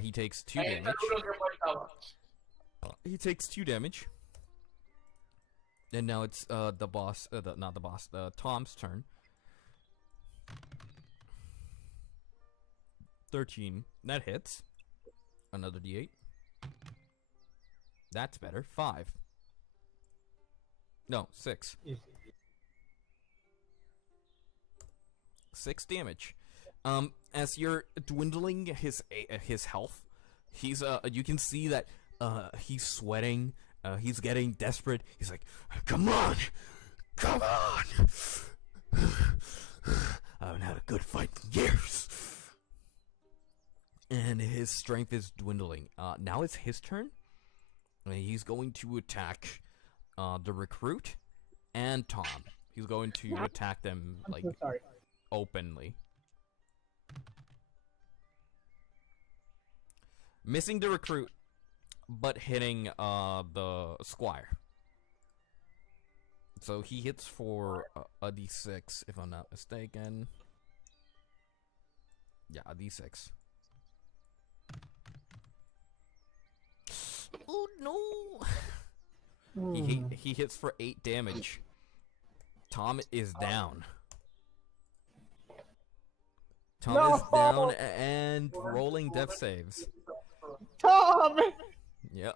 He takes 2 Ahí está damage. el uno que faltaba. He takes 2 damage. And now it's the boss, not the boss, Tom's turn. 13. That hits. Another d8. That's better. 5. No, 6. 6 damage. As you're dwindling his health, he's you can see that he's sweating. He's getting desperate. He's like, "Come on, come on! I haven't had a good fight in years." And his strength is dwindling. Now it's his turn. He's going to attack the recruit and Tom. He's going to attack them like openly. Missing the recruit, but hitting the squire. So he hits for a d6, if I'm not mistaken. Yeah, a d6. Oh no! He hits for 8 damage. Tom is down. Tom is down and rolling death saves. Tom! Yeah.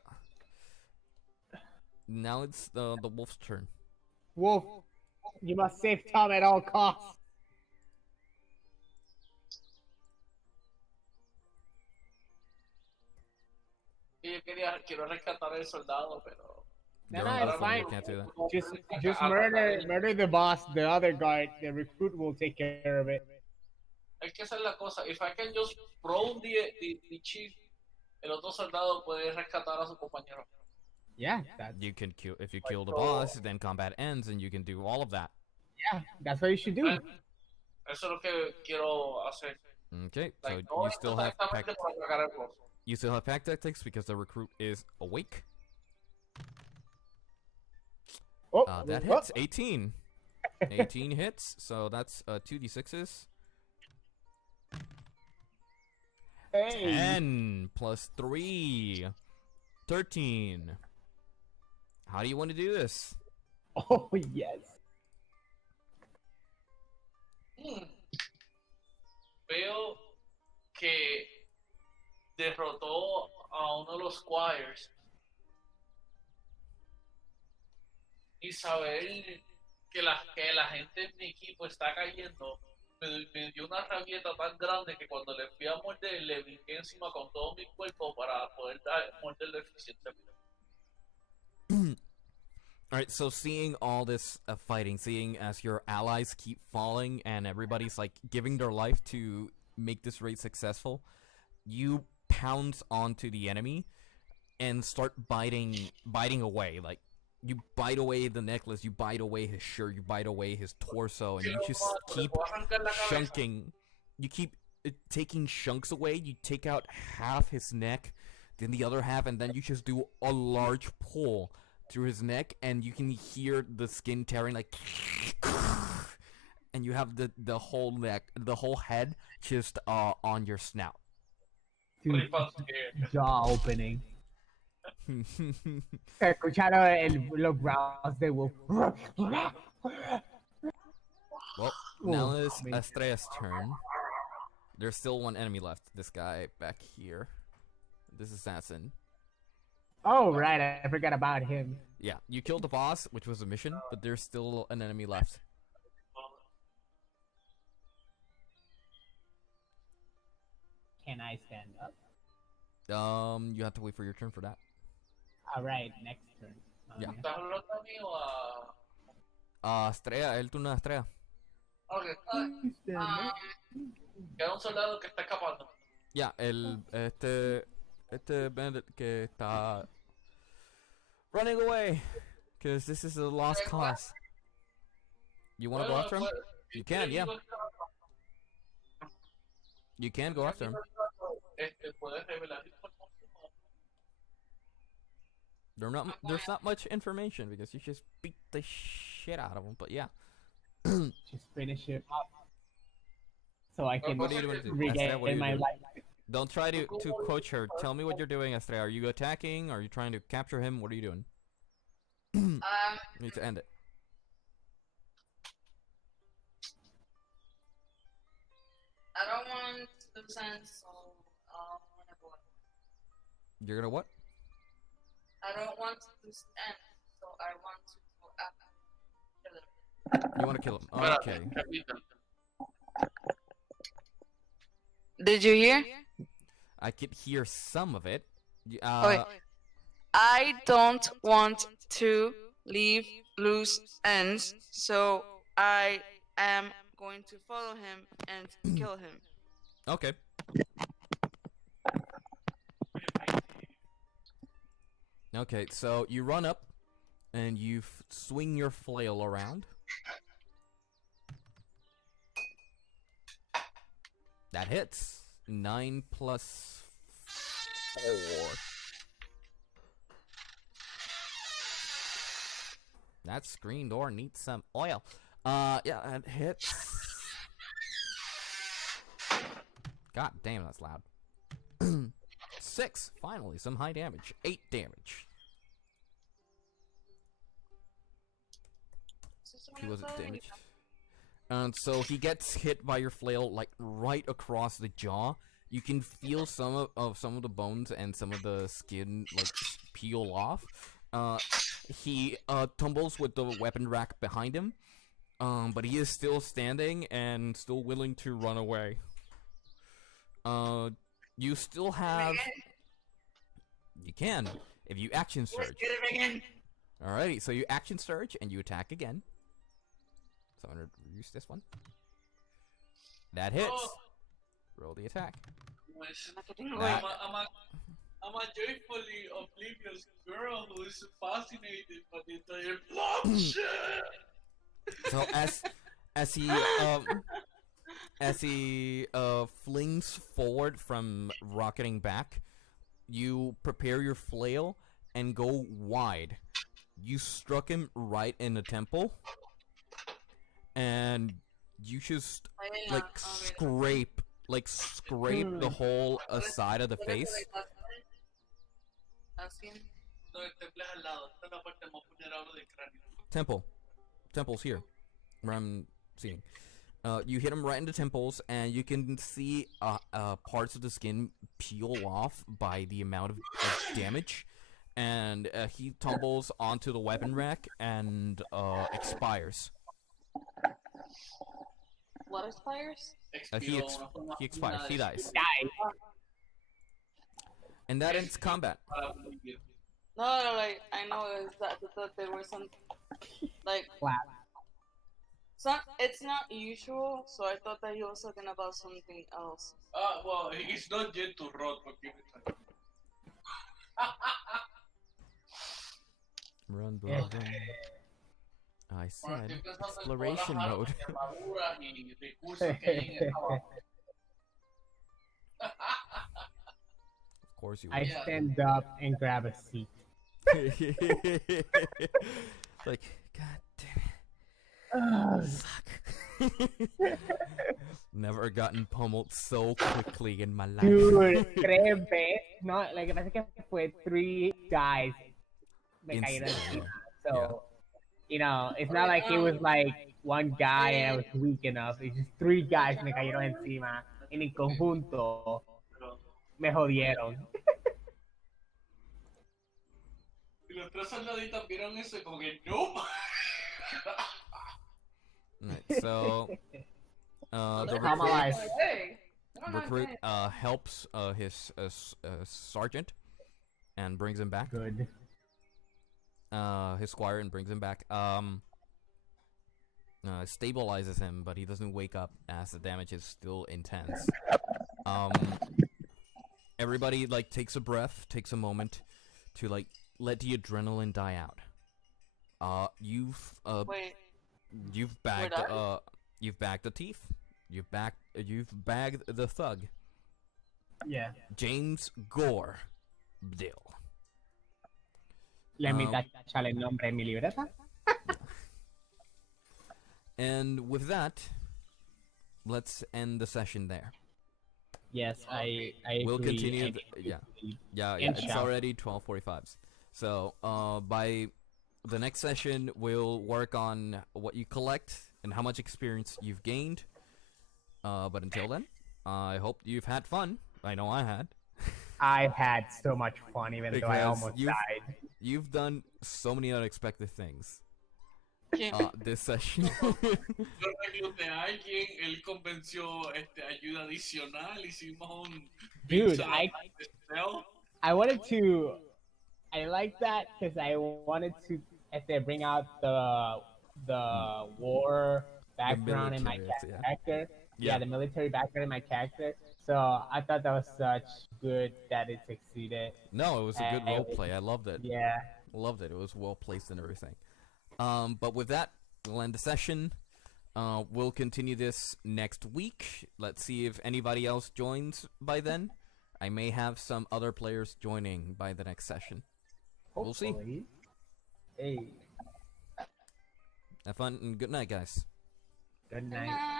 Now it's the wolf's turn. Wolf, you must save Tom at all costs. Quiero rescatar al soldado, pero No, You're no, on it's the phone, fine. you can't do that. Just murder the boss, the other guard, the recruit will take care of it. es que esa es la cosa. If I can just prone the chief, el otro soldado puede rescatar a su compañero. Yeah, that's You can kill if you kill the boss, then combat ends, and you can do all of that. that's what you should do. Eso es lo que quiero hacer. Okay, so Like, no you still have exactamente pack, para atacar al boss. you still have pack tactics because the recruit is awake. Oh, That hits 18. 18 hits, so that's 2d6s. Hey. 10 plus 3. 13. How do you want to do this? Oh, yes. Veo que derrotó a uno de los squires y saber que la gente en mi equipo está cayendo me dio una rabieta tan grande que cuando le fui a morder le brinqué encima con todo mi cuerpo para poder morderle eficientemente. Alright, so seeing all this fighting, seeing as your allies keep falling and everybody's like giving their life to make this raid successful, you pounce onto the enemy and start biting away. Like, you bite away the necklace, you bite away his shirt, you bite away his torso, and you just keep chunking. You keep taking chunks away. You take out half his neck, then the other half, and then you just do a large pull through his neck, and you can hear the skin tearing like, and you have the whole neck, the whole head just on your snout. Dude, jaw opening. Escucharon los growls de wolf. Well, now it's Estrella's turn. There's still one enemy left. This guy back here. This assassin. Oh, right. I forgot about him. Yeah, you killed the boss, which was a mission, but there's still an enemy left. Can I stand up? You have to wait for your turn for that. All right, next turn. Yeah. ¿Estás hablando a mí o a...? Estrella, el turno de Estrella. Ok. Queda un soldado que está escapando. Ya, este bandit que está running away, because this is a lost cause. You want to go after him? You can, yeah. You can go after him. ¿Puedes revelar There's not much information because you just beat the shit out of him, but yeah. Just finish it up so I can What do you want to do? regain Estella, what do you my do? life. Don't try to coach her. Tell me what you're doing, Estrella. Are you attacking? Are you trying to capture him? What are you doing? You need to end it. I don't want to send, so whatever. You're gonna what? I don't want to end, so I want to go after. You want to kill him? Espérate, Okay. repita. Did you hear? I could hear some of it. Okay. I don't want to leave loose ends, so I am going to follow him and kill him. Okay. Okay, so you run up and you swing your flail around. That hits. 9 plus 4. That screen door needs some oil. Yeah, that hits. God damn, that's loud. 6. Finally, some high damage. 8 damage. He wasn't damaged. And so he gets hit by your flail, like, right across the jaw. You can feel some of the bones and some of the skin, like, peel off. He tumbles with the weapon rack behind him. But he is still standing and still willing to run away. You still have... You can, if you action surge. Alrighty, so you action surge and you attack again. So I'm gonna use this one. That hits. Roll the attack. That- I'm a joyfully oblivious girl who is fascinated by the entire bloodshed. So as he flings forward from rocketing back, you prepare your flail and go wide. You struck him right in the temple, and you just scrape the whole side of the face. Temple's here, where I'm seeing. You hit him right in the temples, and you can see parts of the skin peel off by the amount of damage, and he tumbles onto the weapon rack and expires. What expires? He expires. He dies. And that ends combat. No, like, I know that there was some, like, it's not usual, so I thought that he was talking about something else. Well, he's not yet to rot, but give it time. Run, bro, run. I said exploration mode. Of course you I will. stand up and grab a seat. Like, god damn it. Fuck. Never gotten pummeled so quickly in my life. Dude, 3 veces. No, like, parece que fue 3 guys me cayeron encima. So, you know, it's not like it was like 1 guy and I was weak enough. It's just 3 guys me cayeron encima. En el conjunto me jodieron. Y los 3 soldaditos vieron eso y como que no. Right, so the recruit helps his sergeant and brings him back. Good. His squire and brings him back. Stabilizes him, but he doesn't wake up as the damage is still intense. Everybody like takes a breath, takes a moment to like let the adrenaline die out. You've bagged the thief. You've bagged the thug. Yeah. James Gore Dill. Let me tachar el nombre en mi libreta. And with that, let's end the session there. Yes, I We'll agree. continue. and Yeah. It's Inshallah. already 12:45s. So, by the next session, we'll work on what you collect and how much experience you've gained. But until then, I hope you've had fun. I know I had. I had so much fun, even though I Because almost died. You've done so many unexpected things. ¿Quién? This session. Yo recluté a alguien, él convenció ayuda adicional, hicimos un... Dude, pizza de I wanted to. I like that because I wanted to bring out the war background in my military, yeah. character. Yeah. Yeah, the military background in my character. So I thought that was such good that it succeeded. No, it was a good I- role play. I loved it. Yeah. Loved it. It was well placed and everything. But with that, we'll end the session. We'll continue this next week. Let's see if anybody else joins by then. I may have some other players joining by the next session. We'll see. Hopefully. Hey, Have fun and good night, guys. good Good night. night.